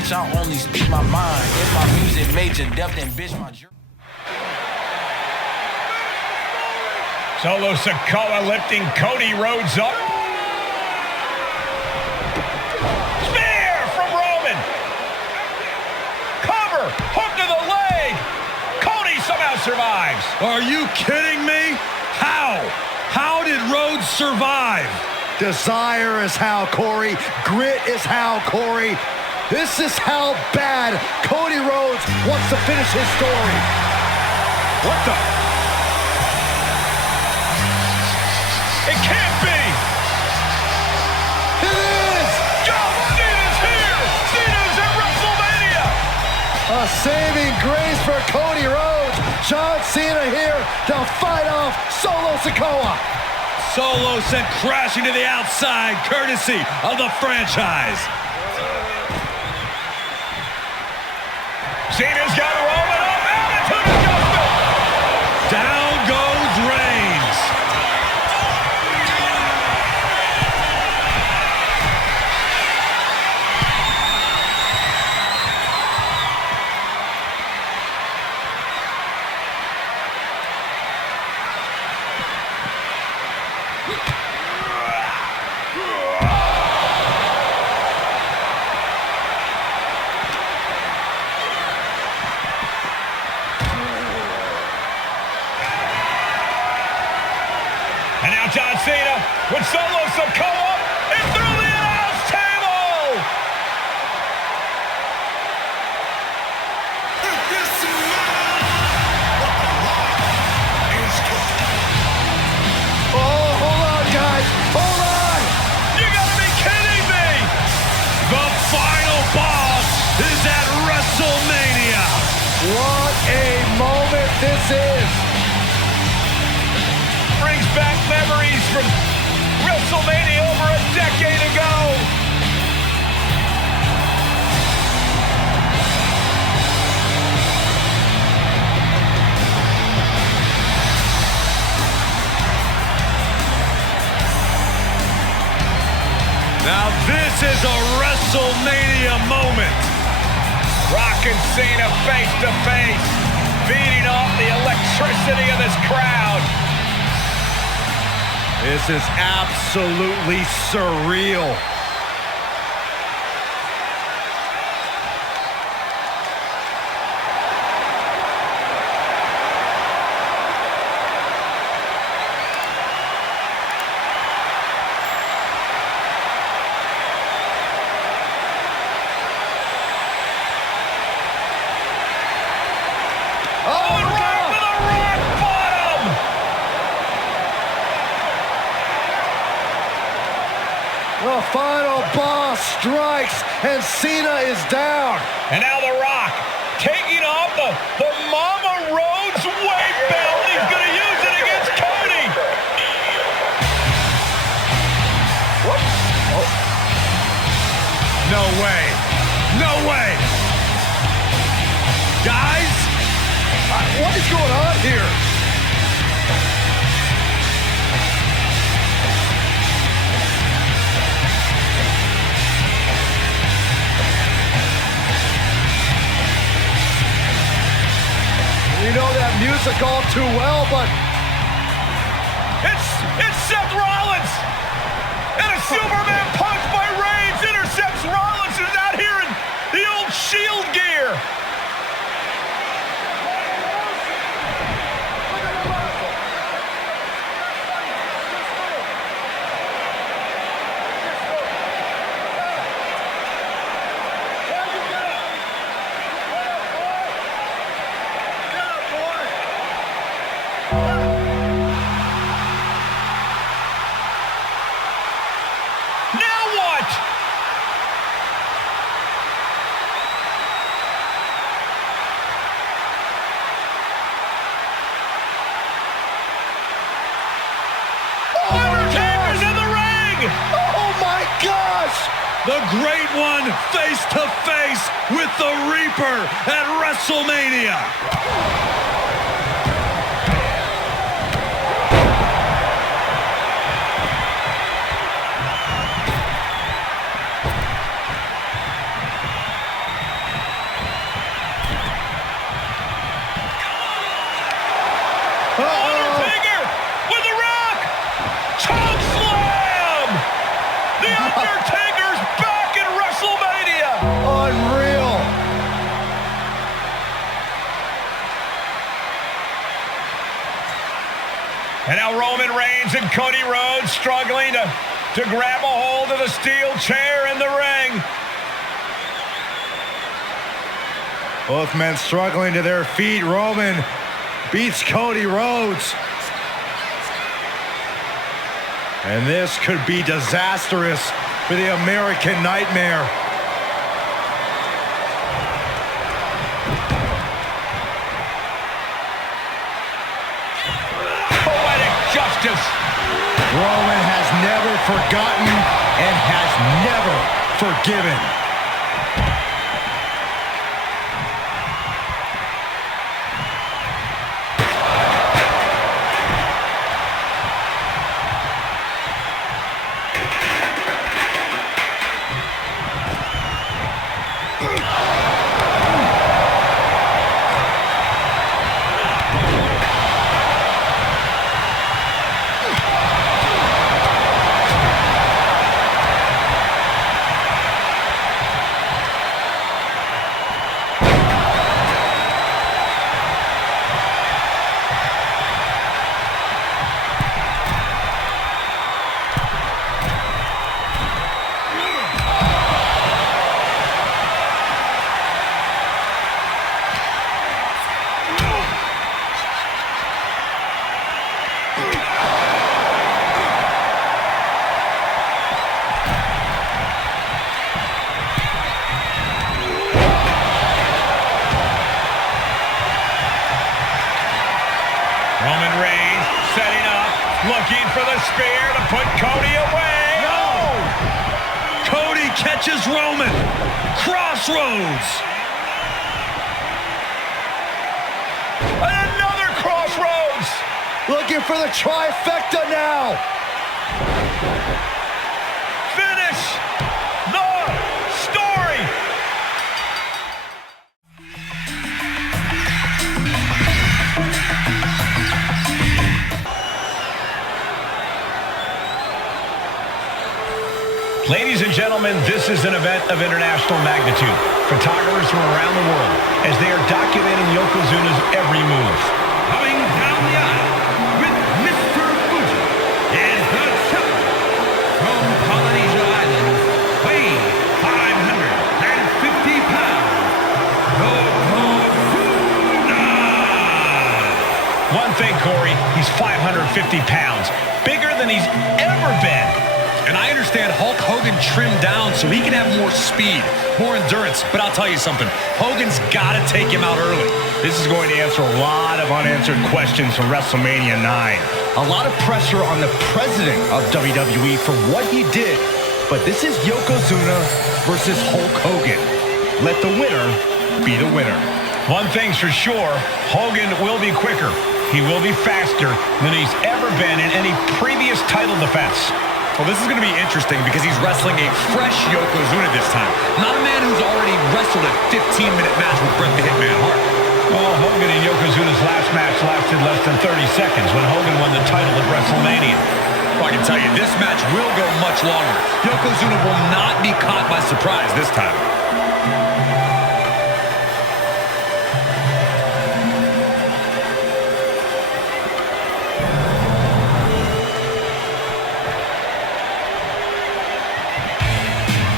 bitch, I only speak my mind. If my music major death, then bitch, my jury. Solo Sikoa lifting Cody Rhodes up. Spear from Roman. Cover, hook to the leg. Cody somehow survives. Are you kidding me? How? How did Rhodes survive? Desire is how, Corey. Grit is how, Corey. This is how bad Cody Rhodes wants to finish his story. What the? It can't be! It is! John Cena's here! Cena's at WrestleMania! A saving grace for Cody Rhodes. John Cena here to fight off Solo Sikoa. Solo sent crashing to the outside, courtesy of the franchise. Cena's got Roman up, attitude adjustment! Down goes Reigns. And now John Cena with Solo Sikoa and through the announce table! Oh, hold on, guys. Hold on. You gotta be kidding me! The final boss is at WrestleMania. What a moment this is. Brings back memories from WrestleMania over a decade ago. Now this is a WrestleMania moment. Rock and Cena face to face, feeding off the electricity of this crowd. This is absolutely surreal. The final boss strikes, and Cena is down. And now The Rock taking off the Mama Rhodes weight belt. He's going to use it against Cody. What? Oh. No way. No way. Guys, What is going on here? We know that music all too well, but It's Seth Rollins. And a Superman punch by Reigns intercepts Rollins, who's out here in the old Shield gear. Now what? Undertaker's in the ring! oh my gosh! the Great One face to face with the Reaper at WrestleMania. And now Roman Reigns and Cody Rhodes struggling to grab a hold of the steel chair in the ring. Both men struggling to their feet. Roman beats Cody Rhodes. And this could be disastrous for the American Nightmare. Poetic justice. Roman has never forgotten and has never forgiven. Roman Reigns setting up, looking for the spear to put Cody away. No! Cody catches Roman. Crossroads. And another crossroads. Looking for the trifecta now. Finish the story. Ladies and gentlemen, this is an event of international magnitude. Photographers from around the world as they are documenting Yokozuna's every move. Coming down the aisle with Mr. Fuji is the champion from Polynesia Island, weighing 550 pounds, Yokozuna. One thing, Corey, he's 550 pounds, bigger than he's ever been. And I understand Hulk Hogan trimmed down so he can have more speed, more endurance. But I'll tell you something, Hogan's got to take him out early. This is going to answer a lot of unanswered questions from WrestleMania 9. A lot of pressure on the president of WWE for what he did. But this is Yokozuna versus Hulk Hogan. Let the winner be the winner. One thing's for sure, Hogan will be quicker. He will be faster than he's ever been in any previous title defense. Well, this is going to be interesting because he's wrestling a fresh Yokozuna this time. Not a man who's already wrestled a 15-minute match with Bret the Hitman Hart. Well, Hogan and Yokozuna's last match lasted less than 30 seconds when Hogan won the title at WrestleMania. Well, I can tell you, this match will go much longer. Yokozuna will not be caught by surprise this time.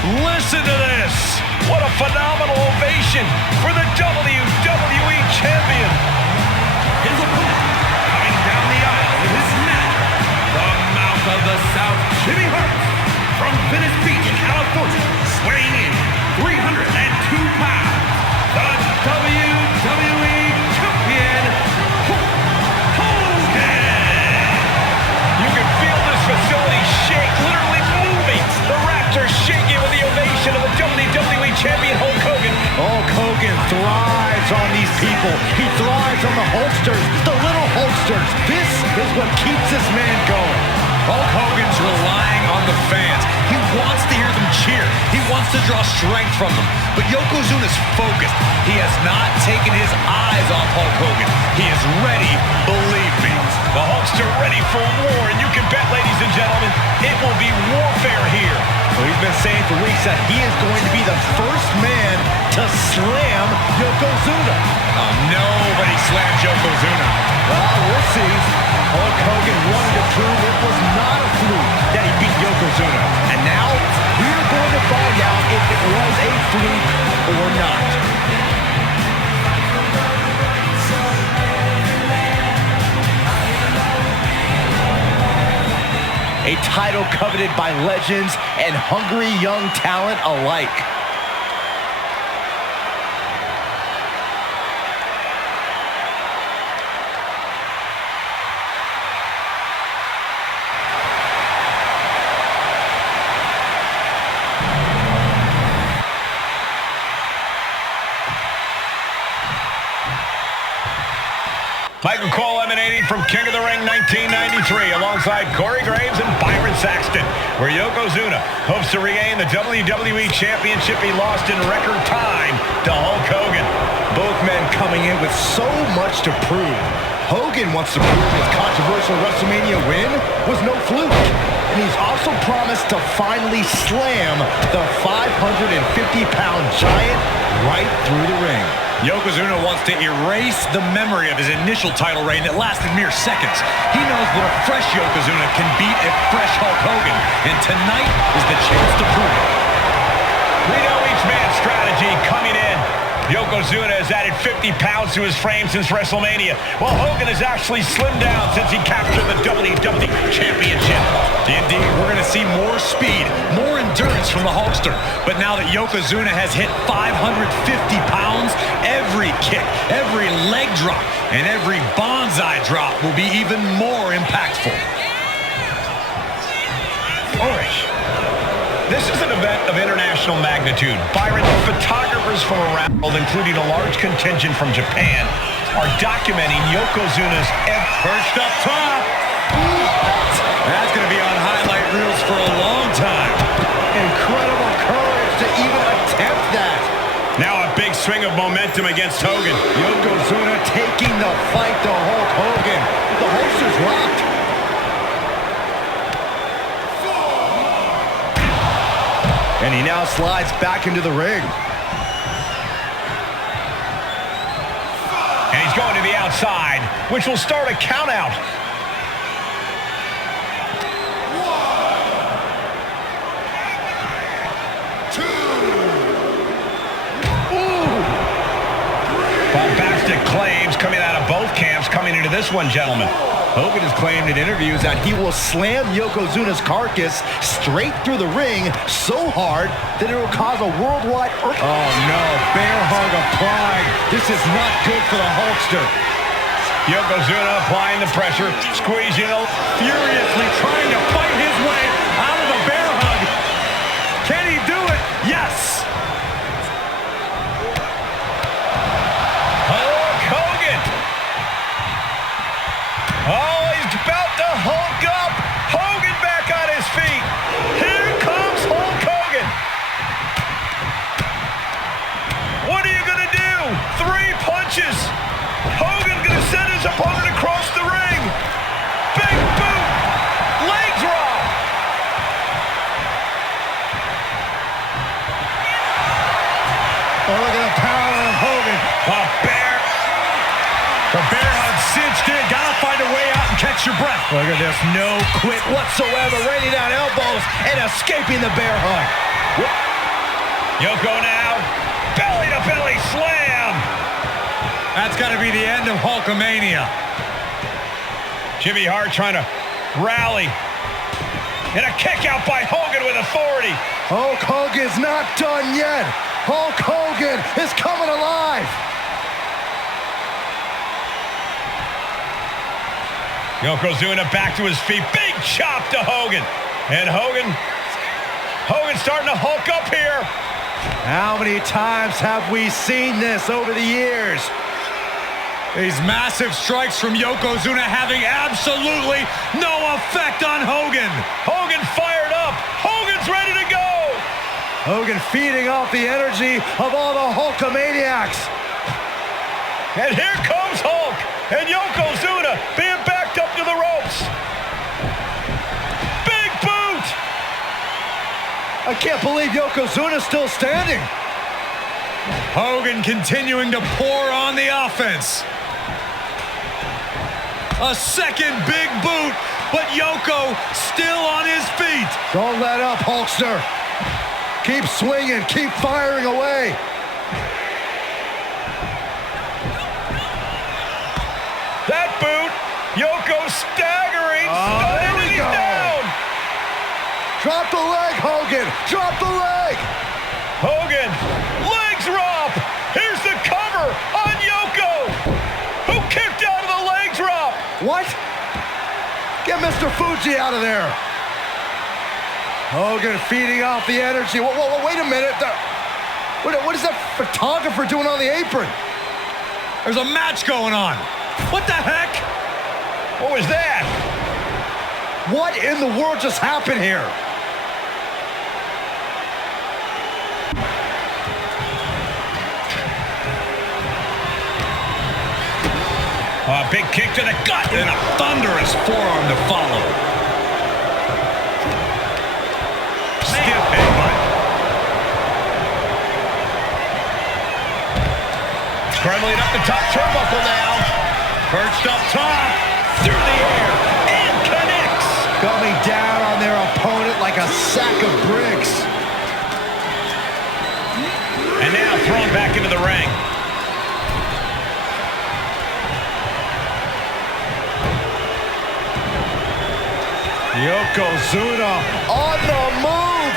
Listen to this. What a phenomenal ovation for the WWE Champion. His opponent, coming down the aisle with his match, the mouth of the South, Jimmy Hart, from Venice Beach, California, weighing in 302 pounds, the WWE Champion, Hulk Hogan. You can feel this facility shake, literally moving. The rafters shaking with the ovation of the WWE Champion Hulk Hogan. Hulk Hogan thrives on these people. He thrives on the Hulksters, the little Hulksters. This is what keeps this man going. Hulk Hogan's relying on the fans. He wants to hear them cheer. He wants to draw strength from them. But Yokozuna's focused. He has not taken his eyes off Hulk Hogan. He is ready, believe me. The Hulkster ready for war, and you can bet, ladies and gentlemen, it will be warfare here. Well, he's been saying for weeks that he is going to be the first man to slam Yokozuna. Oh, nobody slams Yokozuna. Well, we'll see. Hulk Hogan fluke or not. A title coveted by legends and hungry young talent alike. Michael Cole emanating from King of the Ring 1993 alongside Corey Graves and Byron Saxton, where Yokozuna hopes to regain the WWE Championship he lost in record time to Hulk Hogan. Both men coming in with so much to prove. Hogan wants to prove his controversial WrestleMania win was no fluke. And he's also promised to finally slam the 550-pound giant right through the ring. Yokozuna wants to erase the memory of his initial title reign that lasted mere seconds. He knows that a fresh Yokozuna can beat a fresh Hulk Hogan, and tonight is the chance to prove it. We know each man's strategy coming in. Yokozuna has added 50 pounds to his frame since WrestleMania, while Hogan has actually slimmed down since he captured the WWE Championship. Indeed, we're going to see more speed, more endurance from the Hulkster. But now that Yokozuna has hit 550 pounds, every kick, every leg drop, and every bonsai drop will be even more impactful. This is an event of international magnitude. Byron, photographers from around the world, including a large contingent from Japan, are documenting Yokozuna's Perched up top. That's going to be on highlight reels for a long time. Incredible courage to even attempt that. Now a big swing of momentum against Hogan. Yokozuna taking the fight to Hulk Hogan. The holster's locked. And he now slides back into the ring. And he's going to the outside, which will start a count out. Bombastic claims coming out of both camps coming into this one, gentlemen. Hogan has claimed in interviews that he will slam Yokozuna's carcass straight through the ring so hard that it will cause a worldwide earthquake. Oh no, bear hug applied. This is not good for the Hulkster. Yokozuna applying the pressure, squeezing Furiously trying to fight his way out of the bear hug. Can he do it? Yes! Hulk Hogan. Oh, he's about to Hulk up. Hogan back on his feet. Here comes Hulk Hogan. What are you going to do? 3 punches. Hogan's going to send his opponent across the ring. Big boot. Leg drop. Oh, look at the power of Hogan. The bear hug cinched in. Gotta find a way out and catch your breath. Look at this, no quit whatsoever. Raining down elbows and escaping the bear hug. Yoko now. Belly to belly slam. That's got to be the end of Hulkamania. Jimmy Hart trying to rally. And a kick out by Hogan with authority. Hulk Hogan's not done yet. Hulk Hogan is coming alive. Yokozuna back to his feet. Big chop to Hogan. And Hogan's starting to Hulk up here. How many times have we seen this over the years? These massive strikes from Yokozuna having absolutely no effect on Hogan. Hogan fired up. Hogan's ready to go. Hogan feeding off the energy of all the Hulkamaniacs. And here comes Hulk. And Yokozuna being backed up to the ropes. Big boot. I can't believe Yokozuna's still standing. Hogan continuing to pour on the offense. A second big boot, but Yoko still on his feet. Don't let up, Hulkster. Keep swinging, keep firing away. That boot, Yoko staggering, There we he's go. down. Drop the leg, Hogan, drop the leg. Hogan, leg drop. Here's the cover on Yoko. Who kicked out of the leg drop? What? Get Mr. Fuji out of there. Hogan feeding off the energy. Whoa, wait a minute. What is that photographer doing on the apron? There's a match going on. What the heck? What was that? What in the world just happened here? A big kick to the gut. And a thunderous forearm to follow. Stiff headbutt. Scrambling up the top turnbuckle now. Perched up top. Through the air. And connects. Coming down on their opponent like a sack of bricks. And now thrown back into the ring. Yokozuna on the move.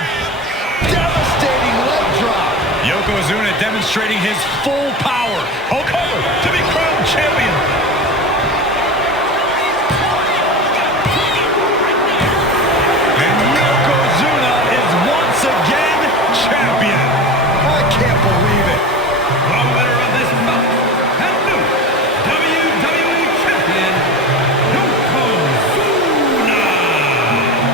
Devastating leg drop. Yokozuna demonstrating his full power. Hulk Hogan to be crowned champion. And Yokozuna is once again champion. I can't believe it. The winner of this bout and new WWE Champion, Yokozuna.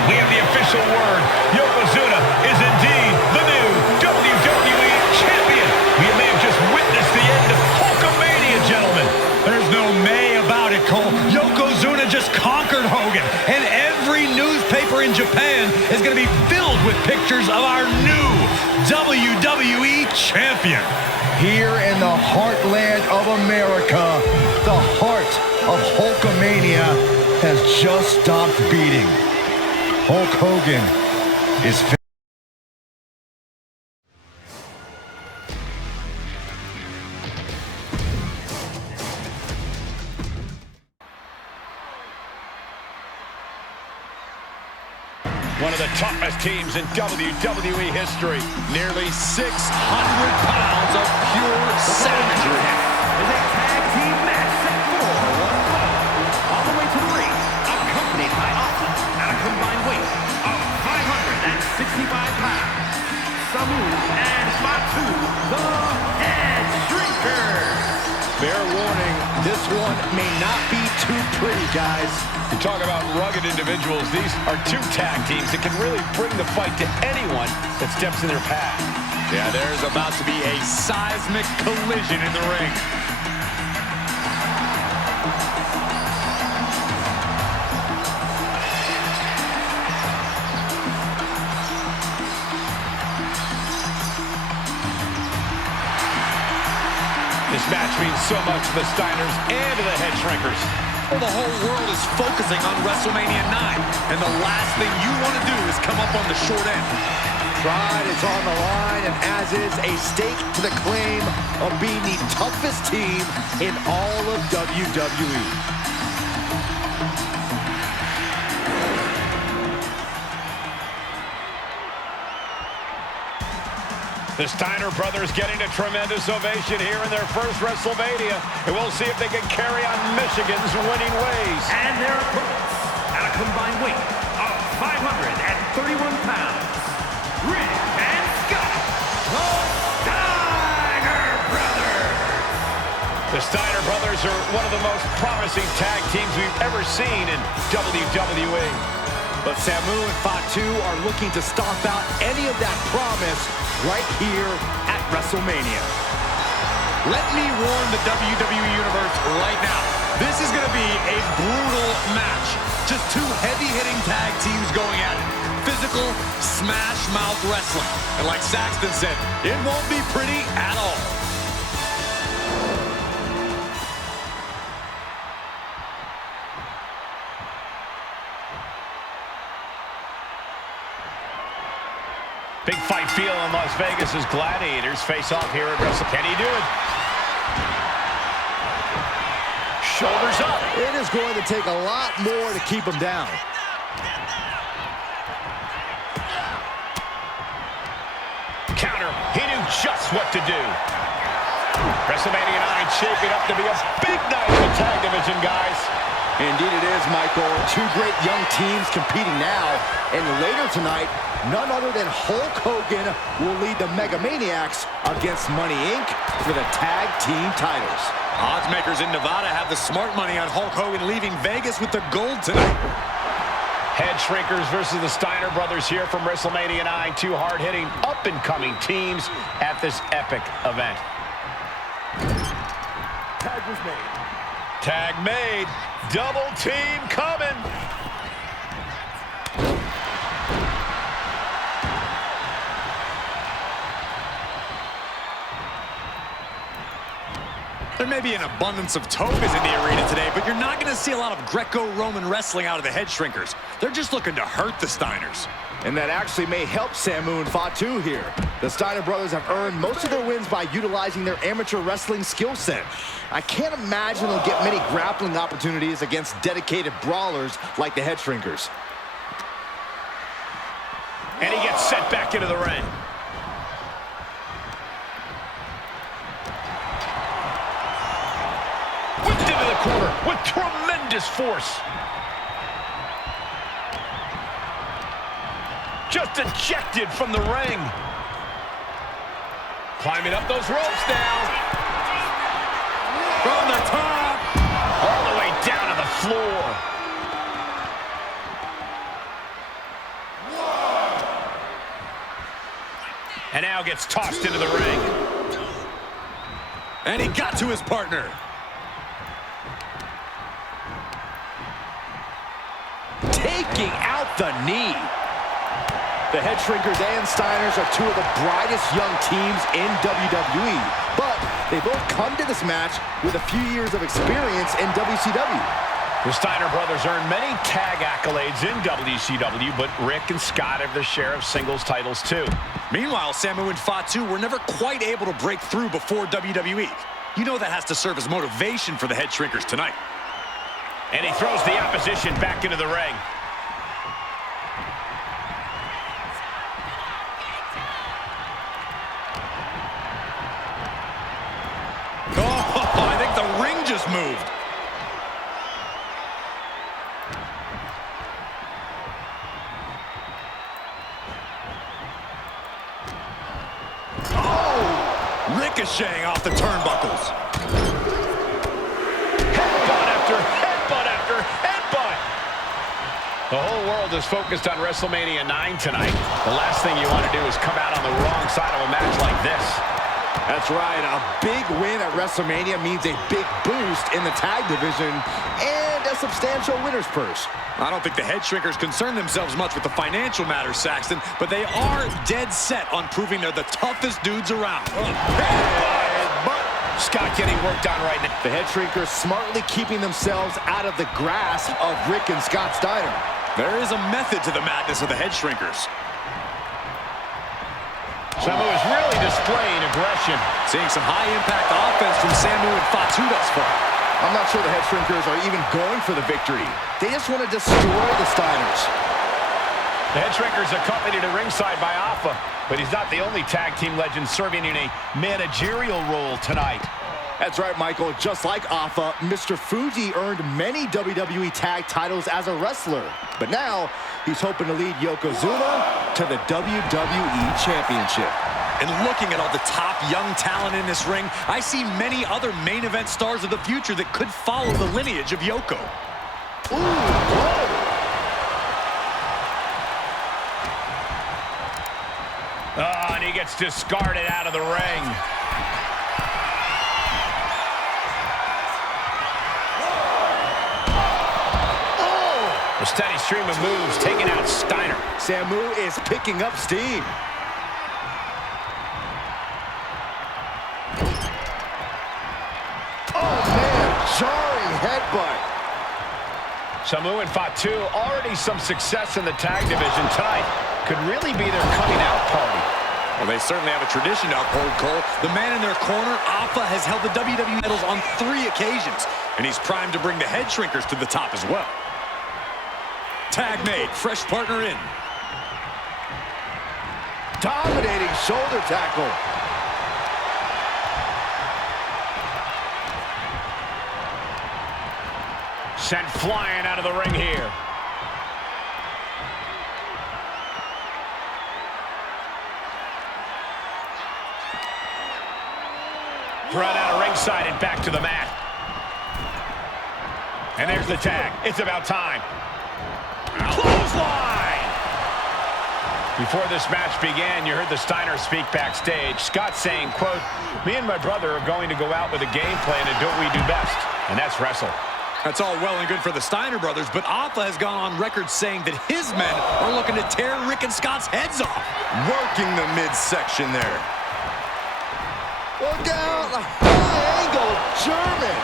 We have the official word. Yokozuna is indeed the new WWE champion. We may have just witnessed the end of Hulkamania, gentlemen. There's no may about it, Cole. Yokozuna just conquered Hogan, and every newspaper in Japan is going to be filled with pictures of our new WWE champion. Here in the heartland of America, the heart of Hulkamania has just stopped beating. Hulk Hogan is One of the toughest teams in WWE history. Nearly 600 pounds of pure savagery. Is a tag team match set for one fall. All the way to the ring, accompanied by Austin at a combined weight of 565 pounds. Samu and Fatu, the Head Shrinkers. Fair warning, this one may not be too pretty, guys. You talk about rugged individuals. These are two tag teams that can really bring the fight to anyone that steps in their path. Yeah, there's about to be a seismic collision in the ring. This match means so much to the Steiners and to the Head Shrinkers. Well, the whole world is focusing on WrestleMania 9, and the last thing you want to do is come up on the short end. Pride is on the line, and as is a stake to the claim of being the toughest team in all of WWE. The Steiner brothers getting a tremendous ovation here in their first WrestleMania. And we'll see if they can carry on Michigan's winning ways. And their opponents at a combined weight of 531 pounds. Rick and Scott, the Steiner Brothers. The Steiner brothers are one of the most promising tag teams we've ever seen in WWE. But Samu and Fatu are looking to stomp out any of that promise right here at WrestleMania. Let me warn the WWE Universe right now. This is going to be a brutal match. Just two heavy-hitting tag teams going at it. Physical, smash-mouth wrestling. And like Saxton said, it won't be pretty at all. Big fight feel in Las Vegas as gladiators face off here at Wrestle. Can he do it? Shoulders up. It is going to take a lot more to keep him down. Counter. He knew just what to do. WrestleMania 9 shaping up to be a big night in the tag division, guys. Indeed it is, Michael. Two great young teams competing now. And later tonight, none other than Hulk Hogan will lead the Mega Maniacs against Money Inc. for the tag team titles. Odds makers in Nevada have the smart money on Hulk Hogan leaving Vegas with the gold tonight. Head Shrinkers versus the Steiner brothers here from WrestleMania 9. Two hard-hitting, up-and-coming teams at this epic event. Tag was made. Tag made. Double team coming. There may be an abundance of togas in the arena today, but you're not going to see a lot of Greco-Roman wrestling out of the Head Shrinkers. They're just looking to hurt the Steiners. And that actually may help Samu and Fatu here. The Steiner brothers have earned most of their wins by utilizing their amateur wrestling skill set. I can't imagine they'll get many grappling opportunities against dedicated brawlers like the Head Shrinkers. And he gets sent back into the ring. Whipped into the corner with tremendous force. Just ejected from the ring. Climbing up those ropes now. From the top. All the way down to the floor. And now gets tossed into the ring. And he got to his partner. Taking out the knee. The Head Shrinkers and Steiners are two of the brightest young teams in WWE, but they both come to this match with a few years of experience in WCW. The Steiner brothers earned many tag accolades in WCW, but Rick and Scott have their share of singles titles too. Meanwhile, Samu and Fatu were never quite able to break through before WWE. You know that has to serve as motivation for the Head Shrinkers tonight. And he throws the opposition back into the ring. I think the ring just moved. Oh! Ricocheting off the turnbuckles. Headbutt after headbutt after headbutt. The whole world is focused on WrestleMania 9 tonight. The last thing you want to do is come out on the wrong side of a match like this. That's right, a big win at WrestleMania means a big boost in the tag division and a substantial winner's purse. I don't think the Head Shrinkers concern themselves much with the financial matters, Saxton, but they are dead set on proving they're the toughest dudes around. Scott getting worked on right now. The Head Shrinkers smartly keeping themselves out of the grasp of Rick and Scott Steiner. There is a method to the madness of the Head Shrinkers. Samu is really displaying aggression. Seeing some high-impact offense from Samu and Fatu thus far. I'm not sure the Head Shrinkers are even going for the victory. They just want to destroy the Steiners. The Head Shrinkers accompanied to ringside by Alpha, but he's not the only tag team legend serving in a managerial role tonight. That's right, Michael. Just like Alpha, Mr. Fuji earned many WWE tag titles as a wrestler. But now, he's hoping to lead Yokozuna to the WWE Championship. And looking at all the top young talent in this ring, I see many other main event stars of the future that could follow the lineage of Yoko. Ooh, whoa. Oh, and he gets discarded out of the ring. A steady stream of moves taking out Steiner. Samu is picking up steam. Oh, man, jarring headbutt. Samu and Fatu already some success in the tag division tonight. could really be their coming out party. Well, they certainly have a tradition to uphold, Cole. The man in their corner, Alpha, has held the WWE titles on 3 occasions, and he's primed to bring the head shrinkers to the top as well. Tag made, fresh partner in. Dominating shoulder tackle. Sent flying out of the ring here. Run out of ringside and back to the mat. And there's the tag. It's about time. Clothesline! Before this match began, you heard the Steiners speak backstage. Scott saying, quote, "Me and my brother are going to go out with a game plan and do what we do best, and that's wrestle." That's all well and good for the Steiner brothers, but Alpha has gone on record saying that his men are looking to tear Rick and Scott's heads off. Working the midsection there. Look out! A high-angle German.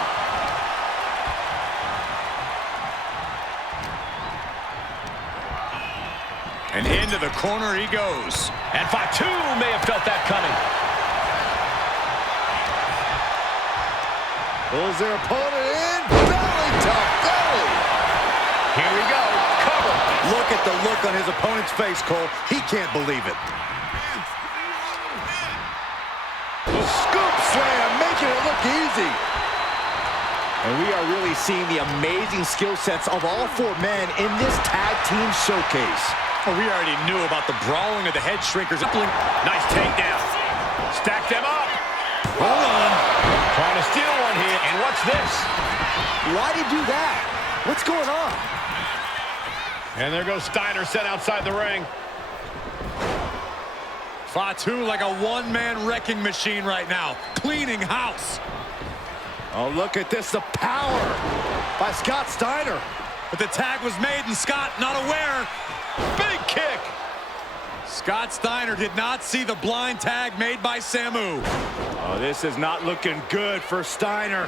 And into the corner he goes. And Fatu may have felt that coming. Pulls their opponent in. Belly to belly. Here we go. Cover. Look at the look on his opponent's face, Cole. He can't believe it. Scoop slam, making it look easy. And we are really seeing the amazing skill sets of all 4 men in this tag team showcase. Well, we already knew about the brawling of the head shrinkers. Nice takedown. Stack them up. Hold on. Trying to steal one here. And what's this? Why'd he do that? What's going on? And there goes Steiner sent outside the ring. Fatu like a one-man wrecking machine right now. Cleaning house. Oh, look at this. The power by Scott Steiner. But the tag was made and Scott not aware. Big kick. Scott Steiner did not see the blind tag made by Samu. Oh, this is not looking good for Steiner.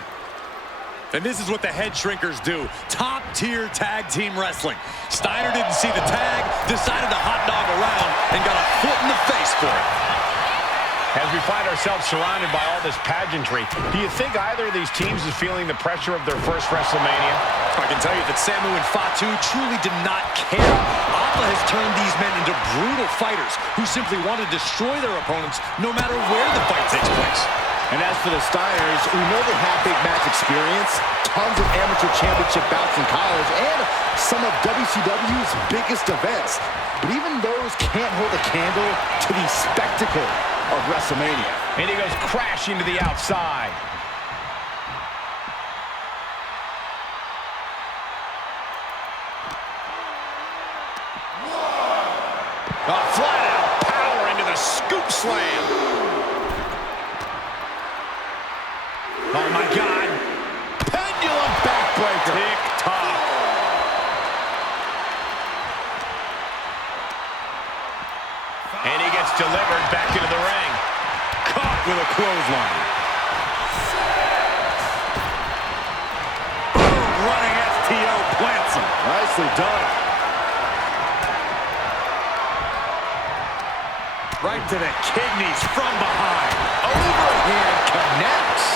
And this is what the head shrinkers do. Top-tier tag team wrestling. Steiner didn't see the tag, decided to hot dog around, and got a foot in the face for it. As we find ourselves surrounded by all this pageantry, do you think either of these teams is feeling the pressure of their first WrestleMania? I can tell you that Samu and Fatu truly did not care. Alpha has turned these men into brutal fighters who simply want to destroy their opponents no matter where the fight takes place. And as for the Steiners, we know they have big match experience, tons of amateur championship bouts in college, and some of WCW's biggest events. But even those can't hold a candle to the spectacle of WrestleMania. And he goes crashing to the outside. Flat-out power into the scoop slam. Oh, my God. Pendulum backbreaker. Tick-tock. And he gets delivered back into the ring. Caught with a clothesline. Running STO plants him. Nicely done. Right to the kidneys from behind. Overhand connects.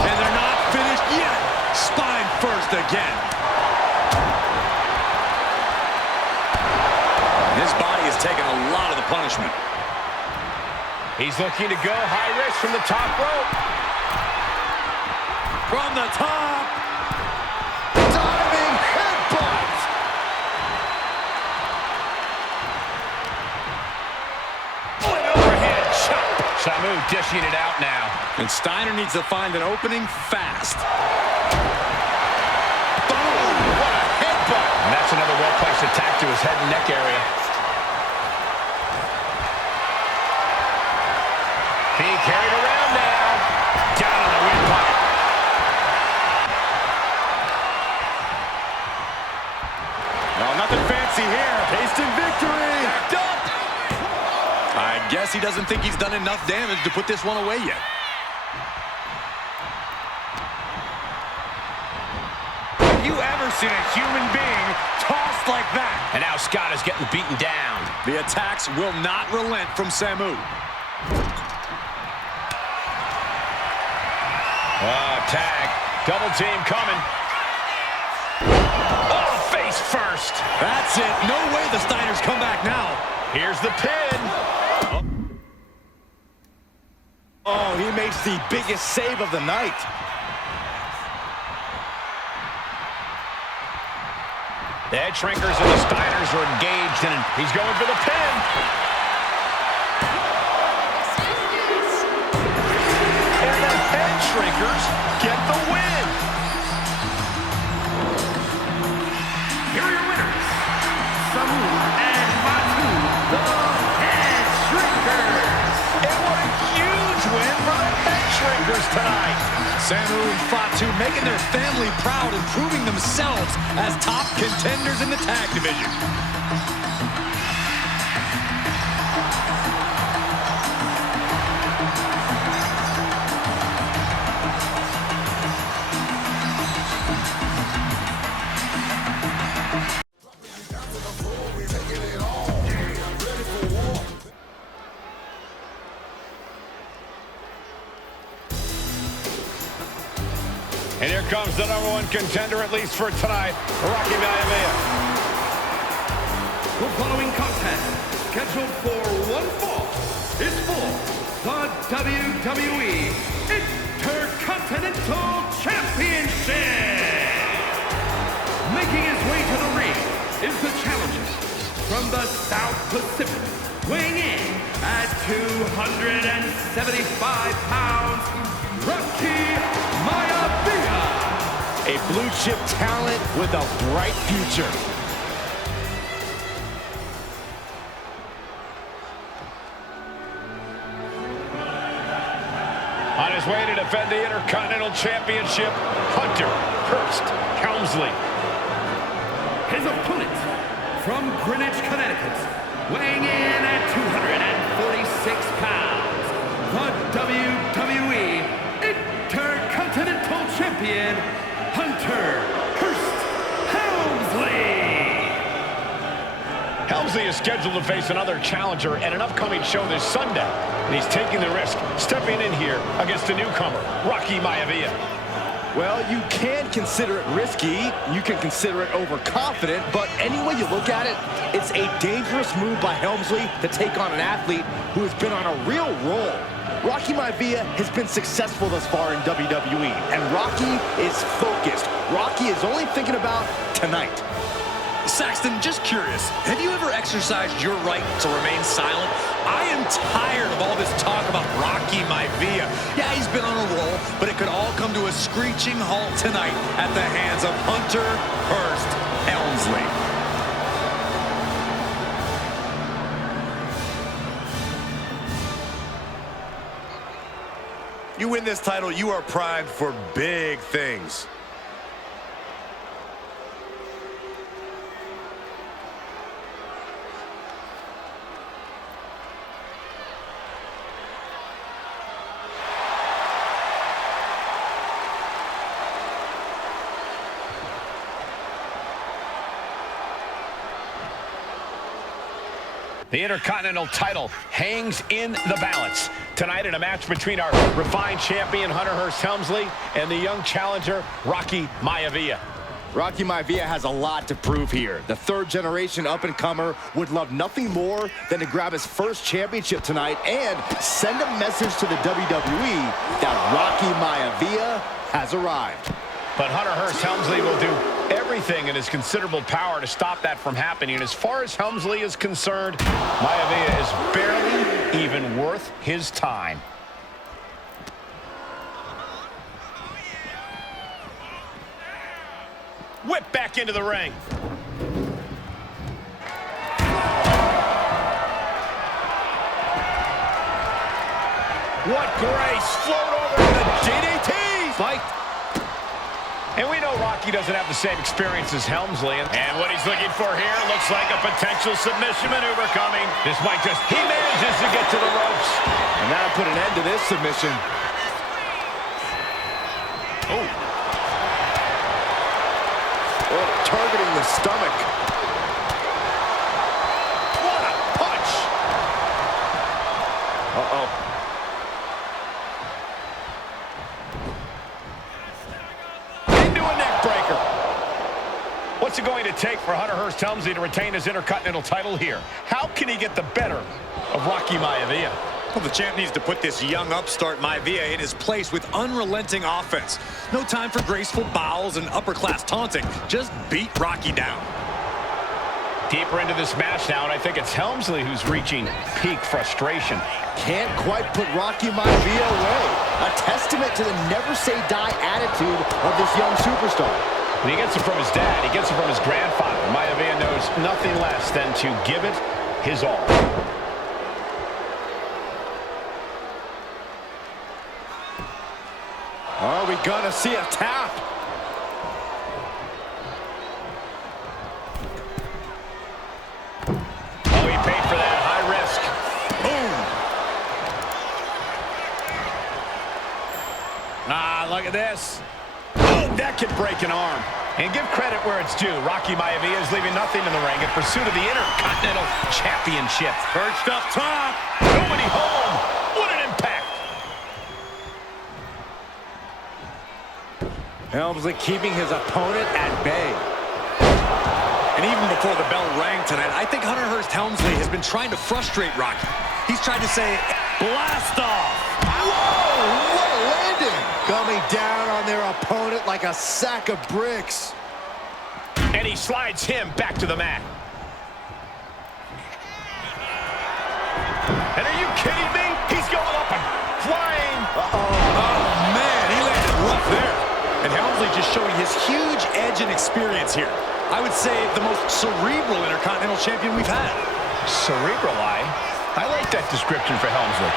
And they're not finished yet. Spine first again. His body has taken a lot of the punishment. He's looking to go high risk from the top rope. From the top. Diving headbutt. An overhead chop. Samu dishing it out now. And Steiner needs to find an opening fast. Boom! What a headbutt. And that's another well-placed attack to his head and neck area. Being carried around now. Down on the windpipe. No, nothing fancy here. Tasting victory. Backed up. I guess he doesn't think he's done enough damage to put this one away yet. seen a human being tossed like that. And now Scott is getting beaten down. The attacks will not relent from Samu. Tag. Double team coming. Oh, face first. That's it. No way the Steiners come back now. Here's the pin. Oh, he makes the biggest save of the night. The head shrinkers and the Steiners are engaged, and he's going for the pin. And the head shrinkers get the win. Here are your winners, Samu and Fatu, the Head Shrinkers. And what a huge win for the head shrinkers tonight. Samu and Fatu making their family proud and proving themselves as top contenders in the tag division. And here comes the #1 contender, at least for tonight, Rocky Maivia. The following contest, scheduled for one fall, is for the WWE Intercontinental Championship. Making his way to the ring is the challenger from the South Pacific, weighing in at 275 pounds, Rocky Maivia. A blue chip talent with a bright future. On his way to defend the Intercontinental Championship, Hunter Hearst Helmsley. His opponent from Greenwich, Connecticut, weighing in at 246 pounds, the WWE Intercontinental Champion, Hunter Hearst Helmsley. Helmsley is scheduled to face another challenger at an upcoming show this Sunday. And he's taking the risk, stepping in here against the newcomer, Rocky Maivia. Well, you can consider it risky, you can consider it overconfident, but any way you look at it, it's a dangerous move by Helmsley to take on an athlete who has been on a real roll. Rocky Maivia has been successful thus far in WWE, and Rocky is focused. Rocky is only thinking about tonight. Saxton, just curious, have you ever exercised your right to remain silent? I am tired of all this talk about Rocky Maivia. Yeah, he's been on a roll, but it could all come to a screeching halt tonight at the hands of Hunter Hearst Helmsley. You win this title, you are primed for big things. The Intercontinental title hangs in the balance tonight in a match between our refined champion, Hunter Hearst Helmsley, and the young challenger, Rocky Maivia. Rocky Maivia has a lot to prove here. The third-generation up-and-comer would love nothing more than to grab his first championship tonight and send a message to the WWE that Rocky Maivia has arrived. But Hunter Hearst Helmsley will do everything in his considerable power to stop that from happening. And as far as Helmsley is concerned, Maivia is barely even worth his time. Whip back into the ring. What grace! Float over to the DDT! Fight. And we know Rocky doesn't have the same experience as Helmsley. And what he's looking for here looks like a potential submission maneuver coming. This might just... He manages to get to the ropes. And that'll put an end to this submission. Oh. Oh. in the stomach. What a punch! Uh-oh. Into a neck breaker. What's it going to take for Hunter Hearst Helmsley to retain his Intercontinental title here? How can he get the better of Rocky Maivia? Well, the champ needs to put this young upstart Maivia in his place with unrelenting offense. No time for graceful bows and upper-class taunting. Just beat Rocky down. Deeper into this match now, and I think it's Helmsley who's reaching peak frustration. Can't quite put Rocky Maivia away. A testament to the never-say-die attitude of this young superstar. When he gets it from his dad, he gets it from his grandfather. Maivia knows nothing less than to give it his all. Are we gonna see a tap? Oh, he paid for that. High risk. Boom! Ah, look at this. Boom, that could break an arm. And give credit where it's due. Rocky Maivia is leaving nothing in the ring in pursuit of the Intercontinental Championship. Perched up top. Nobody home. What an impact. Helmsley keeping his opponent at bay. And even before the bell rang tonight, I think Hunter Hearst Helmsley has been trying to frustrate Rocky. He's tried to say, blast off. Whoa, what a landing! Coming down on their opponent like a sack of bricks. And he slides him back to the mat. And are you kidding me? He's going up and flying. Oh, man, he landed rough there. And Helmsley just showing his huge edge and experience here. I would say the most cerebral Intercontinental Champion we've had. Cerebral, I like that description for Helmsley.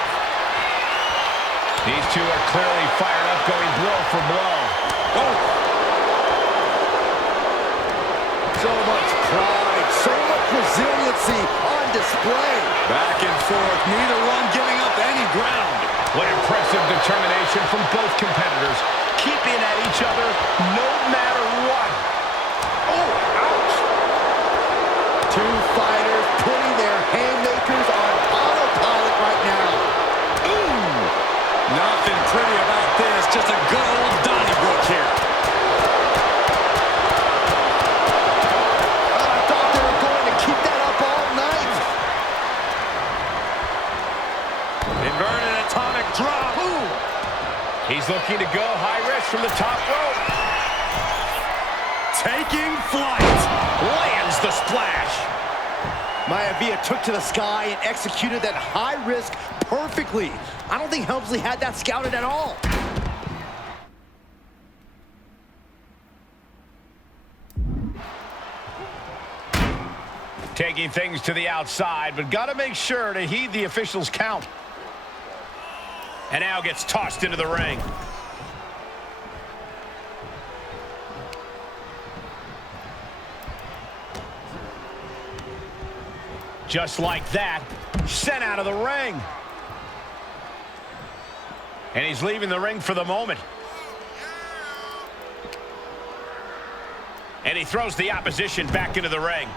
These two are clearly fired up, going blow for blow. Oh. So much pride, so much resiliency on display. Back and forth, neither one giving up any ground. What impressive determination from both competitors, keeping at each other no matter what. Oh, ouch. Two fighters putting their haymakers on autopilot right now. Ooh. Nothing pretty about this, just a good old Donnybrook here. I thought they were going to keep that up all night. Inverted atomic drop. Ooh. He's looking to go high risk from the top rope. Taking flight. Lands the splash. Maivia took to the sky and executed that high risk perfectly. I don't think Helmsley had that scouted at all. Taking things to the outside, but got to make sure to heed the officials' count. And now gets tossed into the ring. Just like that, sent out of the ring. And he's leaving the ring for the moment. And he throws the opposition back into the ring.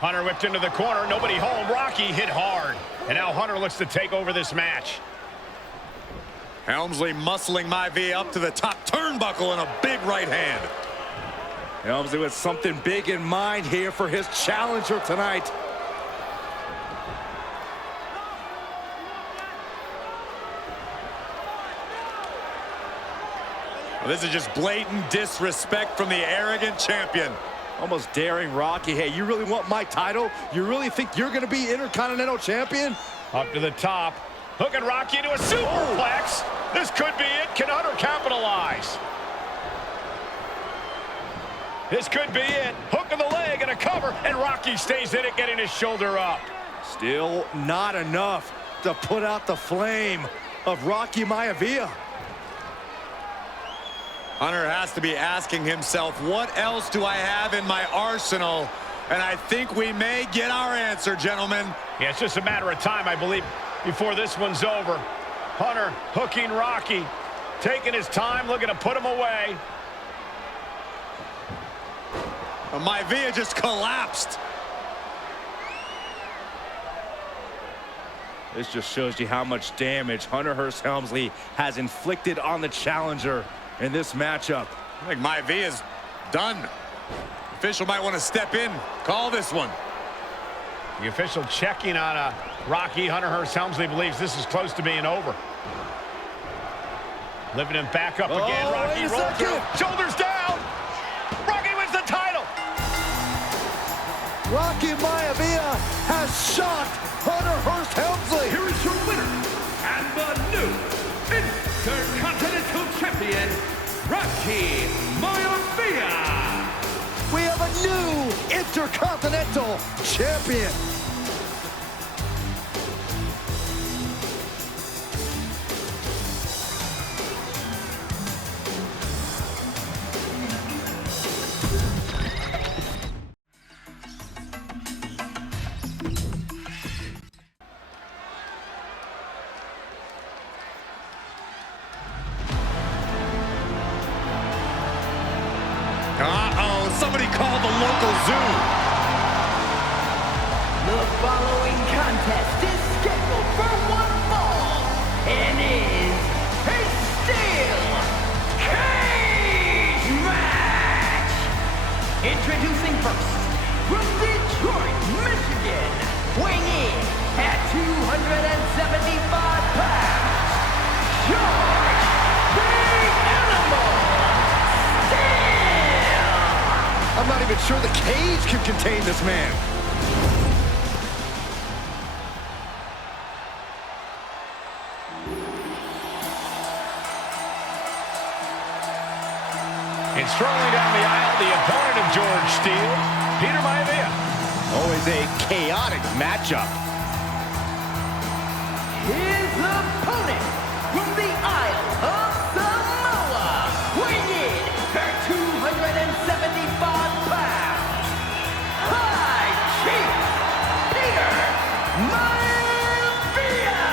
Hunter whipped into the corner, nobody home. Rocky hit hard. And now Hunter looks to take over this match. Helmsley muscling Maivia up to the top turnbuckle in a big right hand. Helmsley with something big in mind here for his challenger tonight. Well, this is just blatant disrespect from the arrogant champion. Almost daring Rocky. Hey, you really want my title? You really think you're going to be Intercontinental Champion? Up to the top. Hooking Rocky into a superplex. This could be it. Can Hunter capitalize? This could be it. Hook of the leg and a cover. And Rocky stays in it, getting his shoulder up. Still not enough to put out the flame of Rocky Maivia. Hunter has to be asking himself, what else do I have in my arsenal? And I think we may get our answer, gentlemen. Yeah, it's just a matter of time, I believe, before this one's over. Hunter hooking Rocky. Taking his time, looking to put him away. Maivia just collapsed. This just shows you how much damage Hunter Hearst Helmsley has inflicted on the challenger in this matchup. I think Maivia's done. Official might want to step in, call this one. The official checking on Rocky. Hunter Hearst Helmsley believes this is close to being over. Lifting him back up again. Rocky rolls through. Shoulders down. Rocky wins the title. Rocky Maivia has shocked Hunter Hearst Helmsley. Here is your winner, and the new Intercontinental Champion, Rocky Maivia. We have a new Intercontinental Champion. Uh-oh, somebody call the local zoo. The following contest is scheduled for one fall and is a steel cage match. Introducing first, from Detroit, Michigan, weighing in at 275 pounds, George the Animal. I'm not even sure the cage can contain this man. And strolling down the aisle, the opponent of George Steele, Peter Maivia. Always a chaotic matchup. His opponent from the Isle of Samoa, weighing in at 275 pounds, High Chief Peter Maivia.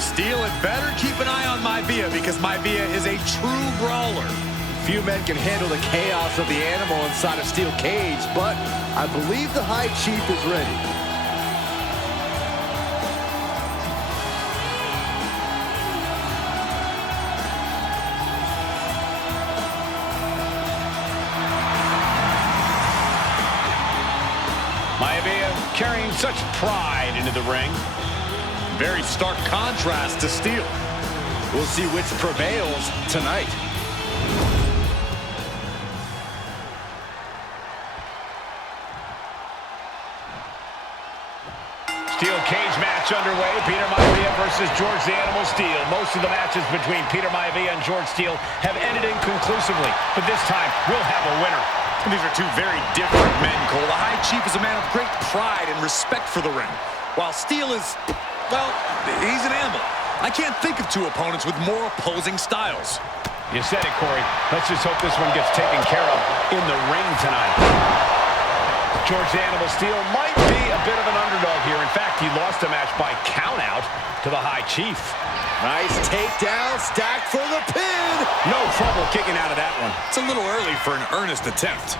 Steele had better keep an eye on Maivia because Maivia is a true brawler. Few men can handle the chaos of the animal inside a steel cage, but I believe the High Chief is ready. Maivia carrying such pride into the ring. Very stark contrast to Steele. We'll see which prevails tonight. Steel cage match underway. Peter Maivia versus George the Animal Steele. Most of the matches between Peter Maivia and George Steele have ended inconclusively, but this time we'll have a winner. These are two very different men, Cole. The High Chief is a man of great pride and respect for the ring, while Steele is, well, he's an animal. I can't think of two opponents with more opposing styles. You said it, Corey. Let's just hope this one gets taken care of in the ring tonight. George the Animal Steele might be a bit of an underdog here. In fact, he lost a match by countout to the High Chief. Nice takedown, stacked for the pin. No trouble kicking out of that one. It's a little early for an earnest attempt.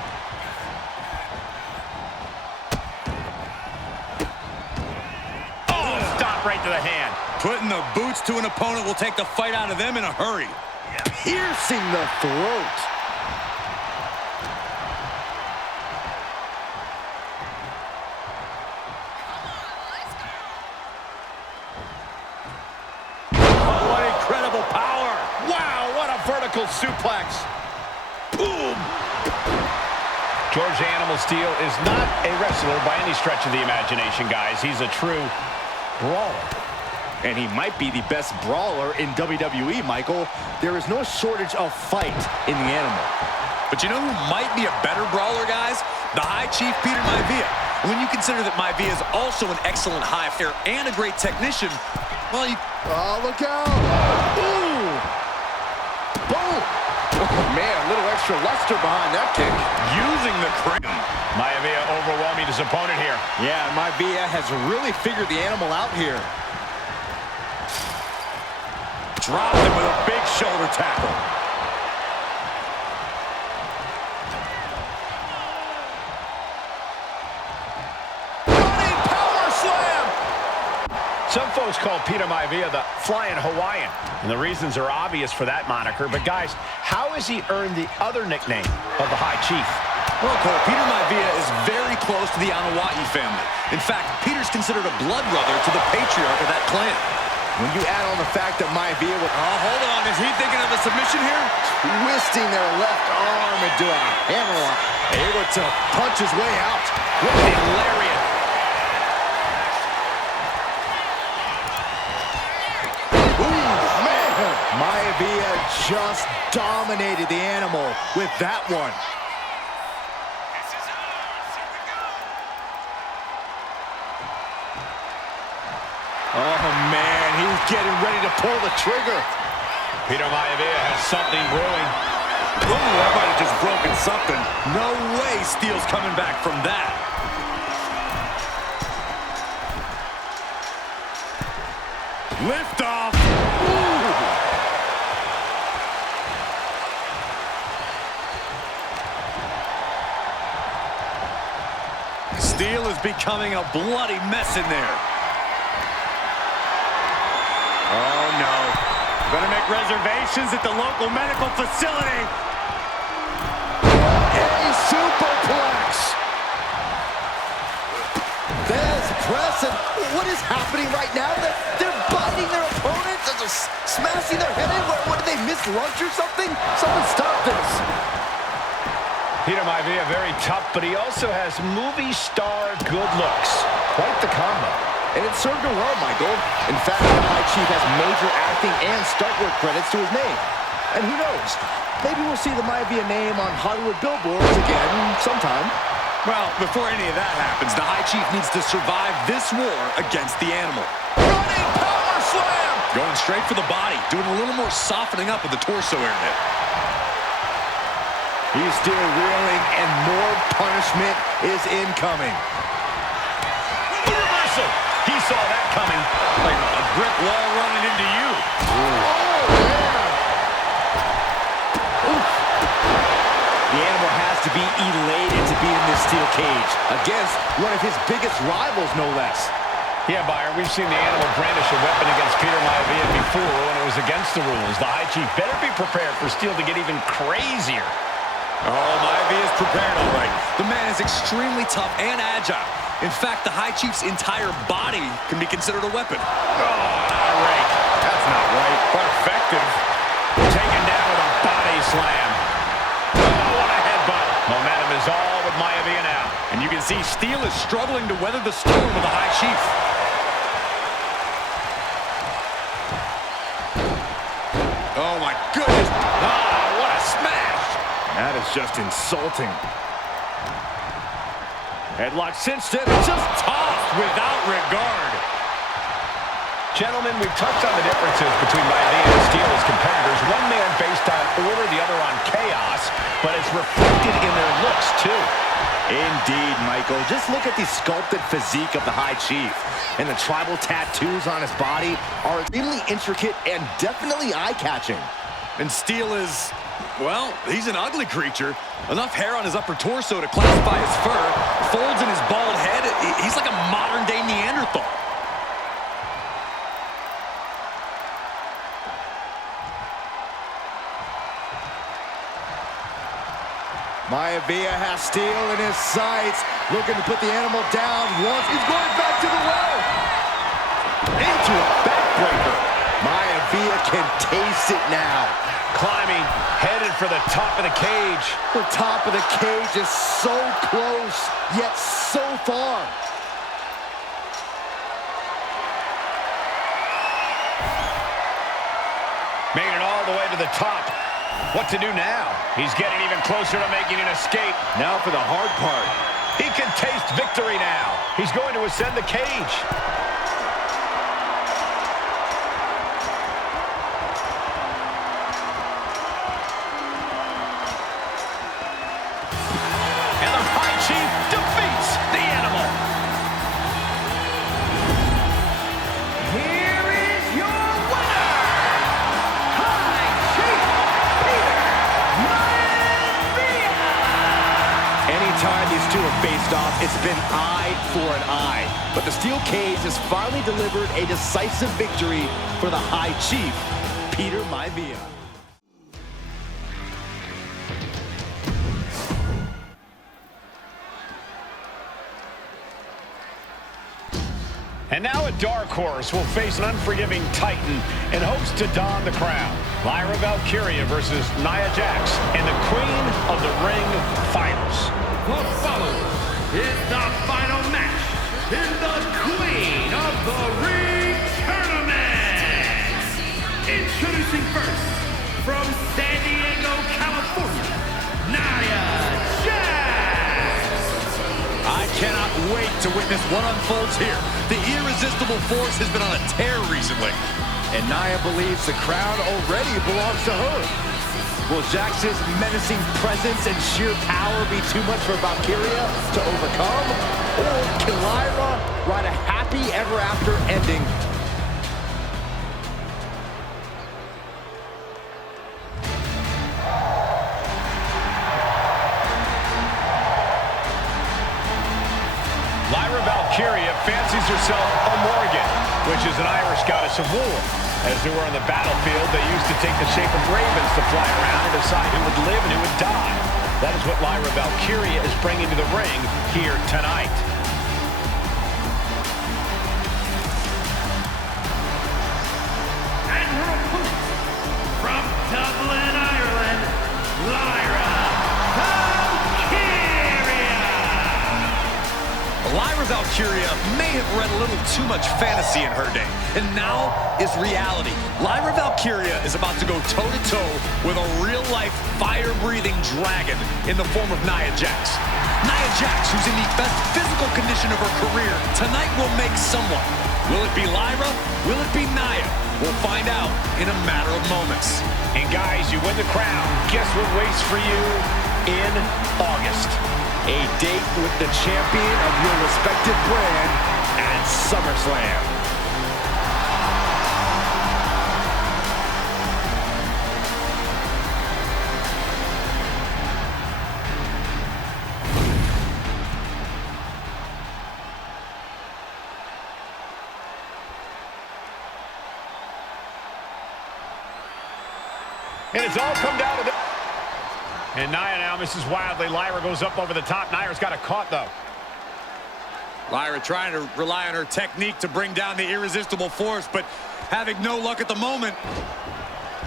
Oh, stop right to the hand. Putting the boots to an opponent will take the fight out of them in a hurry. Piercing the throat. What incredible power. Wow, what a vertical suplex. Boom. George the Animal Steele is not a wrestler by any stretch of the imagination, guys. He's a true brawler. And he might be the best brawler in WWE, Michael. There is no shortage of fight in the animal. But you know who might be a better brawler, guys? The High Chief Peter Maivia. When you consider that Maivia is also an excellent high flyer and a great technician, well, you... Oh, look out. Ooh. Boom. Oh, man, a little extra luster behind that kick. using the crane. Maivia overwhelming his opponent here. Yeah, Maivia has really figured the animal out here. Dropped him with a big shoulder tackle. Running power slam! Some folks call Peter Maivia the Flying Hawaiian, and the reasons are obvious for that moniker. But guys, how has he earned the other nickname of the High Chief? Well, Cole, Peter Maivia is very close to the Anawa'i family. In fact, Peter's considered a blood brother to the patriarch of that clan. When you add on the fact that Maivia would... Oh, hold on. Is he thinking of a submission here? twisting their left arm into a hammerlock. Able to punch his way out. What a lariat. Ooh, man. Maivia just dominated the animal with that one. Oh, man, he's getting ready to pull the trigger. Peter Maivia has something brewing. Ooh, that might have just broken something. No way Steele's coming back from that. Lift off. Steele is becoming a bloody mess in there. Oh, no. Better make reservations at the local medical facility. A superplex. There's pressing. What is happening right now? They're biting their opponents and just smashing their head in. What did they miss lunch or something? Someone stop this. Peter Maivia, very tough, but he also has movie star good looks. Quite the combo. And it served him well, Michael. In fact, the High Chief has major acting and stunt work credits to his name. And who knows? Maybe we'll see the Maivia name on Hollywood billboards again sometime. Well, before any of that happens, the High Chief needs to survive this war against the animal. Running power slam! Going straight for the body, doing a little more softening up of the torso area. He's still reeling, and more punishment is incoming. Reversal! He saw that coming. Like a brick wall running into you. Oh, man! Oof. The animal has to be elated to be in this steel cage against one of his biggest rivals, no less. Yeah, Byron, we've seen the animal brandish a weapon against Peter Maivia before when it was against the rules. The High Chief better be prepared for Steele to get even crazier. Oh, Maivia is prepared, all right. The man is extremely tough and agile. In fact, the High Chief's entire body can be considered a weapon. Oh, right. That's not right, but effective. Taken down with a body slam. Oh, what a headbutt. Momentum is all with Maivia now. And you can see Steele is struggling to weather the storm of the High Chief. Oh, my goodness. Oh, what a smash. That is just insulting. Headlock cinched in, just tossed without regard. Gentlemen, we've touched on the differences between Maivia and Steele as competitors. One man based on order, the other on chaos, but it's reflected in their looks, too. Indeed, Michael. Just look at the sculpted physique of the High Chief. And the tribal tattoos on his body are extremely intricate and definitely eye-catching. And Steele is, well, he's an ugly creature. Enough hair on his upper torso to classify as fur. Folds in his bald head. He's like a modern-day Neanderthal. Maivia has Steele in his sights, looking to put the animal down once. He's going back to the well. Into a backbreaker. Maivia can taste it now. Climbing, headed for the top of the cage. The top of the cage is so close, yet so far. Made it all the way to the top. What to do now? He's getting even closer to making an escape. Now for the hard part. He can taste victory now. He's going to ascend the cage. And the High Chief defeats the animal. Here is your winner, Anytime these two have faced off, it's been eye for an eye. But the steel cage has finally delivered a decisive victory for the High Chief, Peter Maivia. And now a dark horse will face an unforgiving titan in hopes to don the crown. Lyra Valkyria versus Nia Jax in the Queen of the Ring Finals. The following is the final match in the Queen of the Ring Tournament. Introducing first, from San Diego, California, Nia Jax. I cannot wait to witness what unfolds here. The irresistible force has been on a tear recently. And Nia believes the crown already belongs to her. Will Jax's menacing presence and sheer power be too much for Valkyria to overcome? Or can Lyra write a happy ever after ending? Lyra Valkyria fancies herself a Morgan, which is an Irish goddess of war. As they were on the battlefield, they used to take the shape of ravens to fly around and decide who would live and who would die. That is what Lyra Valkyria is bringing to the ring here tonight. And her opponent, from Dublin, Ireland, Lyra Valkyria. Lyra Valkyria may have read a little too much fantasy in her day, and now is reality. Lyra Valkyria is about to go toe-to-toe with a real-life, fire-breathing dragon in the form of Nia Jax. Nia Jax, who's in the best physical condition of her career, tonight will make someone. Will it be Lyra? Will it be Nia? We'll find out in a matter of moments. And guys, you win the crown. Guess what waits for you in August? A date with the champion of your respective brand at SummerSlam. And it's all come down to this. And Nia now misses wildly. Lyra goes up over the top. Nia's got it caught, though. Lyra trying to rely on her technique to bring down the irresistible force, but having no luck at the moment.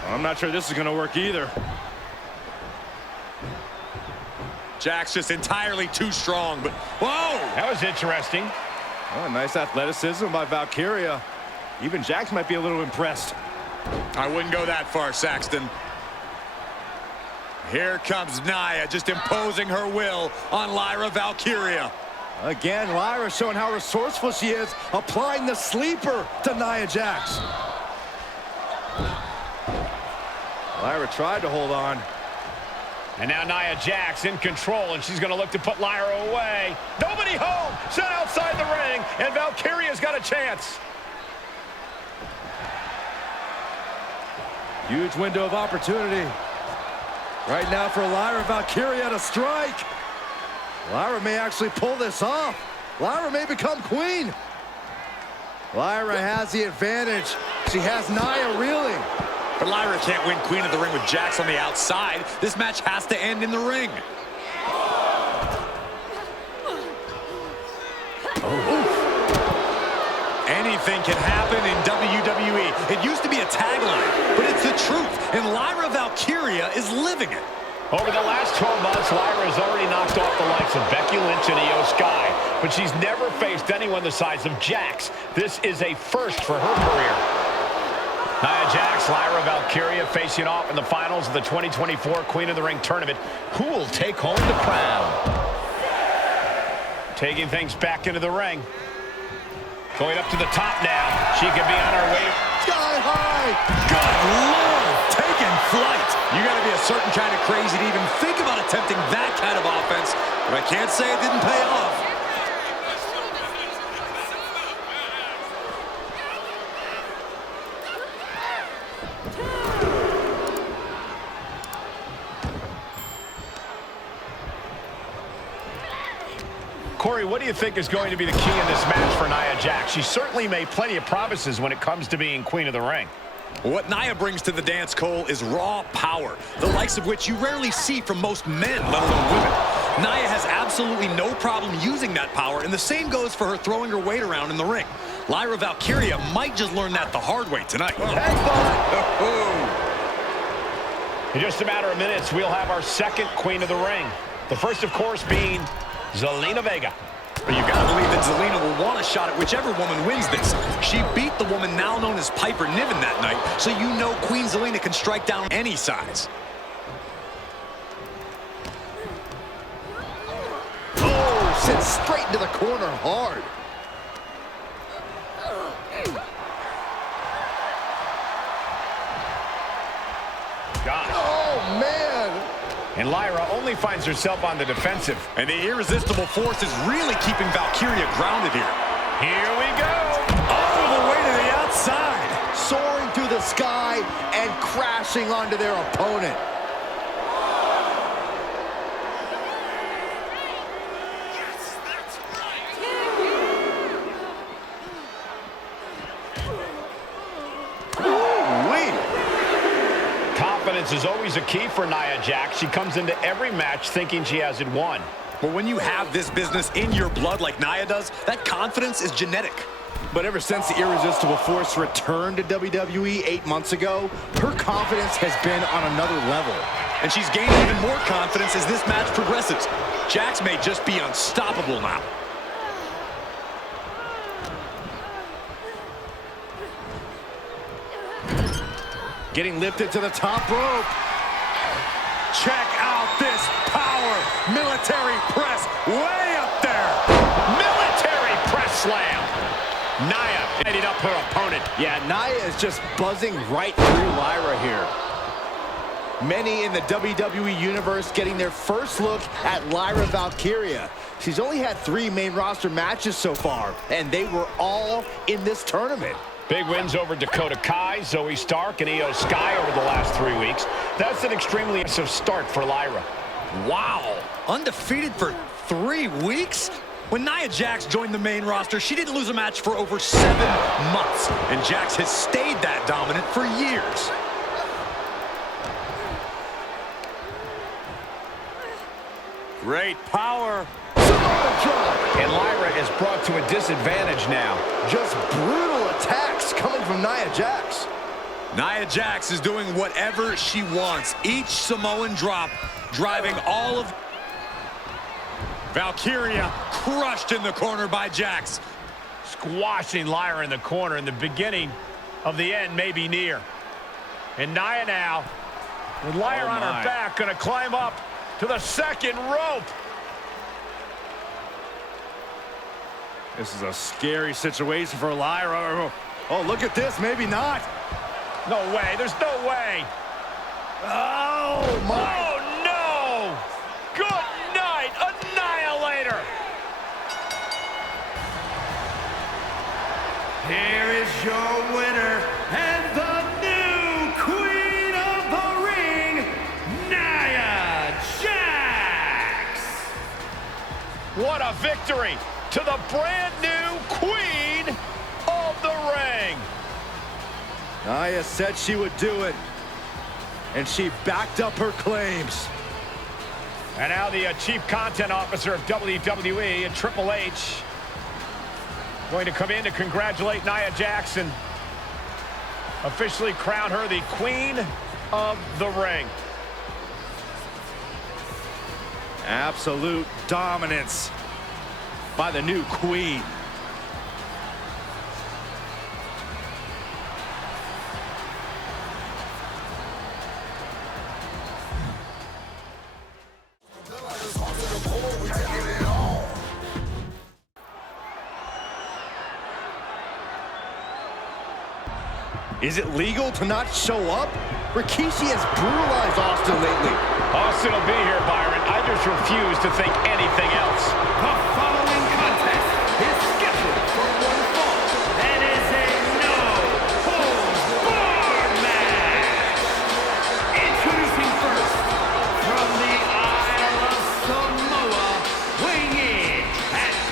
I'm not sure this is going to work either. Jax just entirely too strong, but whoa! That was interesting. Oh, nice athleticism by Valkyria. Even Jax might be a little impressed. I wouldn't go that far, Saxton. Here comes Nia, just imposing her will on Lyra Valkyria. Again, Lyra showing how resourceful she is, applying the sleeper to Nia Jax. Lyra tried to hold on. And now Nia Jax in control, and she's going to look to put Lyra away. Nobody home! Set outside the ring, and Valkyria's got a chance. Huge window of opportunity. Right now for Lyra Valkyria to strike. Lyra may actually pull this off. Lyra may become queen. Lyra has the advantage. She has Nia reeling. But Lyra can't win Queen of the Ring with Jax on the outside. This match has to end in the ring. Anything can happen in WWE. It used to be a tagline, but it's the truth, and Lyra Valkyria is living it. Over the last 12 months, Lyra has already knocked off the likes of Becky Lynch and Io Sky, but she's never faced anyone the size of Jax. This is a first for her career. Nia Jax, Lyra Valkyria facing off in the finals of the 2024 Queen of the Ring tournament. Who will take home the crown? Taking things back into the ring. Going up to the top now. She could be on her way. Sky high! Good Lord, taking flight. You got to be a certain kind of crazy to even think about attempting that kind of offense, but I can't say it didn't pay off. Corey, what do you think is going to be the key in this match for Nia Jax? She certainly made plenty of promises when it comes to being queen of the ring. What Nia brings to the dance, Cole, is raw power, the likes of which you rarely see from most men, let alone women. Nia has absolutely no problem using that power, and the same goes for her throwing her weight around in the ring. Lyra Valkyria might just learn that the hard way tonight. In just a matter of minutes, we'll have our second queen of the ring. The first, of course, being Zelina Vega. But you've got to believe that Zelina will want a shot at whichever woman wins this. She beat the woman now known as Piper Niven that night, so you know Queen Zelina can strike down any size. Oh, sent straight into the corner hard. Gosh. Oh, man. And Lyra only finds herself on the defensive. And the irresistible force is really keeping Valkyria grounded here. Here we go. All the way to the outside. Soaring through the sky and crashing onto their opponent. Confidence is always a key for Nia Jax. She comes into every match thinking she has it won. But when you have this business in your blood like Nia does, that confidence is genetic. But ever since the irresistible force returned to WWE 8 months ago, her confidence has been on another level. And she's gaining even more confidence as this match progresses. Jax may just be unstoppable now. Getting lifted to the top rope. Check out this power. Military press way up there. Military press slam. Nia heading up her opponent. Yeah, Nia is just buzzing right through Lyra here. Many in the WWE Universe getting their first look at Lyra Valkyria. She's only had 3 main roster matches so far, and they were all in this tournament. Big wins over Dakota Kai, Zoe Stark, and Io Sky over the last 3 weeks. That's an extremely impressive start for Lyra. Wow, undefeated for 3 weeks? When Nia Jax joined the main roster, she didn't lose a match for over 7 months. And Jax has stayed that dominant for years. Great power. And Lyra is brought to a disadvantage now. Just brutal attacks coming from Nia Jax. Nia Jax is doing whatever she wants. Each Samoan drop driving all of... Valkyria crushed in the corner by Jax. Squashing Lyra in the corner, and the beginning of the end may be near. And Nia now, with Lyra on her back, gonna climb up to the second rope. This is a scary situation for Lyra. Oh, look at this. Maybe not. No way. There's no way. Oh, my. Oh, no. Good night, Annihilator. Here is your winner and the new Queen of the Ring, Nia Jax. What a victory to the brand new Queen of the Ring. Nia said she would do it, and she backed up her claims. And now the Chief Content Officer of WWE, Triple H, going to come in to congratulate Nia Jax and officially crown her the Queen of the Ring. Absolute dominance by the new Queen. Is it legal to not show up? Rikishi has brutalized Austin lately. Austin will be here, Byron. I just refuse to think anything else. The following contest is scheduled for one fall and is a no-holds-barred match. Introducing first, from the Isle of Samoa, weighing in at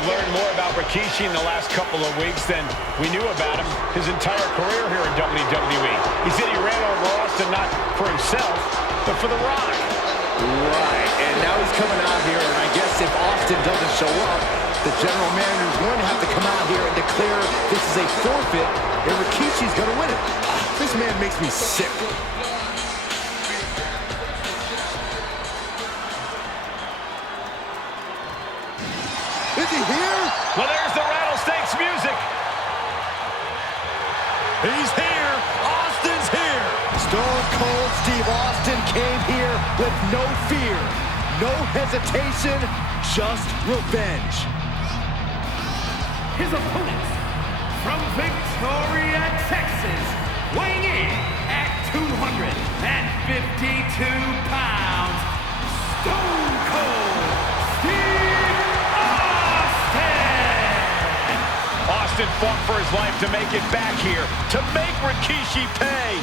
We've learned more about Rikishi in the last couple of weeks than we knew about him his entire career here in WWE. He said he ran over Austin not for himself, but for The Rock. Right, and now he's coming out here, and I guess if Austin doesn't show up, the general manager is going to have to come out here and declare this is a forfeit, and Rikishi's going to win it. This man makes me sick. Is he here? Well, there's the Rattlesnakes music. He's here. Austin's here. Stone Cold Steve Austin came here with no fear, no hesitation, just revenge. His opponents from Victoria, Texas, weighing in at 252 pounds, Stone Cold Steve Austin! Austin fought for his life to make it back here, to make Rikishi pay.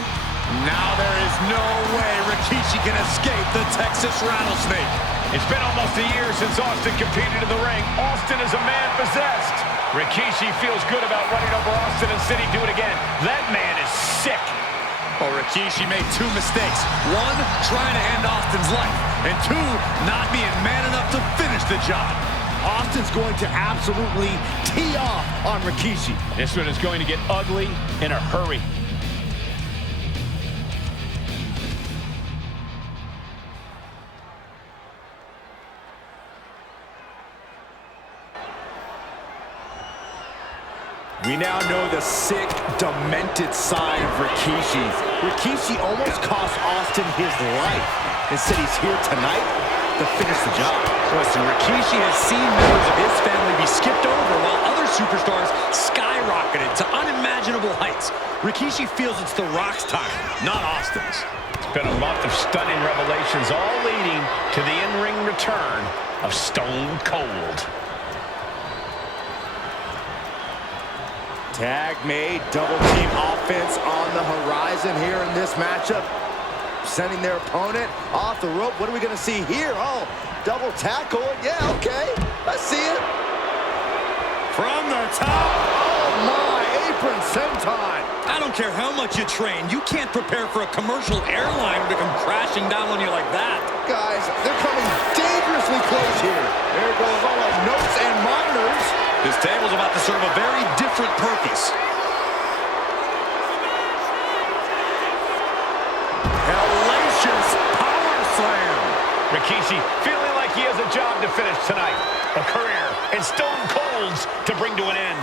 Now there is no way Rikishi can escape the Texas Rattlesnake. It's been almost a year since Austin competed in the ring. Austin is a man possessed. Rikishi feels good about running over Austin and said he'd do it again. That man is sick. Well, Rikishi made two mistakes. One, trying to end Austin's life. And two, not being man enough to finish the job. Austin's going to absolutely tee off on Rikishi. This one is going to get ugly in a hurry. We now know the sick, demented side of Rikishi. Rikishi almost cost Austin his life and said he's here tonight to finish the job. Listen, Rikishi has seen members of his family be skipped over while other superstars skyrocketed to unimaginable heights. Rikishi feels it's The Rock's time, not Austin's. It's been a month of stunning revelations, all leading to the in-ring return of Stone Cold. Tag made, double team offense on the horizon here in this matchup. Sending their opponent off the rope. What are we going to see here? Oh, double tackle. Yeah, okay. I see it. From the top. Oh, my. Apron senton. I don't care how much you train. You can't prepare for a commercial airliner to come crashing down on you like that. Guys, they're coming dangerously close here. There goes all those notes and monitors. This table's about to serve a very different purpose. Hellacious power slam. Rikishi feeling like he has a job to finish tonight. A career and Stone Cold's to bring to an end.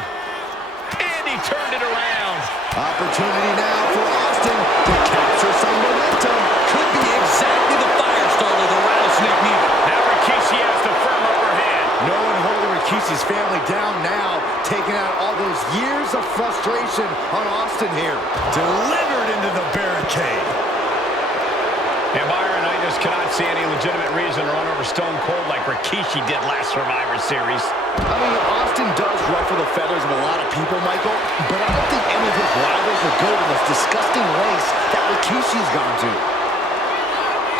And he turned it around. Opportunity now for Austin to capture some momentum. Could be exactly the fire starter the Rattlesnake needed. Now Rikishi has the firm upper hand. No one holding Rikishi's family down now, taking out all those years of frustration on Austin here. Delivered into the barricade. And Byron, I just cannot see any legitimate reason to run over Stone Cold like Rikishi did last Survivor Series. I mean, Austin does ruffle the feathers of a lot of people, Michael, but I don't think any of his rivals would go to this disgusting lengths that Rikishi's gone to.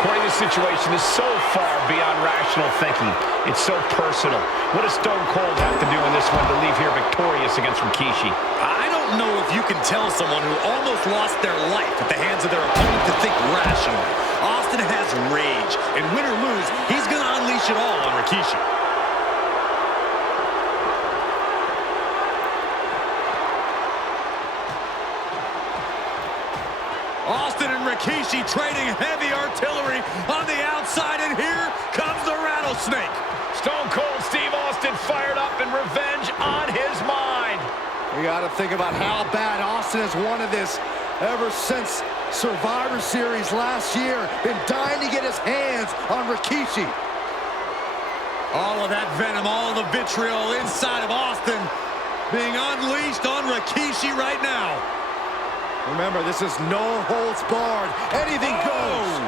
Corey, this situation is so far beyond rational thinking. It's so personal. What does Stone Cold have to do in this one to leave here victorious against Rikishi? I don't know if you can tell someone who almost lost their life at the hands of their opponent to think rationally. Austin has rage, and win or lose, he's going to unleash it all on Rikishi. Austin and Rikishi trading heavy artillery on the outside, and here comes the Rattlesnake. Stone Cold Steve Austin fired up and revenge on his mind. We got to think about how bad Austin has wanted this ever since Survivor Series last year. Been dying to get his hands on Rikishi. All of that venom, all of the vitriol inside of Austin being unleashed on Rikishi right now. Remember, this is no holds barred. Anything goes.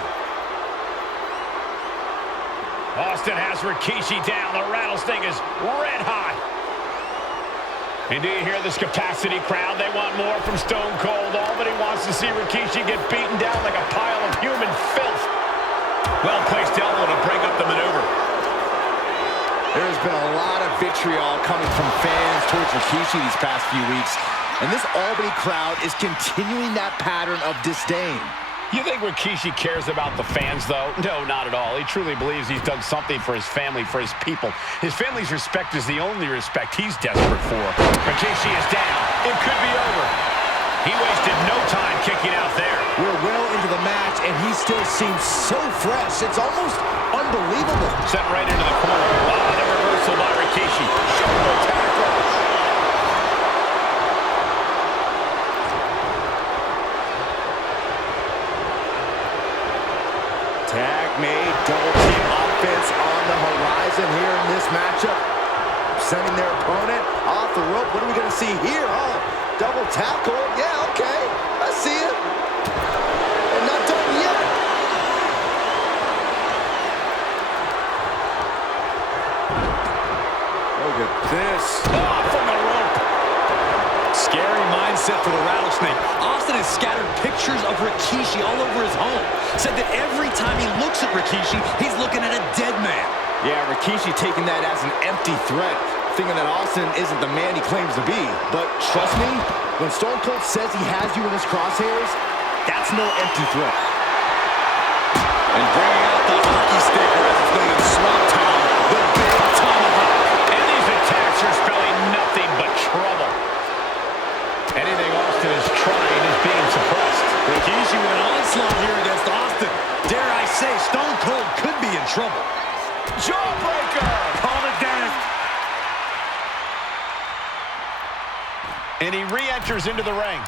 Austin has Rikishi down. The Rattlesnake is red hot. And do you hear this capacity crowd? They want more from Stone Cold. All that he wants to see Rikishi get beaten down like a pile of human filth. Well-placed elbow to break up the maneuver. There's been a lot of vitriol coming from fans towards Rikishi these past few weeks. And this Albany crowd is continuing that pattern of disdain. You think Rikishi cares about the fans, though? No, not at all. He truly believes he's done something for his family, for his people. His family's respect is the only respect he's desperate for. Rikishi is down. It could be over. He wasted no time kicking out there. We're well into the match, and he still seems so fresh. It's almost unbelievable. Sent right into the corner. Oh, the reversal by Rikishi. Shoulder tackle. Tag made, double team offense on the horizon here in this matchup. Sending their opponent off the rope. What are we going to see here? Oh, double tackle. Yeah, okay. I see it. And not done yet. Look at this. Oh, from the rope. Scary mindset for the Rattlesnake. Austin has scattered pictures of Rikishi all over his home. Said that every time he looks at Rikishi, he's looking at a dead man. Yeah, Rikishi taking that as an empty threat, thinking that Austin isn't the man he claims to be. But trust me, when Stone Cold says he has you in his crosshairs, that's no empty threat. And bringing out the hockey stick, or as it's known in Swamp Town, the big tomahawk. And these attacks are spelling nothing but trouble. Anything Austin is trying is being suppressed. Rikishi with an onslaught here against Austin. Dare I say, Stone Cold could be in trouble. Jawbreaker! Call it down. And he re-enters into the ring.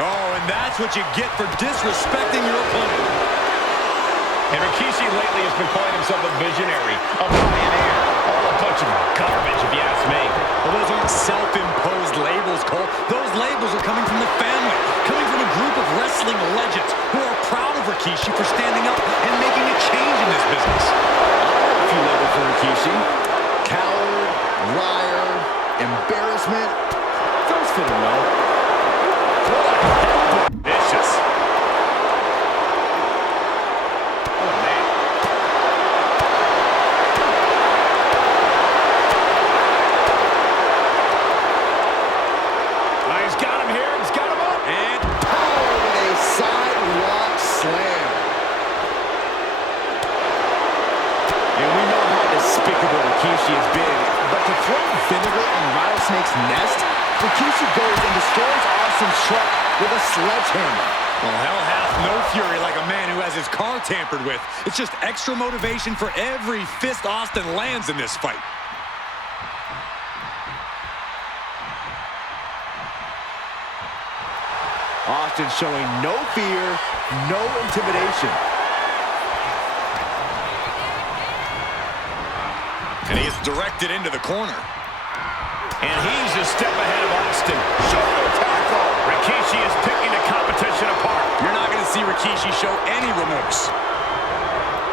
Oh, and that's what you get for disrespecting your opponent. And Rikishi lately has been calling himself a visionary, a pioneer. All a bunch of garbage, if you ask me. Well, those aren't self-imposed labels, Cole. Those labels are coming from the family, coming from a group of wrestling legends who are proud of Rikishi for standing up and making a change in this business. A few labels for Rikishi. Coward, liar, embarrassment. Those fit him well. Vicious. Oh, man. He's got him here. He's got him up. And Power with a sidewalk slam. And we know how despicable Rikishi has been, but to throw vinegar on Rattlesnake's nest, Rikishi goes and destroys Austin's truck with a sledgehammer. well, hell hath no fury like a man who has his car tampered with. It's just extra motivation for every fist Austin lands in this fight. Austin showing no fear, no intimidation. And he is directed into the corner. And he's a step ahead of Austin. Shoulder tackle. Rikishi is picking the competition apart. You're not going to see Rikishi show any remorse.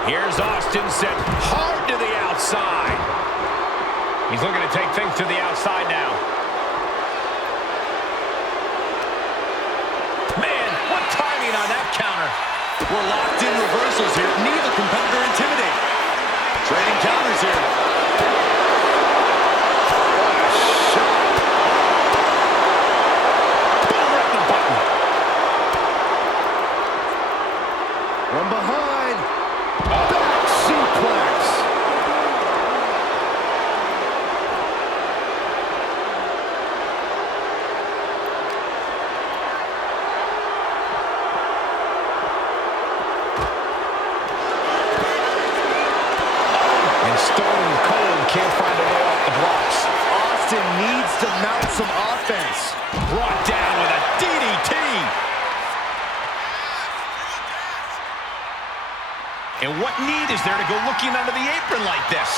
Here's Austin sent hard to the outside. He's looking to take things to the outside now. Man, what timing on that counter. We're locked in reversals here. Neither competitor intimidated. Trading counters here. From behind, back suplex. And Stone Cold can't find a way off the blocks. Austin needs to mount some offense. Brought down with a DDT. And what need is there to go looking under the apron like this?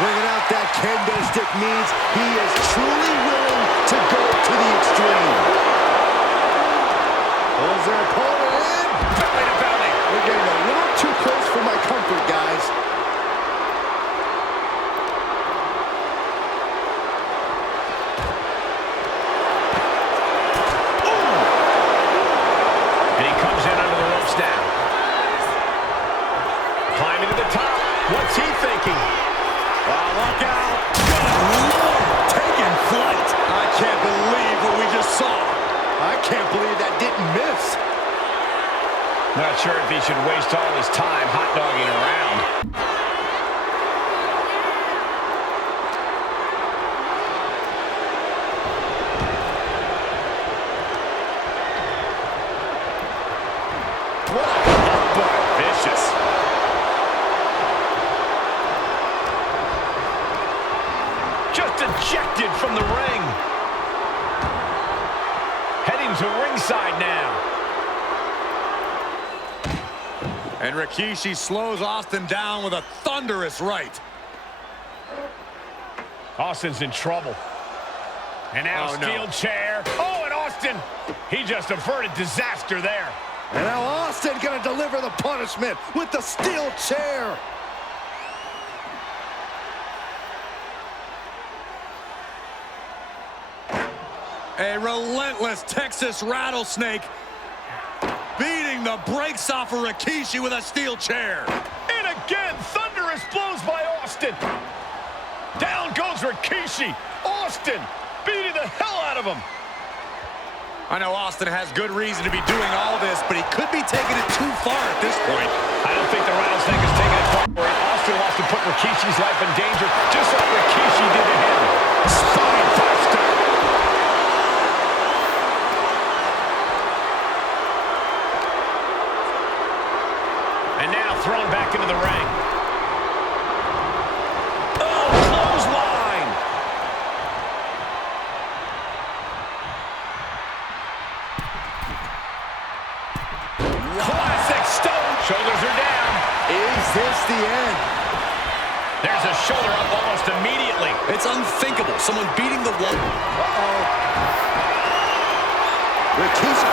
Bringing out that kendo stick means he is truly willing to go to the extreme. Pulls their opponent in. Belly to belly. We're getting a little too close for my comfort, guys. And he comes in under the ropes now. believe what we just saw. I can't believe that didn't miss. Not sure if he should waste all his time hot-dogging around. What a headbutt. Vicious. Just ejected from the ring. Heading to ringside now. And Rikishi slows Austin down with a thunderous right. Austin's in trouble. And now steel chair. Oh, and Austin, he just averted disaster there. And now Austin gonna deliver the punishment with the steel chair. A relentless Texas rattlesnake beating the brakes off of Rikishi with a steel chair. And again, thunderous blows by Austin. Down goes Rikishi. Austin beating the hell out of him. I know Austin has good reason to be doing all this, but he could be taking it too far at this point. I don't think the rattlesnake is taking it far. Austin wants to put Rikishi's life in danger, just like Rikishi did to him. Spine buster. And now thrown back into the ring. Oh, clothesline. Classic stone. Shoulders are down. Is this the end? There's a shoulder up almost immediately. It's unthinkable. Someone beating the one. Uh-oh. Rikishi.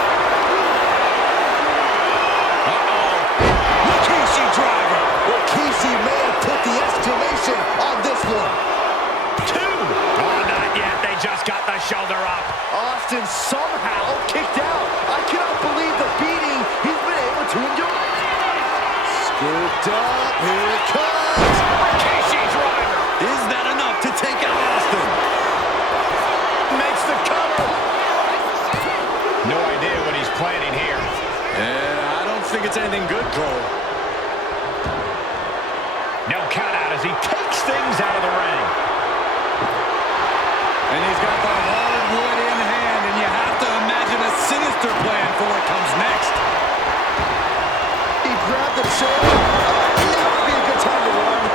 Rikishi driver. Rikishi may have put the exclamation on this one. 2. Oh, not yet. They just got the shoulder up. Austin somehow kicked out. I cannot believe the beating he's been able to endure. Scooped up. Here it comes. Rikishi driver. Is that enough to take out Austin? Makes the cover. No idea what he's planning here. And I don't think it's anything good, Cole. No count out as he takes things out of the ring. And he's got the hardwood in hand, and you have to imagine a sinister plan for what comes next. He grabbed the chair. That would be a good time to run.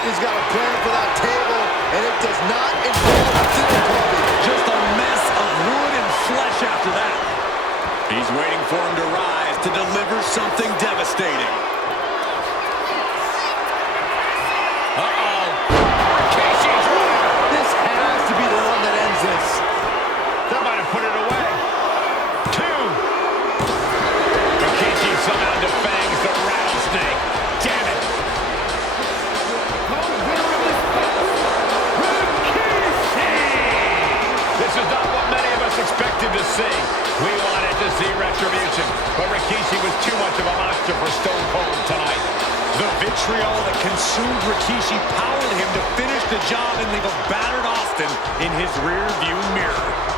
He's got a plan for that table, and it does not involve difficulty. Just a mess of wood and flesh after that. He's waiting for him to rise to deliver something devastating. Uh-oh. Rikishi driver. This has to be the one that ends this. That might have put it away. 2. Rikishi somehow defangs the rattlesnake. Damn it. This is not what many of us expected to see. We wanted to see retribution, but Rikishi was too much of a monster for Stone Cold tonight. The vitriol that consumed Rikishi powered him to finish the job and leave a battered Austin in his rear-view mirror.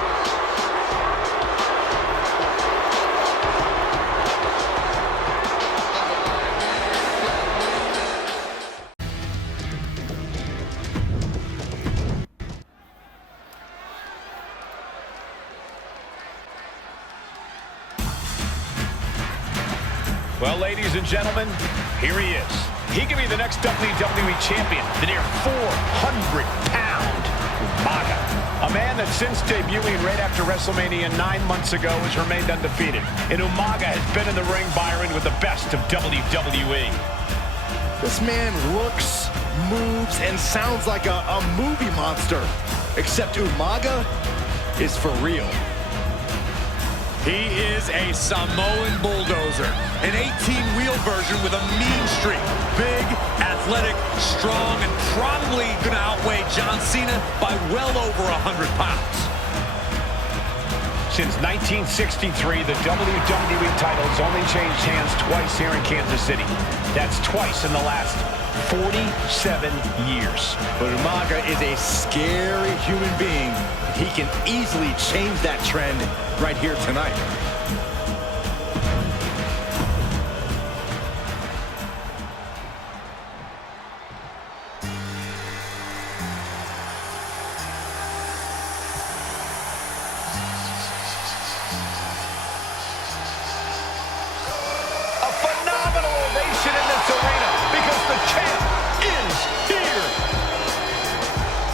Well, ladies and gentlemen, here he is. He can be the next WWE champion, the near 400-pound Saga. A man that since debuting right after WrestleMania 9 months ago has remained undefeated. And Umaga has been in the ring, Byron, with the best of WWE. This man looks, moves, and sounds like a movie monster. Except Umaga is for real. He is a Samoan bulldozer, an 18-wheel version with a mean streak. Big, athletic, strong, and probably going to outweigh John Cena by well over 100 pounds. Since 1963, the WWE title's only changed hands twice here in Kansas City. That's twice in the last 47 years. But Umaga is a scary human being. He can easily change that trend right here tonight.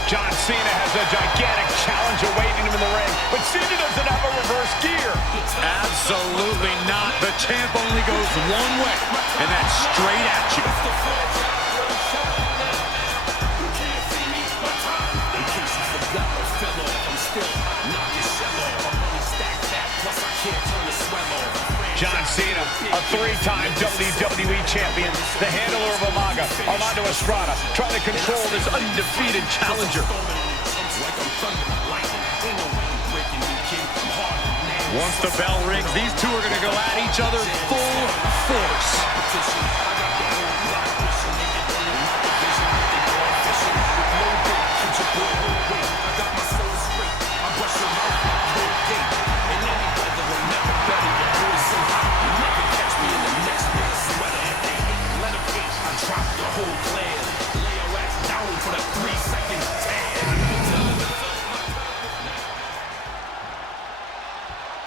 John Cena has a gigantic challenge awaiting him in the ring, but Cena doesn't have a reverse gear. Absolutely not. The champ only goes one way, and that's straight at you. John Cena, a three-time WWE champion, the handler of Umaga, Armando Estrada, trying to control this undefeated challenger. Once the bell rings, these two are going to go at each other full force.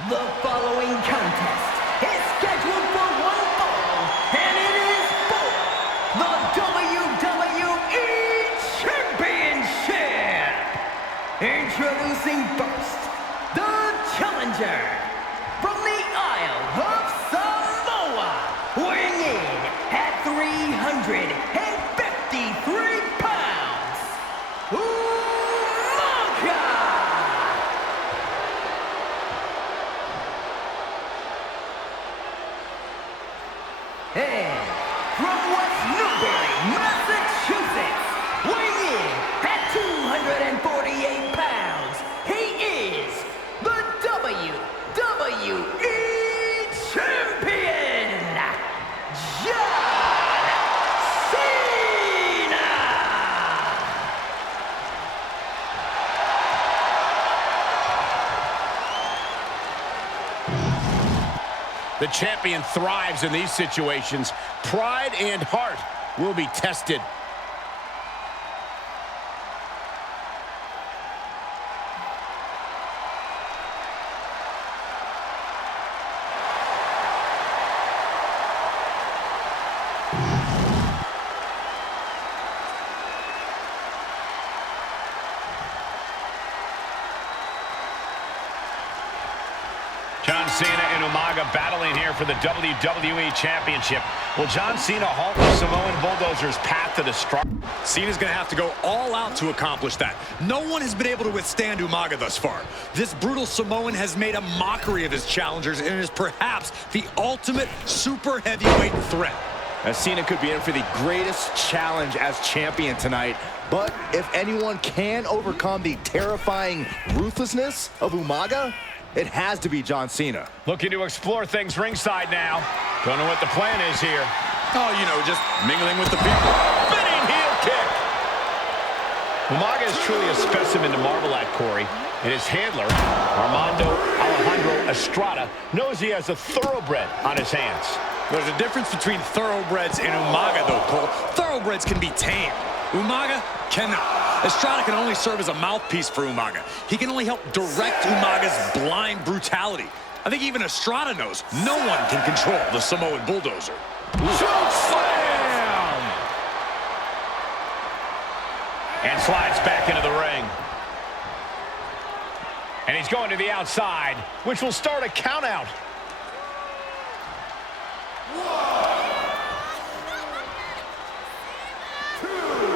The following contest is scheduled for one fall, and it is for the WWE Championship. Introducing first, the challenger from the Isle of Samoa, weighing in at 353 pounds, Umaga. And from West Newbury, Massachusetts, weighing in at 248 pounds, he is the WWE Champion, John Cena! The champion thrives in these situations. Pride and heart will be tested. John Cena and Umaga battling here for the WWE Championship. Will John Cena halt the Samoan Bulldozer's path to destruction? Cena's going to have to go all out to accomplish that. No one has been able to withstand Umaga thus far. This brutal Samoan has made a mockery of his challengers and is perhaps the ultimate super heavyweight threat. Cena could be in for the greatest challenge as champion tonight. But if anyone can overcome the terrifying ruthlessness of Umaga, it has to be John Cena. Looking to explore things ringside now. Don't know what the plan is here. Oh, you know, just mingling with the people. Spinning heel kick. Umaga is truly a specimen to marvel at, Corey. And his handler, Armando Estrada, knows he has a thoroughbred on his hands. There's a difference between thoroughbreds and Umaga, though, Cole. Thoroughbreds can be tamed. Umaga cannot. Estrada can only serve as a mouthpiece for Umaga. He can only help direct Umaga's blind brutality. I think even Estrada knows no one can control the Samoan Bulldozer. Choke slam! And slides back into the ring. And he's going to the outside, which will start a countout.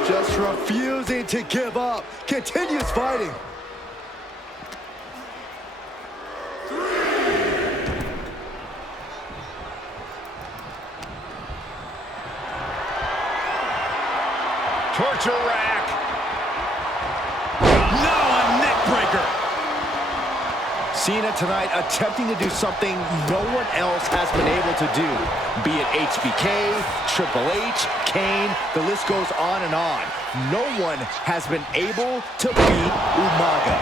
Just refusing to give up. Continues fighting. Torture rack. No, a neck breaker. Cena tonight attempting to do something no one else has been able to do. Be it HBK, Triple H, Kane, the list goes on and on. No one has been able to beat Umaga.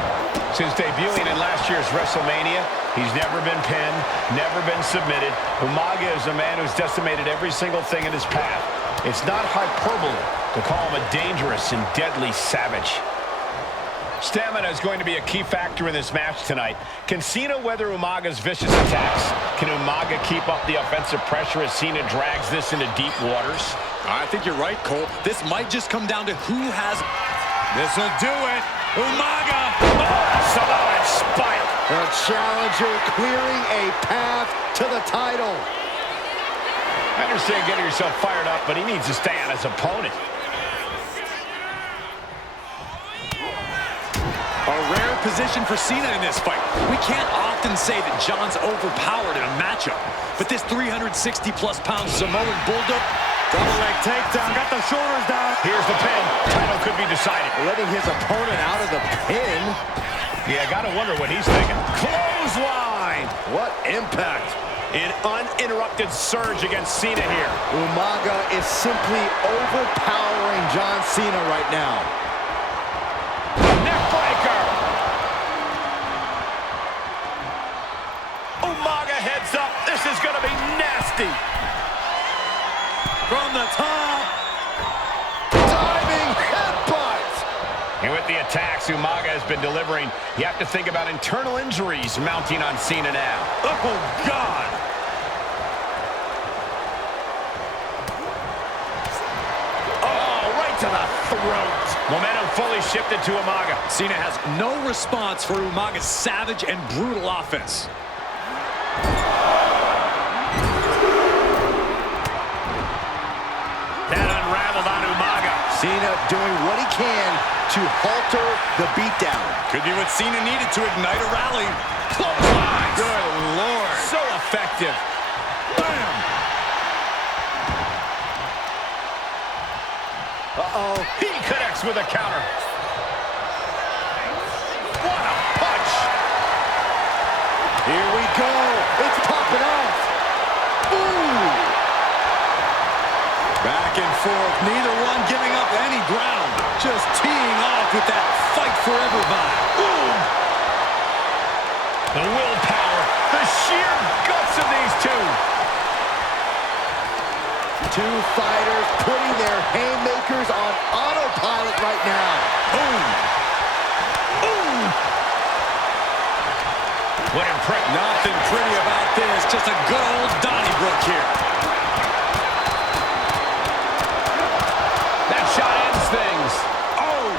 Since debuting in last year's WrestleMania, he's never been pinned, never been submitted. Umaga is a man who's decimated every single thing in his path. It's not hyperbole to call him a dangerous and deadly savage. Stamina is going to be a key factor in this match tonight. Can Cena weather Umaga's vicious attacks? Can Umaga keep up the offensive pressure as Cena drags this into deep waters? I think you're right, Cole. This might just come down to who has... This'll do it. Umaga! Oh, Samoan spike. The challenger clearing a path to the title. I understand getting yourself fired up, but he needs to stay on his opponent. A rare position for Cena in this fight. We can't often say that John's overpowered in a matchup, but this 360-plus pound Samoan Bulldog... Double leg takedown, got the shoulders down. Here's the pin. Title could be decided. Letting his opponent out of the pin. Yeah, gotta wonder what he's thinking. Clothesline. What impact. An uninterrupted surge against Cena here. Umaga is simply overpowering John Cena right now. Neckbreaker. Umaga heads up. This is gonna be nasty. From the top. Diving headbutt. And with the attacks Umaga has been delivering, you have to think about internal injuries mounting on Cena now. Oh, God. Oh, right to the throat. Momentum fully shifted to Umaga. Cena has no response for Umaga's savage and brutal offense. That unraveled on Umaga. Cena doing what he can to halter the beatdown. Could be what Cena needed to ignite a rally. Clothesline. Good Lord. So effective. Bam. Uh-oh. He connects with a counter. What a punch. Here we go. It's popping off. Ooh. Back and forth. Neither one giving up any ground. Just teeing off with that fight forever vibe. Boom. The willpower. The sheer guts of these two. Two fighters putting their haymakers on autopilot right now. Boom. Boom. What impressive. Nothing pretty about this. Just a good old Donnybrook here. That shot ends things. Oh.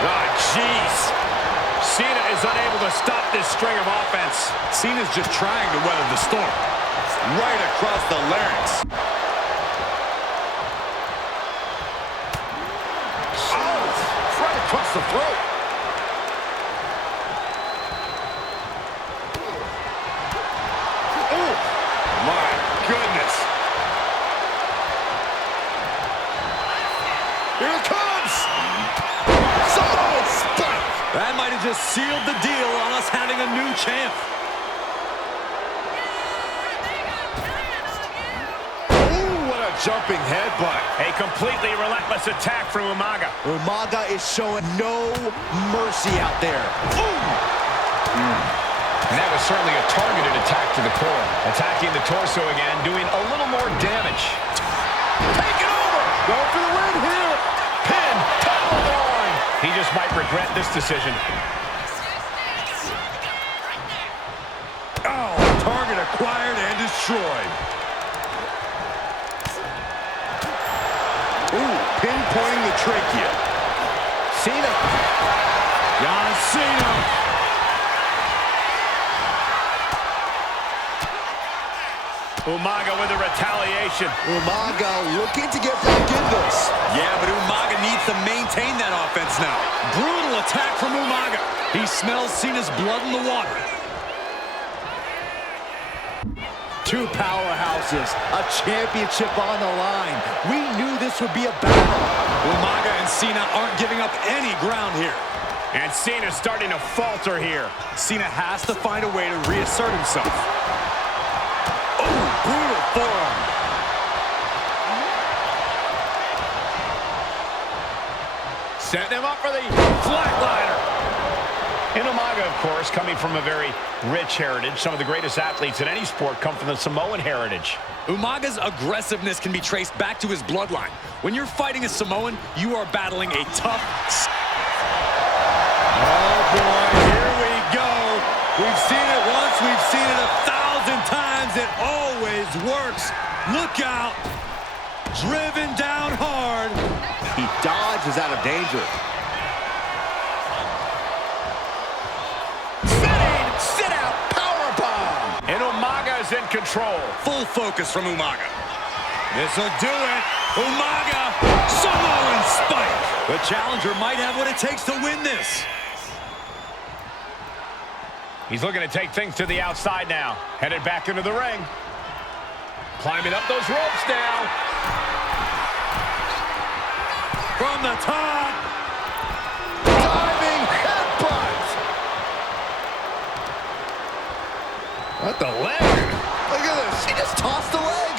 Ah, jeez. Cena is unable to stop this string of offense. Cena's just trying to weather the storm. Right across the larynx. Oh, right across the throat. Oh, my goodness. Here it comes. Samoan spike. That might have just sealed the deal on us having a new champ. Jumping headbutt. A completely relentless attack from Umaga. Umaga is showing no mercy out there. And that was certainly a targeted attack to the core. Attacking the torso again, doing a little more damage. Take it over! Go for the win here. Pin, top of the line. He just might regret this decision. Oh, target acquired and destroyed. Ooh, pinpointing the trachea. Cena. John Cena. Umaga with a retaliation. Umaga looking to get back in this. Yeah, but Umaga needs to maintain that offense now. Brutal attack from Umaga. He smells Cena's blood in the water. Two powerhouses, a championship on the line. We knew this would be a battle. Umaga and Cena aren't giving up any ground here. And Cena's starting to falter here. Cena has to find a way to reassert himself. Oh, brutal forearm. Setting him up for the flatliner. And Umaga, of course, coming from a very rich heritage. Some of the greatest athletes in any sport come from the Samoan heritage. Umaga's aggressiveness can be traced back to his bloodline. When you're fighting a Samoan, you are battling a tough... Oh, boy, here we go. We've seen it once, we've seen it 1,000 times. It always works. Look out. Driven down hard. He dodges out of danger. Sit-out powerbomb. And Umaga is in control. Full focus from Umaga. This'll do it. Umaga, Samoan spike. The challenger might have what it takes to win this. He's looking to take things to the outside now. Headed back into the ring. Climbing up those ropes now. From the top. Diving headbutt. What the leg? Look at this. He just tossed the leg.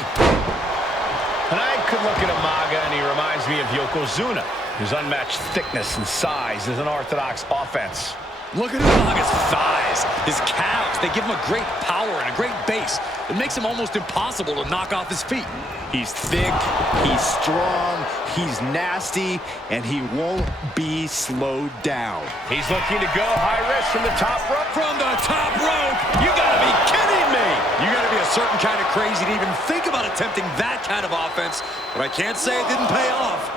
And I could look at Umaga, and he reminds me of Yokozuna. His unmatched thickness and size is an orthodox offense. Look at Umaga's thighs, his calves. They give him a great power and a great base. It makes him almost impossible to knock off his feet. He's thick, he's strong, he's nasty, and he won't be slowed down. He's looking to go high risk from the top rope. From the top rope! You gotta be kidding me! You gotta be a certain kind of crazy to even think about attempting that kind of offense, but I can't say it didn't pay off.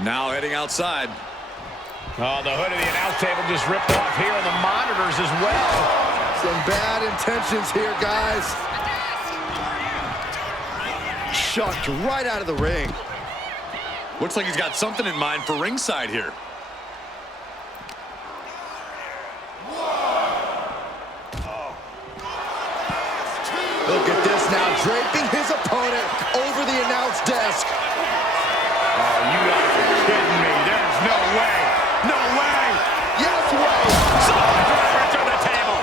Now heading outside. Oh, the hood of the announce table just ripped off here on the monitors as well. Some bad intentions here, guys. Chucked right out of the ring. Looks like he's got something in mind for ringside here. Look at this now, draping his opponent over the announce desk. Oh, you guys are kidding me. There's no way. No way. Yes way. Driver to the table.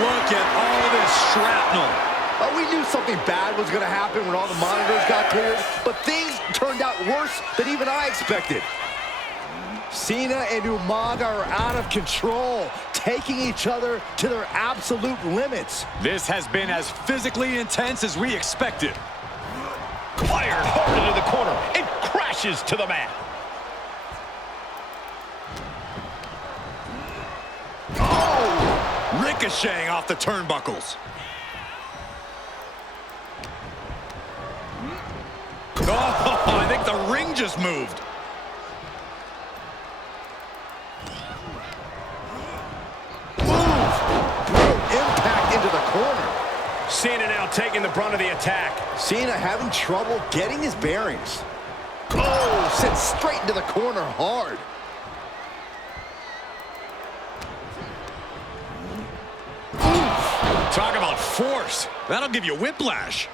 Look at all this shrapnel. We knew something bad was going to happen when all the monitors got cleared, but things turned out worse than even I expected. Cena and Umaga are out of control, taking each other to their absolute limits. This has been as physically intense as we expected. Fired hard into the corner. It crashes to the mat. Oh! Ricocheting off the turnbuckles. Oh, I think the ring just moved. Impact into the corner. Cena now taking the brunt of the attack. Cena having trouble getting his bearings. Oh, sent straight into the corner hard. Talk about force. That'll give you whiplash.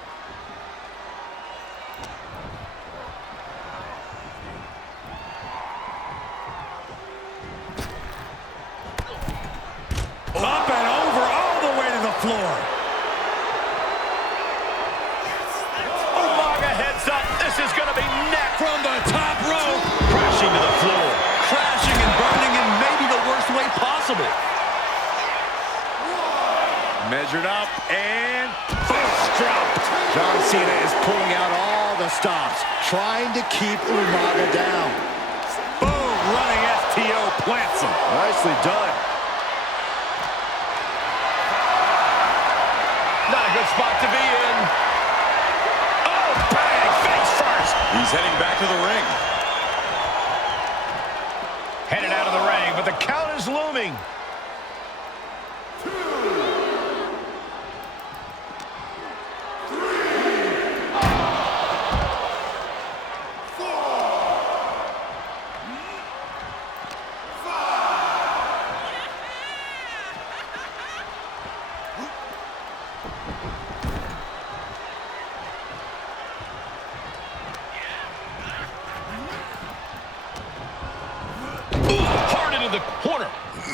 Up and over, all the way to the floor. Umaga heads up. This is going to be neck. From the top rope. Crashing to the floor. Crashing and burning in maybe the worst way possible. Measured up and first drop. John Cena is pulling out all the stops, trying to keep Umaga down. Boom, running STO plants him. Nicely done. Not a good spot to be in. Oh, bang, face first. He's heading back to the ring. Headed out of the ring, but the count is looming.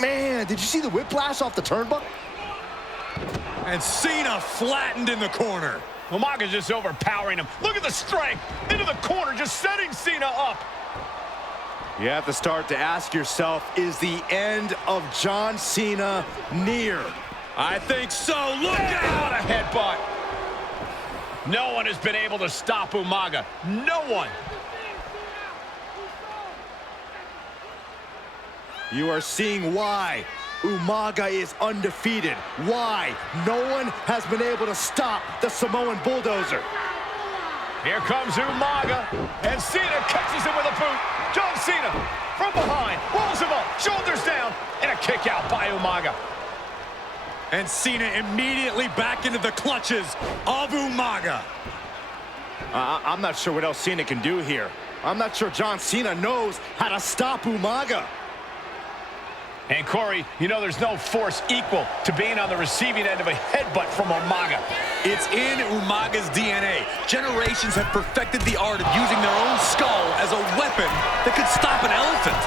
Man, did you see the whiplash off the turnbuckle? And Cena flattened in the corner. Umaga's just overpowering him. Look at the strength. Into the corner, just setting Cena up. You have to start to ask yourself, is the end of John Cena near? I think so. Look out! What a headbutt. No one has been able to stop Umaga. No one. You are seeing why Umaga is undefeated. Why no one has been able to stop the Samoan Bulldozer. Here comes Umaga, and Cena catches him with a boot. John Cena from behind, rolls him up, shoulders down, and a kick out by Umaga. And Cena immediately back into the clutches of Umaga. I'm not sure what else Cena can do here. I'm not sure John Cena knows how to stop Umaga. And Corey, you know there's no force equal to being on the receiving end of a headbutt from Umaga. It's in Umaga's DNA. Generations have perfected the art of using their own skull as a weapon that could stop an elephant.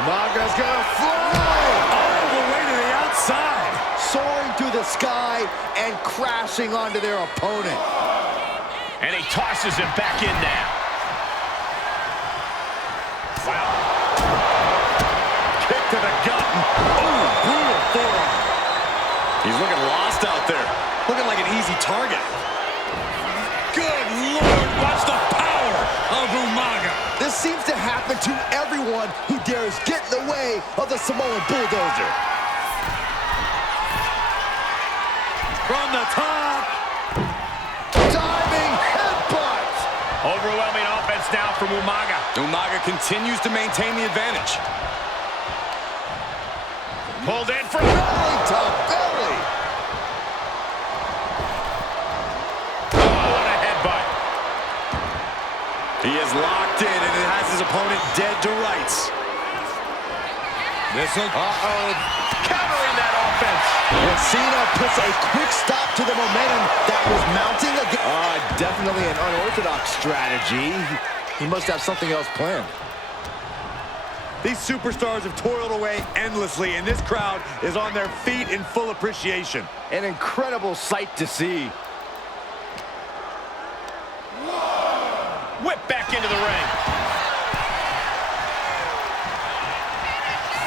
Umaga's gonna fly All the way to the outside. soaring through the sky and crashing onto their opponent. And he tosses him back in now. Wow. Kick to the gut. Oh, brutal forearm. He's looking lost out there. Looking like an easy target. Good Lord, watch the power of Umaga. This seems to happen to everyone who dares get in the way of the Samoan Bulldozer. From the top. Diving headbutt. Overwhelming offense now from Umaga. Umaga continues to maintain the advantage. Pulled in from... Belly to belly. Oh, what a headbutt. He is locked in and it has his opponent dead to rights. This'll... Countering that offense. And Cena puts a quick stop to the momentum that was mounting again. Definitely an unorthodox strategy. He must have something else planned. These superstars have toiled away endlessly, and this crowd is on their feet in full appreciation. An incredible sight to see. Whip back into the ring.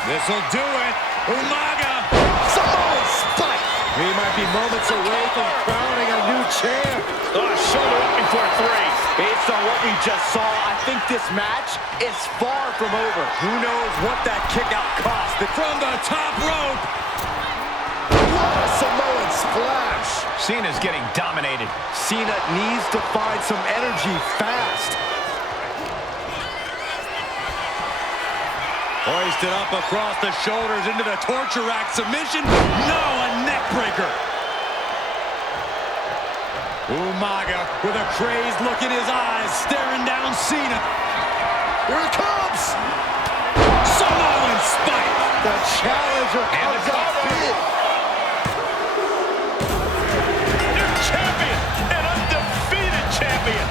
This'll do it. Umaga. Samoan spike. We might be moments away from crowning a new champ. Shoulder up before three. Based on what we just saw, I think this match is far from over. Who knows what that kick out cost? From the top rope. What a Samoan splash. Cena's getting dominated. Cena needs to find some energy fast. Hoisted up across the shoulders into the torture rack submission. No, a neck breaker. Umaga with a crazed look in his eyes, staring down Cena. Here it comes. Samoan spike. The challenger comes up big. New champion, an undefeated champion.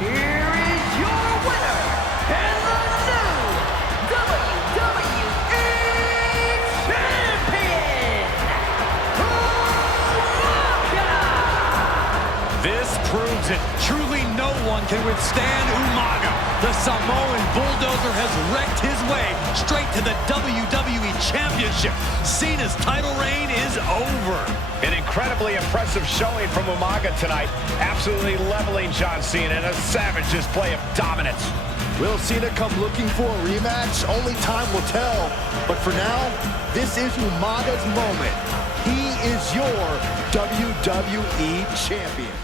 Here is your winner, and the new WWE Champion, Umaga! This proves it. Truly no one can withstand Umaga. The Samoan Bulldozer has wrecked his way straight to the WWE Championship. Cena's title reign is over. An incredibly impressive showing from Umaga tonight. Absolutely leveling John Cena in a savage display of dominance. Will Cena come looking for a rematch? Only time will tell. But for now, this is Umaga's moment. He is your WWE Champion.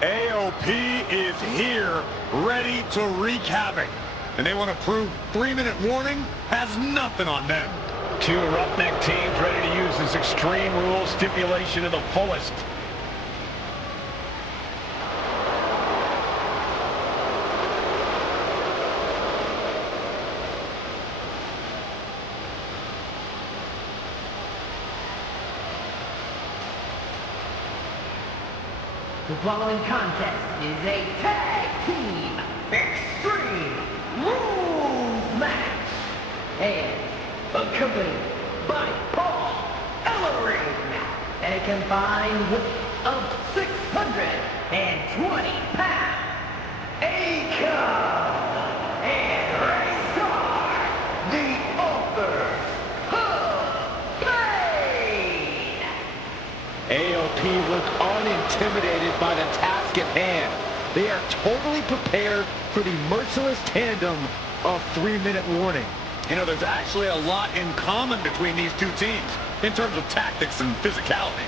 AOP is here, ready to wreak havoc. And they want to prove 3-minute warning has nothing on them. Two roughneck teams ready to use this extreme rule stipulation to the fullest. The following contest is a tag team extreme rules match and accompanied by Paul Ellering and a combined weight of 620 pounds. Akon and Raystar, the authors of pain. AOP look unintimidated by the task at hand. They are totally prepared for the merciless tandem of 3-minute warning. You know, there's actually a lot in common between these two teams in terms of tactics and physicality.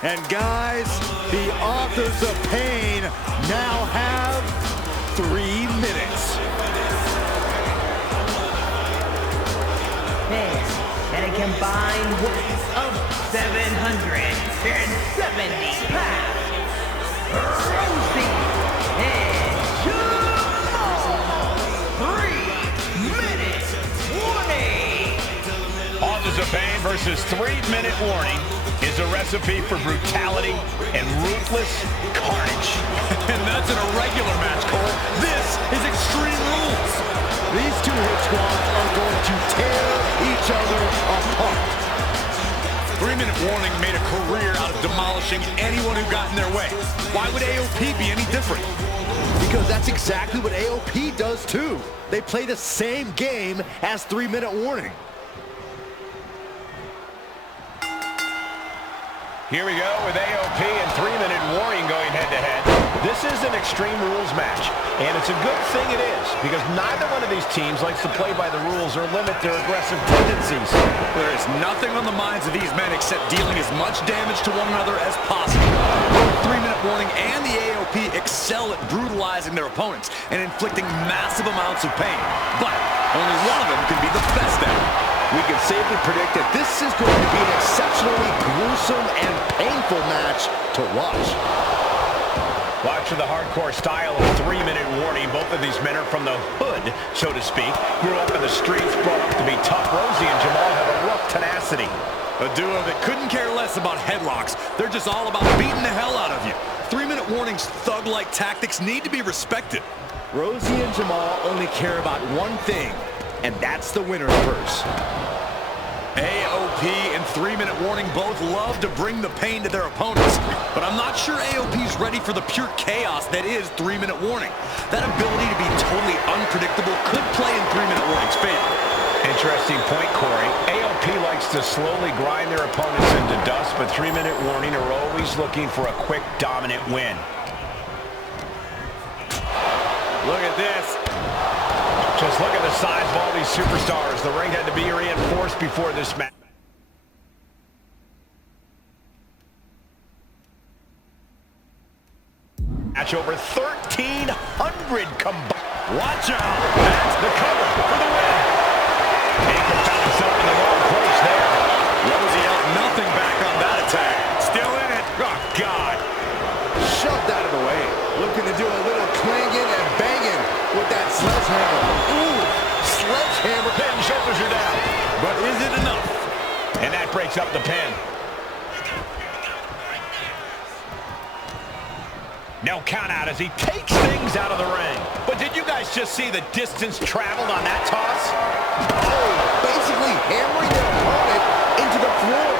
And guys, the authors of pain now have 3 minutes. And a combined weight of 770 pounds. Rosie and Jamal. 3-minute warning. Authors of Pain versus 3-minute warning is a recipe for brutality and ruthless carnage. And that's in a regular match, Cole. This is Extreme Rules. These two hit squads are going to tear each other apart. 3-minute warning made a career out of demolishing anyone who got in their way. Why would AOP be any different? Because that's exactly what AOP does too. They play the same game as 3-minute warning. Here we go with AOP and 3-minute warning going head-to-head. This is an Extreme Rules match, and it's a good thing it is, because neither one of these teams likes to play by the rules or limit their aggressive tendencies. There is nothing on the minds of these men except dealing as much damage to one another as possible. Both 3-minute warning and the AOP excel at brutalizing their opponents and inflicting massive amounts of pain. But only one of them can be the best at it. We can safely predict that this is going to be an exceptionally gruesome and painful match to watch. Watch for the hardcore style of 3-minute warning. Both of these men are from the hood, so to speak. Grew up in the streets, brought up to be tough. Rosie and Jamal have a rough tenacity. A duo that couldn't care less about headlocks. They're just all about beating the hell out of you. 3-minute warning's thug-like tactics need to be respected. Rosie and Jamal only care about one thing, and that's the winner's purse. AOP and 3-minute warning both love to bring the pain to their opponents, but I'm not sure AOP's ready for the pure chaos that is 3-minute warning. That ability to be totally unpredictable could play in 3-minute warning's favor. Interesting point, Corey. AOP likes to slowly grind their opponents into dust, but 3-minute warning are always looking for a quick, dominant win. Look at this. Just look at the size of all these superstars. The ring had to be reinforced before this match. Match over 1,300 combined. Watch out. That's the cover for the win. Akon found himself in the wrong place there. Rosie out nothing back on that attack. Still in it. Oh, God. Shoved out of the way. Looking to do a little clanging and banging with that sledgehammer. Ooh, sledgehammer. Head and shoulders are down. But is it enough? And that breaks up the pin. No count out as he takes things out of the ring. But did you guys just see the distance traveled on that toss? Oh, basically hammering their opponent into the floor.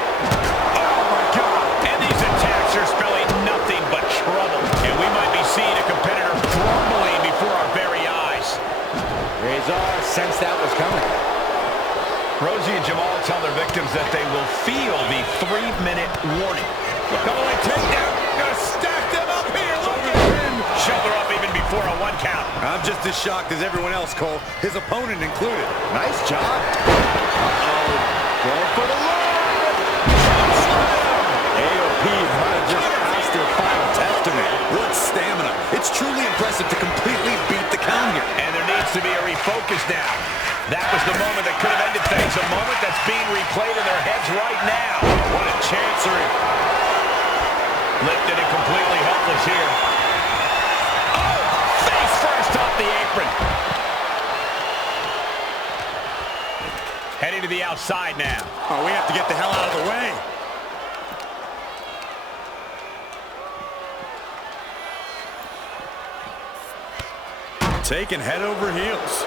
Oh my God. And these attacks are spelling nothing but trouble. And we might be seeing a competitor crumbling before our very eyes. Razor sensed that was coming. Rosie and Jamal tell their victims that they will feel the 3-minute warning. Double leg takedown. Gonna stack them up here. Look at him. Shoulder up even before a 1 count. I'm just as shocked as everyone else, Cole. His opponent included. Nice job. Uh-oh. Going for the Lord. AOP might have just passed their final testament. What stamina. It's truly impressive to completely needs to be a refocus now. That was the moment that could have ended things. A moment that's being replayed in their heads right now. What a chancery. Lifted and completely helpless here. Oh, face first off the apron. Heading to the outside now. Oh, we have to get the hell out of the way. Taking head over heels.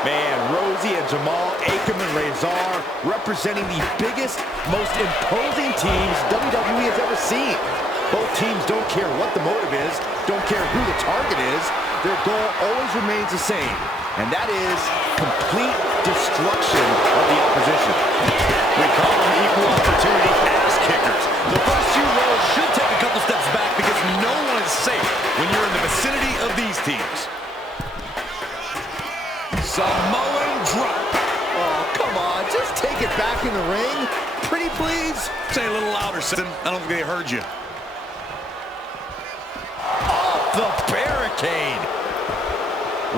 Man, Rosie and Jamal, Akam and Razor representing the biggest, most imposing teams WWE has ever seen. Both teams don't care what the motive is, don't care who the target is. Their goal always remains the same, and that is complete destruction of the opposition. We call them equal opportunity ass kickers. The first few rows should take a couple steps back because no one is safe when you're in the vicinity of these teams. Samoan drop. Oh, come on, just take it back in the ring. Pretty please. Say a little louder, Sid. I don't think they heard you. Off the barricade.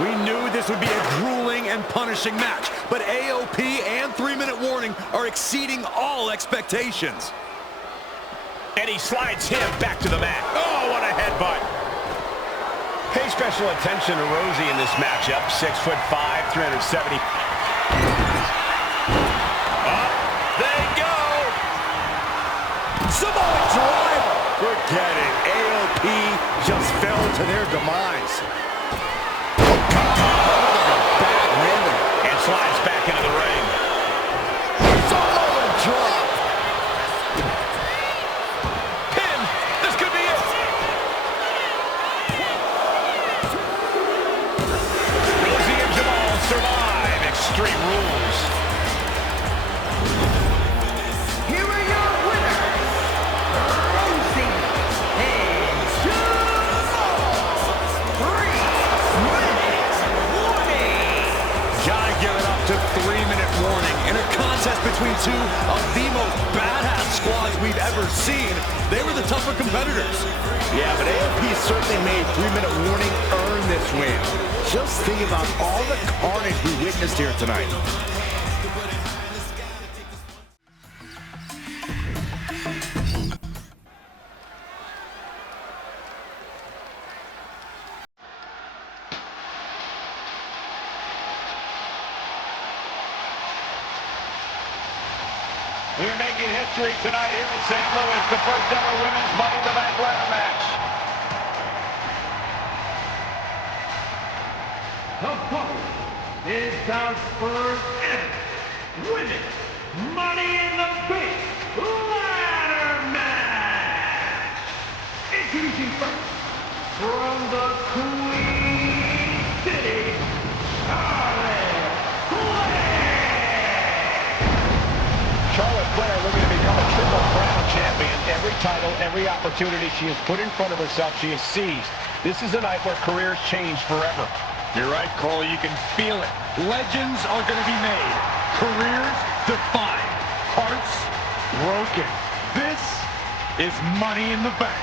We knew this would be a grueling and punishing match, but AOP and 3-minute warning are exceeding all expectations. And he slides him back to the mat. Oh, what a headbutt. Pay special attention to Rosie in this matchup. 6'5", 370. Up they go. Samoan driver. Forget it. AOP just fell to their demise. Oh, God. Bad landing. And slides back into the ring. Samoan drop. Pin. This could be it. Rosie and Jamal survive Extreme Rules. Here are your winners, Rosie and Jamal. 3-minute warning. Gotta give it up to 3-minute warning. In a contest between two of the most badass squads we've ever seen, they were the tougher competitors. Yeah, but AOP certainly made 3-minute warning earn this win. Just think about all the carnage we witnessed here tonight. We're making history tonight here in St. Louis. The first ever women's Money in the Bank ladder match. The following is our first ever women's Money in the Bank ladder match. Introducing first, from the Queen City, Charlotte Flair looking to become a Triple Crown champion. Every title, every opportunity she has put in front of herself, she has seized. This is a night where careers change forever. You're right, Cole. You can feel it. Legends are going to be made. Careers defined. Hearts broken. This is Money in the Bank.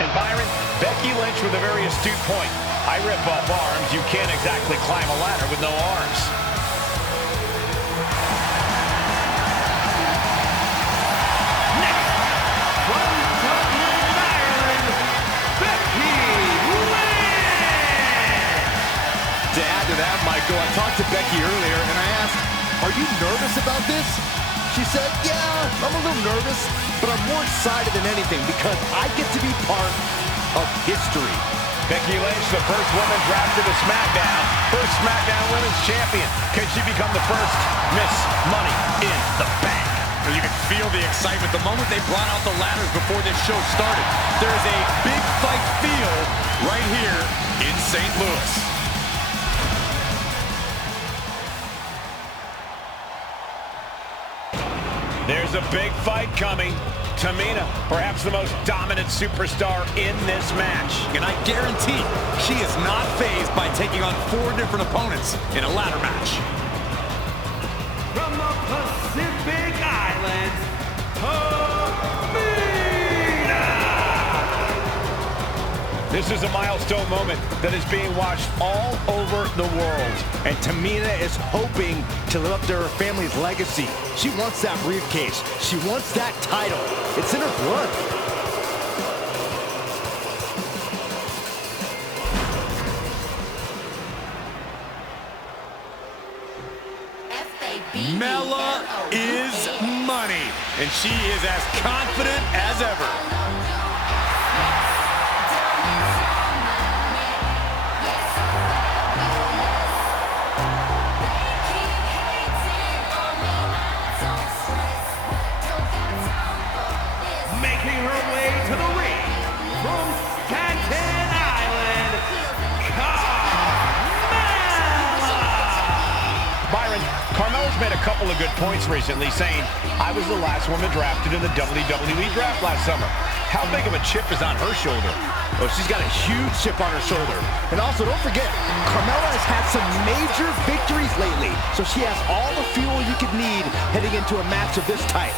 And Byron, Becky Lynch with a very astute point. I rip off arms. You can't exactly climb a ladder with no arms. Next, from Dublin, Ireland, Becky Lynch. To add to that, Michael, I talked to Becky earlier and I asked, are you nervous about this? She said, yeah, I'm a little nervous, but I'm more excited than anything because I get to be part of history. Becky Lynch, the first woman drafted to SmackDown. First SmackDown Women's Champion. Can she become the first Miss Money in the Bank? You can feel the excitement the moment they brought out the ladders before this show started. There is a big fight feel right here in St. Louis. There's a big fight coming. Tamina, perhaps the most dominant superstar in this match. And I guarantee she is not fazed by taking on 4 different opponents in a ladder match. From the Pacific Islands, This is a milestone moment that is being watched all over the world. And Tamina is hoping to live up to her family's legacy. She wants that briefcase. She wants that title. It's in her blood. Mela is money, and she is as confident as ever. Making her way to the ring from Staten Island, Byron, Carmella's made a couple of good points recently, saying, I was the last woman drafted in the WWE draft last summer. How big of a chip is on her shoulder? Oh, she's got a huge chip on her shoulder. And also, don't forget, Carmella has had some major victories lately, so she has all the fuel you could need heading into a match of this type.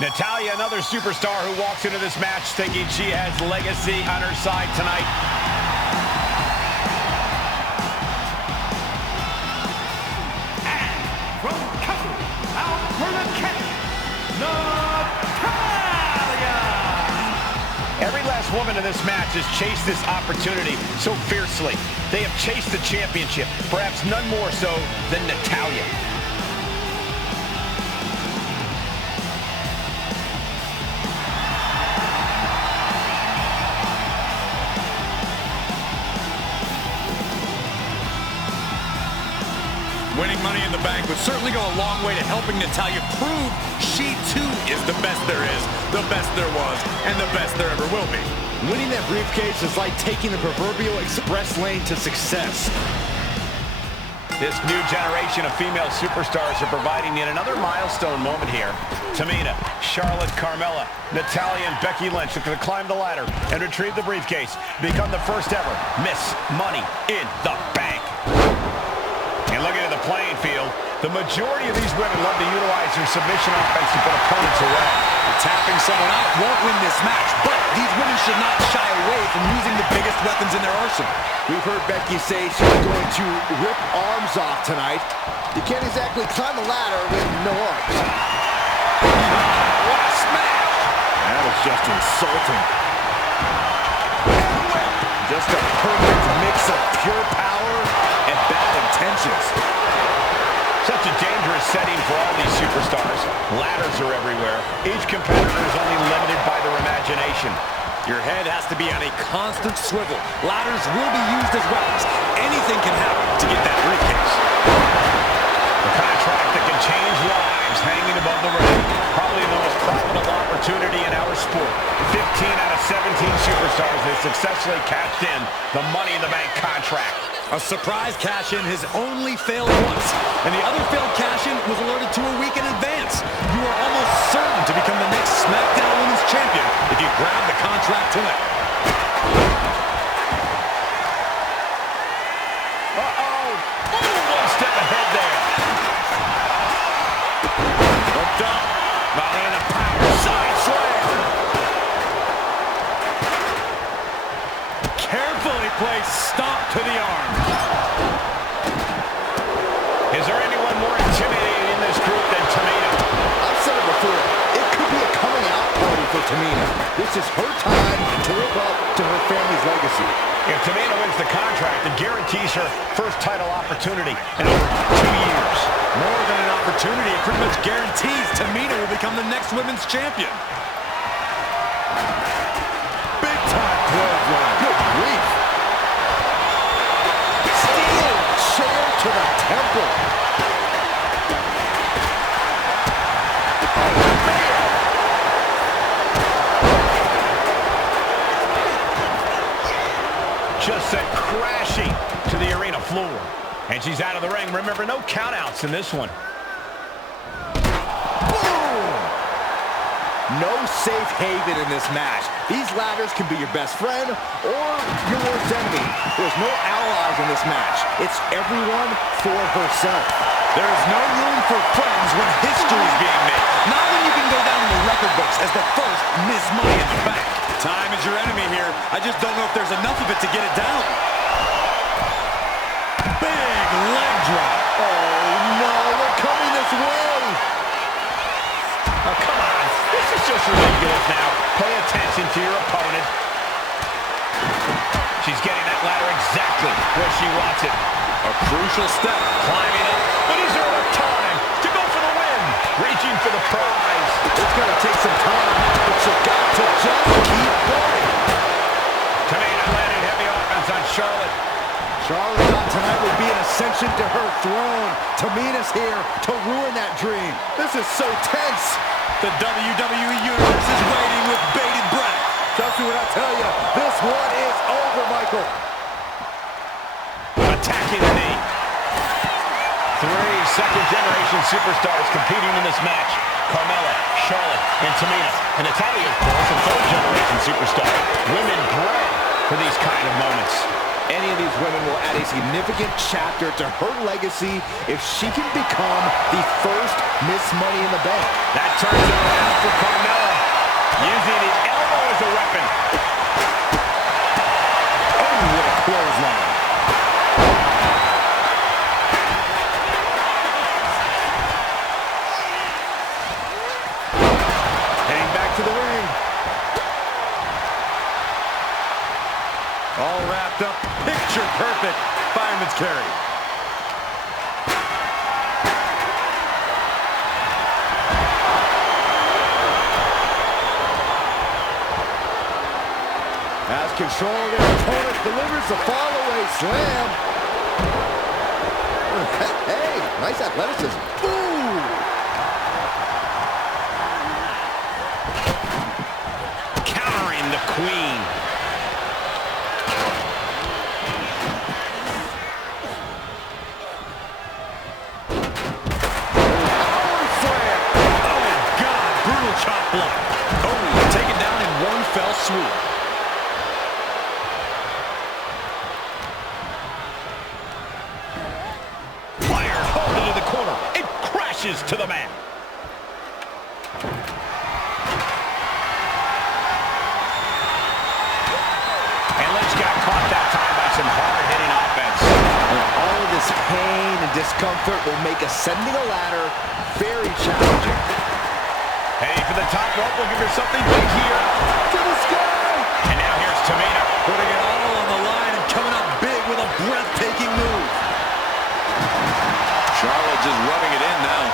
Natalya, another superstar who walks into this match thinking she has legacy on her side tonight. and from Country out for the count, Natalya. Every last woman in this match has chased this opportunity so fiercely. They have chased the championship, perhaps none more so than Natalya. Winning Money in the Bank would certainly go a long way to helping Natalya prove she too is the best there is, the best there was, and the best there ever will be. Winning that briefcase is like taking the proverbial express lane to success. This new generation of female superstars are providing yet another milestone moment here. Tamina, Charlotte, Carmella, Natalya, and Becky Lynch look to climb the ladder and retrieve the briefcase, become the first ever Miss Money in the Bank. And looking at the playing field, the majority of these women love to utilize their submission offense to put opponents away. Tapping someone out won't win this match, but these women should not shy away from using the biggest weapons in their arsenal. We've heard Becky say she's going to rip arms off tonight. You can't exactly climb a ladder with no arms. What a smash! That was just insulting. Just a perfect mix of pure power and bad intentions. Such a dangerous setting for all these superstars. Ladders are everywhere. Each competitor is only limited by their imagination. Your head has to be on a constant swivel. Ladders will be used as weapons. Anything can happen to get that briefcase. A contract that can change lives hanging above the ring. Probably the most profitable opportunity in our sport. 15 out of 17 superstars have successfully cashed in the Money in the Bank contract. A surprise cash-in has only failed once, and the other failed cash-in was alerted to a week in advance. You are almost certain to become the next SmackDown Women's Champion if you grab the contract tonight. Uh-oh! One step ahead there. Hooked up. Behind a power side slam. Carefully placed stomp to the arm. Is there anyone more intimidating in this group than Tamina? I've said it before, it could be a coming out party for Tamina. This is her time to live up to her family's legacy. If Tamina wins the contract, it guarantees her first title opportunity in over 2 years. More than an opportunity, it pretty much guarantees Tamina will become the next women's champion. Big time bloodline. Good grief. Steel chair to the temple. Just sent crashing to the arena floor. And she's out of the ring. Remember, no countouts in this one. No safe haven in this match. These ladders can be your best friend or your worst enemy. There's no allies in this match. It's everyone for herself. There's no room for friends when history is being made. Not when you can go down in the record books as the first Miss Money in the Bank. Time is your enemy here. I just don't know if there's enough of it to get it down. Big leg drop. Oh no, they're coming this way. Oh, come on. This is just ridiculous now. Pay attention to your opponent. She's getting that ladder exactly where she wants it. A crucial step. Climbing up. But is there enough time to go for the win? Reaching for the prize. It's going to take some time, but you've got to just keep going. Tamina landing heavy offense on Charlotte. Charlotte thought tonight would be an ascension to her throne. Tamina's here to ruin that dream. This is so tense. The WWE Universe is waiting with bated breath. Trust me when I tell you, this one is over, Michael. Attacking the knee. 3 second-generation superstars competing in this match. Carmella, Charlotte, and Tamina. And Natalya, of course, a third-generation superstar. Women bred for these kind of moments. Any of these women will add a significant chapter to her legacy if she can become the first Miss Money in the Bank. That turns it around for Carmella. Using the elbow as a weapon. Oh, what a clothesline. Heading back to the ring. All wrapped up, picture perfect. Fireman's carry. Has control of their opponent, delivers the fall-away slam. Hey, nice athleticism. Ooh! Countering the Queen. Chop block. Oh, taken down in one fell swoop. Fired home into the corner. It crashes to the mat. And Lynch got caught that time by some hard-hitting offense. And all of this pain and discomfort will make ascending a ladder very challenging. Heading for the top rope, looking for something big here. To the sky! And now here's Tamina. Putting it all on the line and coming up big with a breathtaking move. Charlotte just rubbing it in now.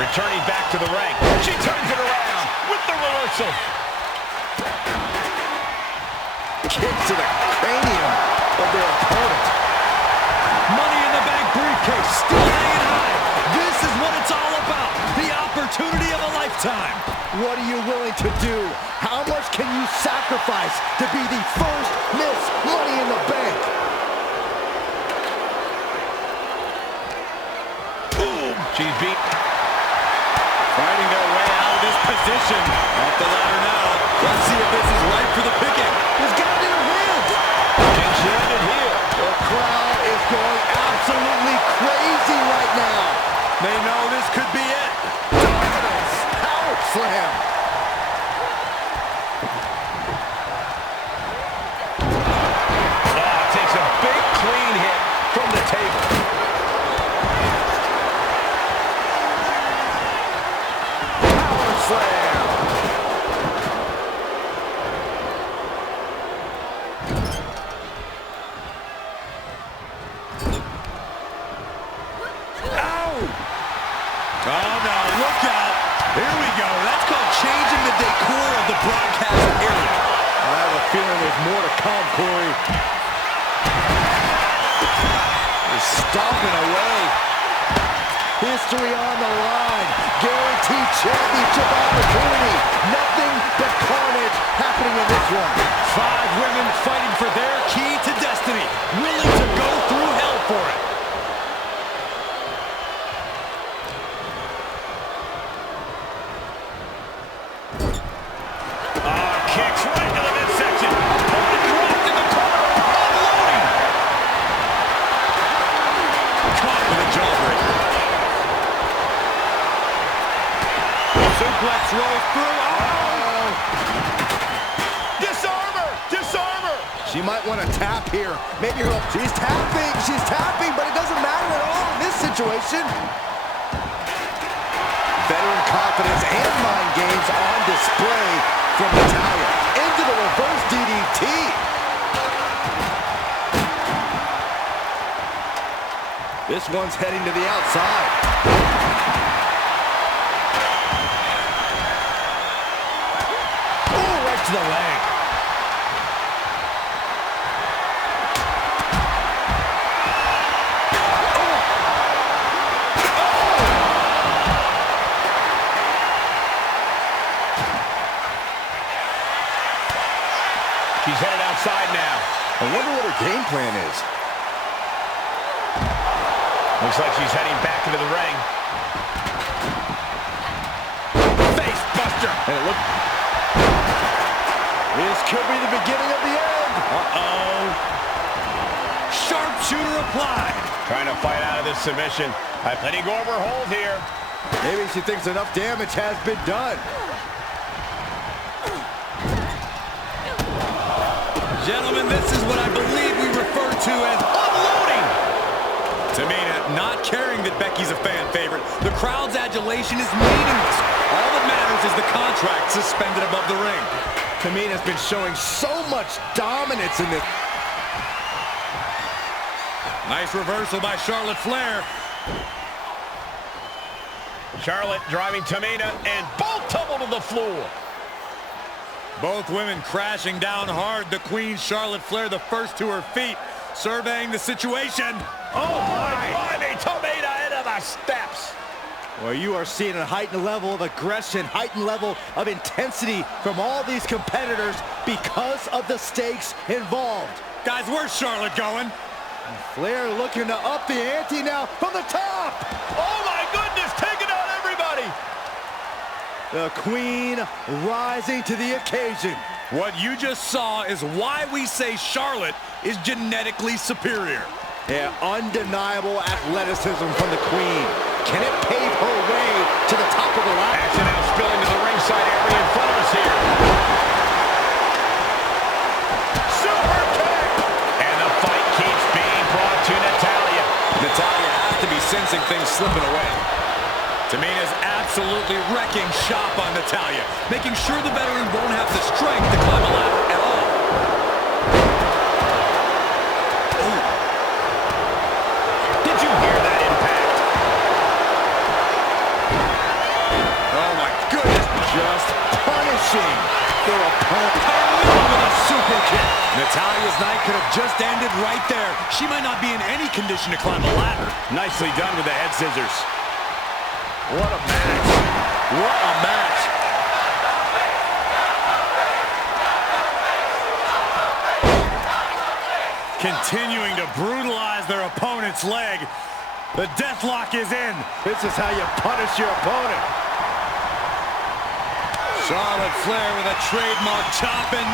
Returning back to the ring. She turns it around with the reversal. Kick to the cranium of their opponent. Money in the Bank briefcase still hanging high. This is what it's all about. The opportunity of a lifetime. What are you willing to do? How much can you sacrifice to be the first Miss Money in the Bank? Boom. She's beat. Fighting their way out of this position. Off the ladder now. Let's see if this is right for the picking. It's got it in her hands. Kicks landed here. The crowd is going absolutely crazy right now. They know this could be it. Dominance. Power slam. Takes a big clean hit from the table. Power slam. Oh, no, look out. Here we go. That's called changing the decor of the broadcast area. I have a feeling there's more to come, Corey. He's stomping away. History on the line. Guaranteed championship opportunity. Nothing but carnage happening in this one. 5 women fighting for their key to destiny. Willing to go through hell for it. caught with a jawbreaker. Suplex rolls through. Oh! Disarm her! Disarm her! She might want to tap here. Maybe her... She's tapping, but it doesn't matter at all in this situation. Veteran confidence and mind games on display from Natalya. Into the reverse DDT. This one's heading to the outside. Oh, right to the leg. She's headed outside now. I wonder what her game plan is. Looks like she's heading back into the ring. Face buster. And this could be the beginning of the end. Uh-oh. Sharpshooter applied. Trying to fight out of this submission. Letting go of her hold here. Maybe she thinks enough damage has been done. Gentlemen, this is what I believe we refer to as unloading. Tamina not caring that Becky's a fan favorite. The crowd's adulation is meaningless. All that matters is the contract suspended above the ring. Tamina's been showing so much dominance in this. Nice reversal by Charlotte Flair. Charlotte driving Tamina, and both tumble to the floor. Both women crashing down hard. The Queen, Charlotte Flair, the first to her feet, surveying the situation. Oh, my Tamina into the steps. Well, you are seeing a heightened level of aggression, heightened level of intensity from all these competitors because of the stakes involved. Guys, where's Charlotte going? Flair looking to up the ante now from the top. Oh, my goodness, taking out everybody. The Queen rising to the occasion. What you just saw is why we say Charlotte is genetically superior. Yeah, undeniable athleticism from the Queen. Can it pave her way to the top of the ladder? Action now spilling to the ringside area in front of us here. Super kick! And the fight keeps being brought to Natalya. Natalya has to be sensing things slipping away. Tamina's absolutely wrecking shop on Natalya, making sure the veteran won't have the strength to climb a ladder at all. Oh. Did you hear that impact? Oh my goodness. Just punishing their opponent. With a super kick. Natalya's night could have just ended right there. She might not be in any condition to climb a ladder. Nicely done with the head scissors. What a match. What a match. Continuing to brutalize their opponent's leg. The deathlock is in. This is how you punish your opponent. Charlotte Flair with a trademark chop and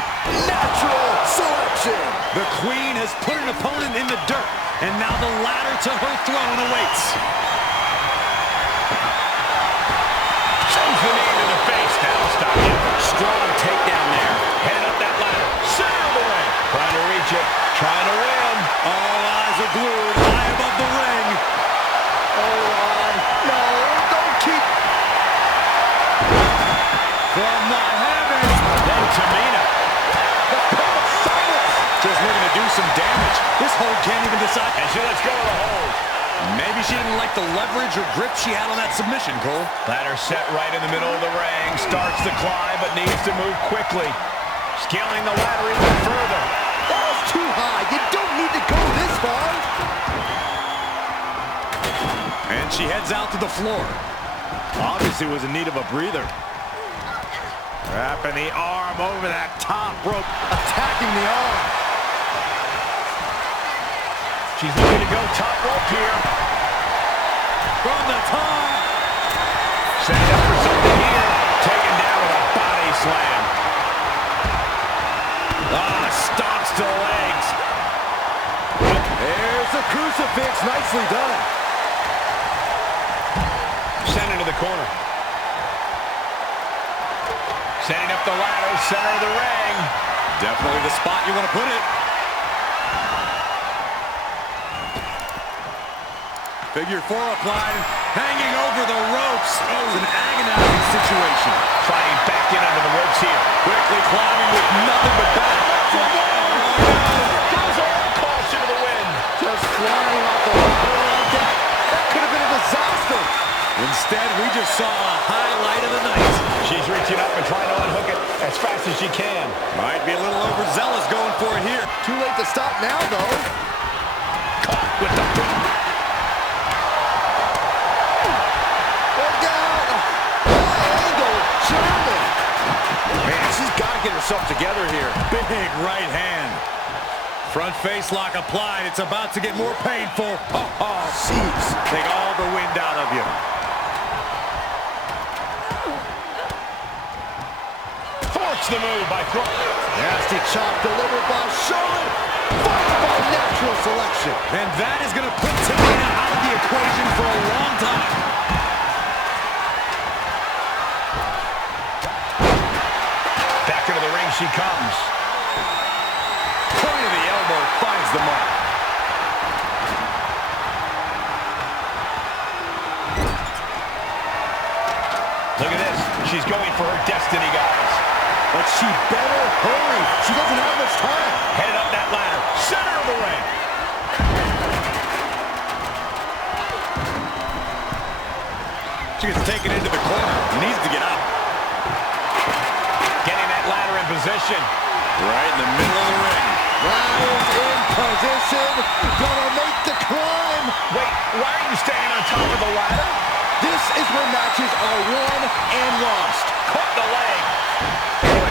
natural selection. The Queen has put an opponent in the dirt, and now the ladder to her throne awaits. Shoves the knee in the face. That'll stop him. Strong takedown there. Heading up that ladder. Center of the ring. Trying to reach it. Trying to win. All eyes are glued high above the ring. Oh, Ron. No, don't keep. From the heavens. Then Tamina. The pin of silence. Just looking to do some damage. This hold can't even decide. And she lets go of the hold. Maybe she didn't like the leverage or grip she had on that submission, Cole. Ladder set right in the middle of the ring. Starts to climb, but needs to move quickly. Scaling the ladder even further. That was too high. You don't need to go this far. And she heads out to the floor. Obviously was in need of a breather. Wrapping the arm over that top rope. Attacking the arm. She's looking to go top rope here. From the top. Setting up for something here. Taken down with a body slam. Stomps to the legs. There's the crucifix. Nicely done. the corner. Setting up the ladder, center of the ring. Definitely the spot you want to put it. Figure 4 applied, hanging over the ropes. It's an agonizing situation. Trying back in under the ropes here. Quickly climbing with nothing but back. Goes all caution to the wind. Just flying off the ladder like that. That could have been a disaster. Instead, we just saw a highlight of the night. She's reaching up and trying to unhook it as fast as she can. Might be a little overzealous going for it here. Too late to stop now, though. Caught with the boot. Look out! Angle, German. Man, she's got to get herself together here. Big right hand. Front face lock applied. It's about to get more painful. Oh, jeez. Take all the wind out of you. Thwarts the move by throwing. Nasty chop delivered by Charlotte. Followed by natural selection. And that is going to put Tamina out of the equation for a long time. Back into the ring she comes. Point of the elbow finds the mark. Look at this. She's going for her destiny, guys. But she better hurry. She doesn't have much time. Headed up that ladder. Center of the ring. She gets taken into the corner. Needs to get up. Getting that ladder in position. Right in the middle of the ring. Ladder's in position. Gonna make the climb. Wait, why are you staying on top of the ladder? This is where matches are won and lost. Caught the leg.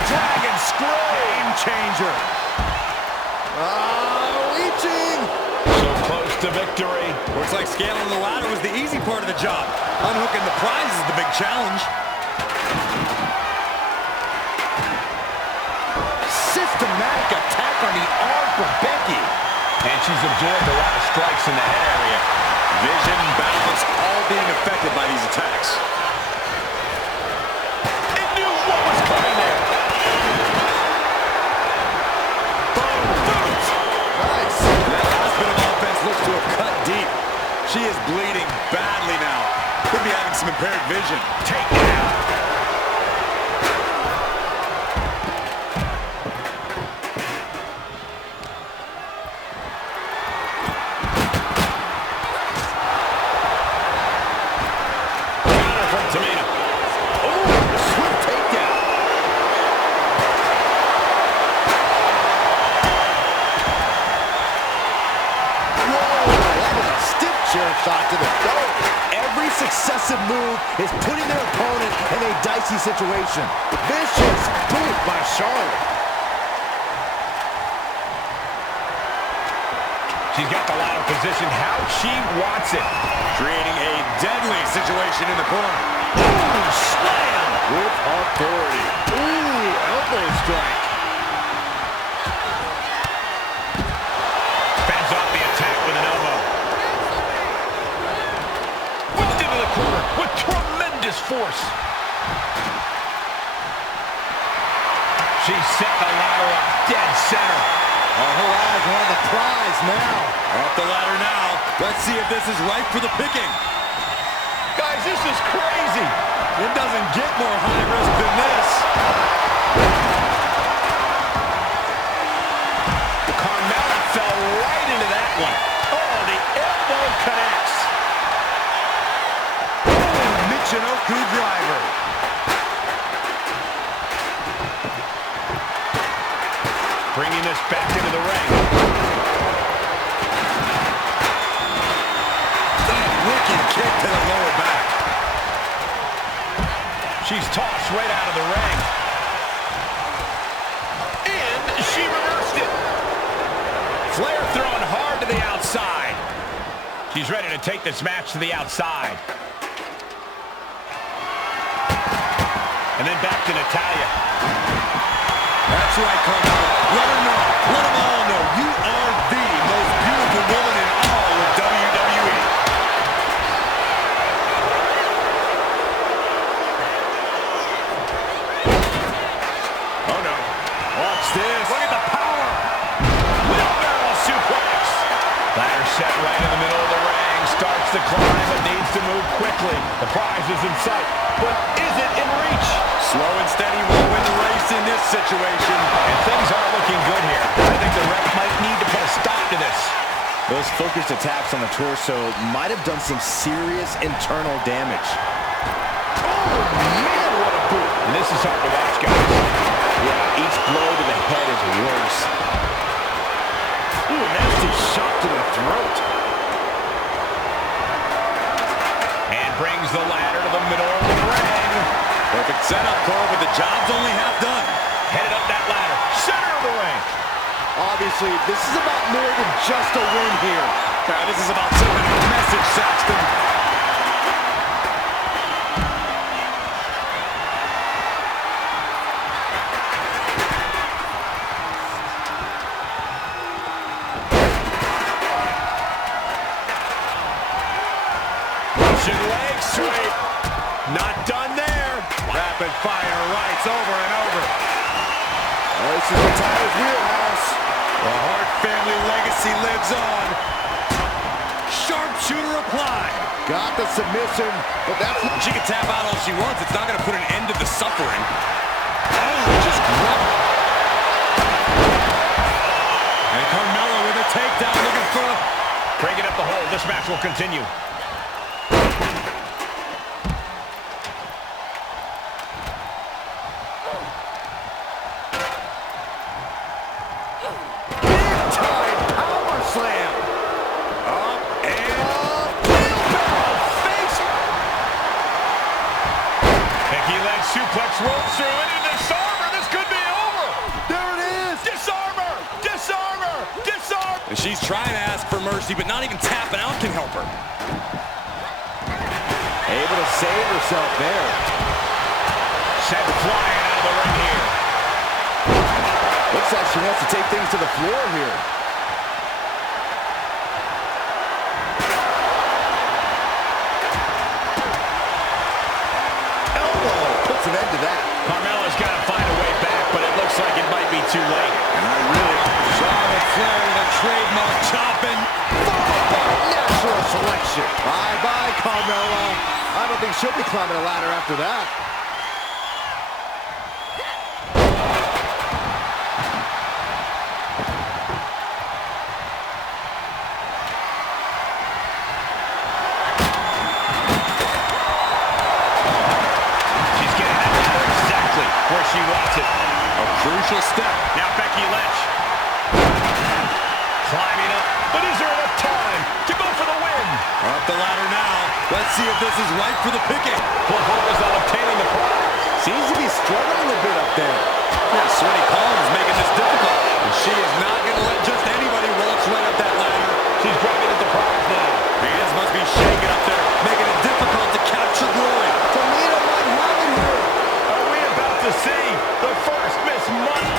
Dragon screw. Game changer. Reaching. So close to victory. Looks like scaling the ladder was the easy part of the job. Unhooking the prize is the big challenge. Systematic attack on the arm for Becky. And she's absorbed a lot of strikes in the head area. Vision, balance, all being affected by these attacks. It knew what was coming there. Nice. That last bit of offense looks to have cut deep. She is bleeding badly now. Could be having some impaired vision. Take it out. Counter from Tamina. Oh, swift takedown. Whoa, that was a stiff chair shot to the throat. Every successive move is putting their opponent in a dicey situation. Vicious boot by Charlotte. She's got the ladder positioned how she wants it. Creating a deadly situation in the corner. Ooh, slam with authority. Ooh, elbow strike. Fends off the attack with an elbow. Whipped into the corner with tremendous force. She set the ladder up dead center. Her eyes are on the prize now. Off the ladder now. Let's see if this is ripe for the picking. Guys, this is crazy. It doesn't get more high risk than this. Carmella fell right into that one. Oh, the elbow connects. Michinoku driver. Bringing this back into the ring. Wicked kick to the lower back. She's tossed right out of the ring. And she reversed it. Flair thrown hard to the outside. She's ready to take this match to the outside. And then back to Natalya. That's right, Carmella. Let her know. Let them all know you are the most beautiful woman in all of WWE. behind, but needs to move quickly. The prize is in sight, but is it in reach? Slow and steady will win the race in this situation. And things are looking good here. I think the ref might need to put a stop to this. Those focused attacks on the torso might have done some serious internal damage. Oh, man, what a boot. And this is hard to watch, guys. Yeah, each blow to the head is worse. Ooh, nasty shot to the throat. And brings the ladder to the middle of the ring. Perfect setup, Cole, but the job's only half done. Headed up that ladder. Center of the ring. Obviously, this is about more than just a win here. This is about sending a message, Saxton. Russian leg sweep. Not done there. Rapid fire rights over and over. This is the Tyler's wheelhouse. The Hart family legacy lives on. Sharpshooter applied. Got the submission, but that's... She can tap out all she wants. It's not going to put an end to the suffering. Oh, just grabbed. And Carmella with a takedown, looking for a... Breaking up the hole. This match will continue. Suplex rolls through and a disarmer. This could be over. There it is. Disarmer. Disarmer. Disarmer. And she's trying to ask for mercy, but not even tapping out can help her. Able to save herself there. Sent flying out of the ring here. Looks like she wants to take things to the floor here. An end to that. Carmella's got to find a way back, but it looks like it might be too late. And I really... Charlotte Flair with a trademark chopping. Followed by natural selection. Bye-bye, Carmella. I don't think she'll be climbing a ladder after that. Where she wants it. A crucial step. Now Becky Lynch. Climbing up. But is there enough time to go for the win? Up the ladder now. Let's see if this is right for the picking. Full focus on obtaining the prize. Seems to be struggling a bit up there. Yeah, sweaty palm is making this difficult. And she is not going to let just anybody waltz right up that ladder. She's grabbing at the prize now. Hands must be shaking up there, making it difficult to capture glory. Tamina might have it here. To see the first Miss Money.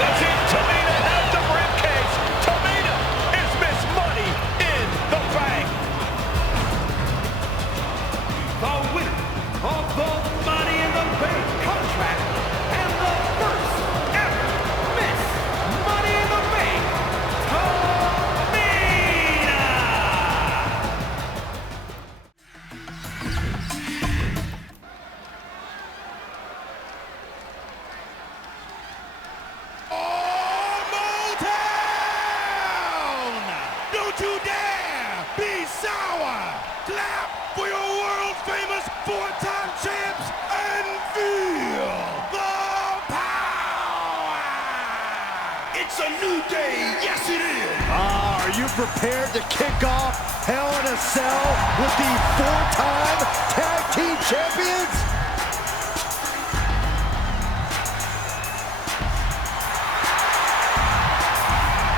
That's it. Tamina has the briefcase. Tamina is Miss Money in the bank. The winner of the Money in the Bank contract and the first ever Miss Money in the Bank, Tamina. Don't you dare be sour! Clap for your world-famous four-time champs and feel the power! It's a new day, yes it is! Are you prepared to kick off Hell in a Cell with the four-time tag team champions?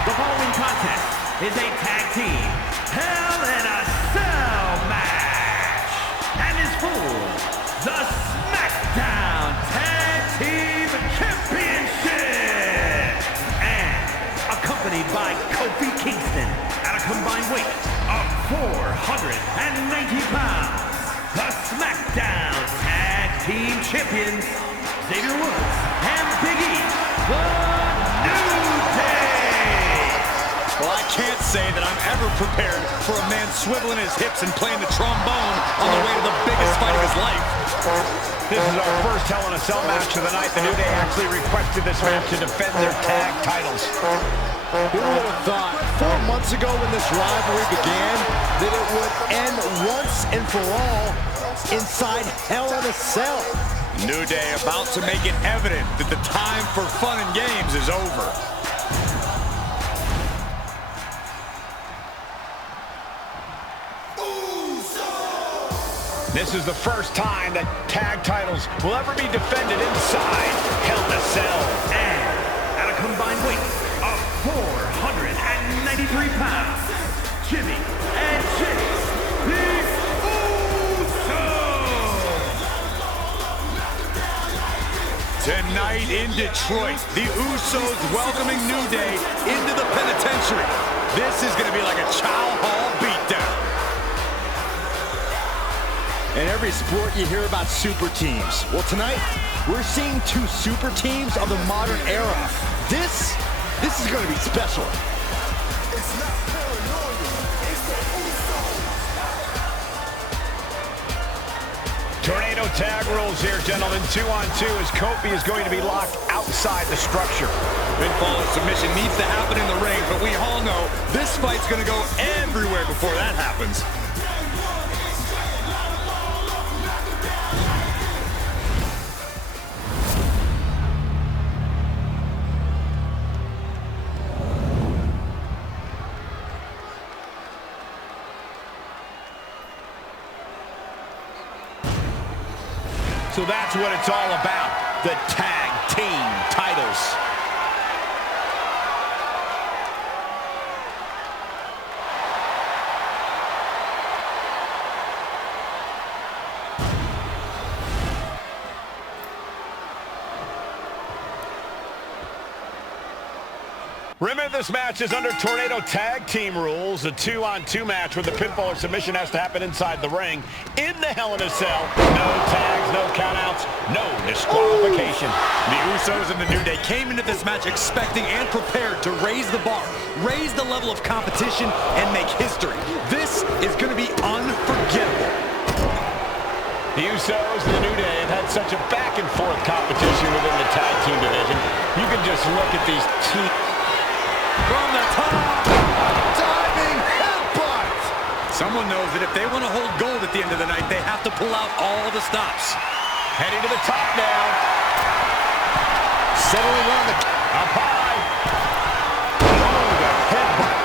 The following contest is a tag team Hell in a Cell match and is for the SmackDown Tag Team Championship and accompanied by Kofi Kingston at a combined weight of 490 pounds. The SmackDown Tag Team Champions Xavier Woods and Big E, the New Day. Well, I can't say that I'm ever prepared for a man swiveling his hips and playing the trombone on the way to the biggest fight of his life. This is our first Hell in a Cell match of the night. The New Day actually requested this match to defend their tag titles. Who would have thought 4 months ago when this rivalry began that it would end once and for all inside Hell in a Cell? New Day about to make it evident that the time for fun and games is over. This is the first time that tag titles will ever be defended inside Hell in a Cell. And at a combined weight of 493 pounds, Jimmy and Chase, the Usos! Tonight in Detroit, the Usos welcoming New Day into the penitentiary. This is going to be like a Chow Hall beatdown. In every sport, you hear about super teams. Well, tonight, we're seeing two super teams of the modern era. This is going to be special. Tornado tag rules here, gentlemen. 2-on-2 as Kofi is going to be locked outside the structure. Pinfall and submission needs to happen in the ring, but we all know this fight's going to go everywhere before that happens. So that's what it's all about, the tag team titles. Remember, this match is under Tornado Tag Team rules, a 2-on-2 match where the pinfall or submission has to happen inside the ring. In the Hell in a Cell, no tags, no countouts, no disqualification. The Usos and the New Day came into this match expecting and prepared to raise the bar, raise the level of competition, and make history. This is going to be unforgettable. The Usos and the New Day have had such a back-and-forth competition within the tag team division. You can just look at these teams. From the top, Diving headbutt! someone knows that if they want to hold gold at the end of the night, they have to pull out all the stops. Heading to the top now. Settling on the... Up high. Oh, the headbutt.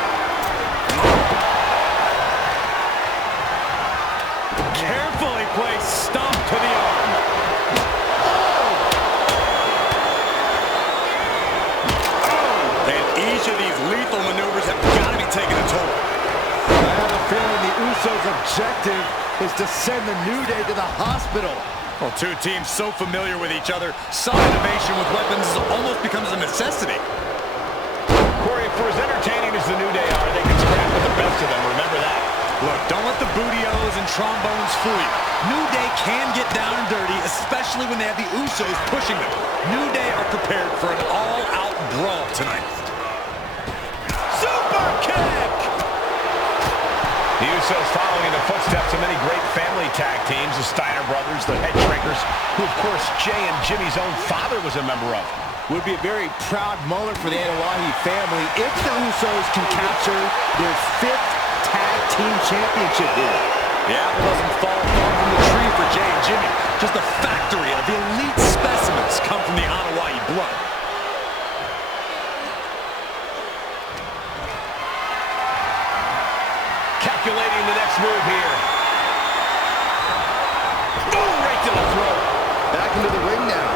Carefully placed stomp to the arm. Each of these lethal maneuvers have got to be taking a toll. I have a feeling the Usos' objective is to send the New Day to the hospital. Well, two teams so familiar with each other, some innovation with weapons almost becomes a necessity. Corey, for as entertaining as the New Day are, they can scrap with the best of them. Remember that. Look, don't let the booty-os and trombones fool you. New Day can get down and dirty, especially when they have the Usos pushing them. New Day are prepared for an all-out brawl tonight. Super kick! The Usos following in the footsteps of many great family tag teams, the Steiner brothers, the Head Shrinkers, who of course Jay and Jimmy's own father was a member of. Would be a very proud moment for the Anoa'i family if the Usos can capture their 5th tag team championship here. Yeah, it doesn't fall far from the tree for Jay and Jimmy. Just a factory of elite specimens come from the Anoa'i blood. Calculating the next move here. Oh, right to the throat. Back into the ring now.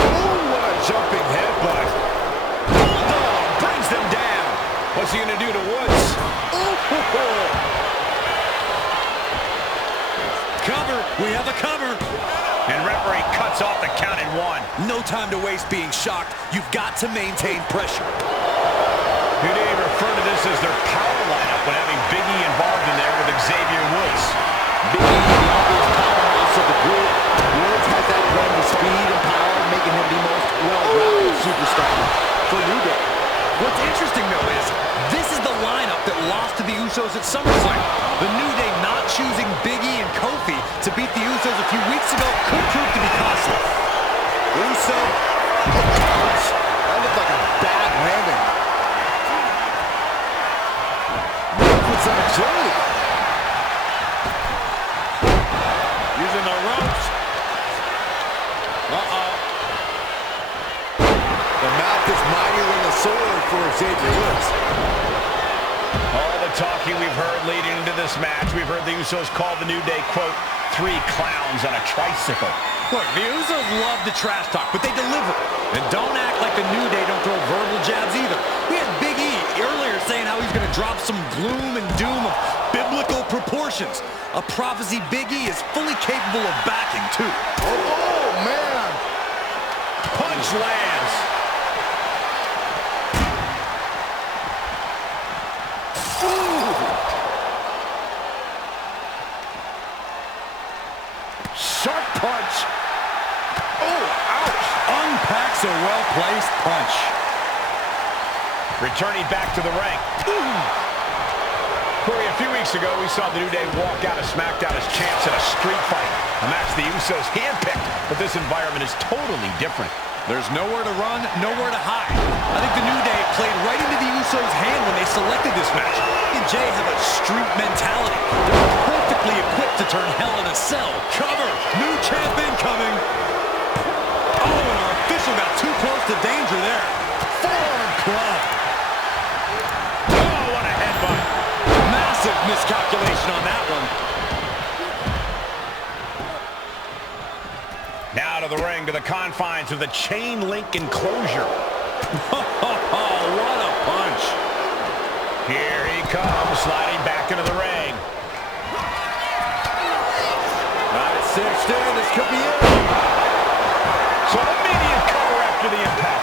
Oh, what a jumping headbutt. Bulldog brings them down. What's he going to do to Woods? Cover. We have a cover. And referee cuts off the count in 1. No time to waste being shocked. You've got to maintain pressure. New Day refer to this as their power lineup when having Big E involved in there with Xavier Woods. Big E, the obvious powerhouse of the group. Woods has that blend of speed and power, making him the most well-rounded superstar for New Day. What's interesting, though, is this is the line Usos at SummerSlam. The New Day not choosing Big E and Kofi to beat the Usos a few weeks ago could prove to be costly. Uso. Oh, gosh. That looked like a bad landing. Moves with some agility. Using the ropes. The mouth is mightier than the sword for Xavier Woods. All the talking we've heard leading into this match, we've heard the Usos call the New Day, quote, 3 clowns on a tricycle. Look, the Usos love the trash talk, but they deliver. And don't act like the New Day don't throw verbal jabs either. We had Big E earlier saying how he's going to drop some gloom and doom of biblical proportions. A prophecy Big E is fully capable of backing, too. Oh, man. Punch lands. Sharp punch. Oh, ouch. Unpacks a well-placed punch. Returning back to the ring. Corey, a few weeks ago, we saw the New Day walk out of SmackDown as champs in a street fight. A match the Usos handpicked, but this environment is totally different. There's nowhere to run, nowhere to hide. I think the New Day played right into the Usos' hand when they selected this match. And Jay have a street mentality. They're perfectly equipped to turn Hell in a Cell. Cover, new champ incoming. Oh, and our official got too close to danger there. Forearm club. Oh, what a headbutt. Massive miscalculation on that one. Now to the ring, to the confines of the chain link enclosure. What a punch. Here he comes, sliding back into the ring. Got it cinched in. This could be it. So immediate cover after the impact.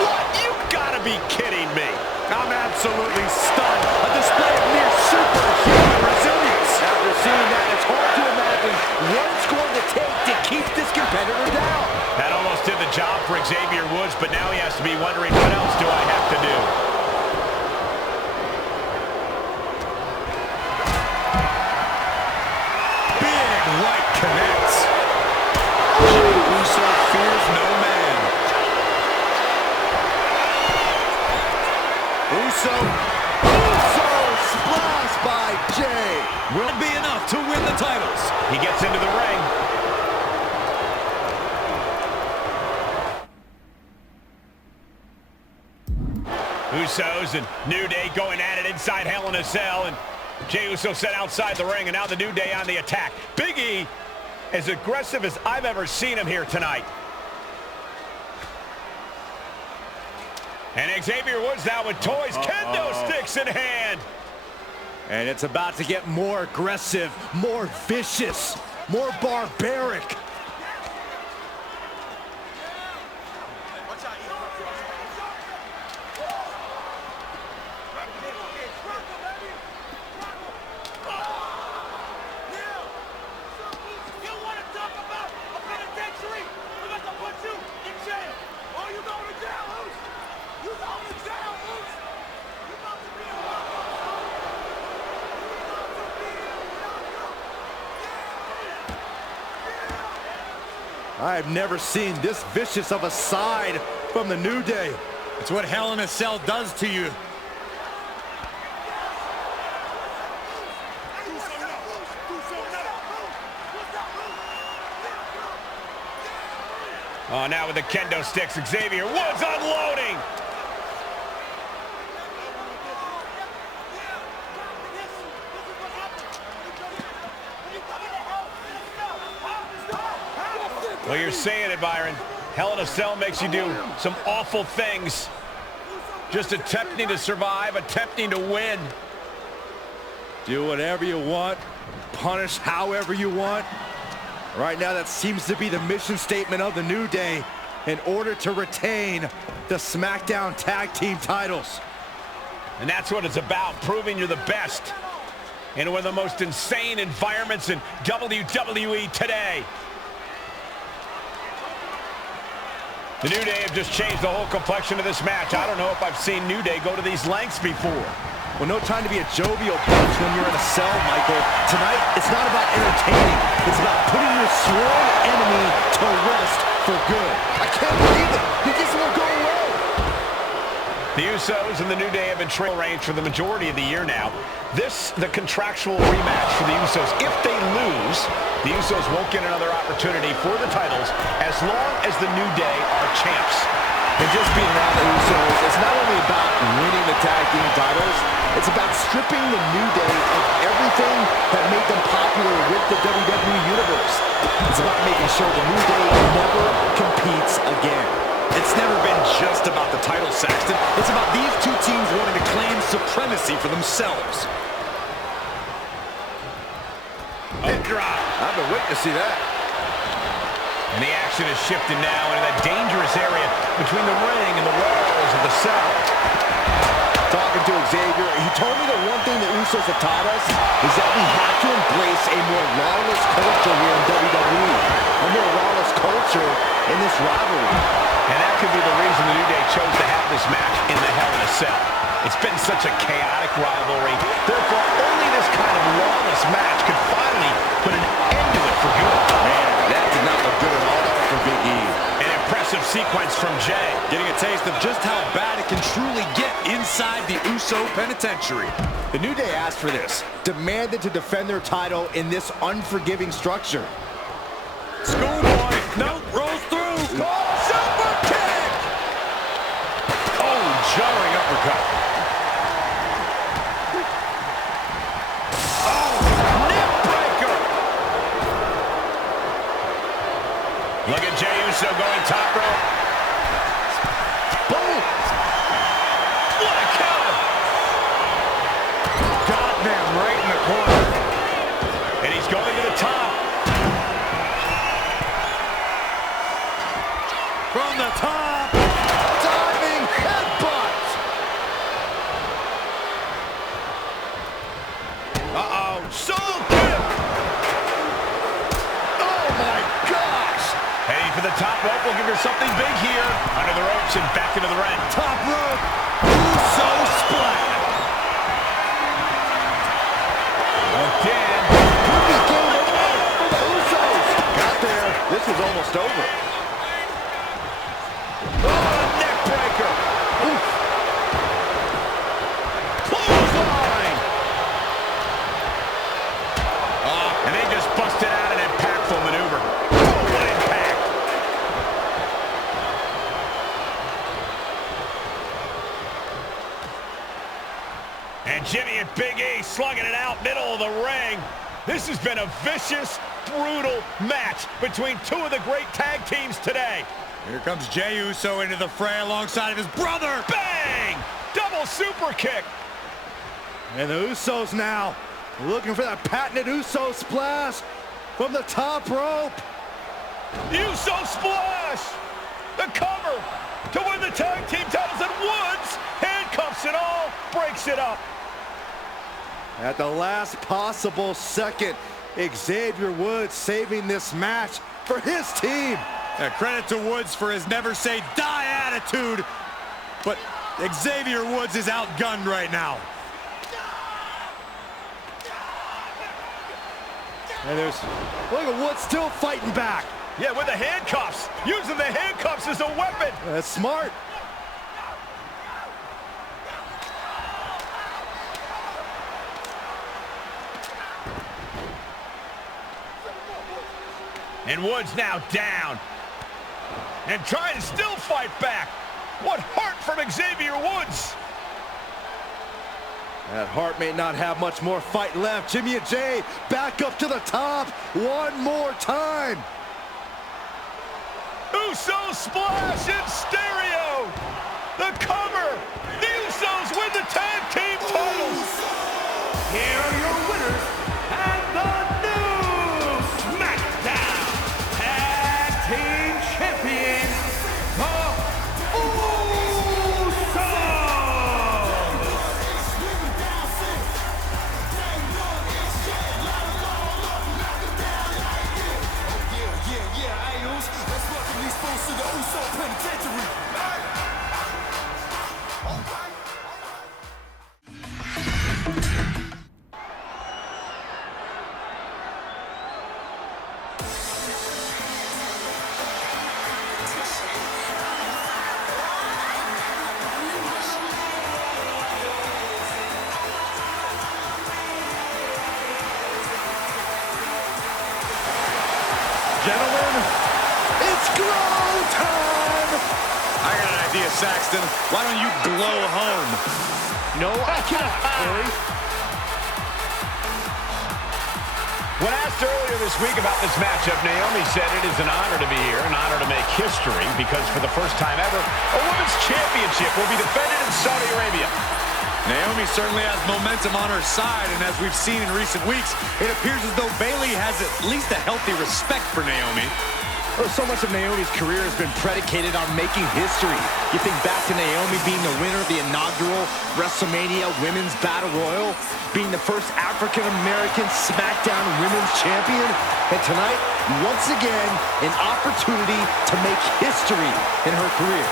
What? You gotta be kidding me. I'm absolutely stunned. A display of near superhuman resilience. After seeing that, it's hard to imagine what it's going to take to keep this competitor down. That almost did the job for Xavier Woods, but now he has to be wondering, what else do I have to do? Big right connects. Uso fears no man. Uso splash by Jay. Will be enough to win the titles. He gets into the ring. Usos and New Day going at it inside Hell in a Cell, and Jey Uso set outside the ring, and now the New Day on the attack. Big E, as aggressive as I've ever seen him here tonight. And Xavier Woods now with toys, kendo sticks in hand. And it's about to get more aggressive, more vicious, more barbaric. I've never seen this vicious of a side from the New Day. It's what Hell in a Cell does to you. Oh, now with the kendo sticks, Xavier Woods unloading. Well, you're saying it, Byron. Hell in a Cell makes you do some awful things. Just attempting to survive, attempting to win. Do whatever you want, punish however you want. Right now, that seems to be the mission statement of the New Day in order to retain the SmackDown Tag Team titles. And that's what it's about, proving you're the best in one of the most insane environments in WWE today. The New Day have just changed the whole complexion of this match. I don't know if I've seen New Day go to these lengths before. Well, no time to be a jovial bunch when you're in a cell, Michael. Tonight, it's not about entertaining. It's about putting your sworn enemy to rest for good. I can't believe it. He just won't go away. The Usos and the New Day have been trailing range for the majority of the year now. This, the contractual rematch for the Usos. If they lose, the Usos won't get another opportunity for the titles as long as the New Day are champs. And just being around the Usos, it's not only about winning the tag team titles, it's about stripping the New Day of everything that made them popular with the WWE Universe. It's about making sure the New Day never competes again. It's never been just about the title, Saxton. It's about these two teams wanting to claim supremacy for themselves. Hip drop. I've been waiting to see that. And the action has shifted now into that dangerous area between the ring and the walls of the cell. Talking to Xavier, he told me the one thing the Usos have taught us is that we have to embrace a more lawless culture here in WWE. A more lawless culture in this rivalry. And that could be the reason the New Day chose to have this match in the Hell in a Cell. It's been such a chaotic rivalry. Therefore, only this kind of lawless match could finally put an end to it for good. Man, that did not look good at all for Big E. An impressive sequence from Jay. Getting a taste of just how bad it can truly get inside the Uso penitentiary. The New Day asked for this, demanded to defend their title in this unforgiving structure. Schoolboy, no, rolls through. Super kick! Oh, jarring uppercut. Look at Jey Uso going top rope. Boom! What a counter! Got them right in the corner. And he's going to the top. From the top. Diving headbutt! Uh-oh. Solo kick! Oh my gosh! Heading for the top rope. We'll give her something big here. Under the ropes and back into the ring. Top rope! Uso splash! Again. Could be game over for the Usos! Got there. This was almost over. Oh, neck breaker. Oof. Clothesline! And they just busted out an impactful maneuver. Oh, what impact. And Jimmy and Big E slugging it out middle of the ring. This has been a vicious, brutal match between two of the great tag teams today. Here comes Jey Uso into the fray alongside of his brother. Bang! Double super kick. And the Usos now looking for that patented Uso splash from the top rope. Uso splash! The cover to win the tag team titles, and Woods handcuffs it all, breaks it up. At the last possible second, Xavier Woods saving this match for his team. Credit to Woods for his never say die attitude, but Xavier Woods is outgunned right now. And look at Woods still fighting back. Yeah, with the handcuffs. Using the handcuffs as a weapon. That's smart. And Woods now down. And trying to still fight back. What heart from Xavier Woods. That Hart may not have much more fight left. Jimmy and Jay back up to the top one more time. Uso splash in stereo. The cover. The Usos win the tag team titles. Here are your winners and the new SmackDown Tag Team Champions, the Usos! Let's welcome these folks to the Uso Penitentiary. gentlemen, it's glow time! I got an idea, Saxton. Why don't you glow home? No, I cannot, Corey. When asked earlier this week about this matchup, Naomi said it is an honor to be here, an honor to make history, because for the first time ever, a women's championship will be defended in Saudi Arabia. Naomi certainly has momentum on her side, and as we've seen in recent weeks, it appears as though Bayley has at least a healthy respect for Naomi. So much of Naomi's career has been predicated on making history. You think back to Naomi being the winner of the inaugural WrestleMania Women's Battle Royal, being the first African-American SmackDown Women's Champion, and tonight, once again, an opportunity to make history in her career.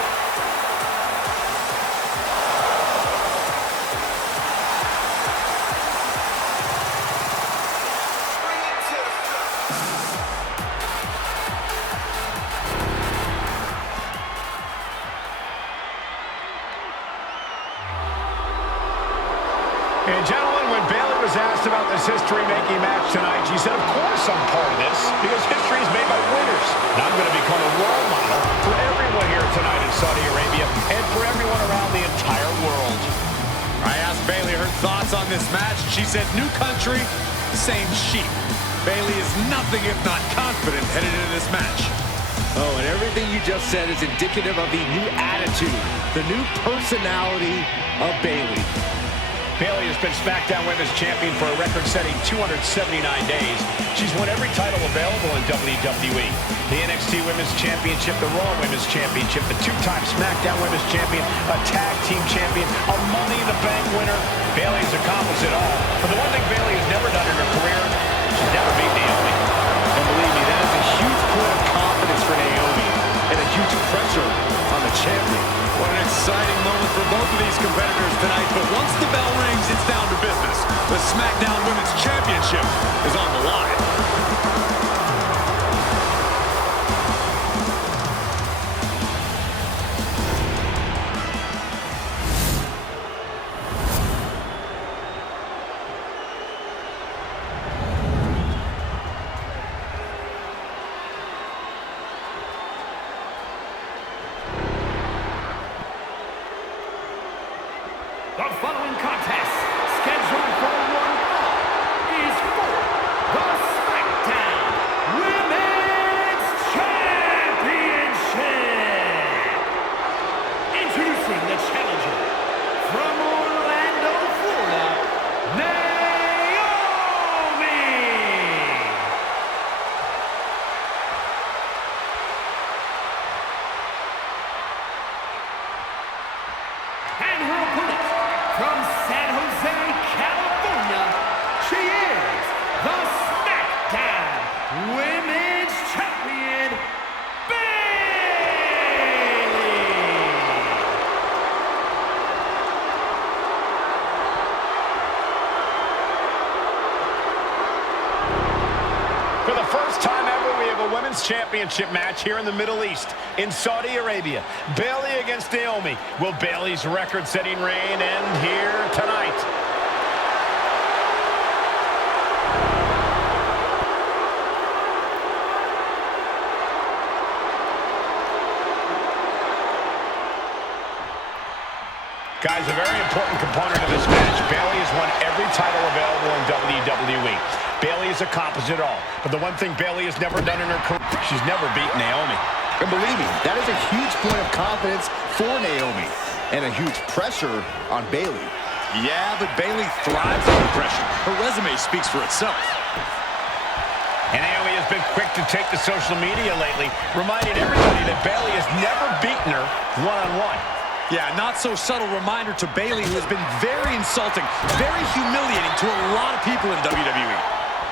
And gentlemen, when Bayley was asked about this history-making match tonight, she said, of course I'm part of this, because history is made by winners. And I'm going to become a role model for everyone here tonight in Saudi Arabia and for everyone around the entire world. I asked Bayley her thoughts on this match. She said, new country, same sheep. Bayley is nothing if not confident headed into this match. Oh, and everything you just said is indicative of the new attitude, the new personality of Bayley. Bayley has been SmackDown Women's Champion for a record-setting 279 days. She's won every title available in WWE. The NXT Women's Championship, the Raw Women's Championship, the two-time SmackDown Women's Champion, a Tag Team Champion, a Money in the Bank winner. Bayley's accomplished it all. But the one thing Bayley has never done in her career, she's never beat Naomi. And believe me, that is a huge point of confidence for Naomi and a huge pressure on the champion. What an exciting moment for both of these competitors tonight, but once the bell rings, it's down to business. The SmackDown Women's Championship is on the line. The following contest, scheduled for one fall, is for the SmackDown Women's Championship. Introducing the challenger from Orlando, Florida, Naomi. And her opponent, from San Jose, California, she is the SmackDown Women's Champion, Bayley! For the first time ever, we have a Women's Championship match here in the Middle East, in Saudi Arabia. Bayley against Naomi. Will Bayley's record-setting reign end here tonight? Guys, a very important component of this match. Bayley has won every title available in WWE. Bayley has accomplished it all. But the one thing Bayley has never done in her career, she's never beaten Naomi. And believe me, that is a huge point of confidence for Naomi and a huge pressure on Bayley. Yeah, but Bayley thrives under pressure. Her resume speaks for itself. And Naomi has been quick to take to social media lately, reminding everybody that Bayley has never beaten her one-on-one. Yeah, not so subtle reminder to Bayley, who has been very insulting, very humiliating to a lot of people in WWE.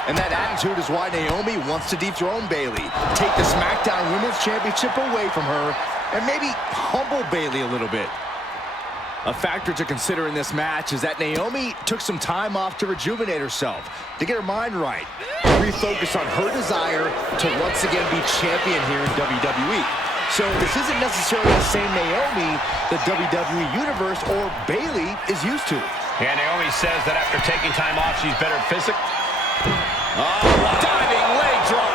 And that attitude is why Naomi wants to dethrone Bayley, take the SmackDown Women's Championship away from her, and maybe humble Bayley a little bit. A factor to consider in this match is that Naomi took some time off to rejuvenate herself, to get her mind right, refocus on her desire to once again be champion here in WWE. So this isn't necessarily the same Naomi the WWE Universe or Bayley is used to. Yeah, Naomi says that after taking time off, she's better physically. Oh, diving leg drop.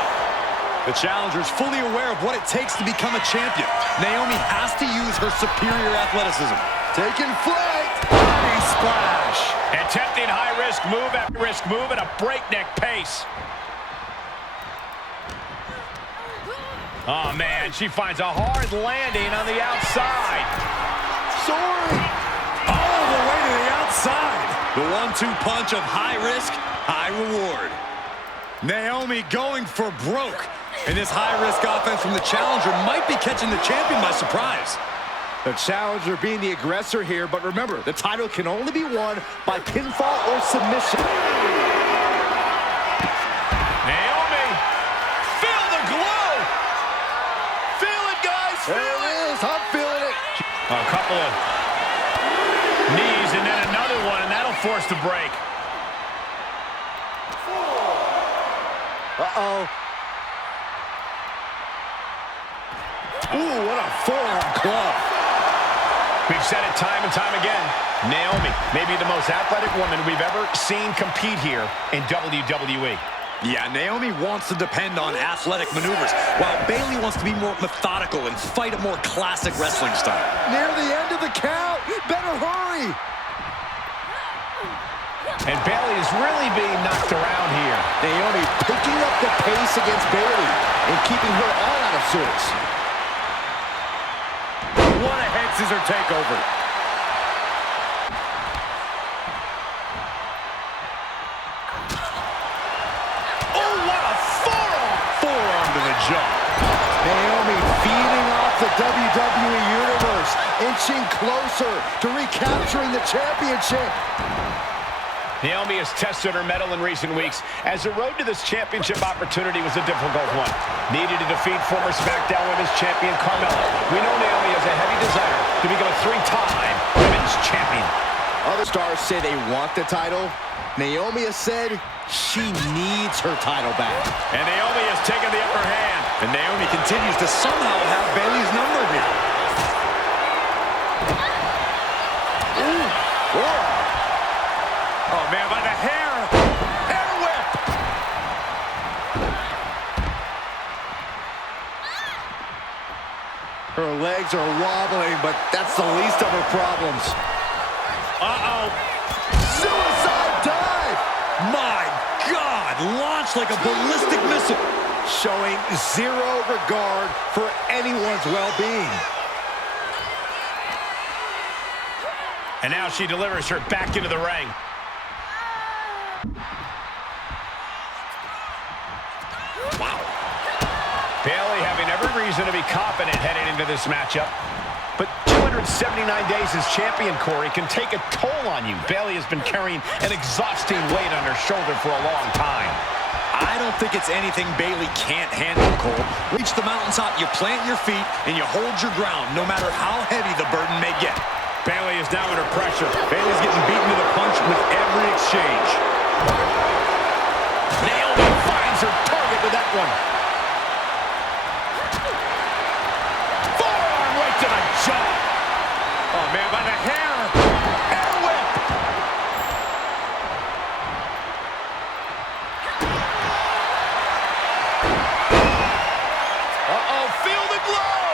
The challenger's fully aware of what it takes to become a champion. Naomi has to use her superior athleticism. Taking flight. Body splash. Attempting high-risk move after risk move at a breakneck pace. Oh, man, she finds a hard landing on the outside. Soaring. All the way to the outside. The 1-2 punch of high risk, high reward. Naomi going for broke. And this high-risk offense from the challenger might be catching the champion by surprise. The challenger being the aggressor here, but remember, the title can only be won by pinfall or submission. Naomi, feel the glow. Feel it, guys. There it is. I'm feeling it. A couple of knees and then another one, and that'll force the break. Uh-oh. Ooh, what a forearm club. We've said it time and time again. Naomi may be the most athletic woman we've ever seen compete here in WWE. Yeah, Naomi wants to depend on athletic maneuvers, while Bayley wants to be more methodical and fight a more classic wrestling style. Near the end of the count. Better hurry. And Bayley is really being knocked around here. Naomi picking up the pace against Bayley and keeping her all out of sorts. What a head scissor takeover. Oh, what a forearm! Forearm to the jaw. Naomi feeding off the WWE Universe, inching closer to recapturing the championship. Naomi has tested her mettle in recent weeks, as the road to this championship opportunity was a difficult one. Needed to defeat former SmackDown Women's Champion Carmella. We know Naomi has a heavy desire to become a 3-time Women's Champion. Other stars say they want the title. Naomi has said she needs her title back. And Naomi has taken the upper hand. And Naomi continues to somehow have Bayley's number here. Ooh, whoa. Oh, man, by the hair. Hair whip. Her legs are wobbling, but that's the least of her problems. Uh-oh. Suicide dive. My God, launched like a ballistic missile. Showing zero regard for anyone's well-being. And now she delivers her back into the ring. Wow. Bayley having every reason to be confident heading into this matchup. But 279 days as champion, Corey, can take a toll on you. Bayley has been carrying an exhausting weight on her shoulder for a long time. I don't think it's anything Bayley can't handle, Cole. Reach the mountaintop, you plant your feet, and you hold your ground, no matter how heavy the burden may get. Bayley is now under pressure. Bayley's getting beaten to the punch with every exchange. Naomi finds her target with that one. Forearm right to the jaw. Oh, man, by the hair. Hair whip. Uh-oh, feel the glow.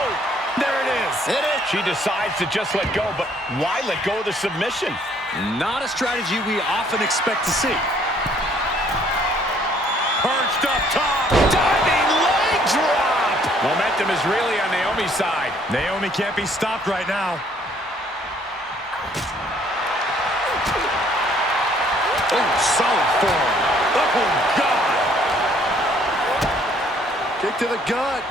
There it is. Hit it. She decides to just let go, but why let go of the submission? Not a strategy we often expect to see. Perched up top. Diving leg drop. Momentum is really on Naomi's side. Naomi can't be stopped right now. Oh, solid form. Oh, God. Kick to the gut.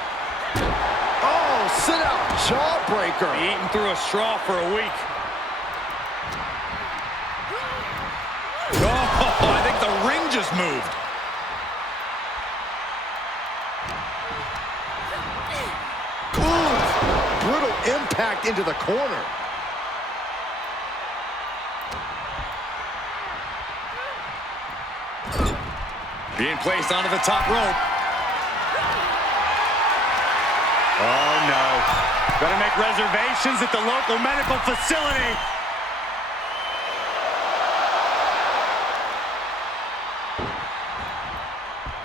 Oh, sit out. Jawbreaker. Eating through a straw for a week. Oh, I think the ring just moved. Ooh, brutal impact into the corner. Being placed onto the top rope. Oh, no. Gotta make reservations at the local medical facility.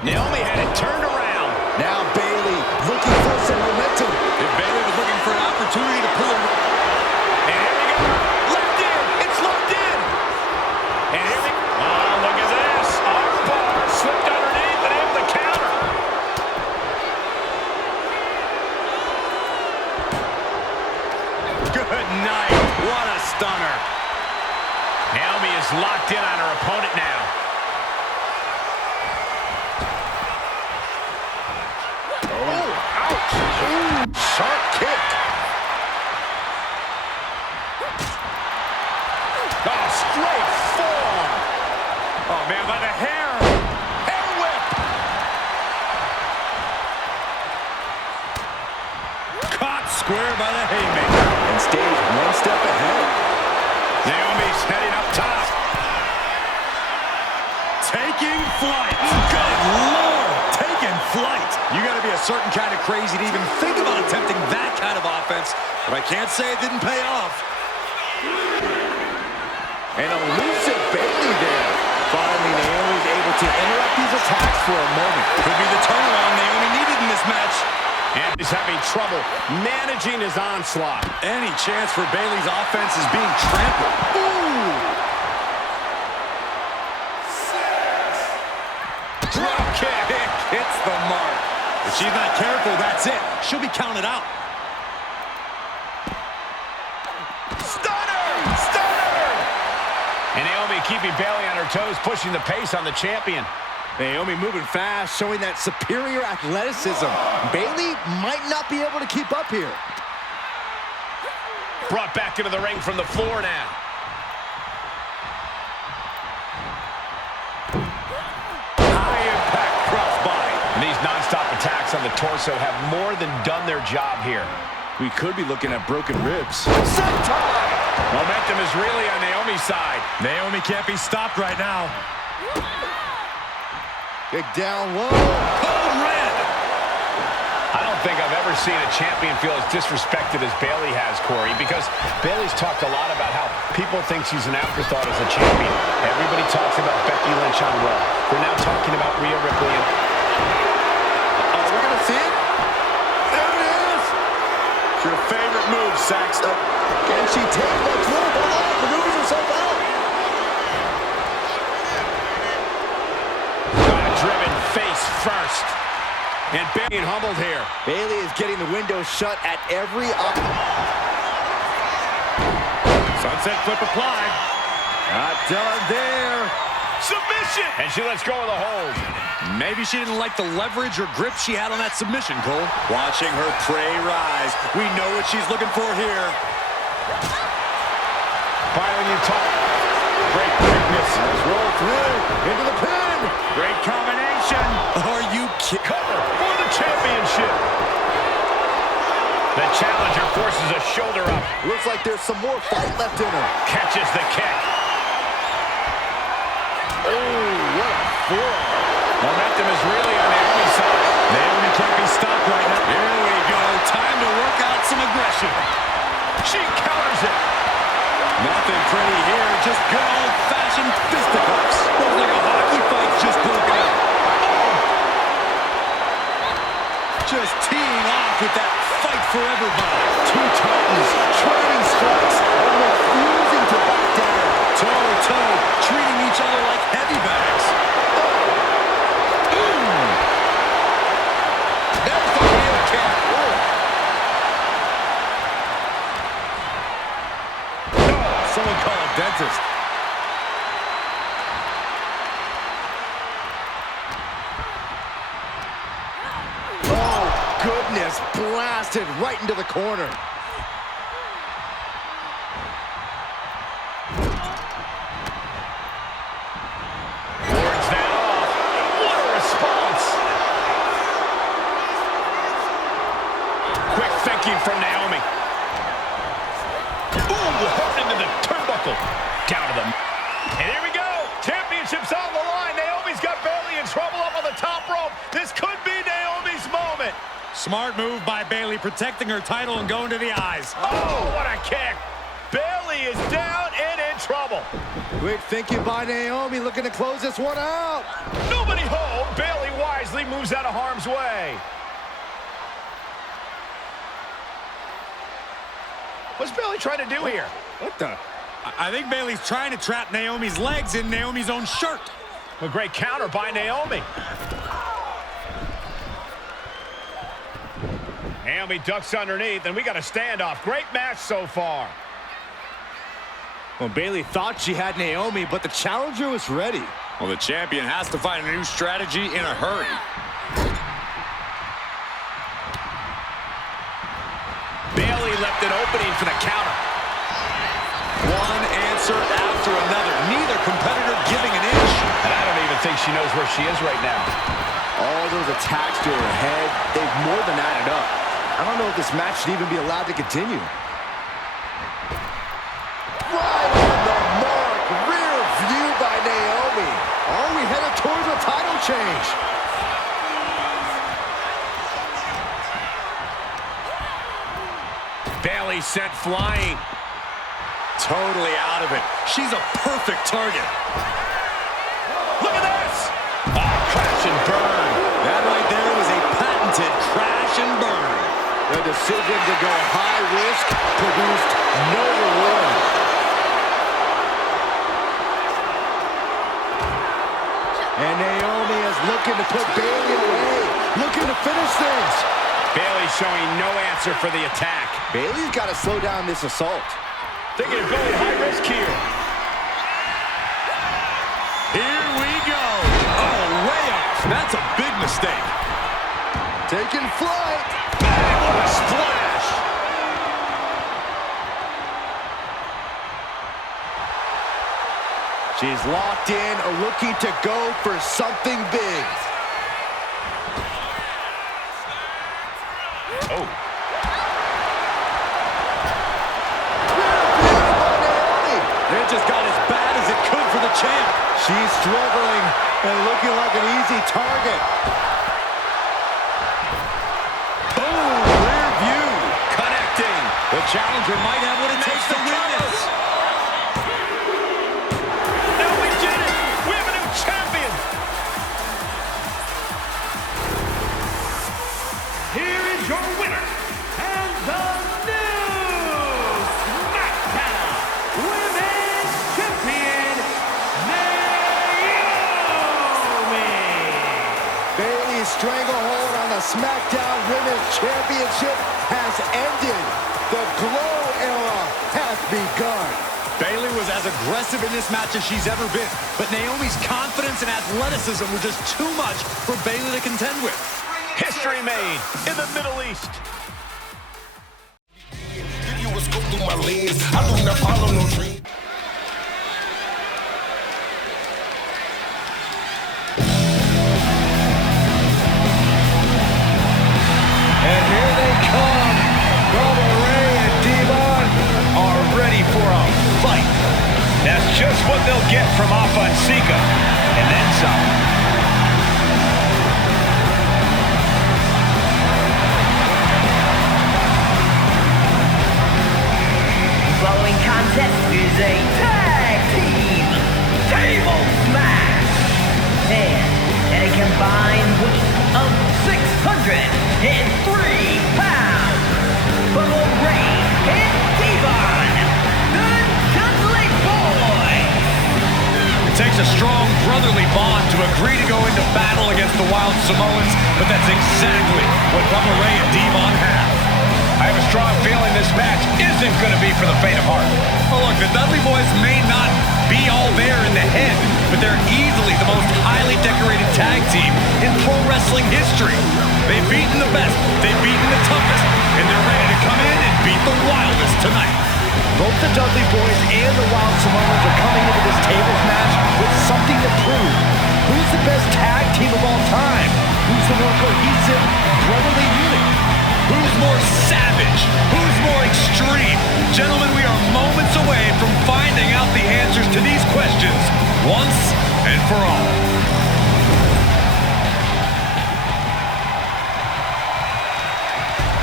Naomi had it turned around. Now Bayley She's locked in on her opponent now. Oh, ouch. Ooh, sharp kick. Oh, straight forearm. Oh, man, by the hair. Hair whip. Caught square by the haymaker. And stays one step ahead. Naomi's heading up top. Taking flight. Good Lord, taking flight. You got to be a certain kind of crazy to even think about attempting that kind of offense, but I can't say it didn't pay off. An elusive Bayley there. Finally, Naomi's able to interrupt these attacks for a moment. Could be the turnaround Naomi needed in this match. And he's having trouble managing his onslaught. Any chance for Bayley's offense is being trampled. Ooh! Drop kick hits the mark. If she's not careful, that's it. She'll be counted out. Stunner! Stunner! And Naomi keeping Bayley on her toes, pushing the pace on the champion. Naomi moving fast, showing that superior athleticism. Bayley might not be able to keep up here. Brought back into the ring from the floor now. High impact crossbody. And these non-stop attacks on the torso have more than done their job here. We could be looking at broken ribs. Sentai! Momentum is really on Naomi's side. Naomi can't be stopped right now. Kick down low. Code red! I don't think I've ever seen a champion feel as disrespected as Bayley has, Corey, because Bayley's talked a lot about how people think she's an afterthought as a champion. Everybody talks about Becky Lynch on Raw. We're now talking about Rhea Ripley. We're going to see it. There it is. It's your favorite move, Saxton. Can she take the 12? Maneuvers herself out. Driven face first. And being humbled here. Bayley is getting the window shut at every Sunset flip applied. Not done there. Submission! And she lets go of the hold. Maybe she didn't like the leverage or grip she had on that submission, Cole. Watching her prey rise. We know what she's looking for here. Filing you top. Great quickness. Let's roll through. Into the pin. Great combination. Are you kidding? Cover for the championship. The challenger forces a shoulder up. Looks like there's some more fight left in her. Catches the kick. Oh, what a forearm. Momentum is really on Naomi's side. Naomi can't be stopped right now. Here we go. Time to work out some aggression. She counters it. Nothing pretty here. Just good old-fashioned fisticuffs. Looks like a hockey fight just broke out. Just teeing off with that fight for everybody. Two titans trading strikes and refusing to back down. Toe-to-toe, treating each other like heavy bags. There's the heel kick. Someone call a dentist. Oh, goodness. Blasted right into the corner. Wards that off. What a response. Quick thinking from Naomi. Ooh, hard into the turnbuckle. Down to the... And here we go. Championship's on the line. Naomi's got Bayley in trouble up on the top rope. This could be Naomi's moment. Smart move by Bayley, protecting her title and going to the eyes. Oh, what a kick. Bayley is down and in trouble. Quick thinking by Naomi, looking to close this one out. Nobody home. Bayley wisely moves out of harm's way. What's Bayley trying to do here? What the? I think Bayley's trying to trap Naomi's legs in Naomi's own shirt. A great counter by Naomi. Naomi ducks underneath, and we got a standoff. Great match so far. Well, Bayley thought she had Naomi, but the challenger was ready. Well, the champion has to find a new strategy in a hurry. Bayley left an opening for the counter. One answer after another. Neither competitor giving an inch. And I don't even think she knows where she is right now. All those attacks to her head, they've more than added up. I don't know if this match should even be allowed to continue. Right on the mark. Rear view by Naomi. Are we headed towards a title change? Bayley sent flying. Totally out of it. She's a perfect target. Look at this! Oh, crash and burn. That right there was a patented crash and burn. The decision to go high risk produced no reward. And Naomi is looking to put Bayley away, looking to finish things. Bayley showing no answer for the attack. Bayley's got to slow down this assault. Thinking of going high risk here. Here we go. Oh, way off. That's a big mistake. Taking flight. Bang, what a splash. She's locked in, looking to go for something big. Oh. It just got as bad as it could for the champ. She's struggling and looking like an easy target. Boom, rear view, connecting. The challenger might have what it takes to win this. Now we did it. We have a new champion. Here is your winner, and the new SmackDown Women's Champion, Naomi. Bayley's stranglehold on the SmackDown Women's Championship has ended. The Glow era has begun. Bayley was as aggressive in this match as she's ever been, but Naomi's confidence and athleticism were just too much for Bayley to contend with. History made in the Middle East. And here they come. Bubba Ray and Devon are ready for a fight. That's just what they'll get from Sika, and then some. The following contest is a tag team table smash. And at a combined weight of 603 pounds, Bubba Ray and Devon, the Dudley Boys. It takes a strong brotherly bond to agree to go into battle against the Wild Samoans, but that's exactly what Bubba Ray and Devon have. I have a strong feeling this match isn't going to be for the faint of heart. Well, look, the Dudley Boys may not be all there in the head, but they're easily the most highly decorated tag team in pro wrestling history. They've beaten the best, they've beaten the toughest, and they're ready to come in and beat the wildest tonight. Both the Dudley Boys and the Wild Samoans are coming into this tables match with something to prove. Who's the best tag team of all time? Who's the more cohesive, brotherly unit? Who's more savage? Who's more extreme? Gentlemen, we are moments away from finding out the answers to these questions once and for all.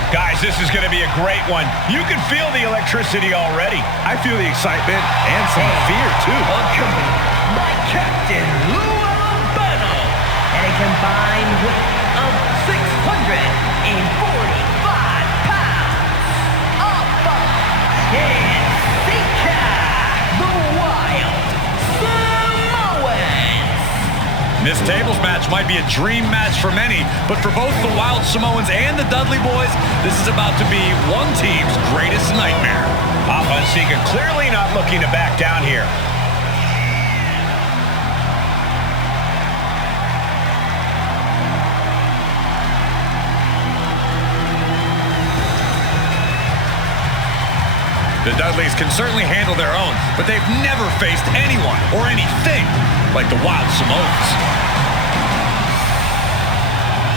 Guys, this is going to be a great one. You can feel the electricity already. I feel the excitement and some fear, too. Accompanied by Captain Lou Albano at a combined weight of 645 pounds. Up and Sika, the Wild Samoans. This tables match might be a dream match for many, but for both the Wild Samoans and the Dudley Boys, this is about to be one team's greatest nightmare. Alpha and Saga clearly not looking to back down here. The Dudleys can certainly handle their own, but they've never faced anyone or anything like the Wild Samoans.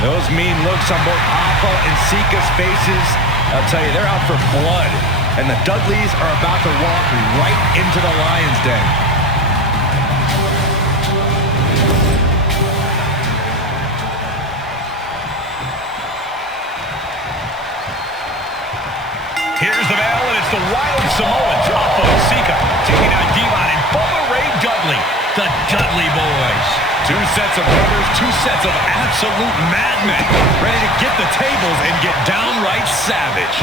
Those mean looks on both Alpha and Sika's faces, I'll tell you, they're out for blood. And the Dudleys are about to walk right into the Lion's Den. Here's the bell, and it's the Wild Samoans, Alpha and Sika, taking out Devon and Bubba Ray Dudley, the Dudley Boys. Two sets of brothers, two sets of absolute madmen, ready to get the tables and get downright savage.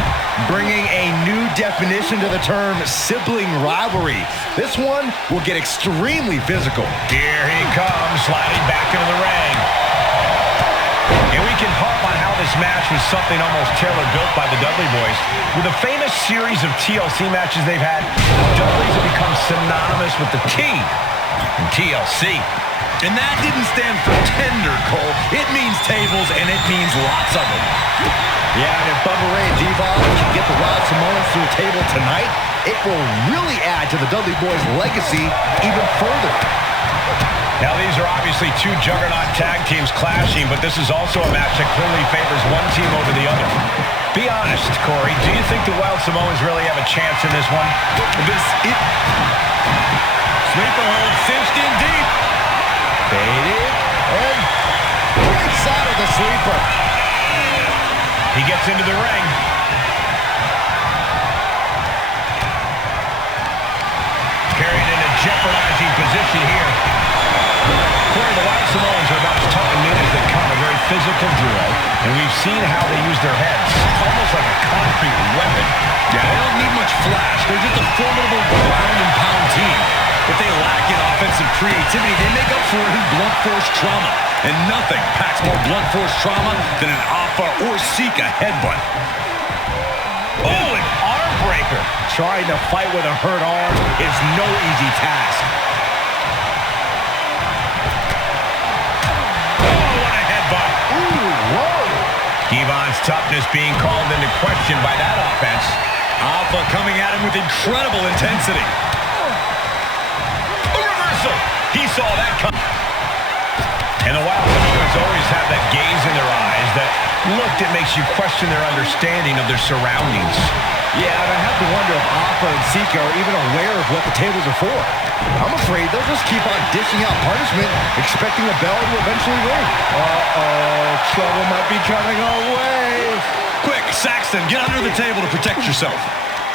Bringing a new definition to the term sibling rivalry. This one will get extremely physical. Here he comes, sliding back into the ring. And we can harp on how this match was something almost tailor-built by the Dudley Boys. With a famous series of TLC matches they've had, the Dudleys have become synonymous with the T in TLC. And that didn't stand for tender, Cole. It means tables, and it means lots of them. Yeah, and if Bubba Ray and Devon can get the Wild Samoans to the table tonight, it will really add to the Dudley Boys' legacy even further. Now, these are obviously two juggernaut tag teams clashing, but this is also a match that clearly favors one team over the other. Be honest, Corey, do you think the Wild Samoans really have a chance in this one? Sleeper hold cinched in deep. Baited and breaks out of the sleeper. He gets into the ring. Carried in a jeopardizing position here. Corey, the Wild Samoans are about as tough and mean as they come, a very physical duo, and we've seen how they use their heads, almost like a concrete weapon. Yeah, they don't need much flash. They're just a formidable ground and pound team. If they lack in offensive creativity, they make up for it in blunt force trauma. And nothing packs more blunt force trauma than an Alpha or Sika headbutt. Oh, an arm breaker. Trying to fight with a hurt arm is no easy task. Oh, what a headbutt. Ooh, whoa. Devon's toughness being called into question by that offense. Alpha coming at him with incredible intensity. He saw that coming. And the Wild Samoans always have that gaze in their eyes, that look that makes you question their understanding of their surroundings. Yeah, and I have to wonder if Alpha and Sika are even aware of what the tables are for. I'm afraid they'll just keep on dishing out punishment, expecting the bell to eventually ring. Uh-oh, trouble might be coming our way. Quick, Saxton, get under the table to protect yourself.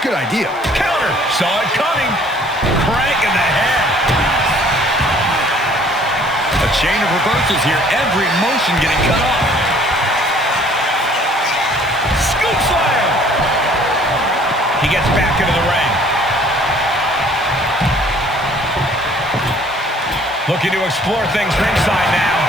Good idea. Counter, saw it coming. Crank in the head. A chain of reversals here, every motion getting cut off. Scoop slam. He gets back into the ring. Looking to explore things ringside now.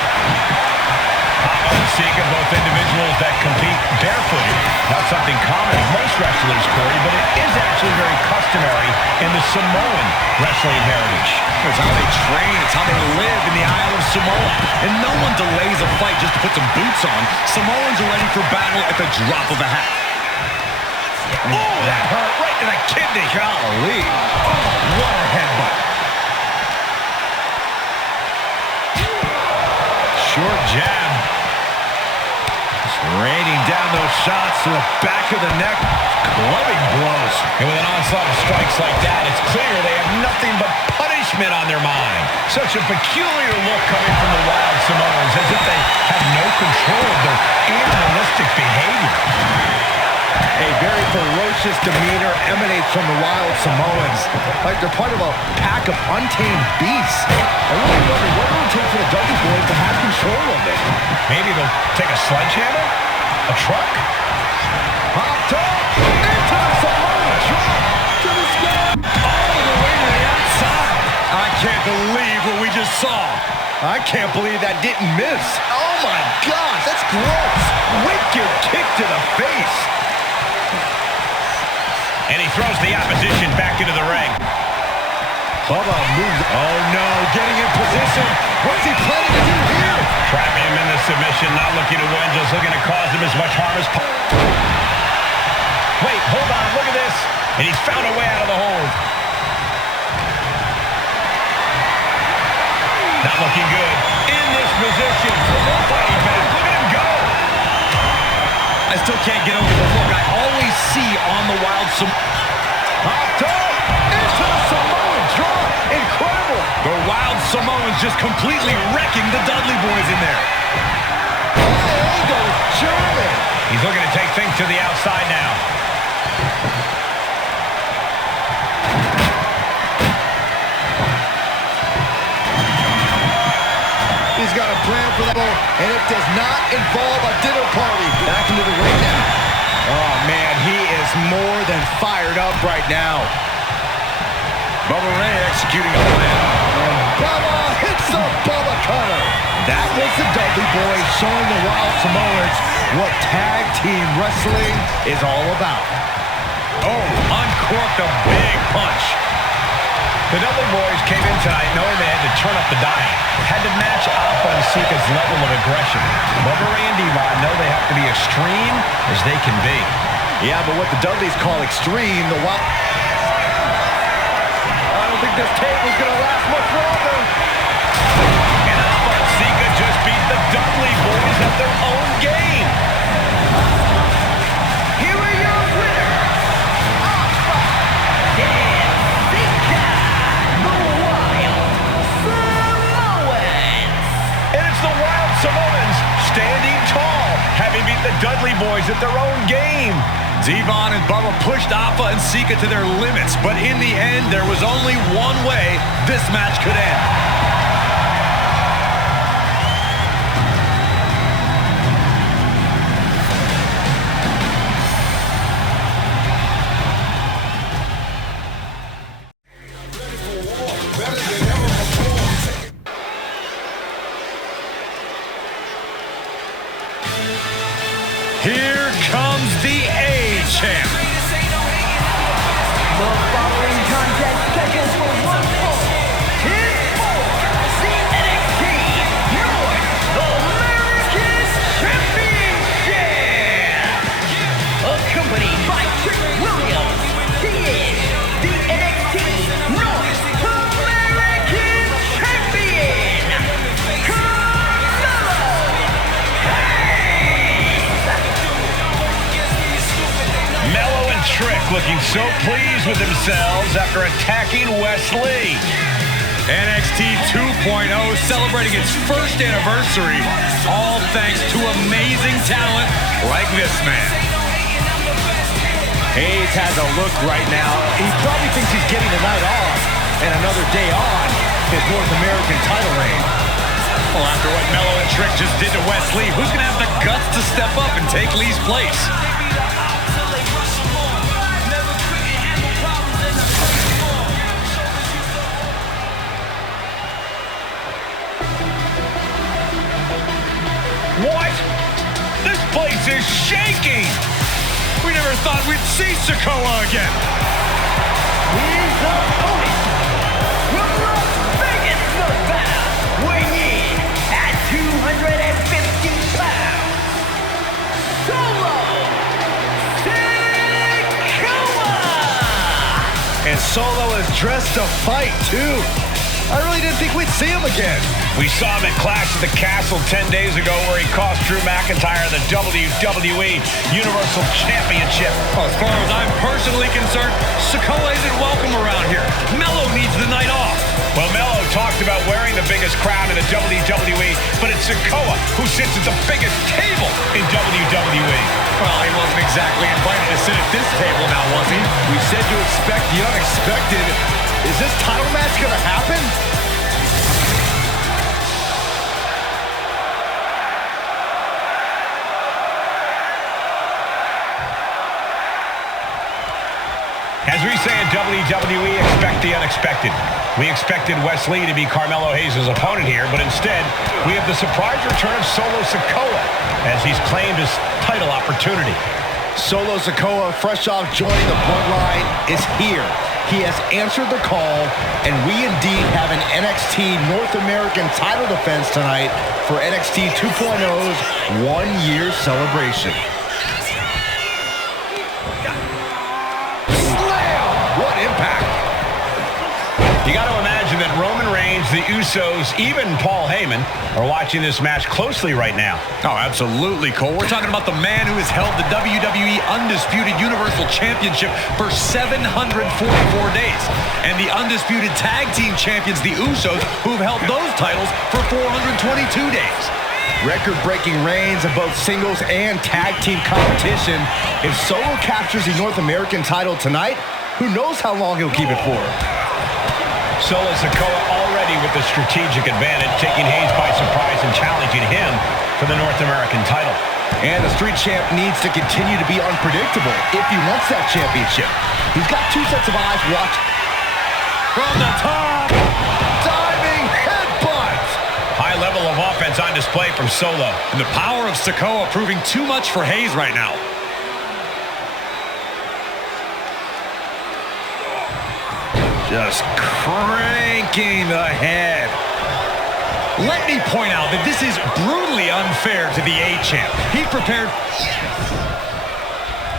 Alpha and Sika, both individuals that compete barefooted. Not something common with most wrestlers, Corey, but it is actually very customary in the Samoan wrestling heritage. It's how they train, it's how they live in the Isle of Samoa. And no one delays a fight just to put some boots on. Samoans are ready for battle at the drop of a hat. Oh, that hurt right to the kidney. Golly. What a headbutt. Short jab. Just raining down those shots to the back of the neck. Clubbing blows. And with an onslaught of strikes like that, it's clear they have nothing but punishment on their mind. Such a peculiar look coming from the Wild Samoans, as if they have no control of their animalistic behavior. A very ferocious demeanor emanates from the Wild Samoans, like they're part of a pack of untamed beasts. I really wonder what it would take for the Dudley Boys to have control of it. Maybe they'll take a sledgehammer? A truck? Hop top! Into the Samoan drop! To the sky! All the way to the outside. I can't believe what we just saw. I can't believe that didn't miss. Oh my gosh, that's gross. Wicked kick to the face. And he throws the opposition back into the ring. Bubba moves. Oh no, getting in position. What's he planning to do here? Trapping him in the submission, not looking to win, just looking to cause him as much harm as possible. Wait, hold on, look at this. And he's found a way out of the hold. Not looking good. In this position. Fighting back. Look at him go. I still can't get over the look I always see on the Wild Up top. Into the Samoan drop. Incredible. The Wild Samoans just completely wrecking the Dudley Boys in there. Angle German. He's looking to take things to the outside now. He's got a plan for that, and it does not involve a dinner party. Back into the ring now. Oh, man, he is more than fired up right now. Bubba Ray executing a plan. And Bubba hits the Bubba cutter. That was the Dudley Boys showing the Wild Samoans what tag team wrestling is all about. Oh, uncorked a big punch. The Dudley Boys came in tonight knowing they had to turn up the dial. Had to match Alpha and Sika's level of aggression. Bubba Ray and Devon know they have to be extreme as they can be. Yeah, but what the Dudleys call extreme, the Wild... I don't think this table's going to last much longer. And Alpha and Sika just beat the Dudley Boys at their own game. Here are your winners, Alpha and Sika, the Wild Samoans. And it's the Wild Samoans standing tall, having beat the Dudley Boys at their own game. Devon and Bubba pushed Alpha and Sika to their limits, but in the end, there was only one way this match could end. Here comes the A-Champ. The following contest scheduled for one fall is for the NXT North American Championship. Accompanied by Trick Williams, he is the NXT North American Champion, Carmelo Hayes. Mello and Trick looking so pleased with themselves after attacking Wesley. NXT 2.0 celebrating its first anniversary, all thanks to amazing talent like this man. Hayes has a look right now. He probably thinks he's getting the night off and another day on his North American title reign. Well, after what Mello and Trick just did to Wesley, who's going to have the guts to step up and take Lee's place? What? This place is shaking! We never thought we'd see Sikoa again. His opponent from Las Vegas, Nevada, weighing in at 250 pounds, Solo Sikoa! And Solo is dressed to fight, too. I really didn't think we'd see him again. We saw him at Clash at the Castle 10 days ago where he cost Drew McIntyre the WWE Universal Championship. Well, as far as I'm personally concerned, Sikoa isn't welcome around here. Mello needs the night off. Well, Mello talked about wearing the biggest crown in the WWE, but it's Sikoa who sits at the biggest table in WWE. Well, he wasn't exactly invited to sit at this table now, was he? We said to expect the unexpected. Is this title match going to happen? As we say in WWE, expect the unexpected. We expected Wes Lee to be Carmelo Hayes' opponent here, but instead, we have the surprise return of Solo Sikoa as he's claimed his title opportunity. Solo Sikoa, fresh off joining the Bloodline, is here. He has answered the call, and we indeed have an NXT North American title defense tonight for NXT 2.0's one-year celebration. Slam! What impact! You got to imagine that Roman Reigns, the Usos, even Paul Heyman are watching this match closely right now. Oh, absolutely, Cole. We're talking about the man who has held the WWE Undisputed Universal Championship for 744 days. And the Undisputed Tag Team Champions, the Usos, who have held those titles for 422 days. Record-breaking reigns of both singles and tag team competition. If Solo captures the North American title tonight, who knows how long he'll keep it for? Solo Sikoa already with the strategic advantage, taking Hayes by surprise and challenging him for the North American title. And the Street Champ needs to continue to be unpredictable if he wants that championship. He's got two sets of eyes watching. From the top! Diving headbutt! High level of offense on display from Solo. And the power of Sikoa proving too much for Hayes right now. Just cranking the head. Let me point out that this is brutally unfair to the A-Champ. He prepared...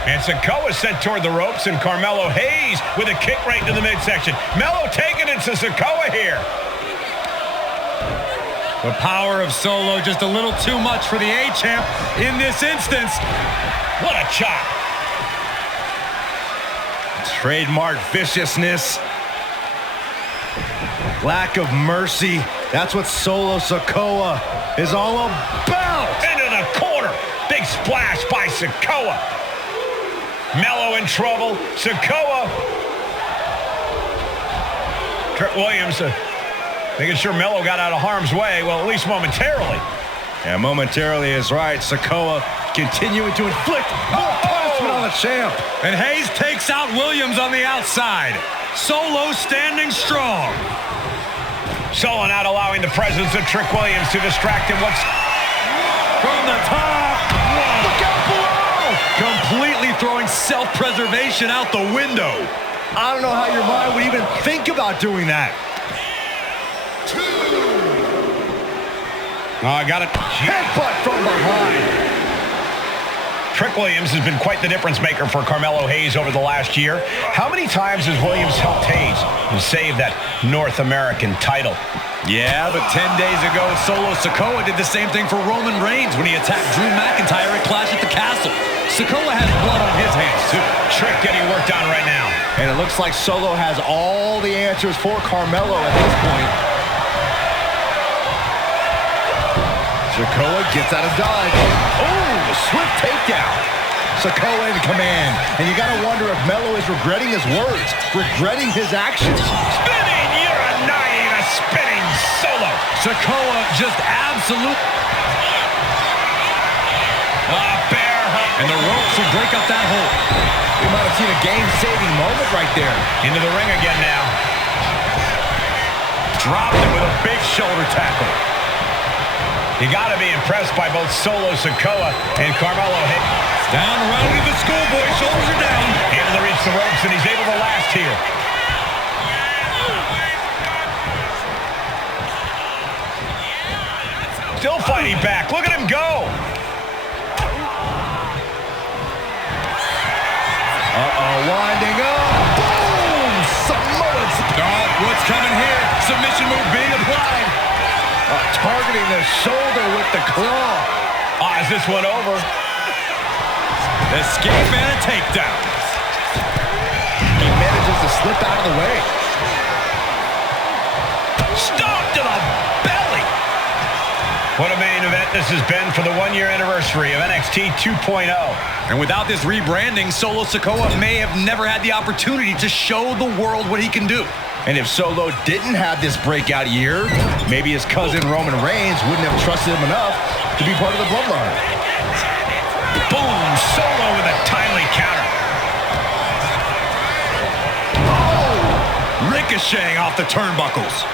And Sikoa sent toward the ropes, and Carmelo Hayes with a kick right to the midsection. Melo taking it to Sikoa here. The power of Solo just a little too much for the A-Champ in this instance. What a chop. Trademark viciousness. Lack of mercy. That's what Solo Sikoa is all about. Into the corner. Big splash by Sikoa. Melo in trouble. Sikoa. Trick Williams making sure Melo got out of harm's way. Well, at least momentarily. Yeah, momentarily is right. Sikoa continuing to inflict more punishment on the champ. And Hayes takes out Williams on the outside. Solo standing strong. Solo not allowing the presence of Trick Williams to distract him. What's from the top? Whoa. Look out below! Completely throwing self-preservation out the window. I don't know how your mind would even think about doing that. Oh, I got it. Headbutt from behind. Trick Williams has been quite the difference maker for Carmelo Hayes over the last year. How many times has Williams helped Hayes and saved that North American title? Yeah, but 10 days ago, Solo Sikoa did the same thing for Roman Reigns when he attacked Drew McIntyre at Clash at the Castle. Sikoa has blood on his hands, too. Trick getting worked on right now. And it looks like Solo has all the answers for Carmelo at this point. Sikoa gets out of dodge. Oh, swift takedown. Sikoa in command. And you got to wonder if Melo is regretting his words, regretting his actions. Spinning Uranagi, the spinning Solo. Sikoa just absolute. Bear hug. And the ropes will break up that hole. We might have seen a game-saving moment right there. Into the ring again now. Dropped it with a big shoulder tackle. You got to be impressed by both Solo Sikoa and Carmelo Hayes. Down around to the schoolboy, shoulders are down. Able to reach the ropes, and he's able to last here. Still fighting back. Look at him go. Winding up. Boom! Samoan. What's coming here? Submission move being applied. Targeting the shoulder with the claw. Is this one over? Escape and a takedown. He manages to slip out of the way. Stop to the belly. What a main event this has been for the one-year anniversary of NXT 2.0. And without this rebranding, Solo Sikoa may have never had the opportunity to show the world what he can do. And if Solo didn't have this breakout year, maybe his cousin Roman Reigns wouldn't have trusted him enough to be part of the Bloodline. Boom! Solo with a timely counter. ricocheting off the turnbuckles.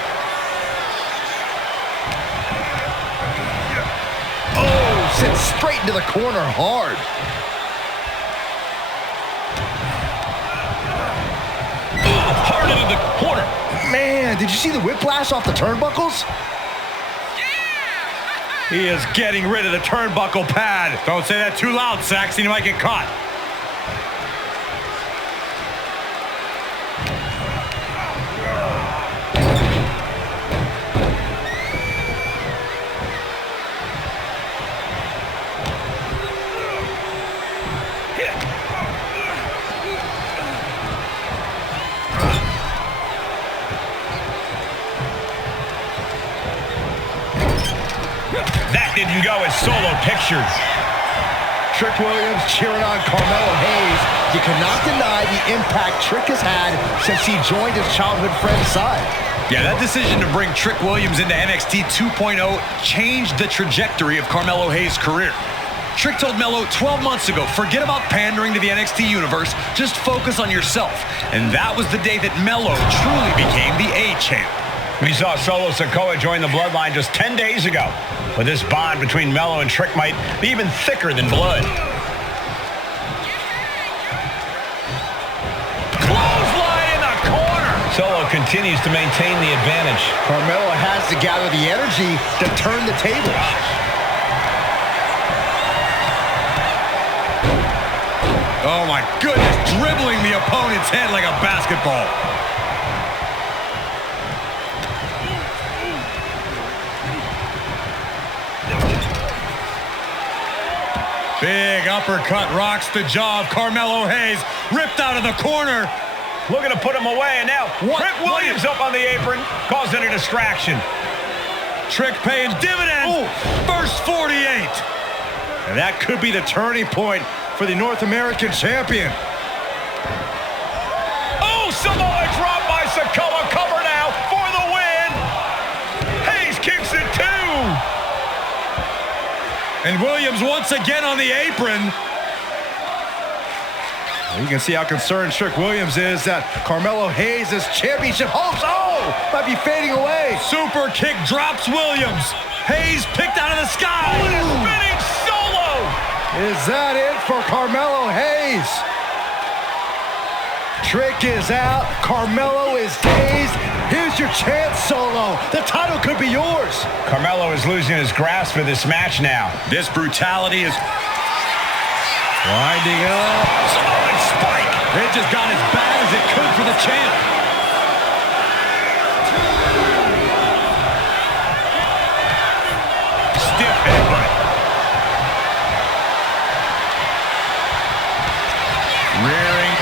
Oh, sent straight into the corner hard. Hard into the corner. Man, did you see the whiplash off the turnbuckles? He is getting rid of the turnbuckle pad. Don't say that too loud, Saxon. You might get caught. That didn't go as Solo pictured. Trick Williams cheering on Carmelo Hayes. You cannot deny the impact Trick has had since he joined his childhood friend's side. Yeah, that decision to bring Trick Williams into NXT 2.0 changed the trajectory of Carmelo Hayes' career. Trick told Melo 12 months ago, forget about pandering to the NXT universe, just focus on yourself. And that was the day that Melo truly became the A-champ. We saw Solo Sikoa join the Bloodline just 10 days ago. But this bond between Melo and Trick might be even thicker than blood. Clothesline in the corner! Solo continues to maintain the advantage. Carmelo has to gather the energy to turn the tables. Oh my goodness, dribbling the opponent's head like a basketball. Big uppercut rocks the jaw of Carmelo Hayes, ripped out of the corner. Looking to put him away, and now Trick Williams up on the apron, causing a distraction. Trick paying dividends. First 48. And that could be the turning point for the North American champion. Oh, Samoa drop by Sikoa, cover now for the win. Hayes kicks it too. And Williams once again on the apron. You can see how concerned Trick Williams is that Carmelo Hayes' championship hopes, might be fading away. Super kick drops Williams. Hayes picked out of the sky. Spinning Solo. Is that it for Carmelo Hayes? Trick is out. Carmelo is dazed. Here's your chance, Solo. The title could be yours. Carmelo is losing his grasp for this match now. This brutality is winding up. Samoan spike. It just got as bad as it could for the champ. Stiff headbutt. Rearing.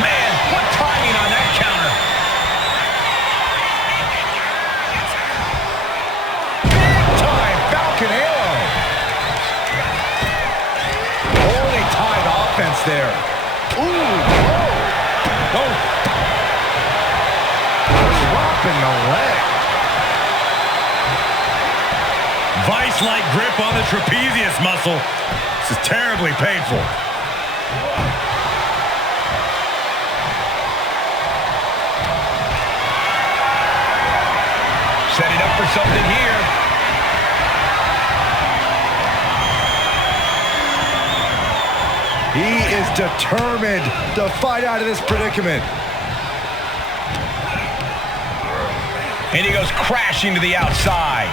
Man, what timing on that counter. Time Falcon Arrow. Only timed offense there. Dropping the leg. Vice-like grip on the trapezius muscle. This is terribly painful. Setting up for something here. He is determined to fight out of this predicament. And he goes crashing to the outside.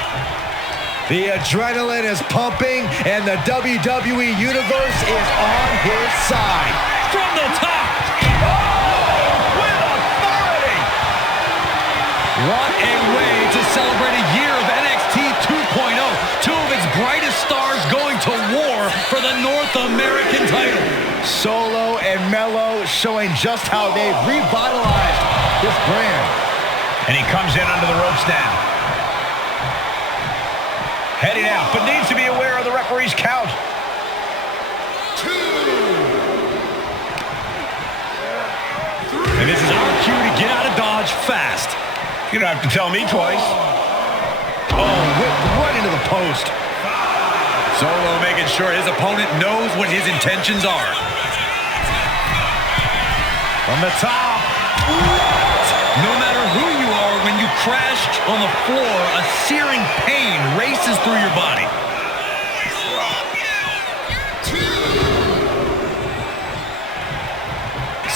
The adrenaline is pumping, and the WWE Universe is on his side. From the top. With authority. What a way to celebrate a year of NXT 2.0. Two of its brightest stars going to war for the North American title. Solo and Melo showing just how they've revitalized this brand. And he comes in under the ropes now. Heading out, but needs to be aware of the referee's count. 2. And this is our cue to get out of Dodge fast. You don't have to tell me twice. Whipped right into the post. Solo making sure his opponent knows what his intentions are. From the top. No matter who you are, when you crash on the floor, a searing pain races through your body.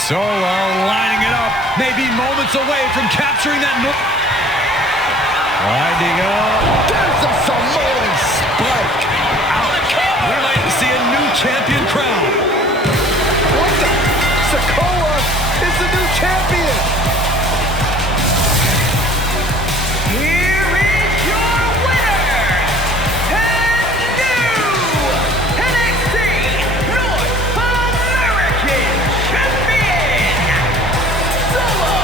Solo lining it up, maybe moments away from capturing that. Winding up. There's a Samoan spike. We might see a new champion crown. What the? Sikoa is the new champion. Here is your winner, and new NXT North American Champion, Solo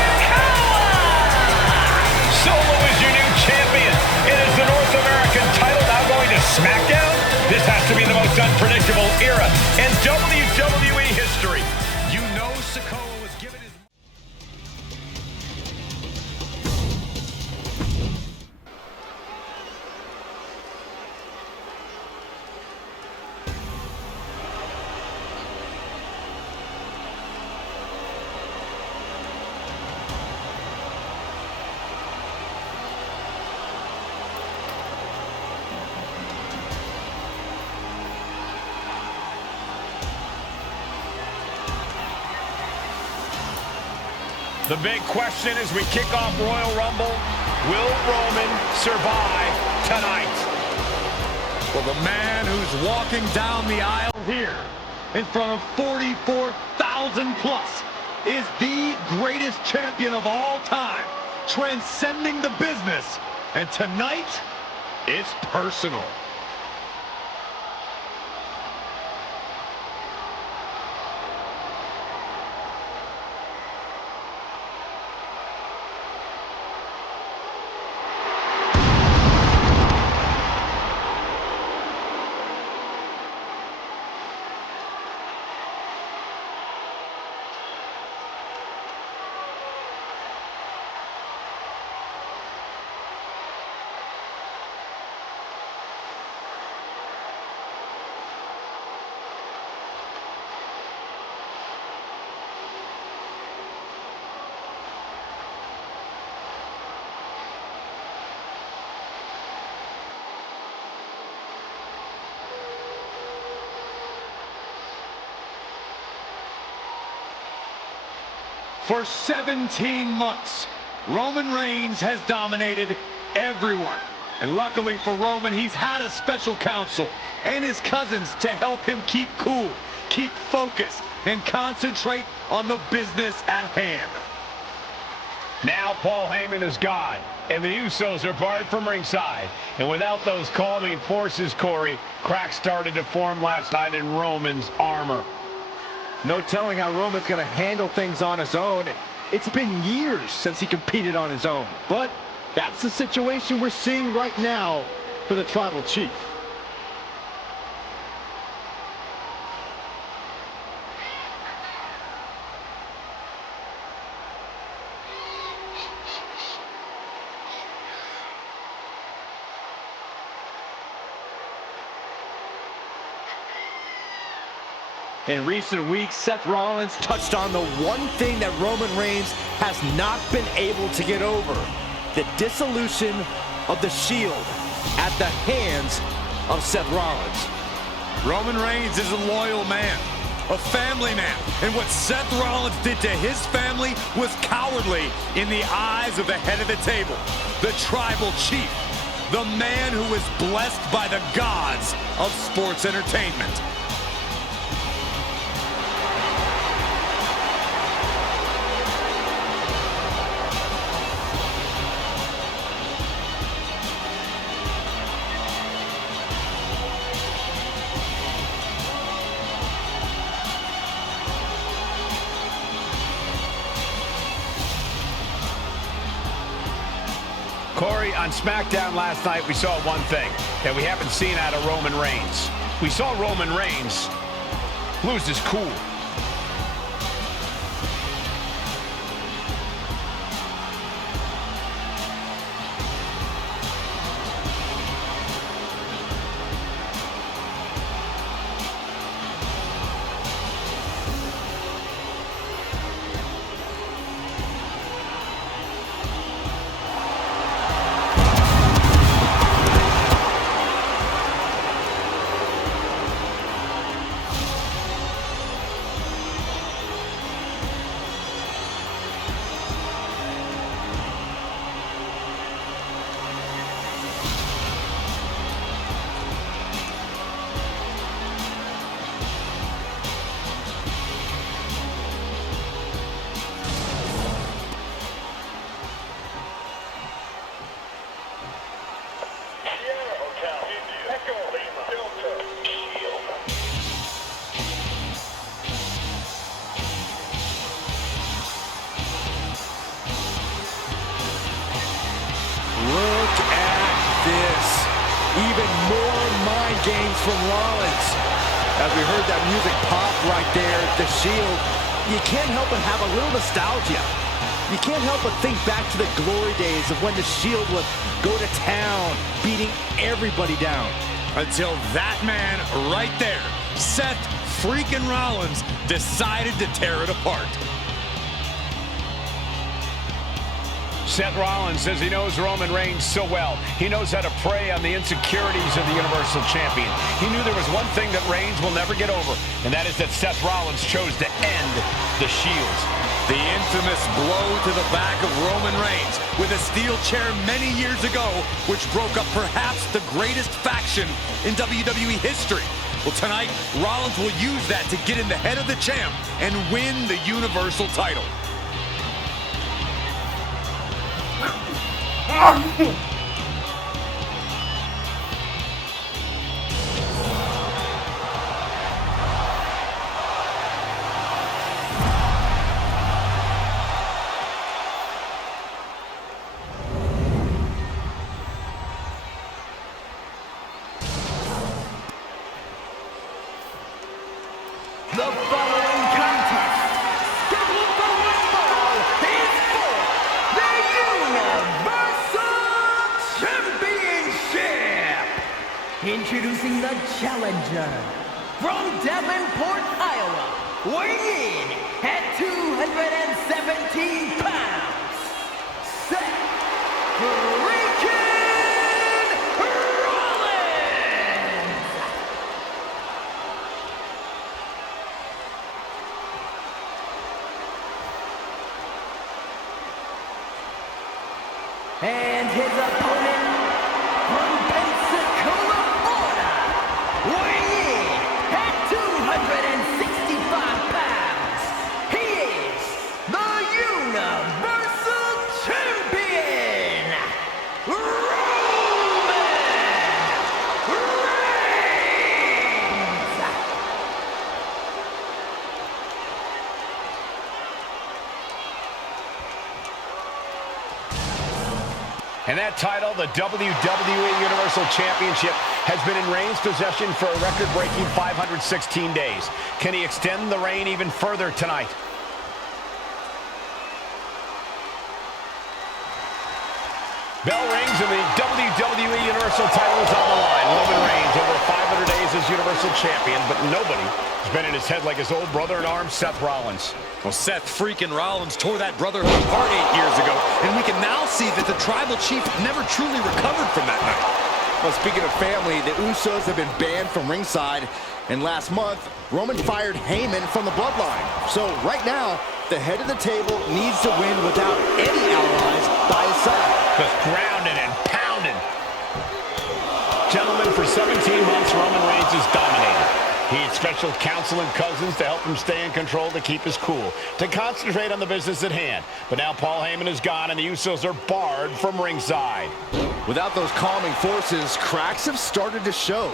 Sikoa. Solo is your new champion. It is the North American title now going to SmackDown. This has to be the most unpredictable era in WWE history. You know Sikoa was given his... The big question as we kick off Royal Rumble, will Roman survive tonight? Well, the man who's walking down the aisle here in front of 44,000 plus is the greatest champion of all time, transcending the business. And tonight, it's personal. For 17 months, Roman Reigns has dominated everyone. And luckily for Roman, he's had a special counsel and his cousins to help him keep cool, keep focused, and concentrate on the business at hand. Now Paul Heyman is gone, and the Usos are barred from ringside. And without those calming forces, Corey, cracks started to form last night in Roman's armor. No telling how Roman's going to handle things on his own. It's been years since he competed on his own. But that's the situation we're seeing right now for the Tribal Chief. In recent weeks, Seth Rollins touched on the one thing that Roman Reigns has not been able to get over: the dissolution of the Shield at the hands of Seth Rollins. Roman Reigns is a loyal man, a family man, and what Seth Rollins did to his family was cowardly in the eyes of the head of the table, the Tribal Chief, the man who is blessed by the gods of sports entertainment. Corey, on SmackDown last night, we saw one thing that we haven't seen out of Roman Reigns. We saw Roman Reigns lose his cool. from Rollins. As we heard that music pop right there, the Shield, you can't help but have a little nostalgia. You can't help but think back to the glory days of when the Shield would go to town, beating everybody down. Until that man right there, Seth freaking Rollins, decided to tear it apart. Seth Rollins says he knows Roman Reigns so well. He knows how to prey on the insecurities of the Universal Champion. He knew there was one thing that Reigns will never get over, and that is that Seth Rollins chose to end the Shield. The infamous blow to the back of Roman Reigns with a steel chair many years ago, which broke up perhaps the greatest faction in WWE history. Well, tonight, Rollins will use that to get in the head of the champ and win the Universal title. The following contest, scheduled for one fall, is for the Universal Championship. Introducing the challenger from Davenport, Iowa, weighing in at 217 pounds, Seth freaking Rollins. And his opponent from Pensacola, Florida, weighing in at 265 pounds, he is the Universal Champion, Roman Reigns. And that title, the WWE Universal Championship, has been in Reigns' possession for a record-breaking 516 days. Can he extend the reign even further tonight? Bell rings and the WWE Universal title is on the line. Roman Reigns over 500 days as Universal Champion, but nobody has been in his head like his old brother-in-arms, Seth Rollins. Well, Seth freaking Rollins tore that brotherhood apart 8 years ago, and we can now see that the Tribal Chief never truly recovered from that night. Well, speaking of family, the Usos have been banned from ringside, and last month, Roman fired Heyman from the Bloodline. So right now, the head of the table needs to win without any allies by his side. Just grounded and pounded. Gentlemen, for 17 months, Roman Reigns has dominated. He had special counsel and cousins to help him stay in control, to keep his cool, to concentrate on the business at hand. But now Paul Heyman is gone, and the Usos are barred from ringside. Without those calming forces, cracks have started to show.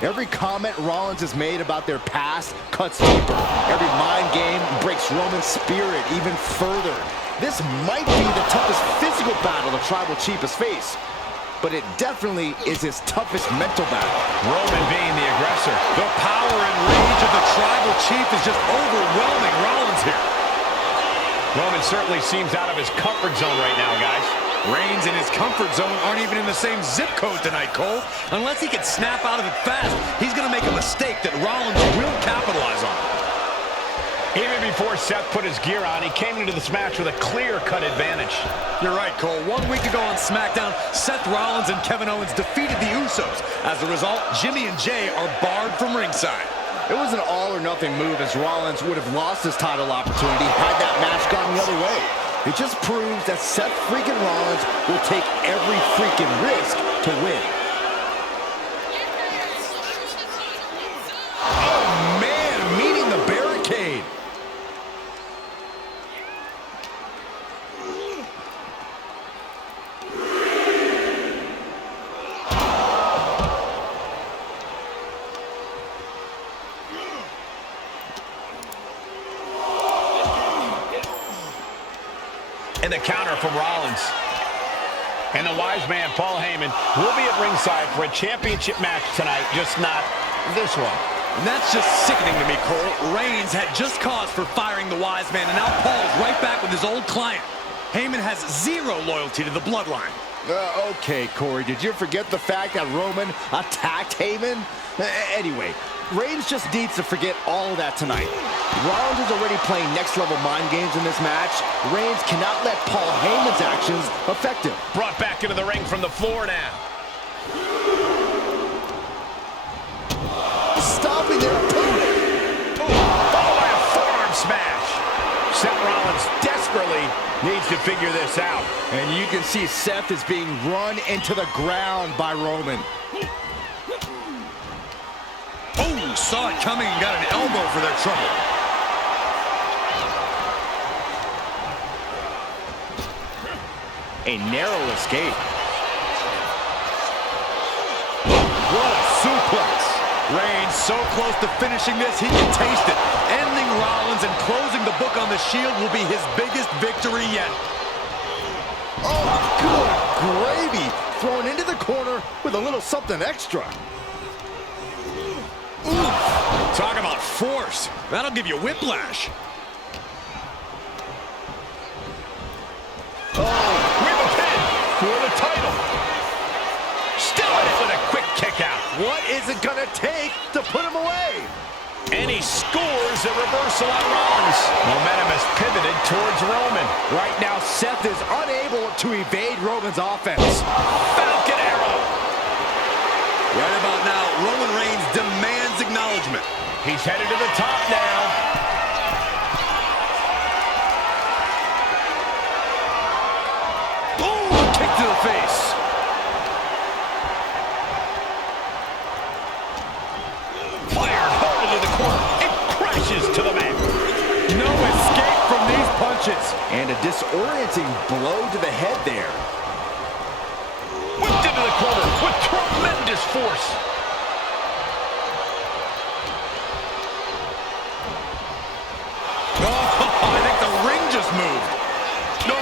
Every comment Rollins has made about their past cuts deeper. Every mind game breaks Roman's spirit even further. This might be the toughest physical battle the Tribal Chief has faced, but it definitely is his toughest mental battle. Roman being the aggressor. The power and rage of the Tribal Chief is just overwhelming Rollins here. Roman certainly seems out of his comfort zone right now, guys. Reigns and his comfort zone aren't even in the same zip code tonight, Cole. Unless he can snap out of it fast, he's going to make a mistake that Rollins will capitalize on. Even before Seth put his gear on, he came into this match with a clear-cut advantage. You're right, Cole. 1 week ago on SmackDown, Seth Rollins and Kevin Owens defeated the Usos. As a result, Jimmy and Jay are barred from ringside. It was an all-or-nothing move, as Rollins would have lost his title opportunity had that match gone the other way. It just proves that Seth freaking Rollins will take every freaking risk to win. Oh, man, meeting the barricade. And the counter from Rollins. And the wise man, Paul Heyman, will be at ringside for a championship match tonight, just not this one. And that's just sickening to me, Cole. Reigns had just cause for firing the wise man, and now Paul's right back with his old client. Heyman has zero loyalty to the Bloodline. Okay, Corey, did you forget the fact that Roman attacked Heyman? Anyway, Reigns just needs to forget all of that tonight. Rollins is already playing next-level mind games in this match. Reigns cannot let Paul Heyman's actions affect him. Brought back into the ring from the floor now. Stopping their opponent. Followed by a forearm smash. Seth Rollins desperately needs to figure this out. And you can see Seth is being run into the ground by Roman. Oh, saw it coming and got an elbow for their trouble. A narrow escape. What a suplex. Reigns so close to finishing this, he can taste it. Ending Rollins and closing the book on the Shield will be his biggest victory yet. Oh, good gravy. Thrown into the corner with a little something extra. Ooh, talk about force. That'll give you whiplash. With a pin for the title. Still in it with a quick kick out. What is it gonna take to put him away? And he scores a reversal on Rollins. Momentum has pivoted towards Roman. Right now, Seth is unable to evade Roman's offense. Falcon arrow. Right about now, Roman Reigns demands acknowledgement. He's headed to the top now. Boom! Kick to the face. Fired hard into the corner. It crashes to the mat. No escape from these punches. And a disorienting blow to the head there. Whipped into the corner with tremendous force. Oh, I think the ring just moved. No.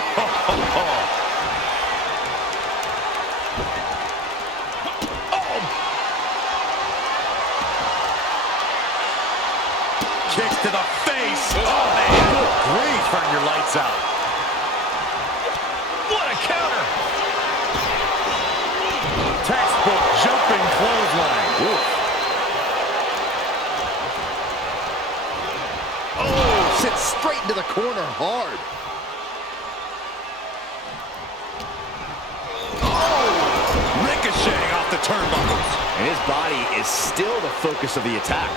Kicks to the face. Oh, man. Good grief. Turn your lights out. What a counter. Textbook jumping clothesline. Oof. Oh, sits straight into the corner hard. Oh, ricocheting off the turnbuckles. And his body is still the focus of the attack.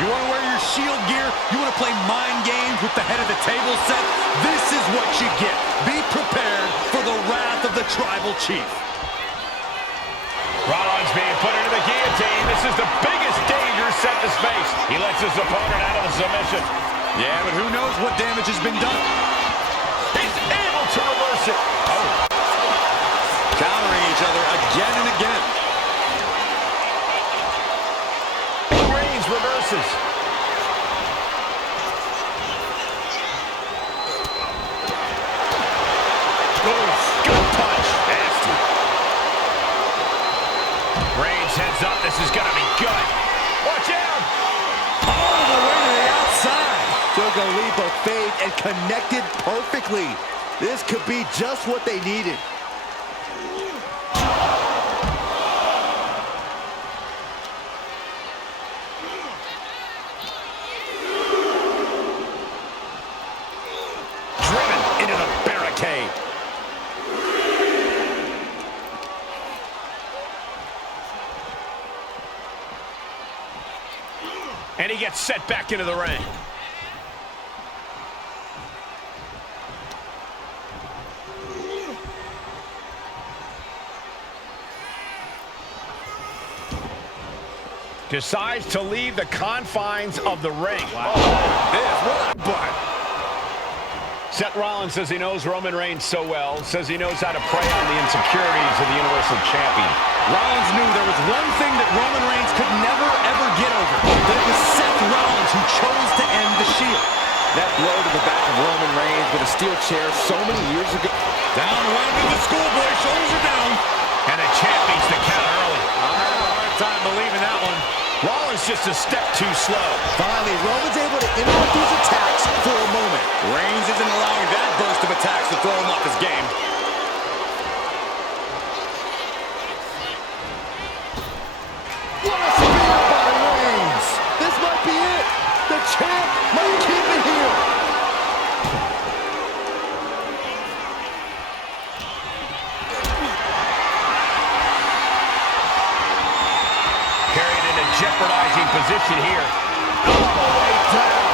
You want to wear your Shield gear? You want to play mind games with the head of the table set? This is what you get. Be prepared for the wrath of the Tribal Chief. Rollins being put into the guillotine. This is the biggest danger Seth has faced. He lets his opponent out of the submission. Yeah, but who knows what damage has been done. He's able to reverse it. Oh. Countering each other again and again. Reigns reverses. Good punch. Nasty. Reigns heads up. This is going to be good. Watch out. All the way to the outside. Took a leap of faith and connected perfectly. This could be just what they needed. Driven into the barricade. And he gets set back into the ring. Decides to leave the confines of the ring. Wow. What a butt. Seth Rollins says he knows Roman Reigns so well, says he knows how to prey on the insecurities of the Universal Champion. Rollins knew there was one thing that Roman Reigns could never, ever get over. That it was Seth Rollins who chose to end the Shield. That blow to the back of Roman Reigns with a steel chair so many years ago. Down right into the school Rollins just a step too slow. Finally, Roman's able to interrupt these attacks for a moment. Reigns isn't allowing that burst of attacks to throw him off his game. What a spear by Reigns! This might be it! The champ might keep it here! Carried in a jeopardizing position here. All the way down!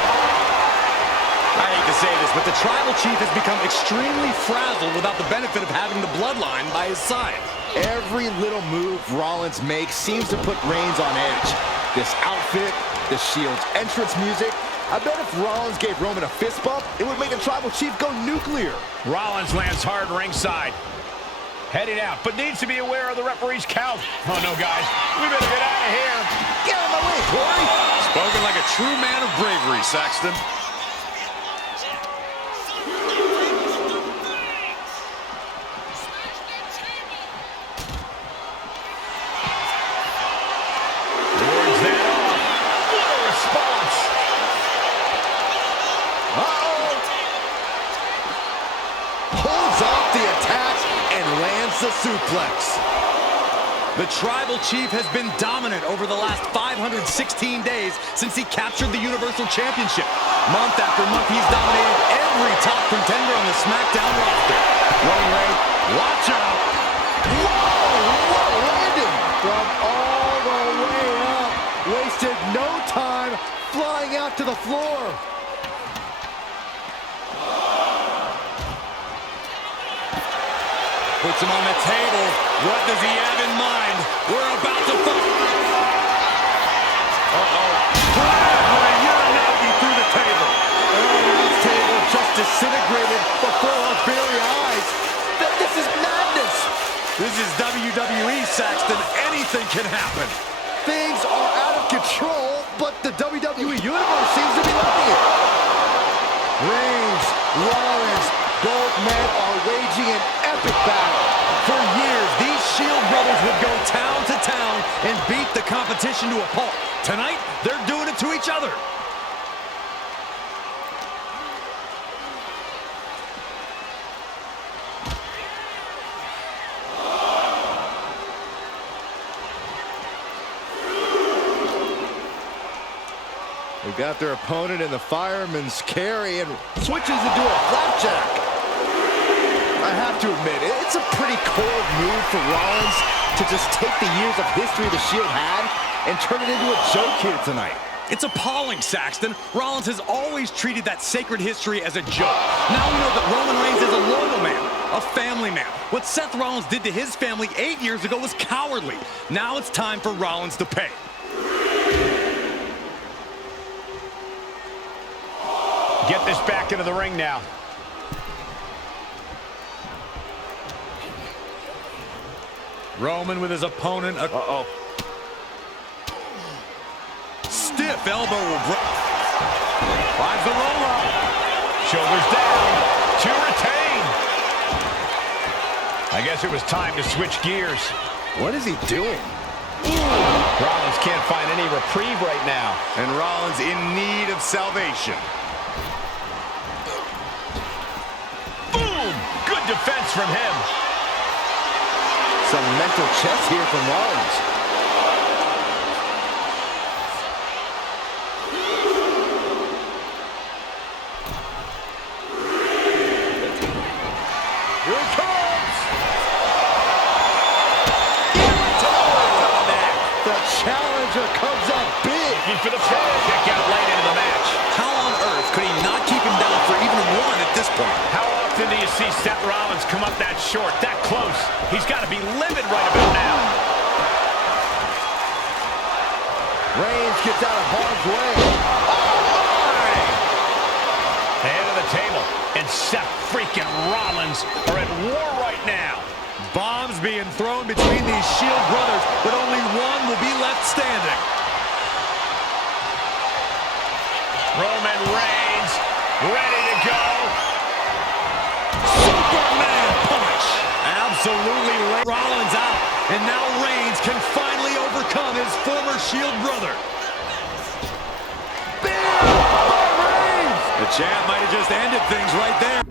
I hate to say this, but the Tribal Chief has become extremely frazzled without the benefit of having the Bloodline by his side. Every little move Rollins makes seems to put Reigns on edge. This outfit, the Shield's entrance music. I bet if Rollins gave Roman a fist bump, it would make the Tribal Chief go nuclear. Rollins lands hard ringside. Heading out, but needs to be aware of the referee's count. Oh, no, guys. We better get out of here. Get out of my way, Corey! Spoken like a true man of bravery, Saxton. The suplex. The Tribal Chief has been dominant over the last 516 days since he captured the Universal Championship. Month after month, he's dominated every top contender on the SmackDown roster. Roman Reigns, watch out! Whoa! What a landing! From all the way up. Wasted no time flying out to the floor. Puts him on the table. What does he have in mind? We're about to fight. Uh-oh. Uranagi through the table. Oh, this table just disintegrated before our very eyes. This is madness. This is WWE, Saxton. Anything can happen. Things are out of control, but the WWE Universe seems to be loving it. Reigns, Rollins, both men are waging an epic battle. For years, these Shield brothers would go town to town and beat the competition to a pulp. Tonight, they're doing it to each other. They've got their opponent in the fireman's carry and switches into a flapjack. I have to admit, it's a pretty cold move for Rollins to just take the years of history the Shield had and turn it into a joke here tonight. It's appalling, Saxton. Rollins has always treated that sacred history as a joke. Now we know that Roman Reigns is a loyal man, a family man. What Seth Rollins did to his family 8 years ago was cowardly. Now it's time for Rollins to pay. Get this back into the ring now. Roman with his opponent. Uh-oh. Stiff elbow will break. Finds the roll-up. Shoulders down to retain. I guess it was time to switch gears. What is he doing? Rollins can't find any reprieve right now. And Rollins in need of salvation. Boom! Good defense from him. Some mental chess here from Rollins. Here it comes! The challenger comes up big. Looking for the pin. Kick out late into the match. How on earth could he not keep him down for even one at this point? How often do you see Seth Rollins come up that short, that close? He's got to be livid right about now. Reigns gets out of harm's way. Oh, my! Head of the table, and Seth freaking Rollins are at war right now. Bombs being thrown between these Shield brothers, but only one will be left standing. Roman Reigns ready to go. Superman punch. Absolutely. Rollins out, and now Reigns can finally overtake overcome his former Shield brother. The champ might have just ended things right there.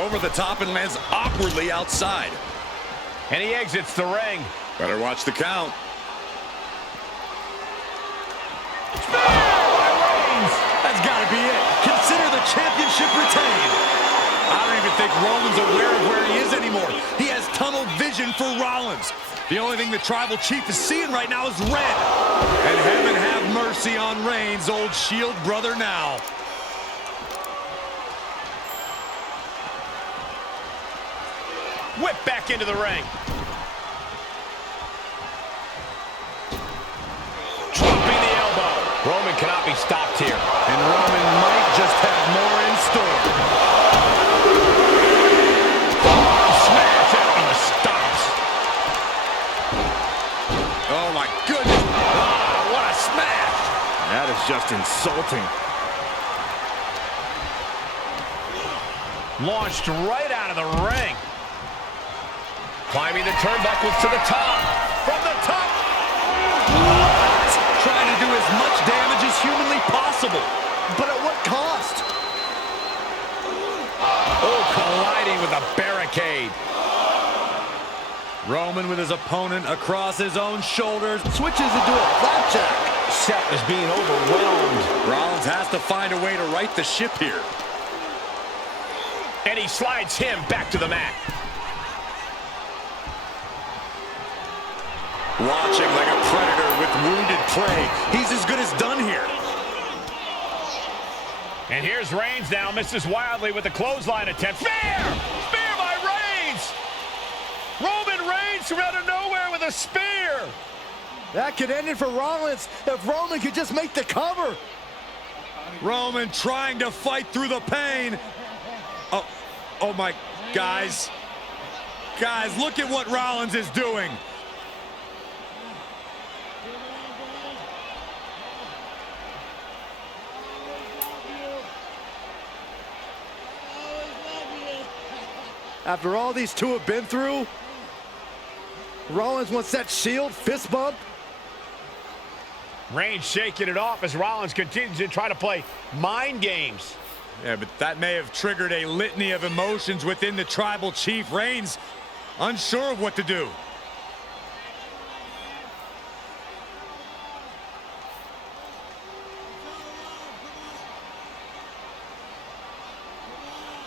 Over the top and lands awkwardly outside. And he exits the ring. Better watch the count. That's got to be it. Consider the championship retained. I don't even think Roman's aware of where he is anymore. He has tunnel vision for Rollins. The only thing the Tribal Chief is seeing right now is red. And heaven have mercy on Reigns, old Shield brother now. Whip back into the ring. Dropping the elbow. Roman cannot be stopped here. And Roman might just have more in store. Smash out on the stops. Oh my goodness. Oh, what a smash. That is just insulting. Launched right out of the ring. Climbing the turnbuckles to the top. From the top. What? Trying to do as much damage as humanly possible. But at what cost? Oh, colliding with a barricade. Roman with his opponent across his own shoulders. Switches into a flapjack. Seth is being overwhelmed. Rollins has to find a way to right the ship here. And he slides him back to the mat. Watching like a predator with wounded prey. He's as good as done here. And here's Reigns now, misses wildly with a clothesline attempt. Spear! Spear by Reigns! Roman Reigns from out of nowhere with a spear! That could end it for Rollins if Roman could just make the cover. Roman trying to fight through the pain. Oh my, guys. Guys, look at what Rollins is doing. After all these two have been through, Rollins wants that Shield fist bump. Reigns shaking it off as Rollins continues to try to play mind games. Yeah, but that may have triggered a litany of emotions within the Tribal Chief. Reigns unsure of what to do.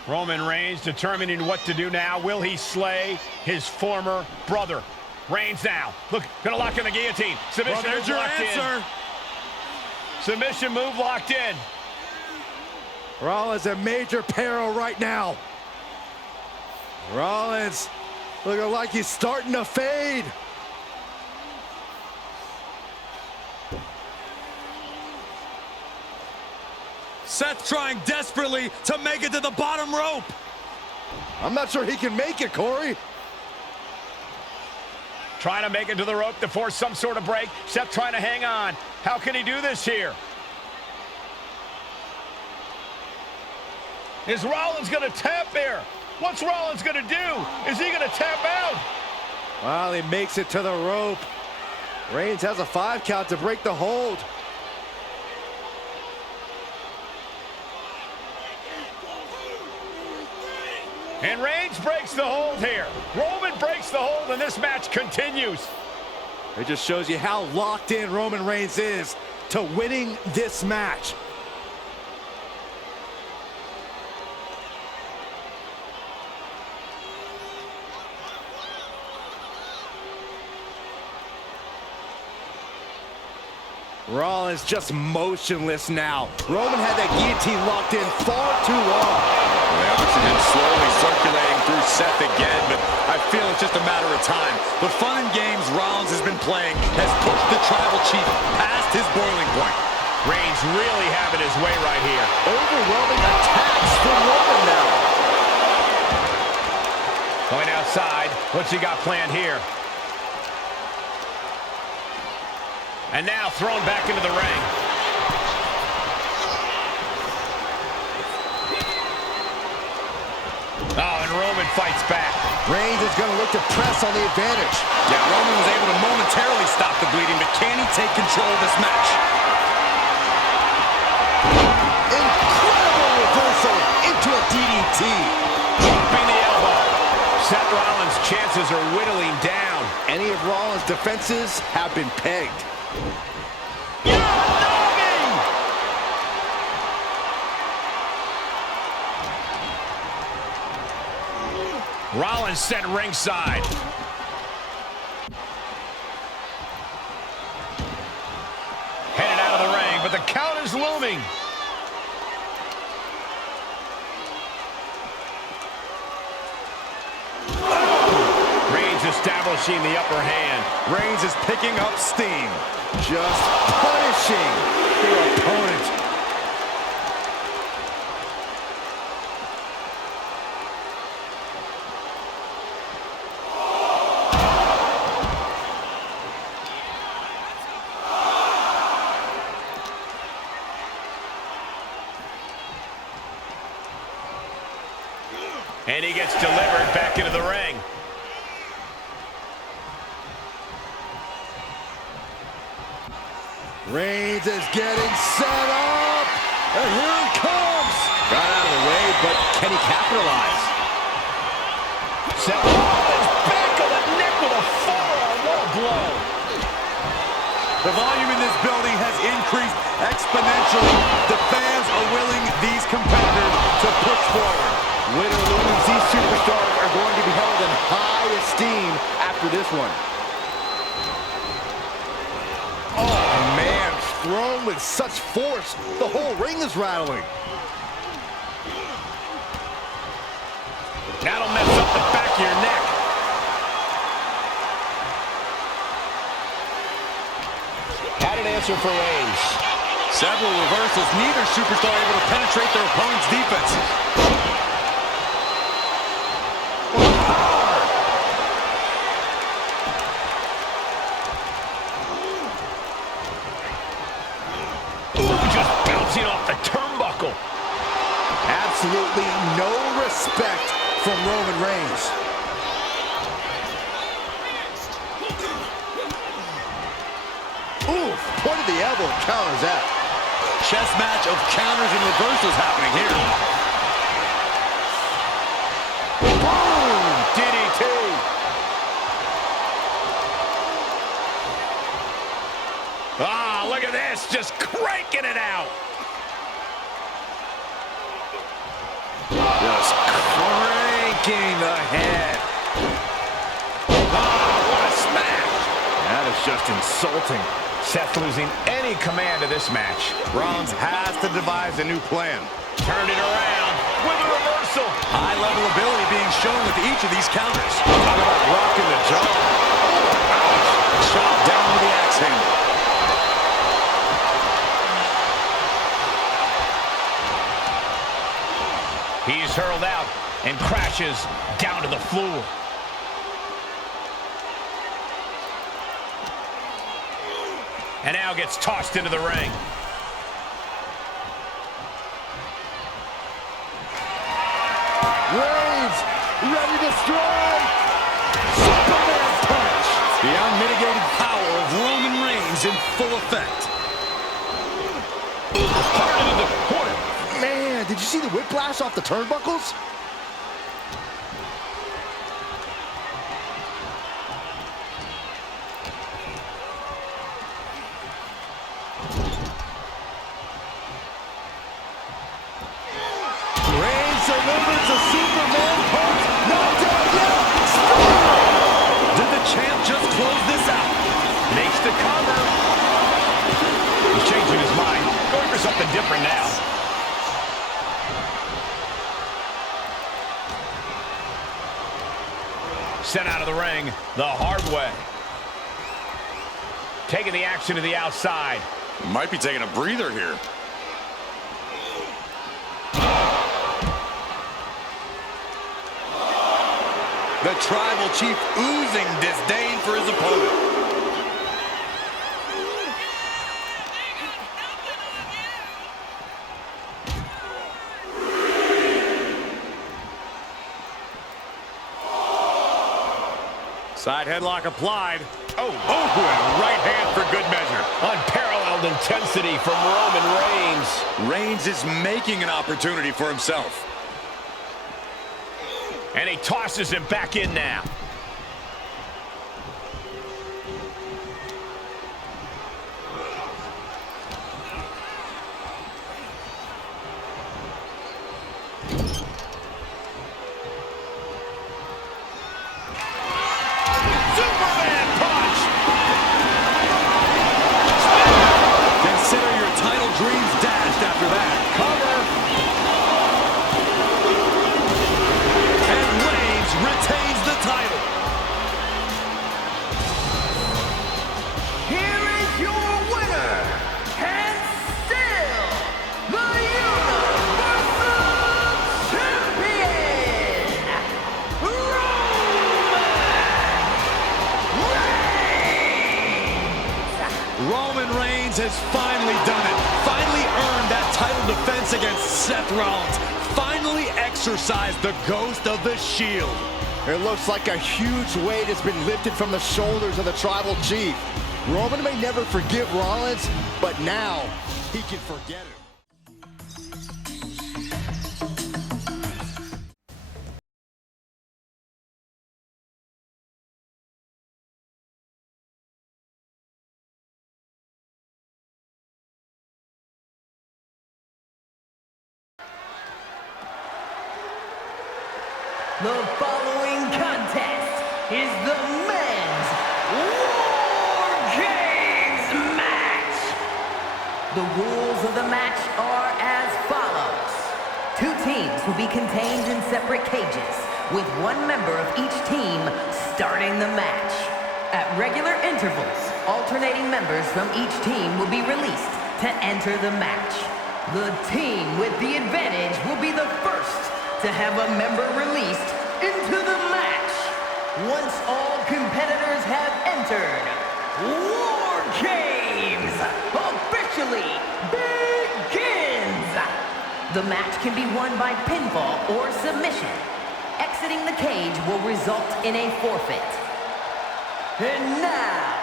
Roman Reigns determining what to do now. Will he slay his former brother? Reigns now. Look, gonna lock in the guillotine. Submission Well, there's your answer. in. Submission move locked in. Rollins in major peril right now. Rollins looking like he's starting to fade. Seth trying desperately to make it to the bottom rope. I'm not sure he can make it, Corey. Trying to make it to the rope to force some sort of break. Seth trying to hang on. How can he do this here? Is Rollins going to tap here? What's Rollins going to do? Is he going to tap out? Well, he makes it to the rope. Reigns has a 5 count to break the hold. And Reigns breaks the hold here. Roman breaks the hold, and this match continues. It just shows you how locked in Roman Reigns is to winning this match. Rollins just motionless now. Roman had that guillotine locked in far too long. The oxygen slowly circulating through Seth again, but I feel it's just a matter of time. The fun and games Rollins has been playing has pushed the Tribal Chief past his boiling point. Reigns really having his way right here. Overwhelming attacks from Roman now. Going outside. What's he got planned here? And now thrown back into the ring. Oh, and Roman fights back. Reigns is going to look to press on the advantage. Yeah, Roman was able to momentarily stop the bleeding, but can he take control of this match? Incredible reversal into a DDT. Dropping the elbow. Seth Rollins' chances are whittling down. Any of Rollins' defenses have been pegged. Rollins sent ringside. Headed out of the ring, but the count is looming. Reigns establishing the upper hand. Reigns is picking up steam. Just punishing their opponent. And he gets delivered back into the ring. Reigns is getting set up. And here it comes. Got out of the way, but can he capitalize? Seth Rollins back of the neck with a forearm. What a blow. The volume in this building has increased exponentially. The fans are willing these competitors to push forward. Win or lose, these superstars are going to be held in high esteem after this one. Oh, man, thrown with such force, the whole ring is rattling. That'll mess up the back of your neck. Had an answer for Reigns. Several reversals, neither superstar able to penetrate their opponent's defenses. Off the turnbuckle. Absolutely no respect from Roman Reigns. Oof, point of the elbow counters that. Chess match of counters and reversals happening here. Boom! DDT. Ah, look at this, just cranking it out. Just cranking the head. Ah, what a smash. That is just insulting. Seth losing any command of this match. Rollins has to devise a new plan. Turned it around with a reversal. High-level ability being shown with each of these counters. Talk about rocking the jaw. Ouch. Shot down with the axe handle. He's hurled out and crashes down to the floor. And now gets tossed into the ring. Reigns, ready to strike. Superman punch. The unmitigated power of Roman Reigns in full effect. Hard into the corner. Man, did you see the whiplash off the turnbuckles? Reigns delivers a Superman punch. Not done yet. Did the champ just close this out? Makes the cover. He's changing his mind. Going for something different now. Sent out of the ring the hard way. Taking the action to the outside. Might be taking a breather here. The Tribal Chief oozing disdain for his opponent. Side headlock applied. Oh, and right hand for good measure. Unparalleled intensity from Roman Reigns. Reigns is making an opportunity for himself. And he tosses him back in now. Has finally done it. Finally earned that title defense against Seth Rollins. Finally exercised the ghost of the Shield. It looks like a huge weight has been lifted from the shoulders of the Tribal Chief. Roman may never forgive Rollins, but now he can forget it. The following contest is the men's War Games match. The rules of the match are as follows. 2 teams will be contained in separate cages, with 1 member of each team starting the match. At regular intervals, alternating members from each team will be released to enter the match. The team with the advantage will be the first to have a member released into the match. Once all competitors have entered, War Games officially begins. The match can be won by pinfall or submission. Exiting the cage will result in a forfeit. And now,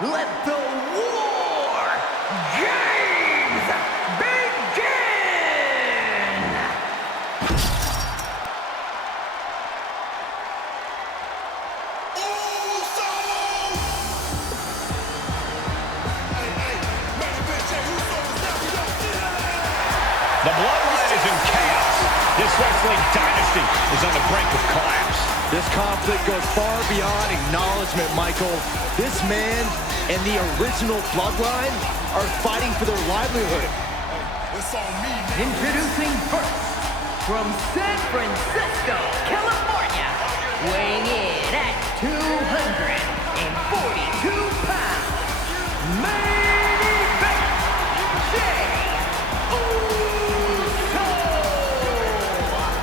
let the War Games begin! The Bloodline is in chaos. This wrestling dynasty is on the brink of collapse. This conflict goes far beyond acknowledgement, Michael. This man and the original Bloodline are fighting for their livelihood. Introducing first, from San Francisco, California, weighing in at 242 pounds, main event,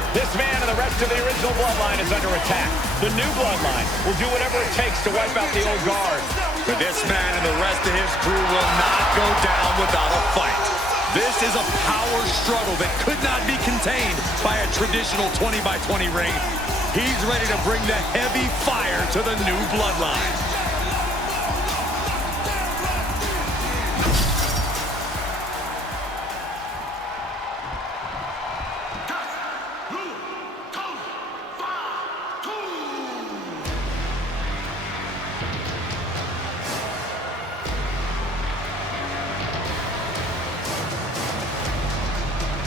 This man and the rest of the original Bloodline is under attack. The new Bloodline will do whatever it takes to wipe out the old guard. But this man and the rest of his crew will not go down without a fight. This is a power struggle that could not be contained by a traditional 20-by-20 ring. He's ready to bring the heavy fire to the new Bloodline.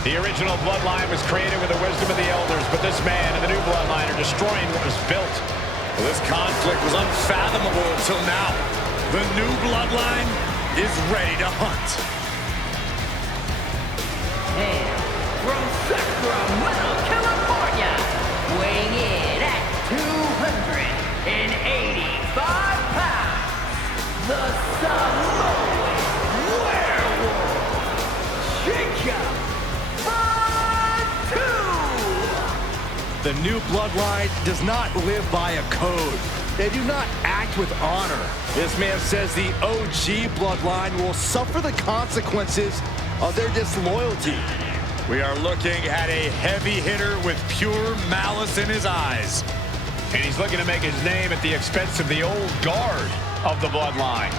The original Bloodline was created with the wisdom of the elders, but this man and the new Bloodline are destroying what was built. Well, this conflict was unfathomable until now. The new Bloodline is ready to hunt. And from Sacramento, California, weighing in at 285 pounds, the Samoan Werewolf, Jacob. The new Bloodline does not live by a code. They do not act with honor. This man says the OG Bloodline will suffer the consequences of their disloyalty. We are looking at a heavy hitter with pure malice in his eyes. And he's looking to make his name at the expense of the old guard of the Bloodline.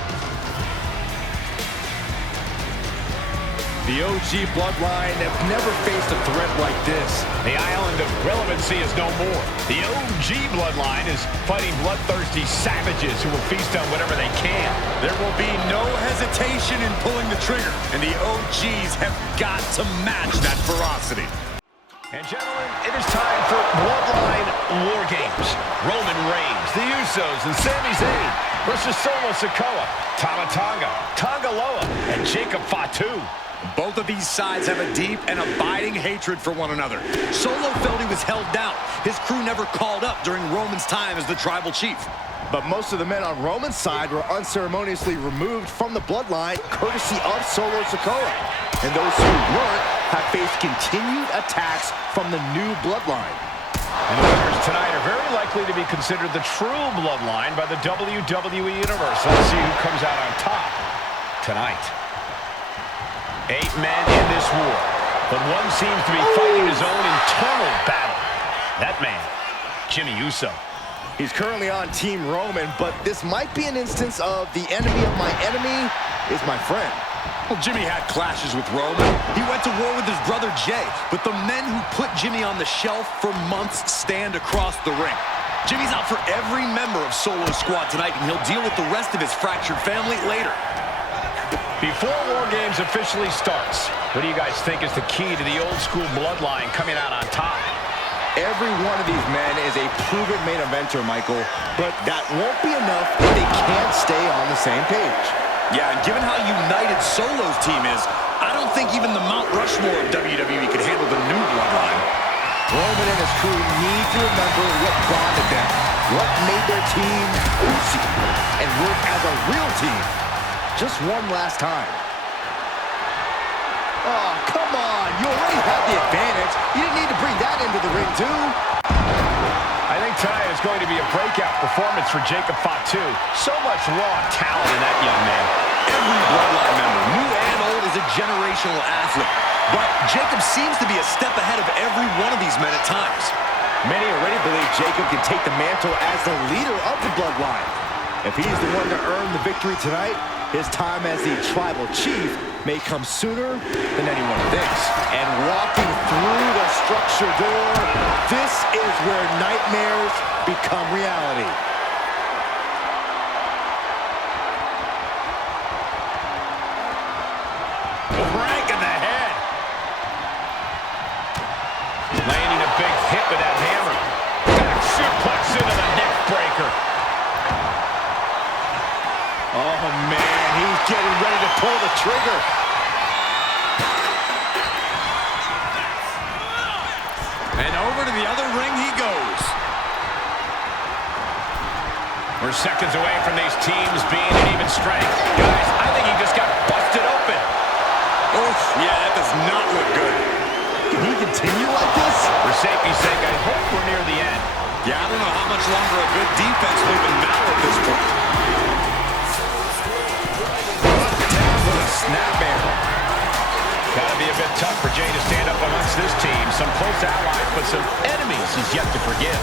The OG Bloodline have never faced a threat like this. The island of relevancy is no more. The OG Bloodline is fighting bloodthirsty savages who will feast on whatever they can. There will be no hesitation in pulling the trigger, and the OGs have got to match that ferocity. And gentlemen, it is time for Bloodline War Games. Roman Reigns, the Usos, and Sami Zayn versus Solo Sikoa, Tama Tonga, Tonga Loa, and Jacob Fatu. Both of these sides have a deep and abiding hatred for one another. Solo felt he was held down. His crew never called up during Roman's time as the tribal chief. But most of the men on Roman's side were unceremoniously removed from the Bloodline, courtesy of Solo Sikoa. And those who weren't have faced continued attacks from the new Bloodline. And the winners tonight are very likely to be considered the true Bloodline by the WWE Universe. Let's see who comes out on top tonight. 8 men in this war, but one seems to be fighting his own internal battle. That man, Jimmy Uso. He's currently on Team Roman, but this might be an instance of the enemy of my enemy is my friend. Well, Jimmy had clashes with Roman. He went to war with his brother Jay, but the men who put Jimmy on the shelf for months stand across the ring. Jimmy's out for every member of Solo Squad tonight, and he'll deal with the rest of his fractured family later. Before War Games officially starts, what do you guys think is the key to the old-school Bloodline coming out on top? Every one of these men is a proven main eventer, Michael, but that won't be enough if they can't stay on the same page. Yeah, and given how united Solo's team is, I don't think even the Mount Rushmore of WWE could handle the new Bloodline. Roman and his crew need to remember what bonded them, what made their team Uzi, and work as a real team. Just one last time. Oh, come on. You already had the advantage. You didn't need to bring that into the ring, too. I think tonight is going to be a breakout performance for Jacob Fatu. So much raw talent in that young man. Every Bloodline member, new and old, is a generational athlete. But Jacob seems to be a step ahead of every one of these men at times. Many already believe Jacob can take the mantle as the leader of the Bloodline. If he's the one to earn the victory tonight, his time as the tribal chief may come sooner than anyone thinks. And walking through the structure door, this is where nightmares become reality. Crank in the head. Landing a big hit with that hammer. Back suplex into the neck breaker. Oh, man, he's getting ready to pull the trigger. And over to the other ring he goes. We're seconds away from these teams being at even strength. Guys, I think he just got busted open. Oh, yeah, that does not look good. Can he continue like this? For safety's sake, I hope we're near the end. Yeah, I don't know how much longer a good defense will even matter at this point. Snap arrow. Gotta be a bit tough for Jay to stand up amongst this team. Some close allies, but some enemies he's yet to forgive.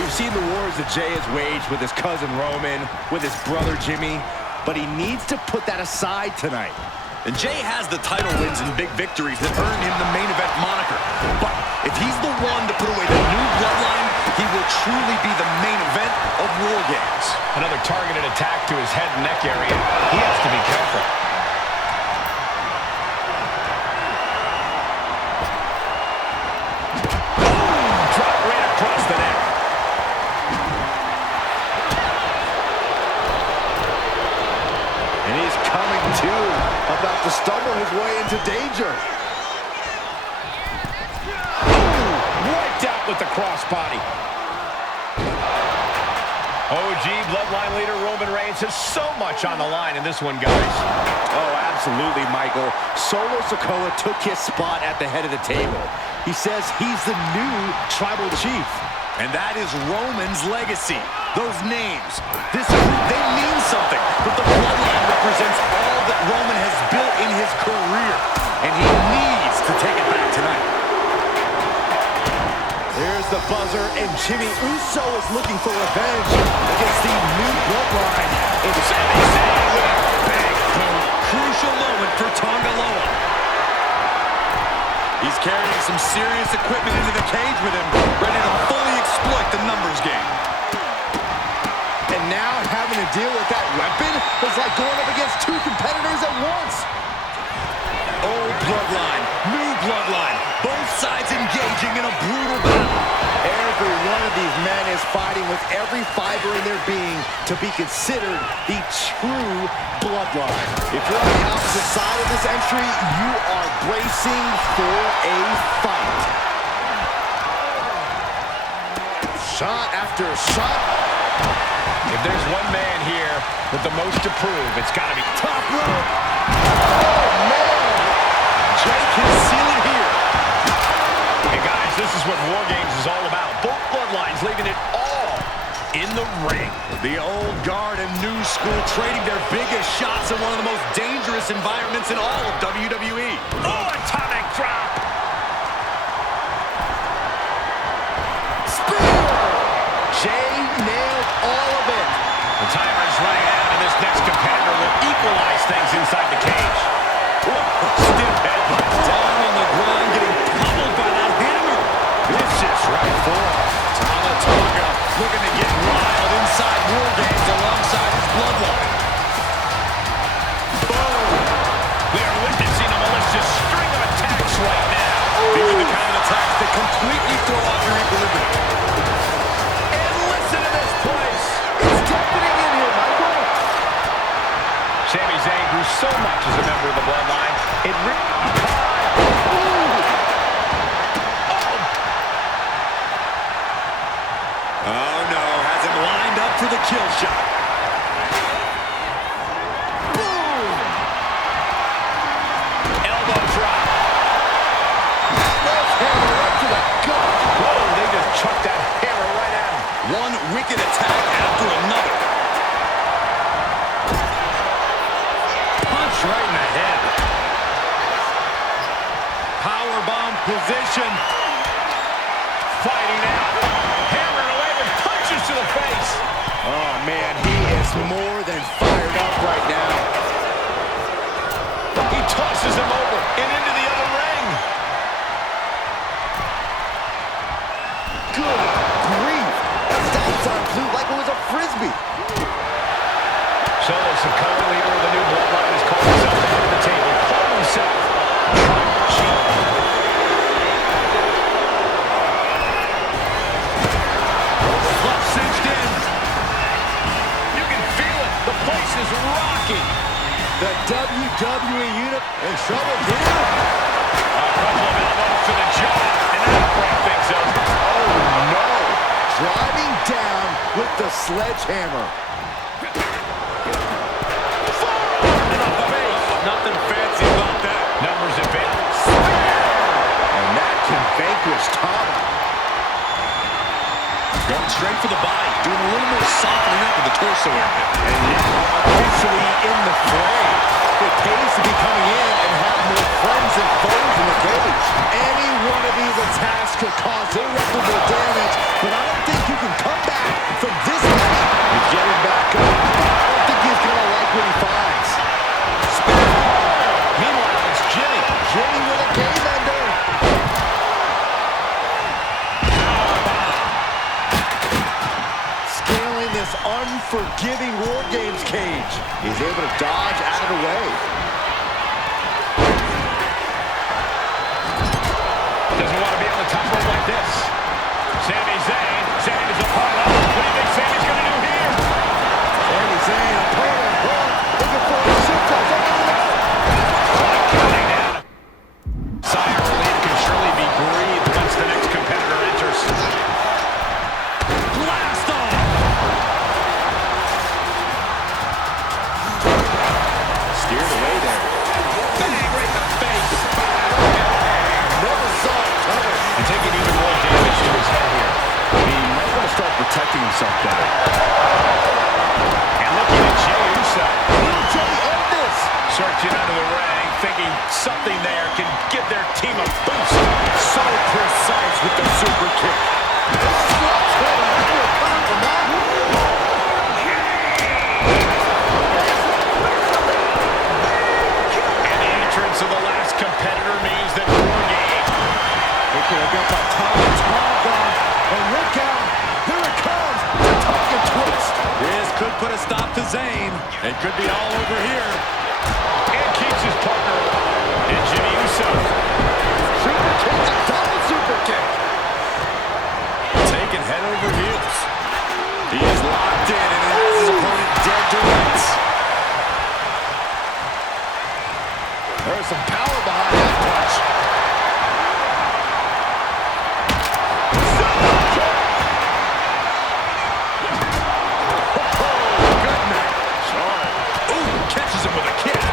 We've seen the wars that Jay has waged with his cousin Roman, with his brother Jimmy, but he needs to put that aside tonight. And Jay has the title wins and big victories that earned him the main event moniker. But if he's the one to put away the new Bloodline, he will truly be the main event of War Games. Another targeted attack to his head and neck area. He has to be careful. About to stumble his way into danger. Wiped out with the crossbody. OG Bloodline leader Roman Reigns has so much on the line in this one, guys. Oh, absolutely, Michael. Solo Sikoa took his spot at the head of the table. He says he's the new tribal chief. And that is Roman's legacy. Those names, this group, they mean something. But the Bloodline represents all that Roman has built in his career. And he needs to take it back tonight. Here's the buzzer, and Jimmy Uso is looking for revenge against the new Bloodline. It's Sami Zayn with a big boot. Crucial moment for Tonga Loa. He's carrying some serious equipment into the cage with him, ready to fully exploit the numbers game. And now having to deal with that weapon is like going up against two competitors at once. Old Bloodline, new Bloodline, both sides engaging in a brutal battle. Every one of these men is fighting with every fiber in their being to be considered the true Bloodline. If you're on the opposite side of this entry, you are bracing for a fight. Shot after shot. If there's one man here with the most to prove, it's got to be Top rope. Oh, man. Jay can seal it here. Hey, guys, this is what War Games is all about. Both Bloodlines leaving it all in the ring. The old guard and new school trading their biggest shots in one of the most dangerous environments in all of WWE. Oh, atomic drop. Spear. Jay nailed all of it. The timer is running out, and this next competitor will equalize things inside the cage. Stiff headbutt. Down on the ground, getting pummeled by that hammer. Vicious right forearm. Tonga looking to get wild inside War Games alongside his Bloodline. Boom. We are witnessing a malicious string of attacks right now. These are the kind of attacks that completely throw off your equilibrium. And listen to this place. It's deafening in here, Michael. Sami Zayn grew so much as a member of the Bloodline. It Oh no, has him lined up for the kill shot. Boom. elbow drop. Left hammer right to the gut. Whoa, they just chucked that hammer right at him. One wicked attack after another. Punch right in the head. Powerbomb position. Fighting out. Hammering away with punches to the face. Oh, man, he is more than fired up right now. He tosses him over and into the other ring. Good grief. That's outside blue like it was a Frisbee. Solo Sikoa, leader of the new Bloodline, has called himself the head of the table. Called himself tribal chief. Left cinched in. You can feel it. The place is rocking. The WWE unit in trouble here. A couple of elbows to the jaw, and that'll break things up. Oh, no. Driving down with the sledgehammer. Nothing fancy about that. Numbers have been. And that can vanquish Tonga. Going straight for the body, doing a little more softening up of the torso area. And now officially in the fray. It pays to be coming in and have more friends and foes in the cage. Any one of these attacks could cause irreparable damage, but I don't think you can come back from this many. He's getting back up. I don't think he's going to like what he finds. Meanwhile, it's Jimmy. Jimmy with a game ender. Scaling this unforgiving War Games cage. He's able to dodge out of the way. Doesn't want to be on the top rope like this. Sami Zayn. Zayn is a part of it. What do you think Sami's going to do here? Sami Zayn, a power hook, looking for a suplex. Counting down. Sigh of relief can surely be breathed once the next competitor enters. Blast off! Steered away there. Bang right in the face. Never saw it coming. And taking even more damage to his head here. He might want to start protecting himself better. And looking at Jey Uso. Will Jey end this? Searching under the ring, thinking something there can give their team a boost. So precise with the super kick. So the last competitor means that War Games. They could have got by Tonga. And look out. Here it comes. The Tonga twist. This could put a stop to Zayn. It could be all over here. And keeps his partner alive. And Jimmy Uso. Super kick. A double super kick. Taking head over heels. He is locked in and has his opponent dead to rights. There's some power behind that punch. Oh, good night. Sharp. Ooh, catches him with a kick.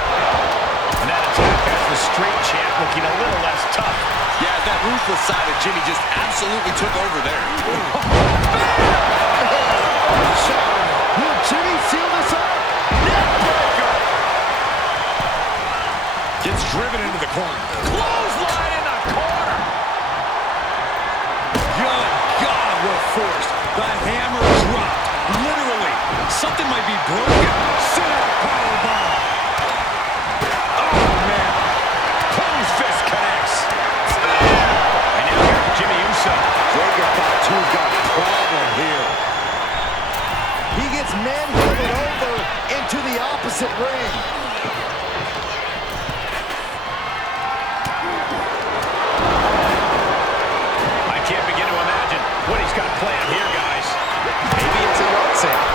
And that attack has the Street Champ looking a little less tough. Yeah, that ruthless side of Jimmy just absolutely took over there. Will Jimmy seal this up? Neckbreaker. Gets driven into the corner. Clothesline in the corner. Good God, we're forced. The hammer dropped. Literally. Something might be broken. Sit out, powerbomb. Oh, man. Close fist connects. And now here's Jimmy Uso. Jacob Fatu got a problem here. He gets manhandled over into the opposite ring. I can't begin to imagine what he's got planned here, guys. Maybe it's a yard sale.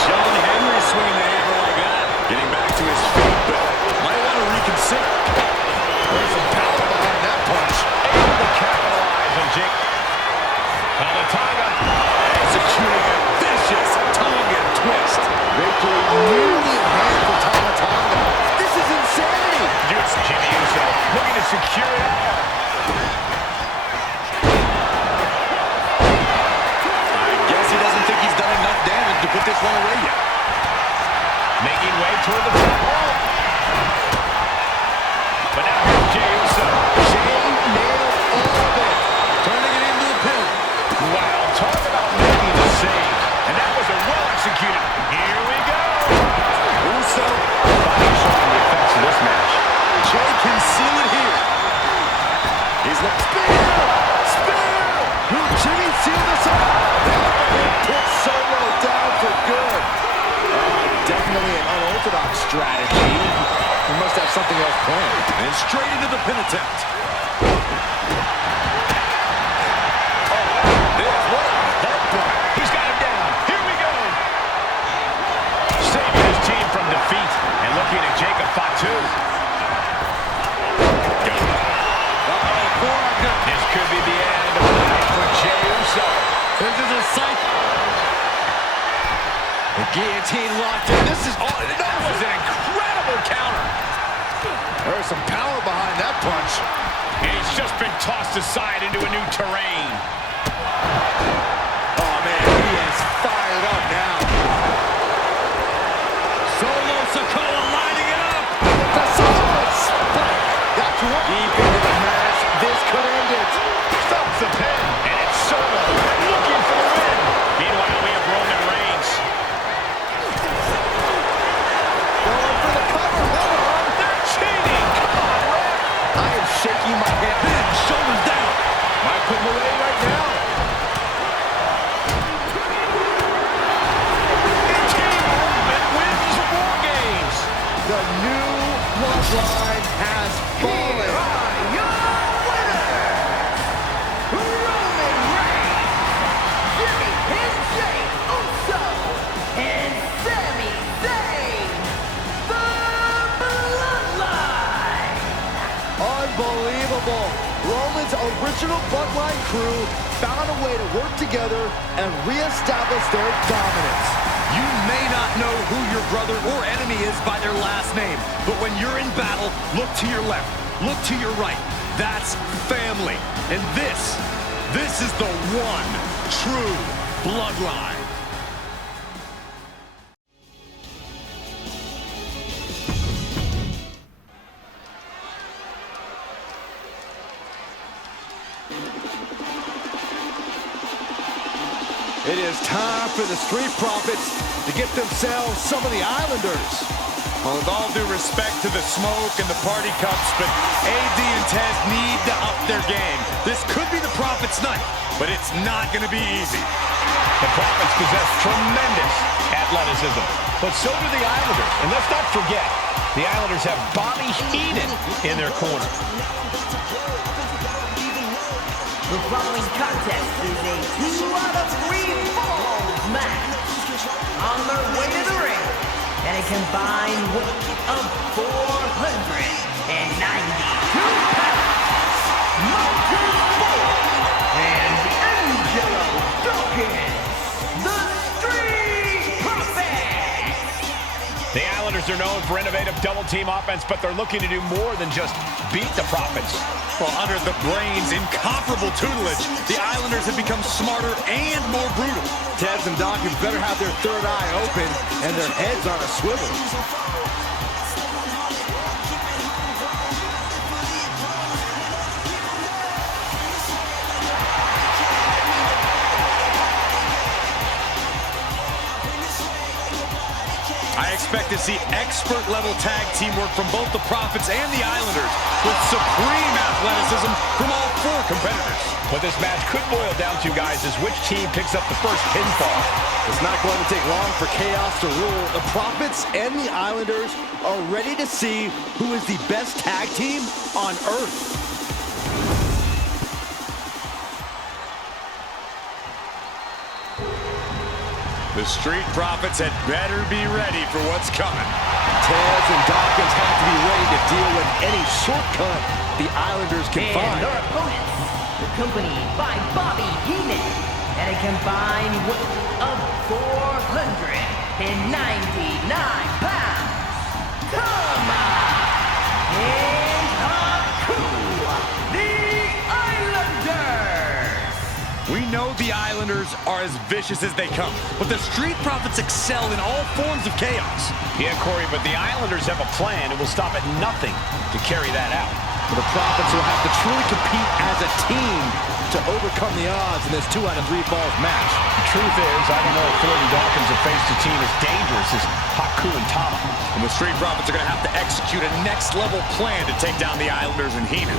John Henry swinging the hammer like that. Getting back to his feet, but might want to reconsider. There's some power behind that punch. Able to capitalize on Jake. The Tonga. Executing a vicious Tongan twist. Victory nearly in hand for Tonga. This is insanity. Here's Jimmy Uso looking to secure it all. I guess he doesn't think he's done enough damage to put this one away yet. Making way toward the top rope. But now here's Jey Uso. Jey nailed all of it. Turning it into a pin. Wow, talk about making the save. And that was a well-executed. Here we go. Uso. Finally showing the effects of this match. Jey can seal it here. He's looking. Spear! Will Jimmy seal this up? That puts Solo down for good. Definitely an unorthodox strategy. He must have something else planned. And straight into the pin attempt. He's got him down. Here we go. Saving his team from defeat and looking at Jacob Fatu. This could be the end of the night for Jey Uso. This is a sight. The guillotine locked in. This is all. That was an incredible counter. There's some power behind that punch. And he's just been tossed aside into a new terrain. Oh, man, he is fired up now. Solo Sikoa lining it up. The Solo split. That's right. Deep into the match. This could end it. Stops the pin. And it's Solo looking for the win. Meanwhile, we have Roman Reigns. Going for the cover. Hold on. They're cheating. Come on, Ref. I am shaking my head. Shoulders down. Might put him away right now. Team Roman wins War Games. The new bloodline has fallen. Your winners, Roman Reigns, Jimmy Jey Uso, and Sami Zayn, the Bloodline. Unbelievable. Roman's original bloodline crew found a way to work together and reestablish their dominance. You may not know who your brother or enemy is by their last name, but when you're in battle, look to your left, look to your right. That's family. And this is the one true bloodline. It is time for the Street Profits to get themselves some of the Islanders. Well, with all due respect to the smoke and the party cups, but AD and Tez need to up their game. This could be the Profits' night, but it's not going to be easy. The Profits possess tremendous athleticism, but so do the Islanders. And let's not forget, the Islanders have Bobby Heenan in their corner. The following contest is a 2 out of 3 falls match. On their way to the ring, and a combined weight of 492 pounds, Marcus Ford and Angelo Dawkins, the Street Profits. The Islanders are known for innovative double-team offense, but they're looking to do more than just beat the Profits. Well, under the Brains' incomparable tutelage, the Islanders have become smarter and more brutal. Tez and Dawkins better have their third eye open and their heads on a swivel. I expect to see expert-level tag teamwork from both the Profits and the Islanders, with supreme athleticism from all 4 competitors. What this match could boil down to, guys, is which team picks up the first pinfall. It's not going to take long for chaos to rule. The Profits and the Islanders are ready to see who is the best tag team on Earth. The Street Profits had better be ready for what's coming. Tez and Dawkins have to be ready to deal with any shortcut the Islanders can And find. their opponents, accompanied by Bobby Heenan, and a combined weight of 499 pounds, Tama and Haku, the Islanders. We know the Islanders are as vicious as they come, but the Street Profits excel in all forms of chaos. Yeah, Corey, but the Islanders have a plan and will stop at nothing to carry that out. The Profits will have to truly compete as a team to overcome the odds in this 2 out of 3 falls match. The truth is, I don't know if Ford and Dawkins have faced a team as dangerous as Haku and Tama. And the Street Profits are going to have to execute a next-level plan to take down the Islanders and Heenan.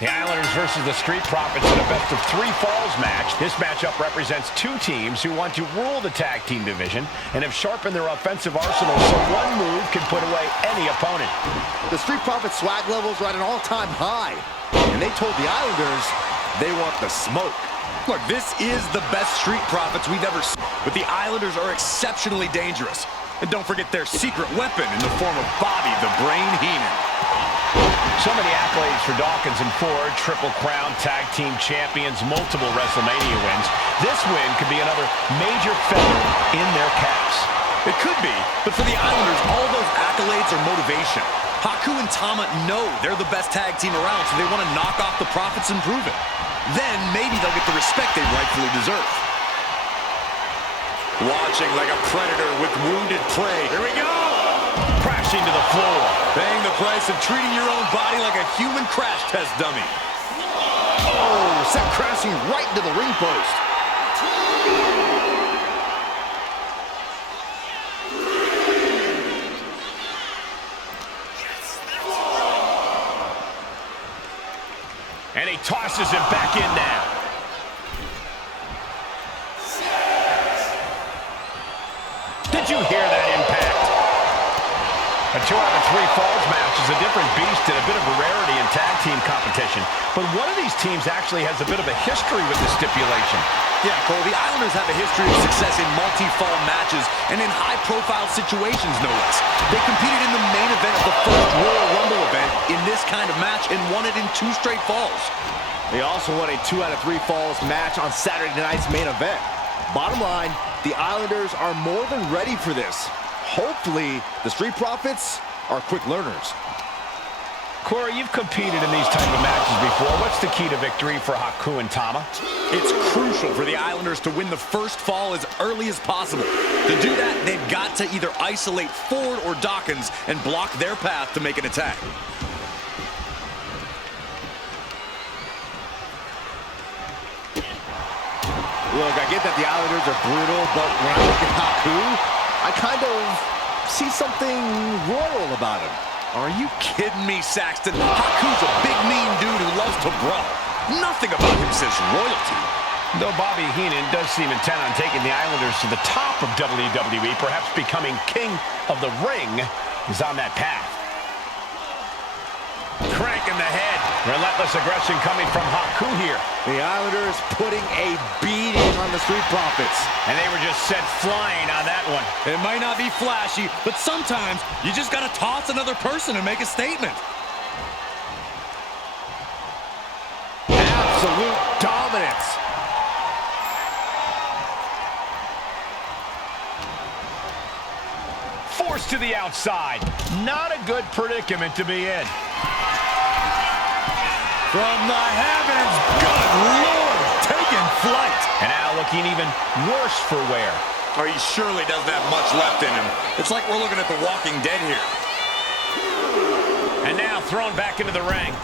The Islanders versus the Street Profits in a best-of-3 falls match. This matchup represents 2 teams who want to rule the tag team division and have sharpened their offensive arsenal so one move can put away any opponent. The Street Profits swag levels are at an all-time high, and they told the Islanders they want the smoke. Look, this is the best Street Profits we've ever seen, but the Islanders are exceptionally dangerous. And don't forget their secret weapon in the form of Bobby the Brain Heenan. So many accolades for Dawkins and Ford, Triple Crown Tag Team Champions, multiple WrestleMania wins. This win could be another major feather in their caps. It could be, but for the Islanders, all those accolades are motivation. Haku and Tama know they're the best tag team around, so they want to knock off the Profits and prove it. Then maybe they'll get the respect they rightfully deserve. Watching like a predator with wounded prey. Here we go! Crashing to the floor. Paying the price of treating your own body like a human crash test dummy. Oh, sent crashing right into the ring post. And he tosses him back in now. Did you hear that impact? A 2 out of 3 falls match is a different beast and a bit of a rarity in tag team competition. But one of these teams actually has a bit of a history with this stipulation. Yeah, Cole, the Islanders have a history of success in multi-fall matches and in high-profile situations, no less. They competed in the main event of the first Royal Rumble event in this kind of match and won it in 2 straight falls. They also won a 2 out of 3 falls match on Saturday night's main event. Bottom line, the Islanders are more than ready for this. Hopefully, the Street Profits are quick learners. Corey, you've competed in these type of matches before. What's the key to victory for Haku and Tama? It's crucial for the Islanders to win the first fall as early as possible. To do that, they've got to either isolate Ford or Dawkins and block their path to make an attack. Look, I get that the Islanders are brutal, but when I look at Haku, I kind of see something royal about him. Are you kidding me, Saxton? Haku's a big, mean dude who loves to brawl. Nothing about him says royalty. Though Bobby Heenan does seem intent on taking the Islanders to the top of WWE, perhaps becoming king of the ring, is on that path. Crank in the head. Relentless aggression coming from Haku here. The Islanders putting a beating on the Street Profits. And they were just sent flying on that one. It might not be flashy, but sometimes you just got to toss another person and make a statement. Absolute dominance. Forced to the outside. Not a good predicament to be in. From the heavens, good Lord, taking flight. And now looking even worse for wear. Oh, he surely doesn't have much left in him. It's like we're looking at The Walking Dead here. And now thrown back into the ring.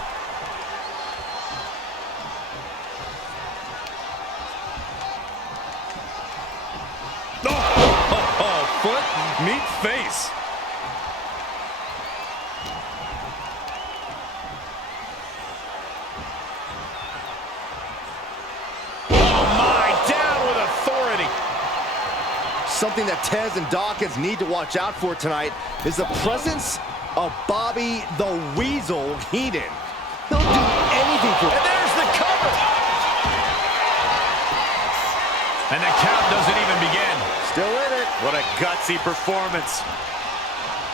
Foot, meet face. Something that Tez and Dawkins need to watch out for tonight is the presence of Bobby the Weasel Heenan. He'll do anything for it. And there's the cover. And the count doesn't even begin. Still in it. What a gutsy performance.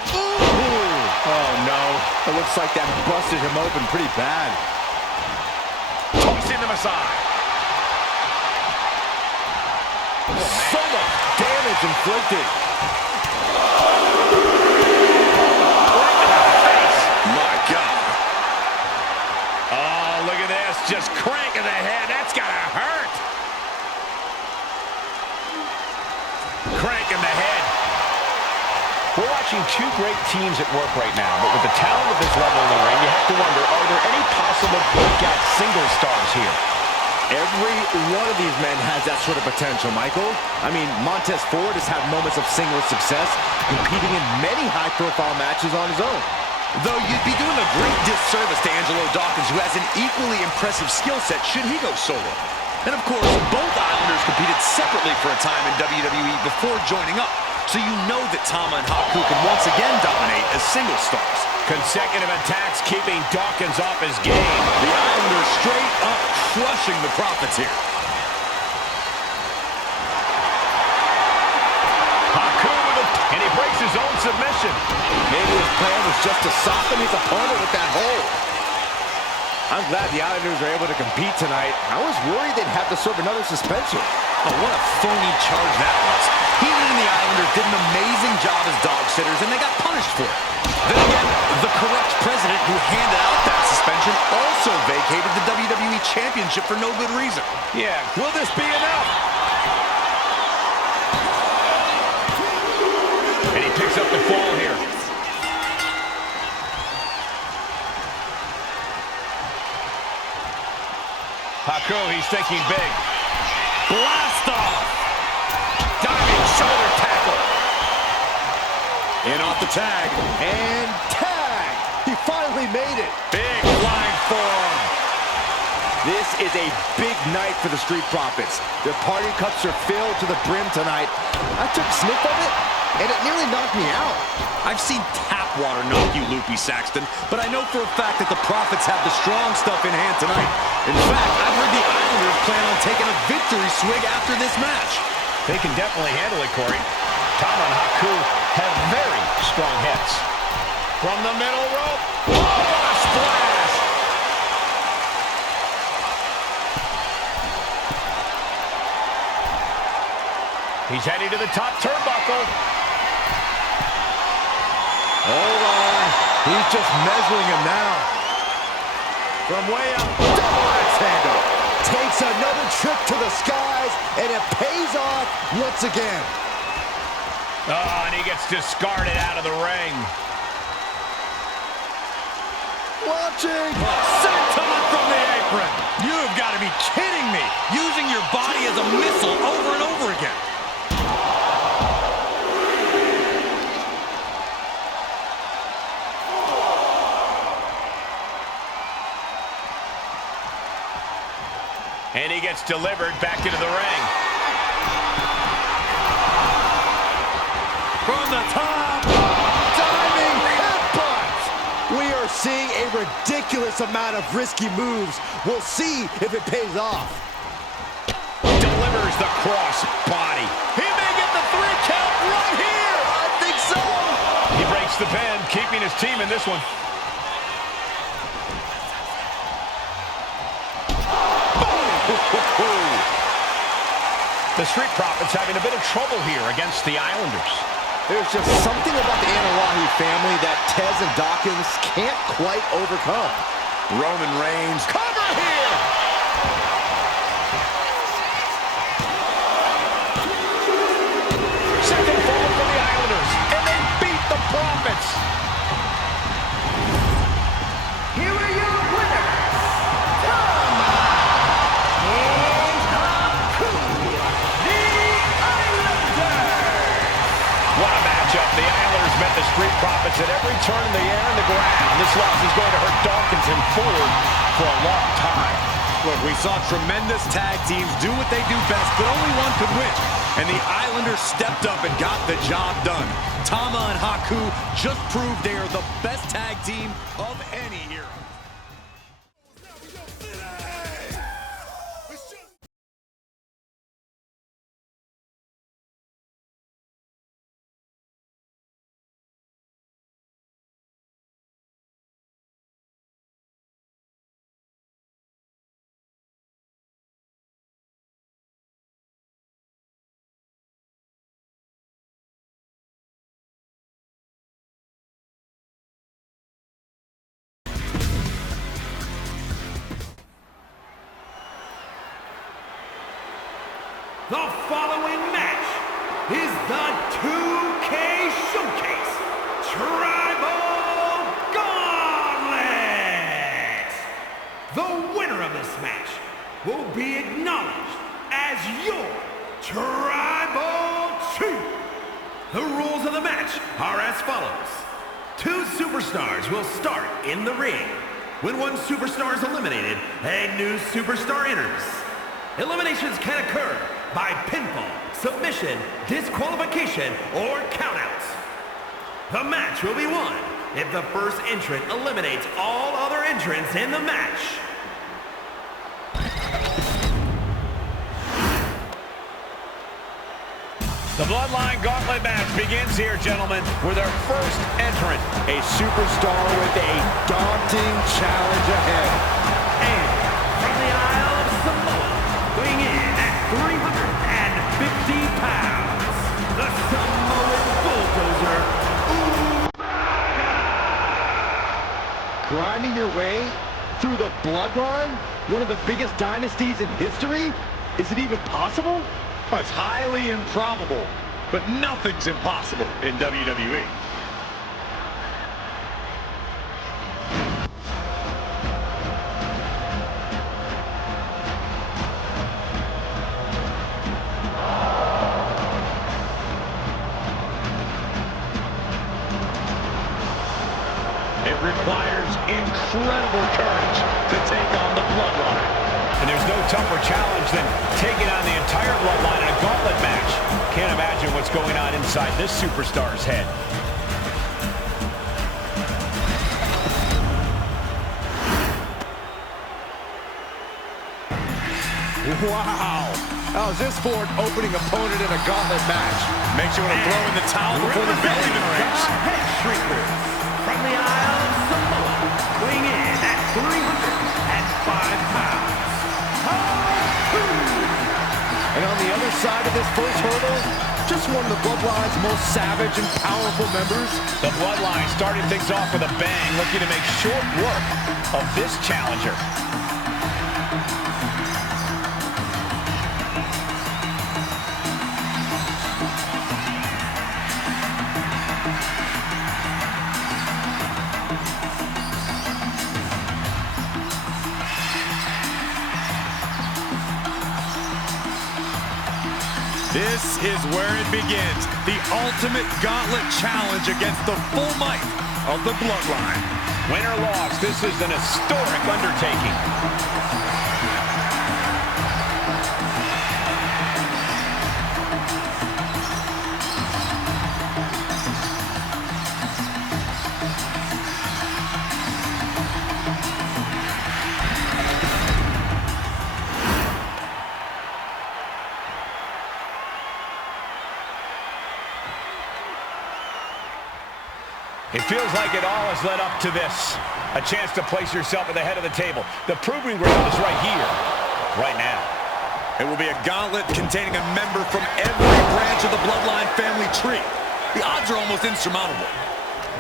Ooh. Oh, no. It looks like that busted him open pretty bad. Tossing them aside. So much damage inflicted. Right in the face. My God. Oh, look at this. Just cranking the head. That's gotta hurt. Cranking the head. We're watching two great teams at work right now, but with the talent of this level in the ring, you have to wonder, are there any possible breakout single stars here? Every one of these men has that sort of potential, Michael. I mean, Montez Ford has had moments of single success, competing in many high-profile matches on his own. Though you'd be doing a great disservice to Angelo Dawkins, who has an equally impressive skill set should he go solo. And of course, both Islanders competed separately for a time in WWE before joining up. So you know that Tama and Haku can once again dominate as single stars. Consecutive attacks keeping Dawkins off his game. The Islanders straight up crushing the Profits here. Haku and he breaks his own submission. Maybe his plan was just to soften his opponent with that hold. I'm glad the Islanders are able to compete tonight. I was worried they'd have to serve another suspension. Oh, what a phony charge that was. Heenan and the Islanders did an amazing job as dog sitters, and they got punished for it. Then again, the corrupt president who handed out that suspension also vacated the WWE Championship for no good reason. Yeah, will this be enough? And he picks up the fall here. Haku, he's thinking big. Blast off! Diving shoulder tackle. In off the tag. And tag! He finally made it. Big flying forearm. This is a big night for the Street Profits. Their party cups are filled to the brim tonight. I took a sniff of it, and it nearly knocked me out. I've seen tap water knock you loopy, Saxton, but I know for a fact that the Profits have the strong stuff in hand tonight. In fact, I've heard the Islanders plan on taking a victory swig after this match. They can definitely handle it, Corey. Tama and Haku have very strong hits. From the middle rope. Oh, what a splash! He's heading to the top turnbuckle. Hold on. He's just measuring him now. From way up, double axe handle. Takes another trip to the skies, and it pays off once again. Oh, and he gets discarded out of the ring. Watching. Senton from the apron. You've got to be kidding me. Using your body as a missile over and over again. And he gets delivered back into the ring. From the top. Diving headbutt. We are seeing a ridiculous amount of risky moves. We'll see if it pays off. Delivers the cross body. He may get the 3 count right here. I think so. He breaks the pin, keeping his team in this one. The Street Profits having a bit of trouble here against the Islanders. There's just something about the Anawahi family that Tez and Dawkins can't quite overcome. Roman Reigns. Cover here! Second fall for the Islanders, and they beat the Profits. Here are your winners, Tama and Haku, the Islanders. What a matchup. The Islanders met the Street Profits at every turn in the air and the ground. This loss is going to hurt Dawkins and Ford for a long time. Look, we saw tremendous tag teams do what they do best, but only one could win. And the Islanders stepped up and got the job done. Tama and Haku just proved they are the best tag team of any here. The following match is the 2K Showcase Tribal Gauntlet. The winner of this match will be acknowledged as your Tribal Chief. The rules of the match are as follows. 2 superstars will start in the ring. When one superstar is eliminated, a new superstar enters. Eliminations can occur by pinfall, submission, disqualification, or countouts. The match will be won if the first entrant eliminates all other entrants in the match. The Bloodline Gauntlet match begins here, gentlemen, with our first entrant. A superstar with a daunting challenge ahead. And from the Isle of Samoa, weighing in at 350 pounds, the Samoan bulldozer, Grinding your way through the Bloodline? One of the biggest dynasties in history? Is it even possible? It's highly improbable, but nothing's impossible in WWE. It requires incredible courage to take on the Bloodline. And there's no tougher challenge than taking on the entire Bloodline in a gauntlet match. Can't imagine what's going on inside this superstar's head. Wow. How's this for an opening opponent in a gauntlet match? Makes you want to throw in the towel before the bell even rings. Shrinkers from the Isle of Samoa, weighing in at 305 pounds. And on the other side of this first hurdle, just one of the Bloodline's most savage and powerful members. The Bloodline starting things off with a bang, looking to make short work of this challenger. This is where it begins. The ultimate gauntlet challenge against the full might of the Bloodline. Win or loss, this is an historic undertaking. It feels like it all has led up to this. A chance to place yourself at the head of the table. The proving ground is right here, right now. It will be a gauntlet containing a member from every branch of the Bloodline family tree. The odds are almost insurmountable.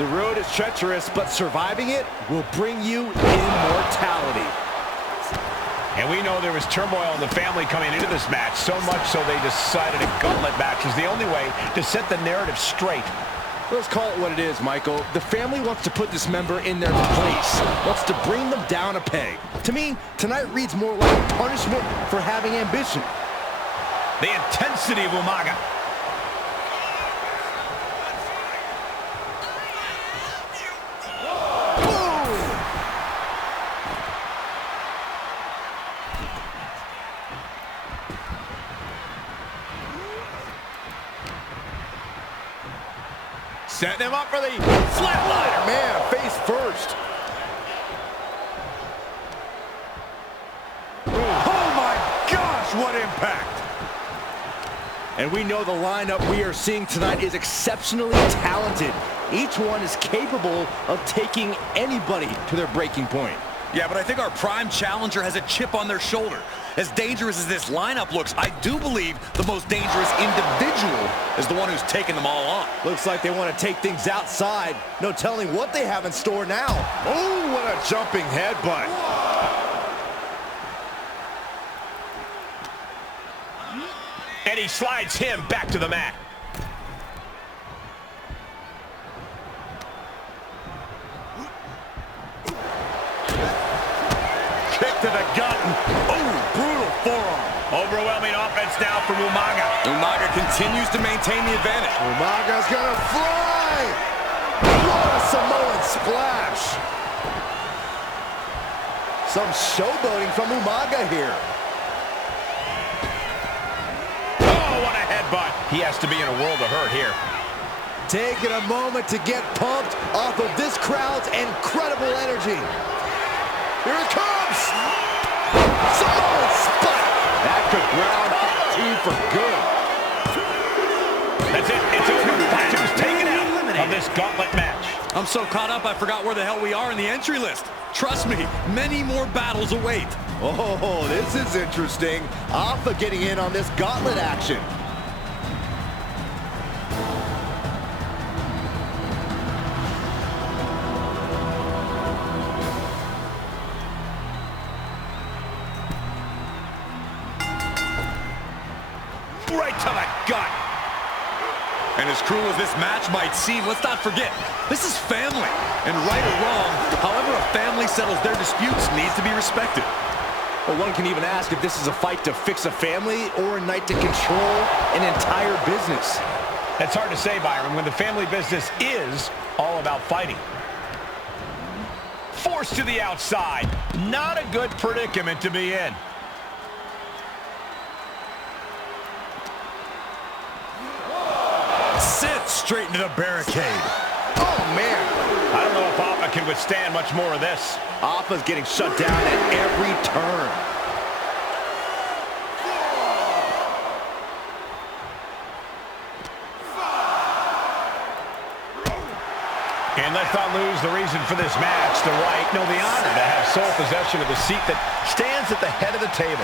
The road is treacherous, but surviving it will bring you immortality. And we know there was turmoil in the family coming into this match, so much so they decided a gauntlet match was the only way to set the narrative straight. Let's call it what it is, Michael. The family wants to put this member in their place, wants to bring them down a peg. To me, tonight reads more like punishment for having ambition. The intensity of Umaga. Setting him up for the flatliner. Man, face first. Oh my gosh, what impact! And we know the lineup we are seeing tonight is exceptionally talented. Each one is capable of taking anybody to their breaking point. Yeah, but I think our prime challenger has a chip on their shoulder. As dangerous as this lineup looks, I do believe the most dangerous individual is the one who's taking them all on. Looks like they want to take things outside. No telling what they have in store now. Oh, what a jumping headbutt. And he slides him back to the mat. Kick to the gut. Oh, brutal forearm. Overwhelming offense now from Umaga. Umaga continues to maintain the advantage. Umaga's gonna fly. What a Samoan splash. Some showboating from Umaga here. Oh, what a headbutt. He has to be in a world of hurt here. Taking a moment to get pumped off of this crowd's incredible energy. Here it comes! Samoan spike! That could ground team for good. That's it. It's over. Fatu's taken out of this gauntlet match. I'm so caught up I forgot where the hell we are in the entry list. Trust me, many more battles await. Oh, this is interesting. Alpha getting in on this gauntlet action. Right to the gut. And as cruel as this match might seem, let's not forget, this is family. And right or wrong, however a family settles their disputes needs to be respected. Well, one can even ask if this is a fight to fix a family or a night to control an entire business. It's hard to say, Byron, when the family business is all about fighting. Forced to the outside. Not a good predicament to be in. Sit straight into the barricade. Oh, man. I don't know if Alpha can withstand much more of this. Alpha's getting shut down at every turn. And let's not lose the reason for this match, the right, no, the honor to have sole possession of the seat that stands at the head of the table.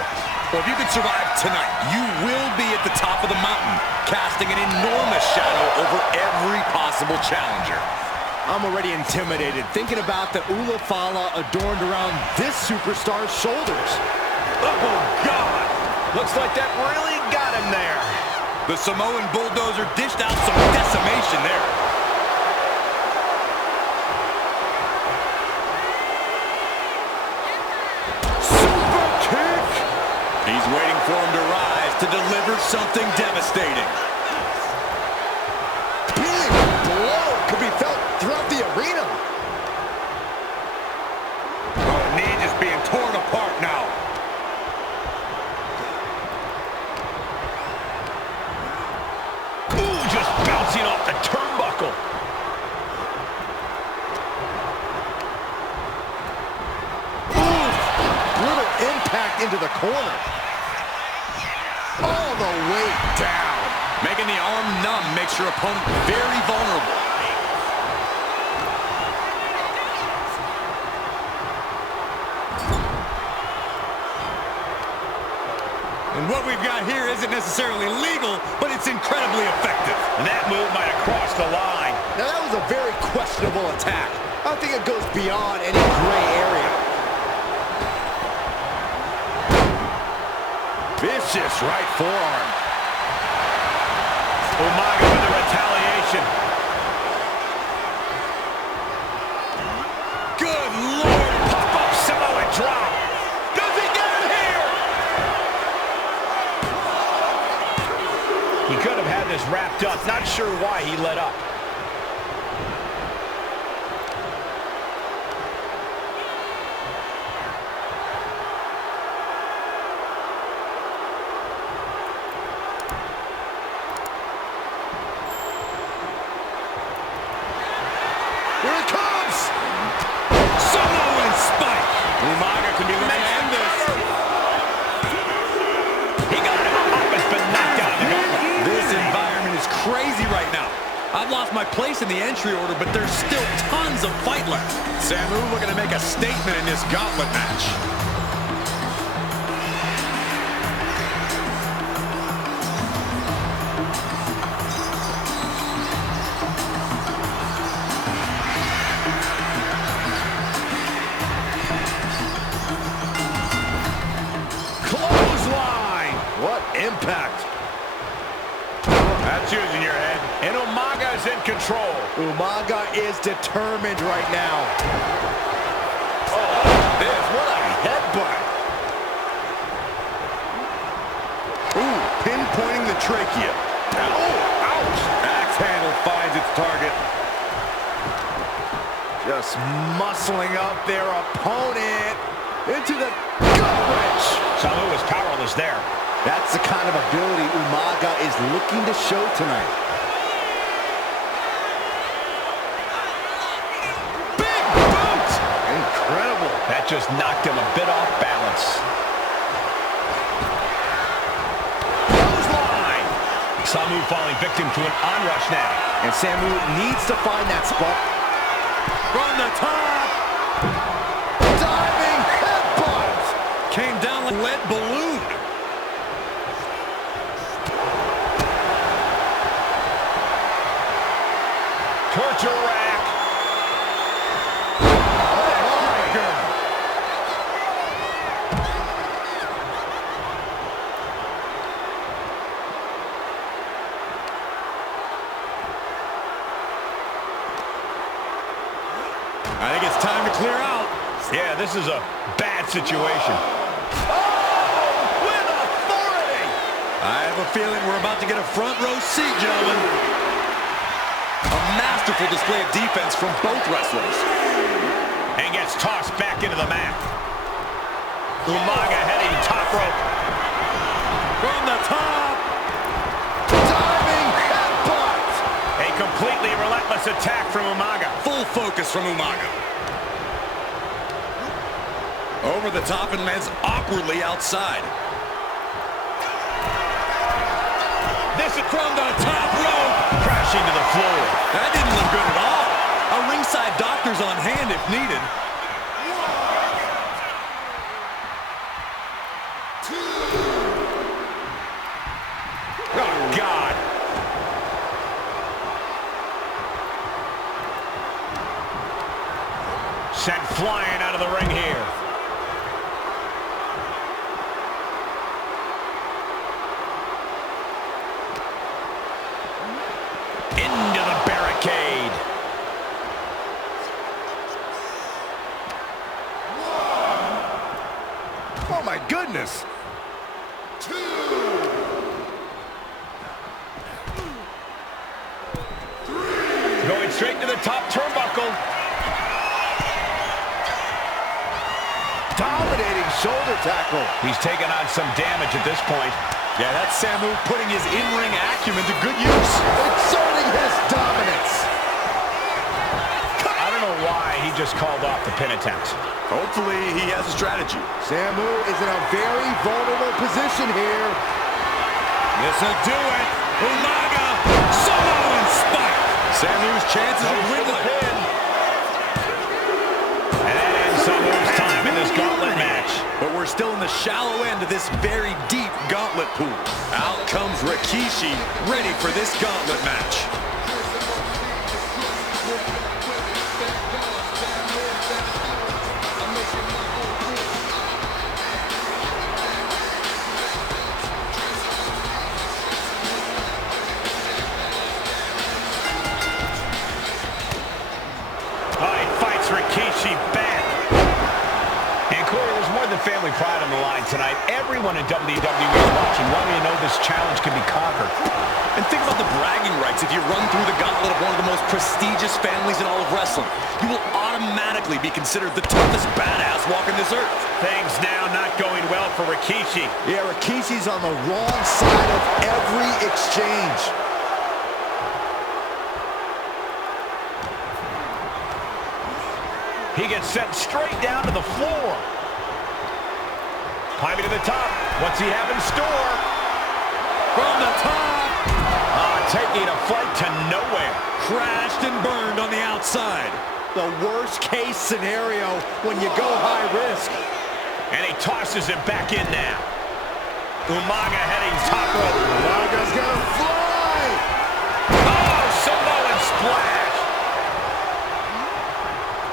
Well, if you can survive tonight, you will be at the top of the mountain, casting an enormous shadow over every possible challenger. I'm already intimidated thinking about the Ulafala adorned around this superstar's shoulders. Oh, God! Looks like that really got him there. The Samoan bulldozer dished out some decimation there. Super kick! He's waiting for him to rise to deliver something devastating. Big blow could be felt throughout the arena. Oh, knee just being torn apart now. Ooh, just bouncing off the turnbuckle. Ooh, little impact into the corner. All the way down. Making the arm numb makes your opponent very vulnerable. And what we've got here isn't necessarily legal, but it's incredibly effective. And that move might have crossed the line. Now that was a very questionable attack. I think it goes beyond any gray area. Vicious right forearm. Umaga with the retaliation. Good Lord! Pop-up Samoan drop. Does he get him here? He could have had this wrapped up. Not sure why he let up. Here it comes! Samoan spike! Umaga can be looking to end this. He got him up. It's been knocked out of the gauntlet. This environment is crazy right now. I've lost my place in the entry order, but there's still tons of fight left. Samu looking to make a statement in this gauntlet match. Clothesline. What impact! That's using your head. And Umaga is in control. Umaga is determined right now. Oh, this, what a headbutt. Ooh, pinpointing the trachea. Oh, ouch. Axe handle finds its target. Just muscling up their opponent into the gut wrench. Samu was powerless there. That's the kind of ability Umaga is looking to show tonight. Big boot! Incredible. That just knocked him a bit off balance. Clothesline! Samu falling victim to an onrush now. And Samu needs to find that spot. From the top! Diving headbutt! Came down like a lead balloon. Torture rack. I think it's time to clear out. Yeah, this is a bad situation. With authority! I have a feeling we're about to get a front row seat, gentlemen. A masterful display of defense from both wrestlers. And gets tossed back into the mat. Umaga heading top rope. From the top. Diving headbutt! A completely relentless attack from Umaga. Full focus from Umaga. Over the top and lands awkwardly outside. This is From the top rope. crashing to the floor. That didn't look good at all. A doctors on hand if needed. 2. Oh, God. Sent flying out of the ring here. Into the barricade. Oh, my goodness. 2. Going straight to the top turnbuckle. Dominating shoulder tackle. He's taken on some damage at this point. Yeah, that's Samu putting his in-ring acumen to good use. Exerting his dominance. I don't know why he just called off the pin attempts. Hopefully he has a strategy. Samu is in a very vulnerable position here. This'll do it. Umaga, Samoan spike. Samu's chances of winning the pin. And that ends Samu's time in this gauntlet match. But we're still in the shallow end of this very deep gauntlet pool. Out comes Rikishi, ready for this gauntlet match. Rikishi back. And Corey, there's more than family pride on the line tonight. Everyone in WWE is watching, wanting to know this challenge can be conquered. And think about the bragging rights. If you run through the gauntlet of one of the most prestigious families in all of wrestling, you will automatically be considered the toughest badass walking this earth. Things now not going well for Rikishi. Yeah, Rikishi's on the wrong side of every exchange. He gets sent straight down to the floor. Climbing to the top. What's he have in store? From the top. Taking a flight to nowhere. Crashed and burned on the outside. The worst case scenario when you go high risk. And he tosses it back in now. Umaga heading top rope. Umaga's gonna fly. Oh, Samoan splash.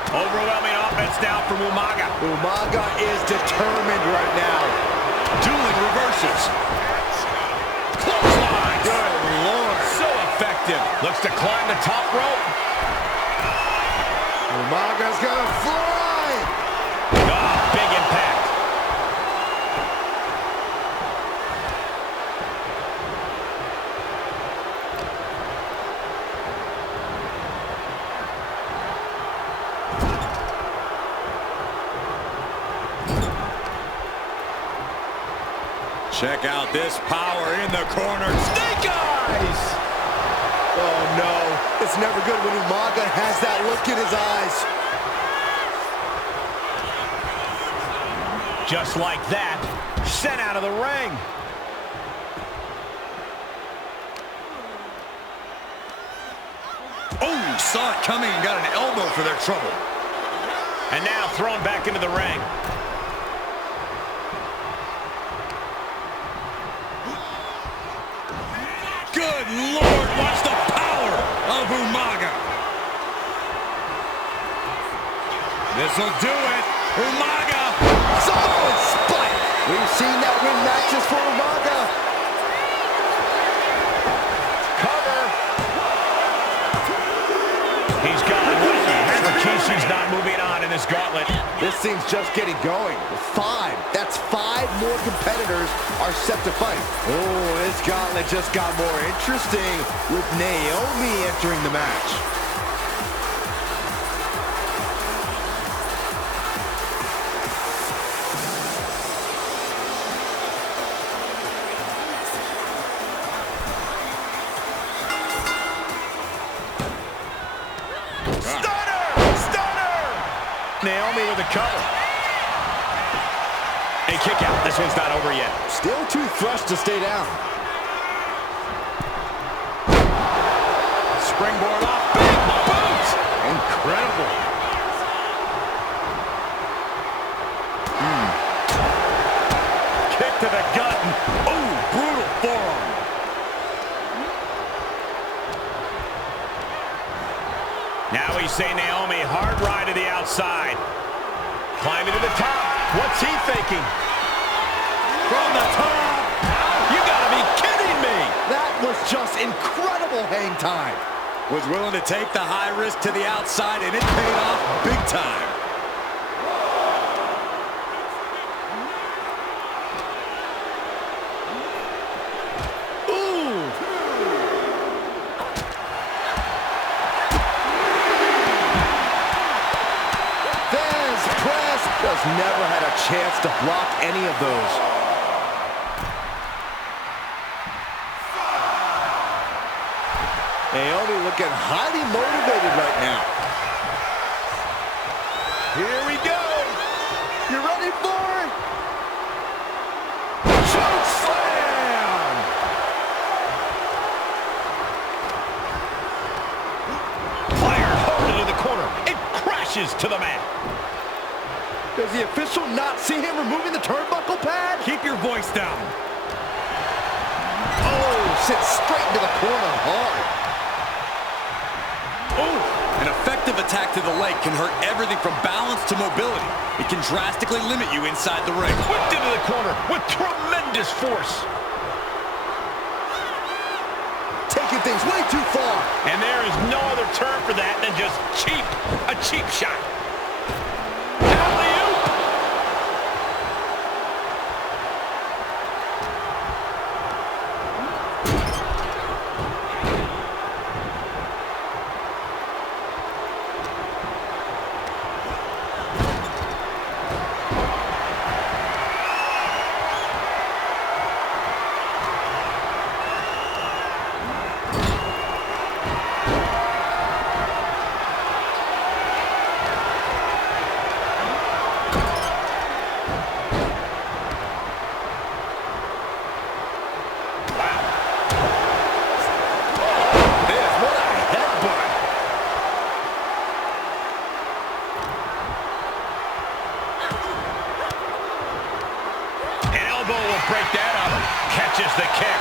Overwhelming offense now from Umaga. Umaga is determined right now. Dueling reverses. Clothesline. Good Lord. So effective. Looks to climb the top rope. Umaga's gonna fly. Oh, big impact. Check out this power in the corner. Snake eyes! Oh, no. It's never good when Umaga has that look in his eyes. Just like that, sent out of the ring. Oh, saw it coming and got an elbow for their trouble. And now thrown back into the ring. Good Lord, watch the power of Umaga. This'll do it. Umaga. Samoan spike. We've seen that win matches for Umaga. Cover. He's got it. Rikishi's not moving on in this gauntlet. This thing's just getting going. 5. That's 5 more competitors are set to fight. Oh, this gauntlet just got more interesting with Naomi entering the match. Naomi with a cover. A kick out. This one's not over yet. Still too fresh to stay down. Springboard off. Big boot. Incredible. hard ride to the outside. Climbing to the top. What's he thinking? From the top. You gotta be kidding me. That was just incredible hang time. Was willing to take the high risk to the outside, and it paid off big time. Ooh. There's press. Just never had a chance to block any of those. Naomi looking highly motivated right now. Here we go. You ready for it? Choke slam! Fired hard into the corner. It crashes to the mat. Does the official not see him removing the turnbuckle pad? Keep your voice down. Oh, sits straight into the corner hard. An effective attack to the leg can hurt everything from balance to mobility. It can drastically limit you inside the ring. Whipped into the corner with tremendous force. Taking things way too far. And there is no other term for that than just cheap. A cheap shot. Alley-oop. Break that up. Catches the kick.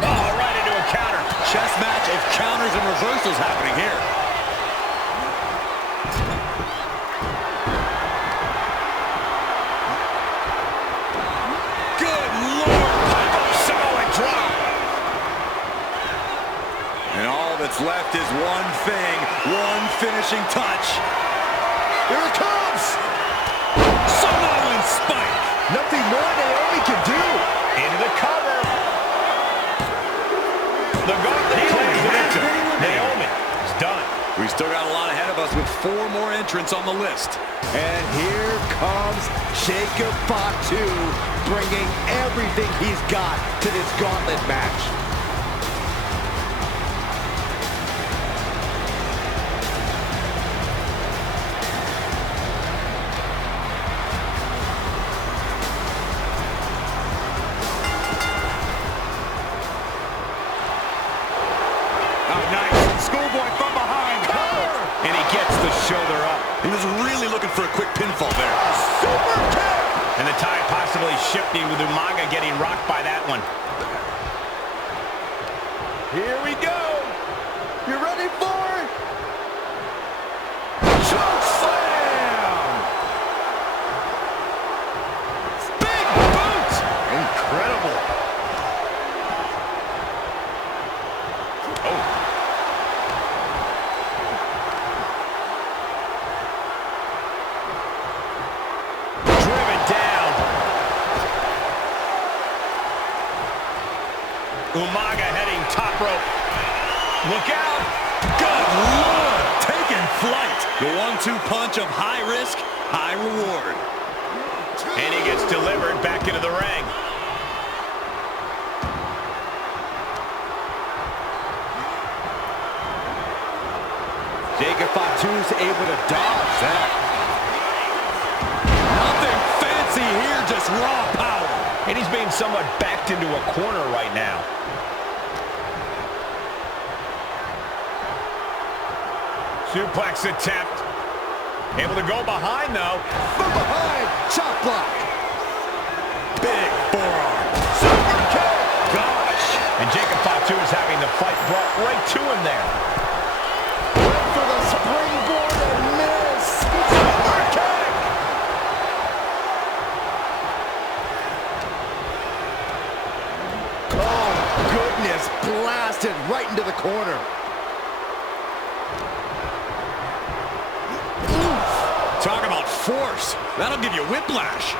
Oh, right into a counter. Chess match of counters and reversals happening here. Good Lord. Solid drop. And all that's left is one thing, one finishing touch. Here it comes. Samoan spike. Nothing more Naomi can do. Into the cover. The gauntlet claims the victor. Naomi is done. We still got a lot ahead of us with 4 more entrants on the list. And here comes Jacob Fatu, bringing everything he's got to this gauntlet match. Shoulder up. He was really looking for a quick pinfall there. Super kick! And the tide possibly shifting with Umaga getting rocked by that one. Here we go. You ready for it? Choke slam! Big boot! Incredible. Oh. Umaga heading top rope. Look out! Good Lord! Taking flight. The 1-2 punch of high risk, high reward. And he gets delivered back into the ring. Jacob Fatu's able to dodge that. Nothing fancy here, just raw power. And he's being somewhat backed into a corner right now. Suplex attempt. Able to go behind, though. From behind. block. Big forearm. Super kick. Gosh. And Jacob Fatu is having the fight brought right to him there. Went for the springboard and miss. Super kick. Oh, goodness. Blasted right into the corner. Talk about force. That'll give you whiplash.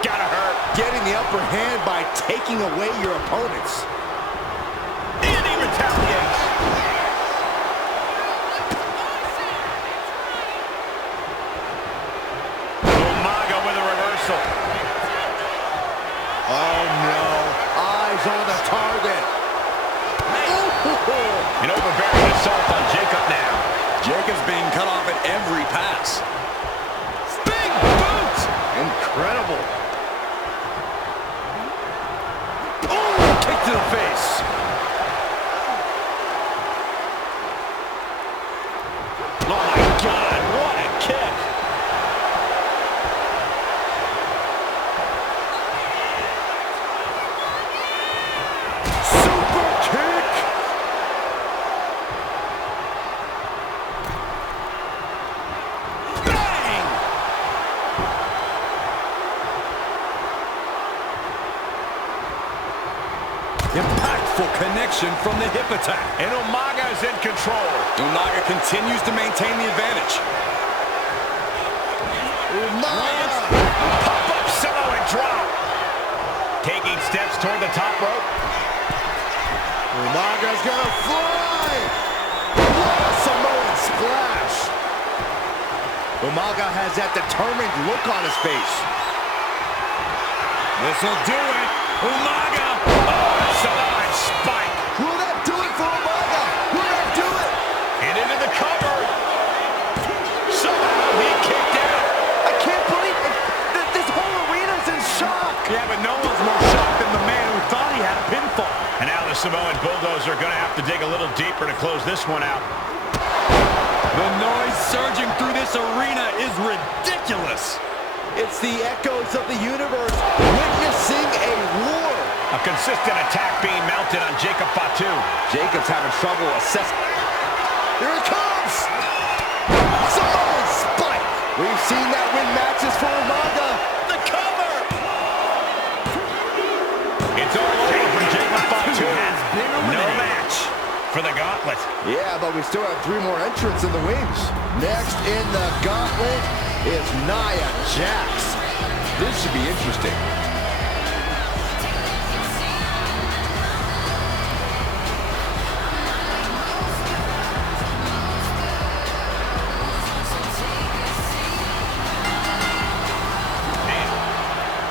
Gotta hurt. Getting the upper hand by taking away your opponents. And he retaliates. Umaga with a reversal. Oh, no. Eyes on the target. An overbearing assault on Jacob now. Jacob's being cut off at every pass. Big boot! Incredible. Oh, kick to the face. Oh my God, what a kick. Super kick. Bang! Impactful connection from the hip attack. And Umaga is in control. Umaga continues to maintain the advantage. Umaga! Pop-up Samoan drop. Taking steps toward the top rope. Umaga's gonna fly! What a Samoan splash! Umaga has that determined look on his face. This'll do it. Umaga! Samoan spike. Will that do it for Umaga? Will that do it? And into the cover. Somehow he kicked out. I can't believe it. This whole arena's in shock. Yeah, but no one's more shocked than the man who thought he had a pinfall. And now the Samoan Bulldozer are going to have to dig a little deeper to close this one out. The noise surging through this arena is ridiculous. It's the echoes of the universe witnessing a war. A consistent attack being mounted on Jacob Fatu. Jacob's having trouble assessing. Here it comes! Samoan spike! We've seen that win matches for Umaga. The cover! It's all over for Jacob Fatu. No match for the gauntlet. Yeah, but we still have 3 more entrants in the wings. Next in the gauntlet is Nia Jax. This should be interesting.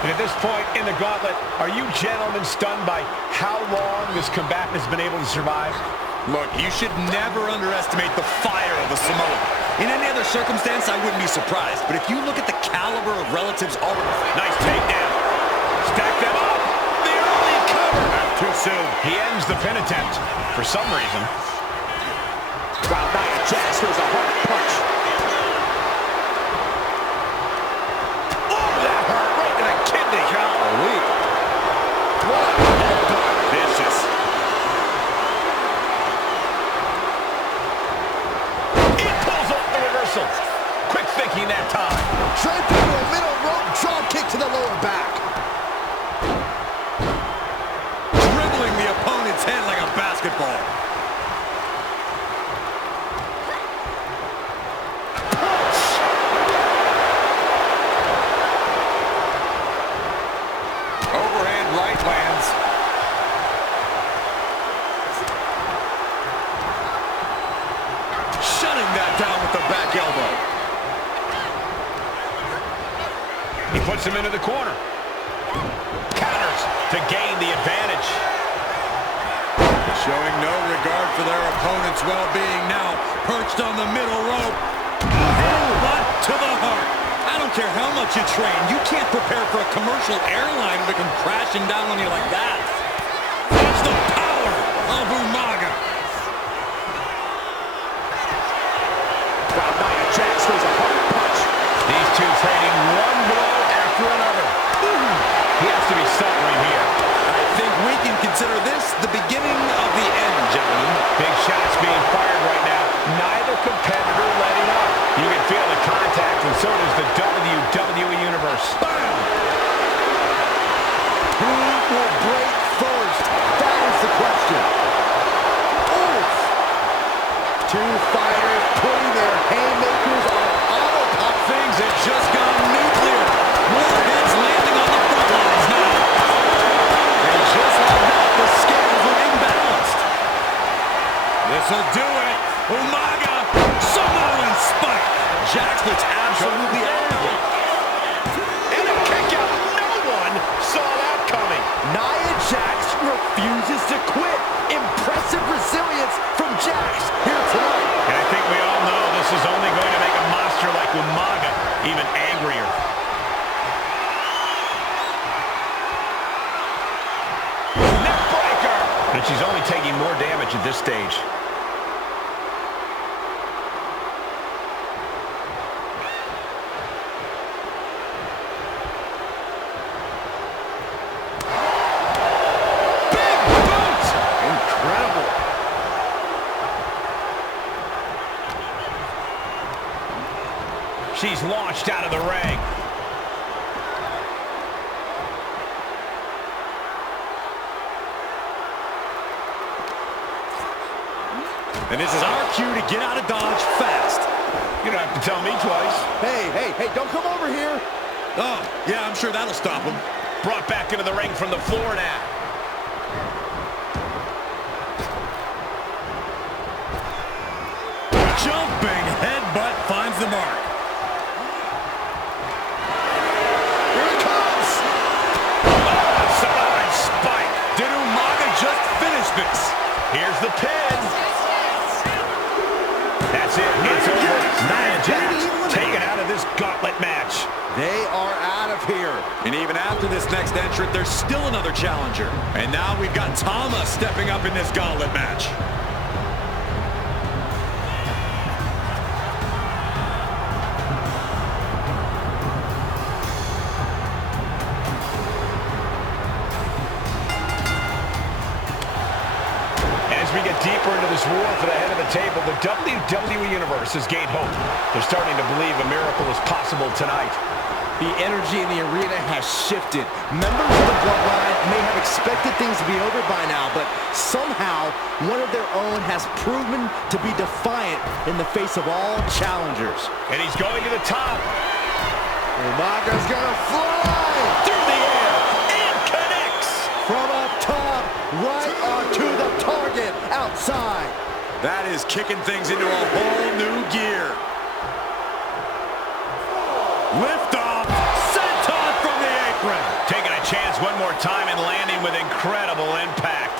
And at this point in the gauntlet, are you gentlemen stunned by how long this combatant has been able to survive? Look, you should never underestimate the fire of the Samoan. In any other circumstance, I wouldn't be surprised. But if you look at the caliber of relatives already... Nice takedown. Stack them up. The early cover. Not too soon. He ends the pin attempt for some reason. Wow, Nia Jax throws a hard punch. Oh, that hurt right in the kidney. Golly. What a headbutt. Vicious. It pulls off the reversal. Quick thinking that time. Straight through a middle rope drop kick to the lower back. Dribbling the opponent's head like a basketball. Overhand right lands. Shutting that down with the back elbow. He puts him into the corner. Counters to gain the advantage. Showing no regard for their opponent's well-being now. Perched on the middle rope. Headbutt to the heart. I don't care how much you train. You can't prepare for a commercial airliner to come crashing down on you like that. That's the power of Umaga. Wow, Nia Jax throws a hard punch. These just the beginning of the end, gentlemen. Big shots being fired right now. Neither competitor letting up. You can feel the contact, and so does the WWE Universe. Bam! Who will break first? That is the question. Oof! Two fighters putting their haymakers on autopilot. Things have just gone nuclear. More hits landing on the front lines now. And just like that, the scales are imbalanced. This'll do it. Umaga, Samoan spike. Jax looks absolutely angry. And a kick out. No one saw that coming. Nia Jax refuses to quit. Impressive resilience from Jax here tonight. And I think we all know this is only going to make a monster like Umaga even angrier. Neckbreaker! And she's only taking more damage at this stage. She's launched out of the ring. And this is our cue to get out of Dodge fast. You don't have to tell me twice. Hey, don't come over here. Oh, yeah, I'm sure that'll stop him. Brought back into the ring from the floor now. Jumping headbutt finds the mark. Here it comes. Samoan spike. Did Umaga just finish this? Here's the pin. That's it. It's over. Nia Jax taken out of this gauntlet match. They are out of here. And even after this next entrant, there's still another challenger. And now we've got Tama stepping up in this gauntlet match. As we get deeper into this war for the head of the table, the WWE Universe has gained hope. They're starting to believe a miracle is possible tonight. The energy in the arena has shifted. Members of the Bloodline may have expected things to be over by now, but somehow one of their own has proven to be defiant in the face of all challengers. And he's going to the top. Umaga's gonna fly Through the air. And connects. from up top, right onto the target outside. That is kicking things into a whole new gear. Lift off, senton from the apron. Taking a chance one more time and landing with incredible impact.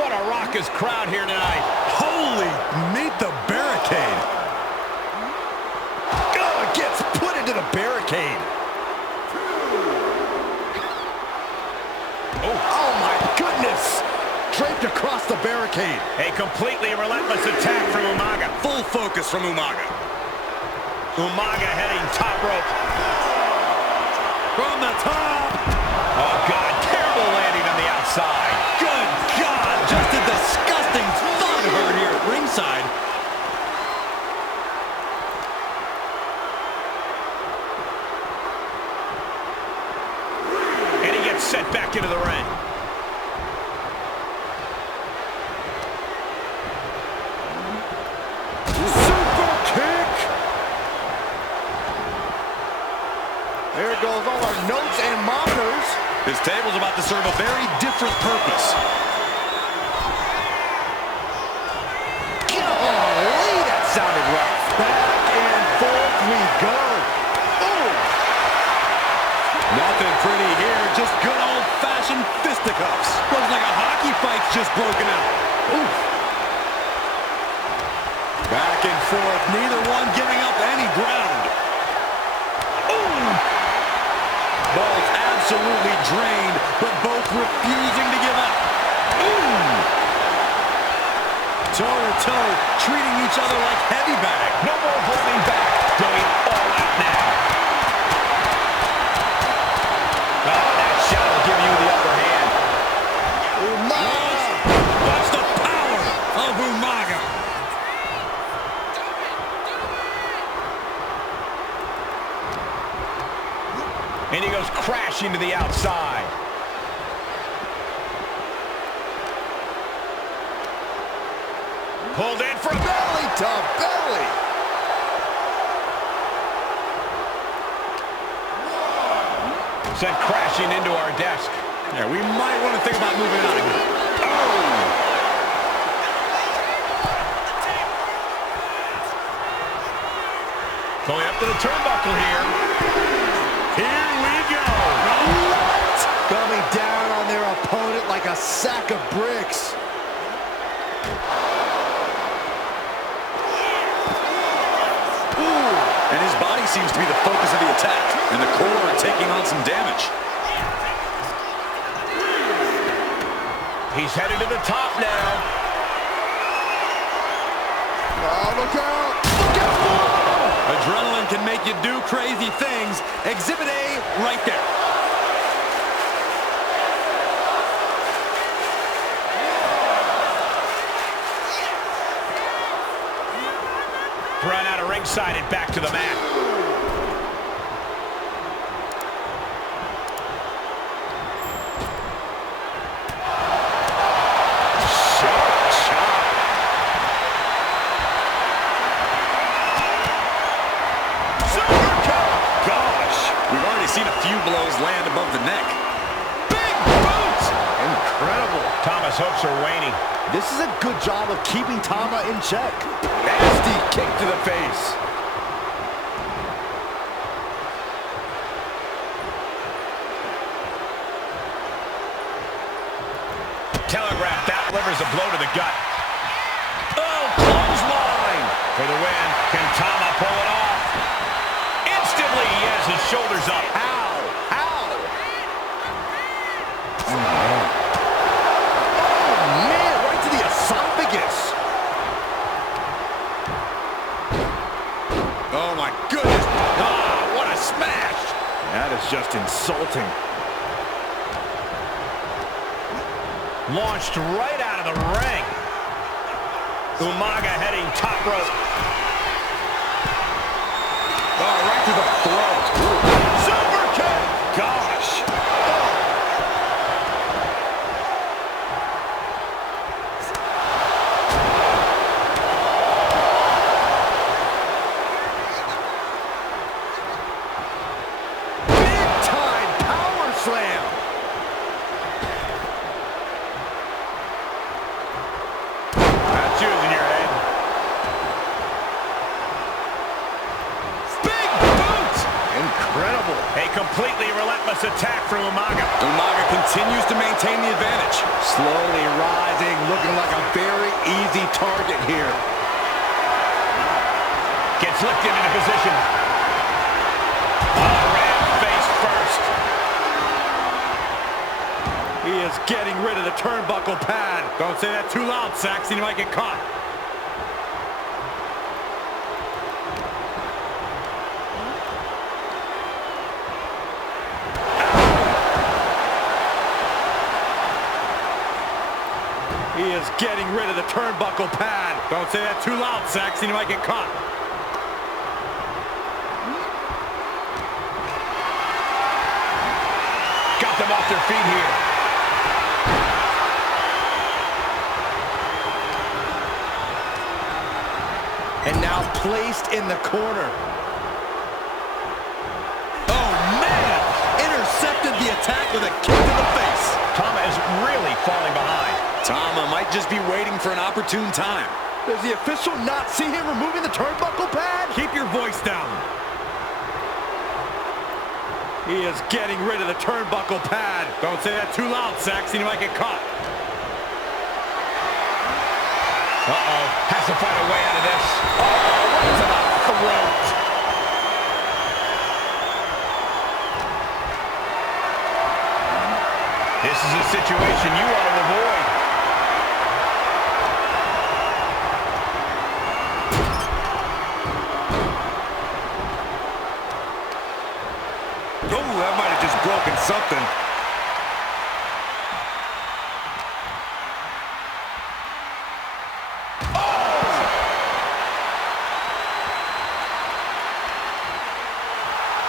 What a raucous crowd here tonight. Holy, meet the barricade. Oh, it gets put into the barricade. Oh my goodness. Draped across the barricade. A completely relentless attack from Umaga. Full focus from Umaga. Umaga heading top rope. From the top. Oh, God. Terrible landing on the outside. Good God, just a disgusting thought of her here at ringside. And he gets set back into the ring. Super kick. There goes all our notes and monitors. This table's about to serve a very different purpose. Golly, that sounded rough. Back and forth we go. Ooh. Nothing pretty here, just good old-fashioned fisticuffs. Looks like a hockey fight's just broken out. Oof. Back and forth, neither one giving up any ground. Ooh. Both absolutely drained, but both refusing to give up. Ooh. Toe-to-toe, treating each other like heavy bag. No more holding back. Going all out now. Oh, that shot will give you the upper hand. And he goes crashing to the outside. Pulled in for a belly to belly. Sent crashing into our desk. Yeah, we might want to think about moving out of here. Going up to the turnbuckle here. Here we go. What? Coming down on their opponent like a sack of bricks. And his body seems to be the focus of the attack. And the core taking on some damage. He's headed to the top now. Oh, look out! Look out! Adrenaline can make you do crazy things. Exhibit A right there. Run out of ringside and back to the mat. Seen a few blows land above the neck. Big boots! Incredible. Tama's hopes are waning. This is a good job of keeping Tama in check. Nasty kick to the face. Telegraph that delivers a blow to the gut. Oh, clothesline for the win. Can Tama pull it off? Instantly, he has his shoulders up. That is just insulting. Launched right out of the ring. Umaga heading top rope. Oh, right to the throat. Super kick. Gosh. Completely relentless attack from Umaga. Umaga continues to maintain the advantage. Slowly rising, looking like a very easy target here. Gets lifted into position. Ram face first. He is getting rid of the turnbuckle pad. Don't say that too loud, Saxon. You might get caught. He is getting rid of the turnbuckle pad. Don't say that too loud, Saxon. You might get caught. Got them off their feet here. And now placed in the corner. Oh, man! Intercepted the attack with a kick to the face. Tama is really falling behind. Tama might just be waiting for an opportune time. Does the official not see him removing the turnbuckle pad? Keep your voice down. He is getting rid of the turnbuckle pad. Don't say that too loud, Saxon. You might get caught. Uh-oh. Has to find a way out of this. Oh, right to the throat. This is a situation you want to avoid. Oh, that might have just broken something.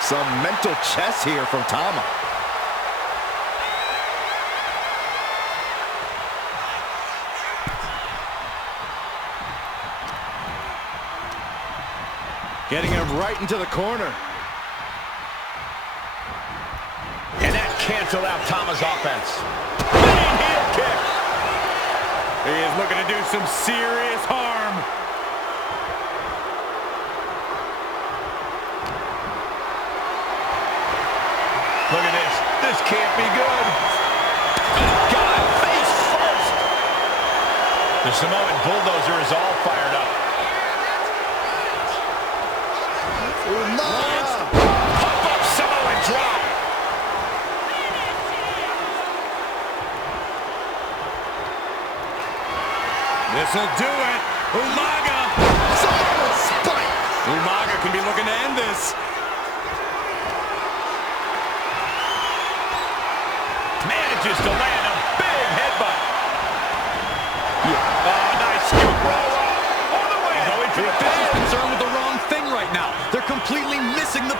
Some mental chess here from Tama. Getting him right into the corner. And that canceled out Tama's offense. Big heel kick. He is looking to do some serious harm. Look at this. This can't be good. Oh, God, face first. The Samoan bulldozer is all fired up. Pop-up Samoan drop. This'll do it. Umaga. Samoan spike. Umaga can be looking to end this. Manages to land a big headbutt. Oh, nice scoop roll up. All the way. The official's concerned with the wrong thing right now. They're completely missing the...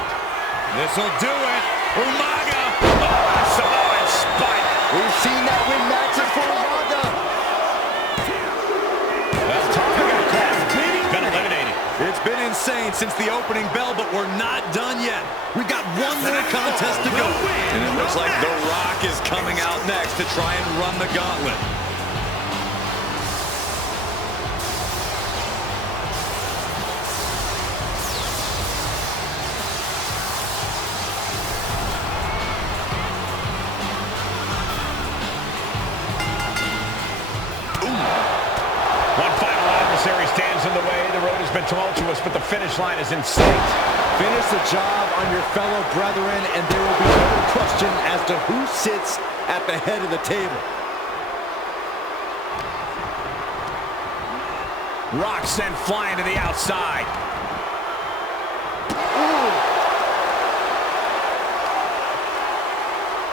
This'll do it. Umaga. Oh, Samoan spike. We've seen that win matches for Saga. That's Tama got caught. Been eliminated. It's been insane since the opening bell, but we're not done yet. We've got one more contest to go. And it looks like The Rock is coming out next to try and run the gauntlet. One final adversary stands in the way. The road has been tumultuous, but the finish line is in sight. Finish the job on your fellow brethren, and there will be no question as to who sits at the head of the table. Rock sent flying to the outside.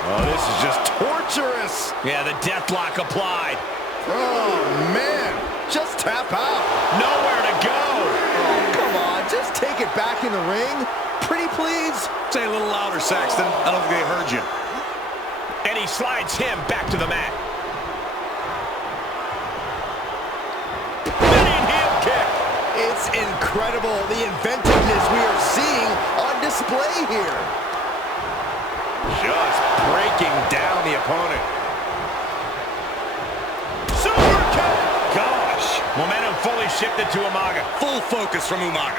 Oh, this is just torturous. Yeah, the death lock applied. Oh, man. Just tap out. Nowhere to go. Oh, come on. Just take it back in the ring. Pretty please. Say a little louder, Saxton. I don't think they heard you. And he slides him back to the mat. Spinning heel kick. It's incredible, the inventiveness we are seeing on display here. Just breaking down the opponent. Super kick. Gosh. Momentum fully shifted to Umaga. Full focus from Umaga.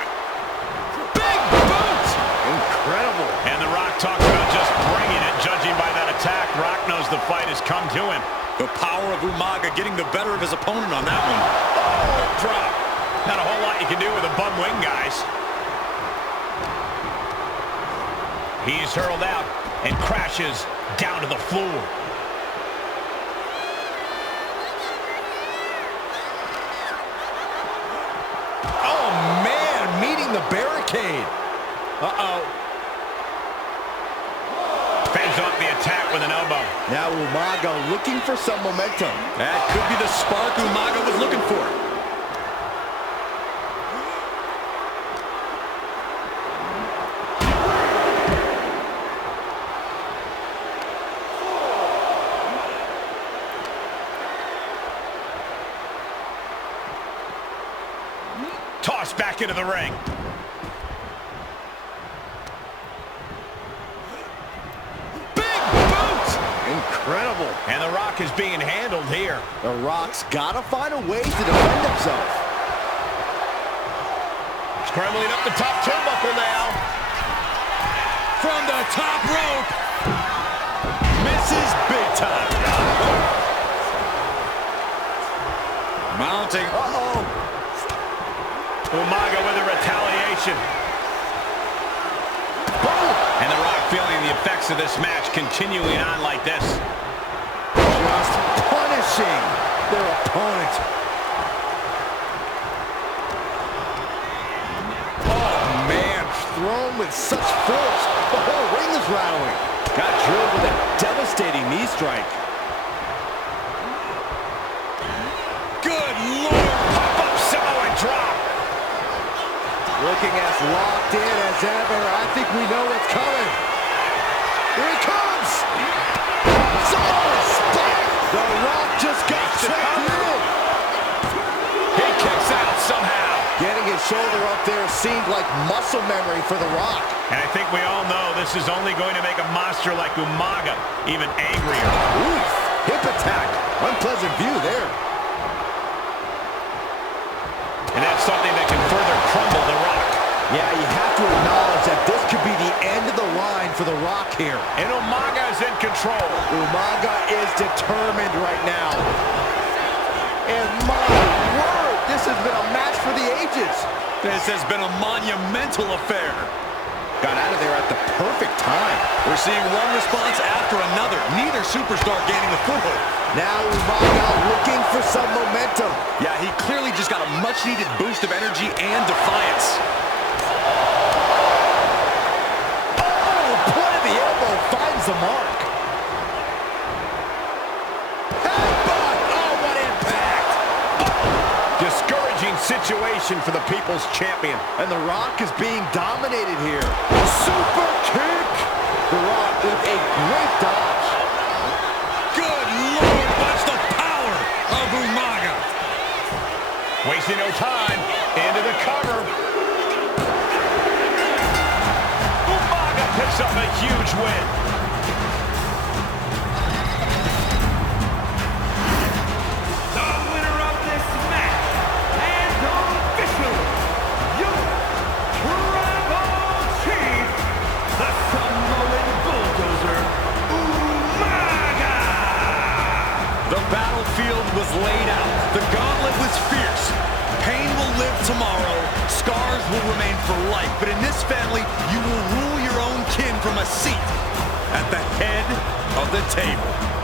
Big boot. Incredible. And The Rock talks about just bringing it. Judging by that attack, Rock knows the fight has come to him. The power of Umaga getting the better of his opponent on that one. Oh, drop. Not a whole lot you can do with a bum wing, guys. He's hurled out and crashes down to the floor. Oh, man, meeting the barricade. Uh-oh. Fends off the attack with an elbow. Now Umaga looking for some momentum. That could be the spark Umaga was looking for. Tossed back into the ring. Big boot! Incredible. And The Rock is being handled here. The Rock's got to find a way to defend himself. Scrambling up the top turnbuckle now. From the top rope. Misses big time. Mounting. Uh-oh. Umaga with a retaliation. Boom. And The Rock feeling the effects of this match continuing on like this. Just punishing their opponent. Oh, man. Thrown with such force. The whole ring is rattling. Got drilled with a devastating knee strike. Good Lord. Pop-up Samoan drop. Looking as locked in as ever. I think we know what's coming. Here he comes! Solid spot! The Rock just got checked in. He kicks out somehow. Getting his shoulder up there seemed like muscle memory for The Rock. And I think we all know this is only going to make a monster like Umaga even angrier. Oof! Hip attack. Unpleasant view there. And that's something that can further crumble The Rock. Yeah, you have to acknowledge that this could be the end of the line for The Rock here. And Umaga is in control. Umaga is determined right now. And my word, this has been a match for the ages. This has been a monumental affair. Got out of there at the perfect time. We're seeing one response after another. Neither superstar gaining a foothold. Now Umaga looking for some momentum. Yeah, he clearly just got a much-needed boost of energy and defiance. Oh, point of the elbow finds the mark. Headbutt! Oh, what impact! Discouraging situation for the People's Champion. And The Rock is being dominated here. Super kick! The Rock with a great dodge. Good Lord, watch the power of Umaga. Wasting no time. Into the cover. Umaga picks up a huge win. The winner of this match, and officially, your Tribal Chief, the Samoan Bulldozer, Umaga! The battlefield was laid out. The gauntlet was fierce. Pain will live tomorrow. Scars will remain for life. But in this family, you will rule your own kin from a seat at the head of the table.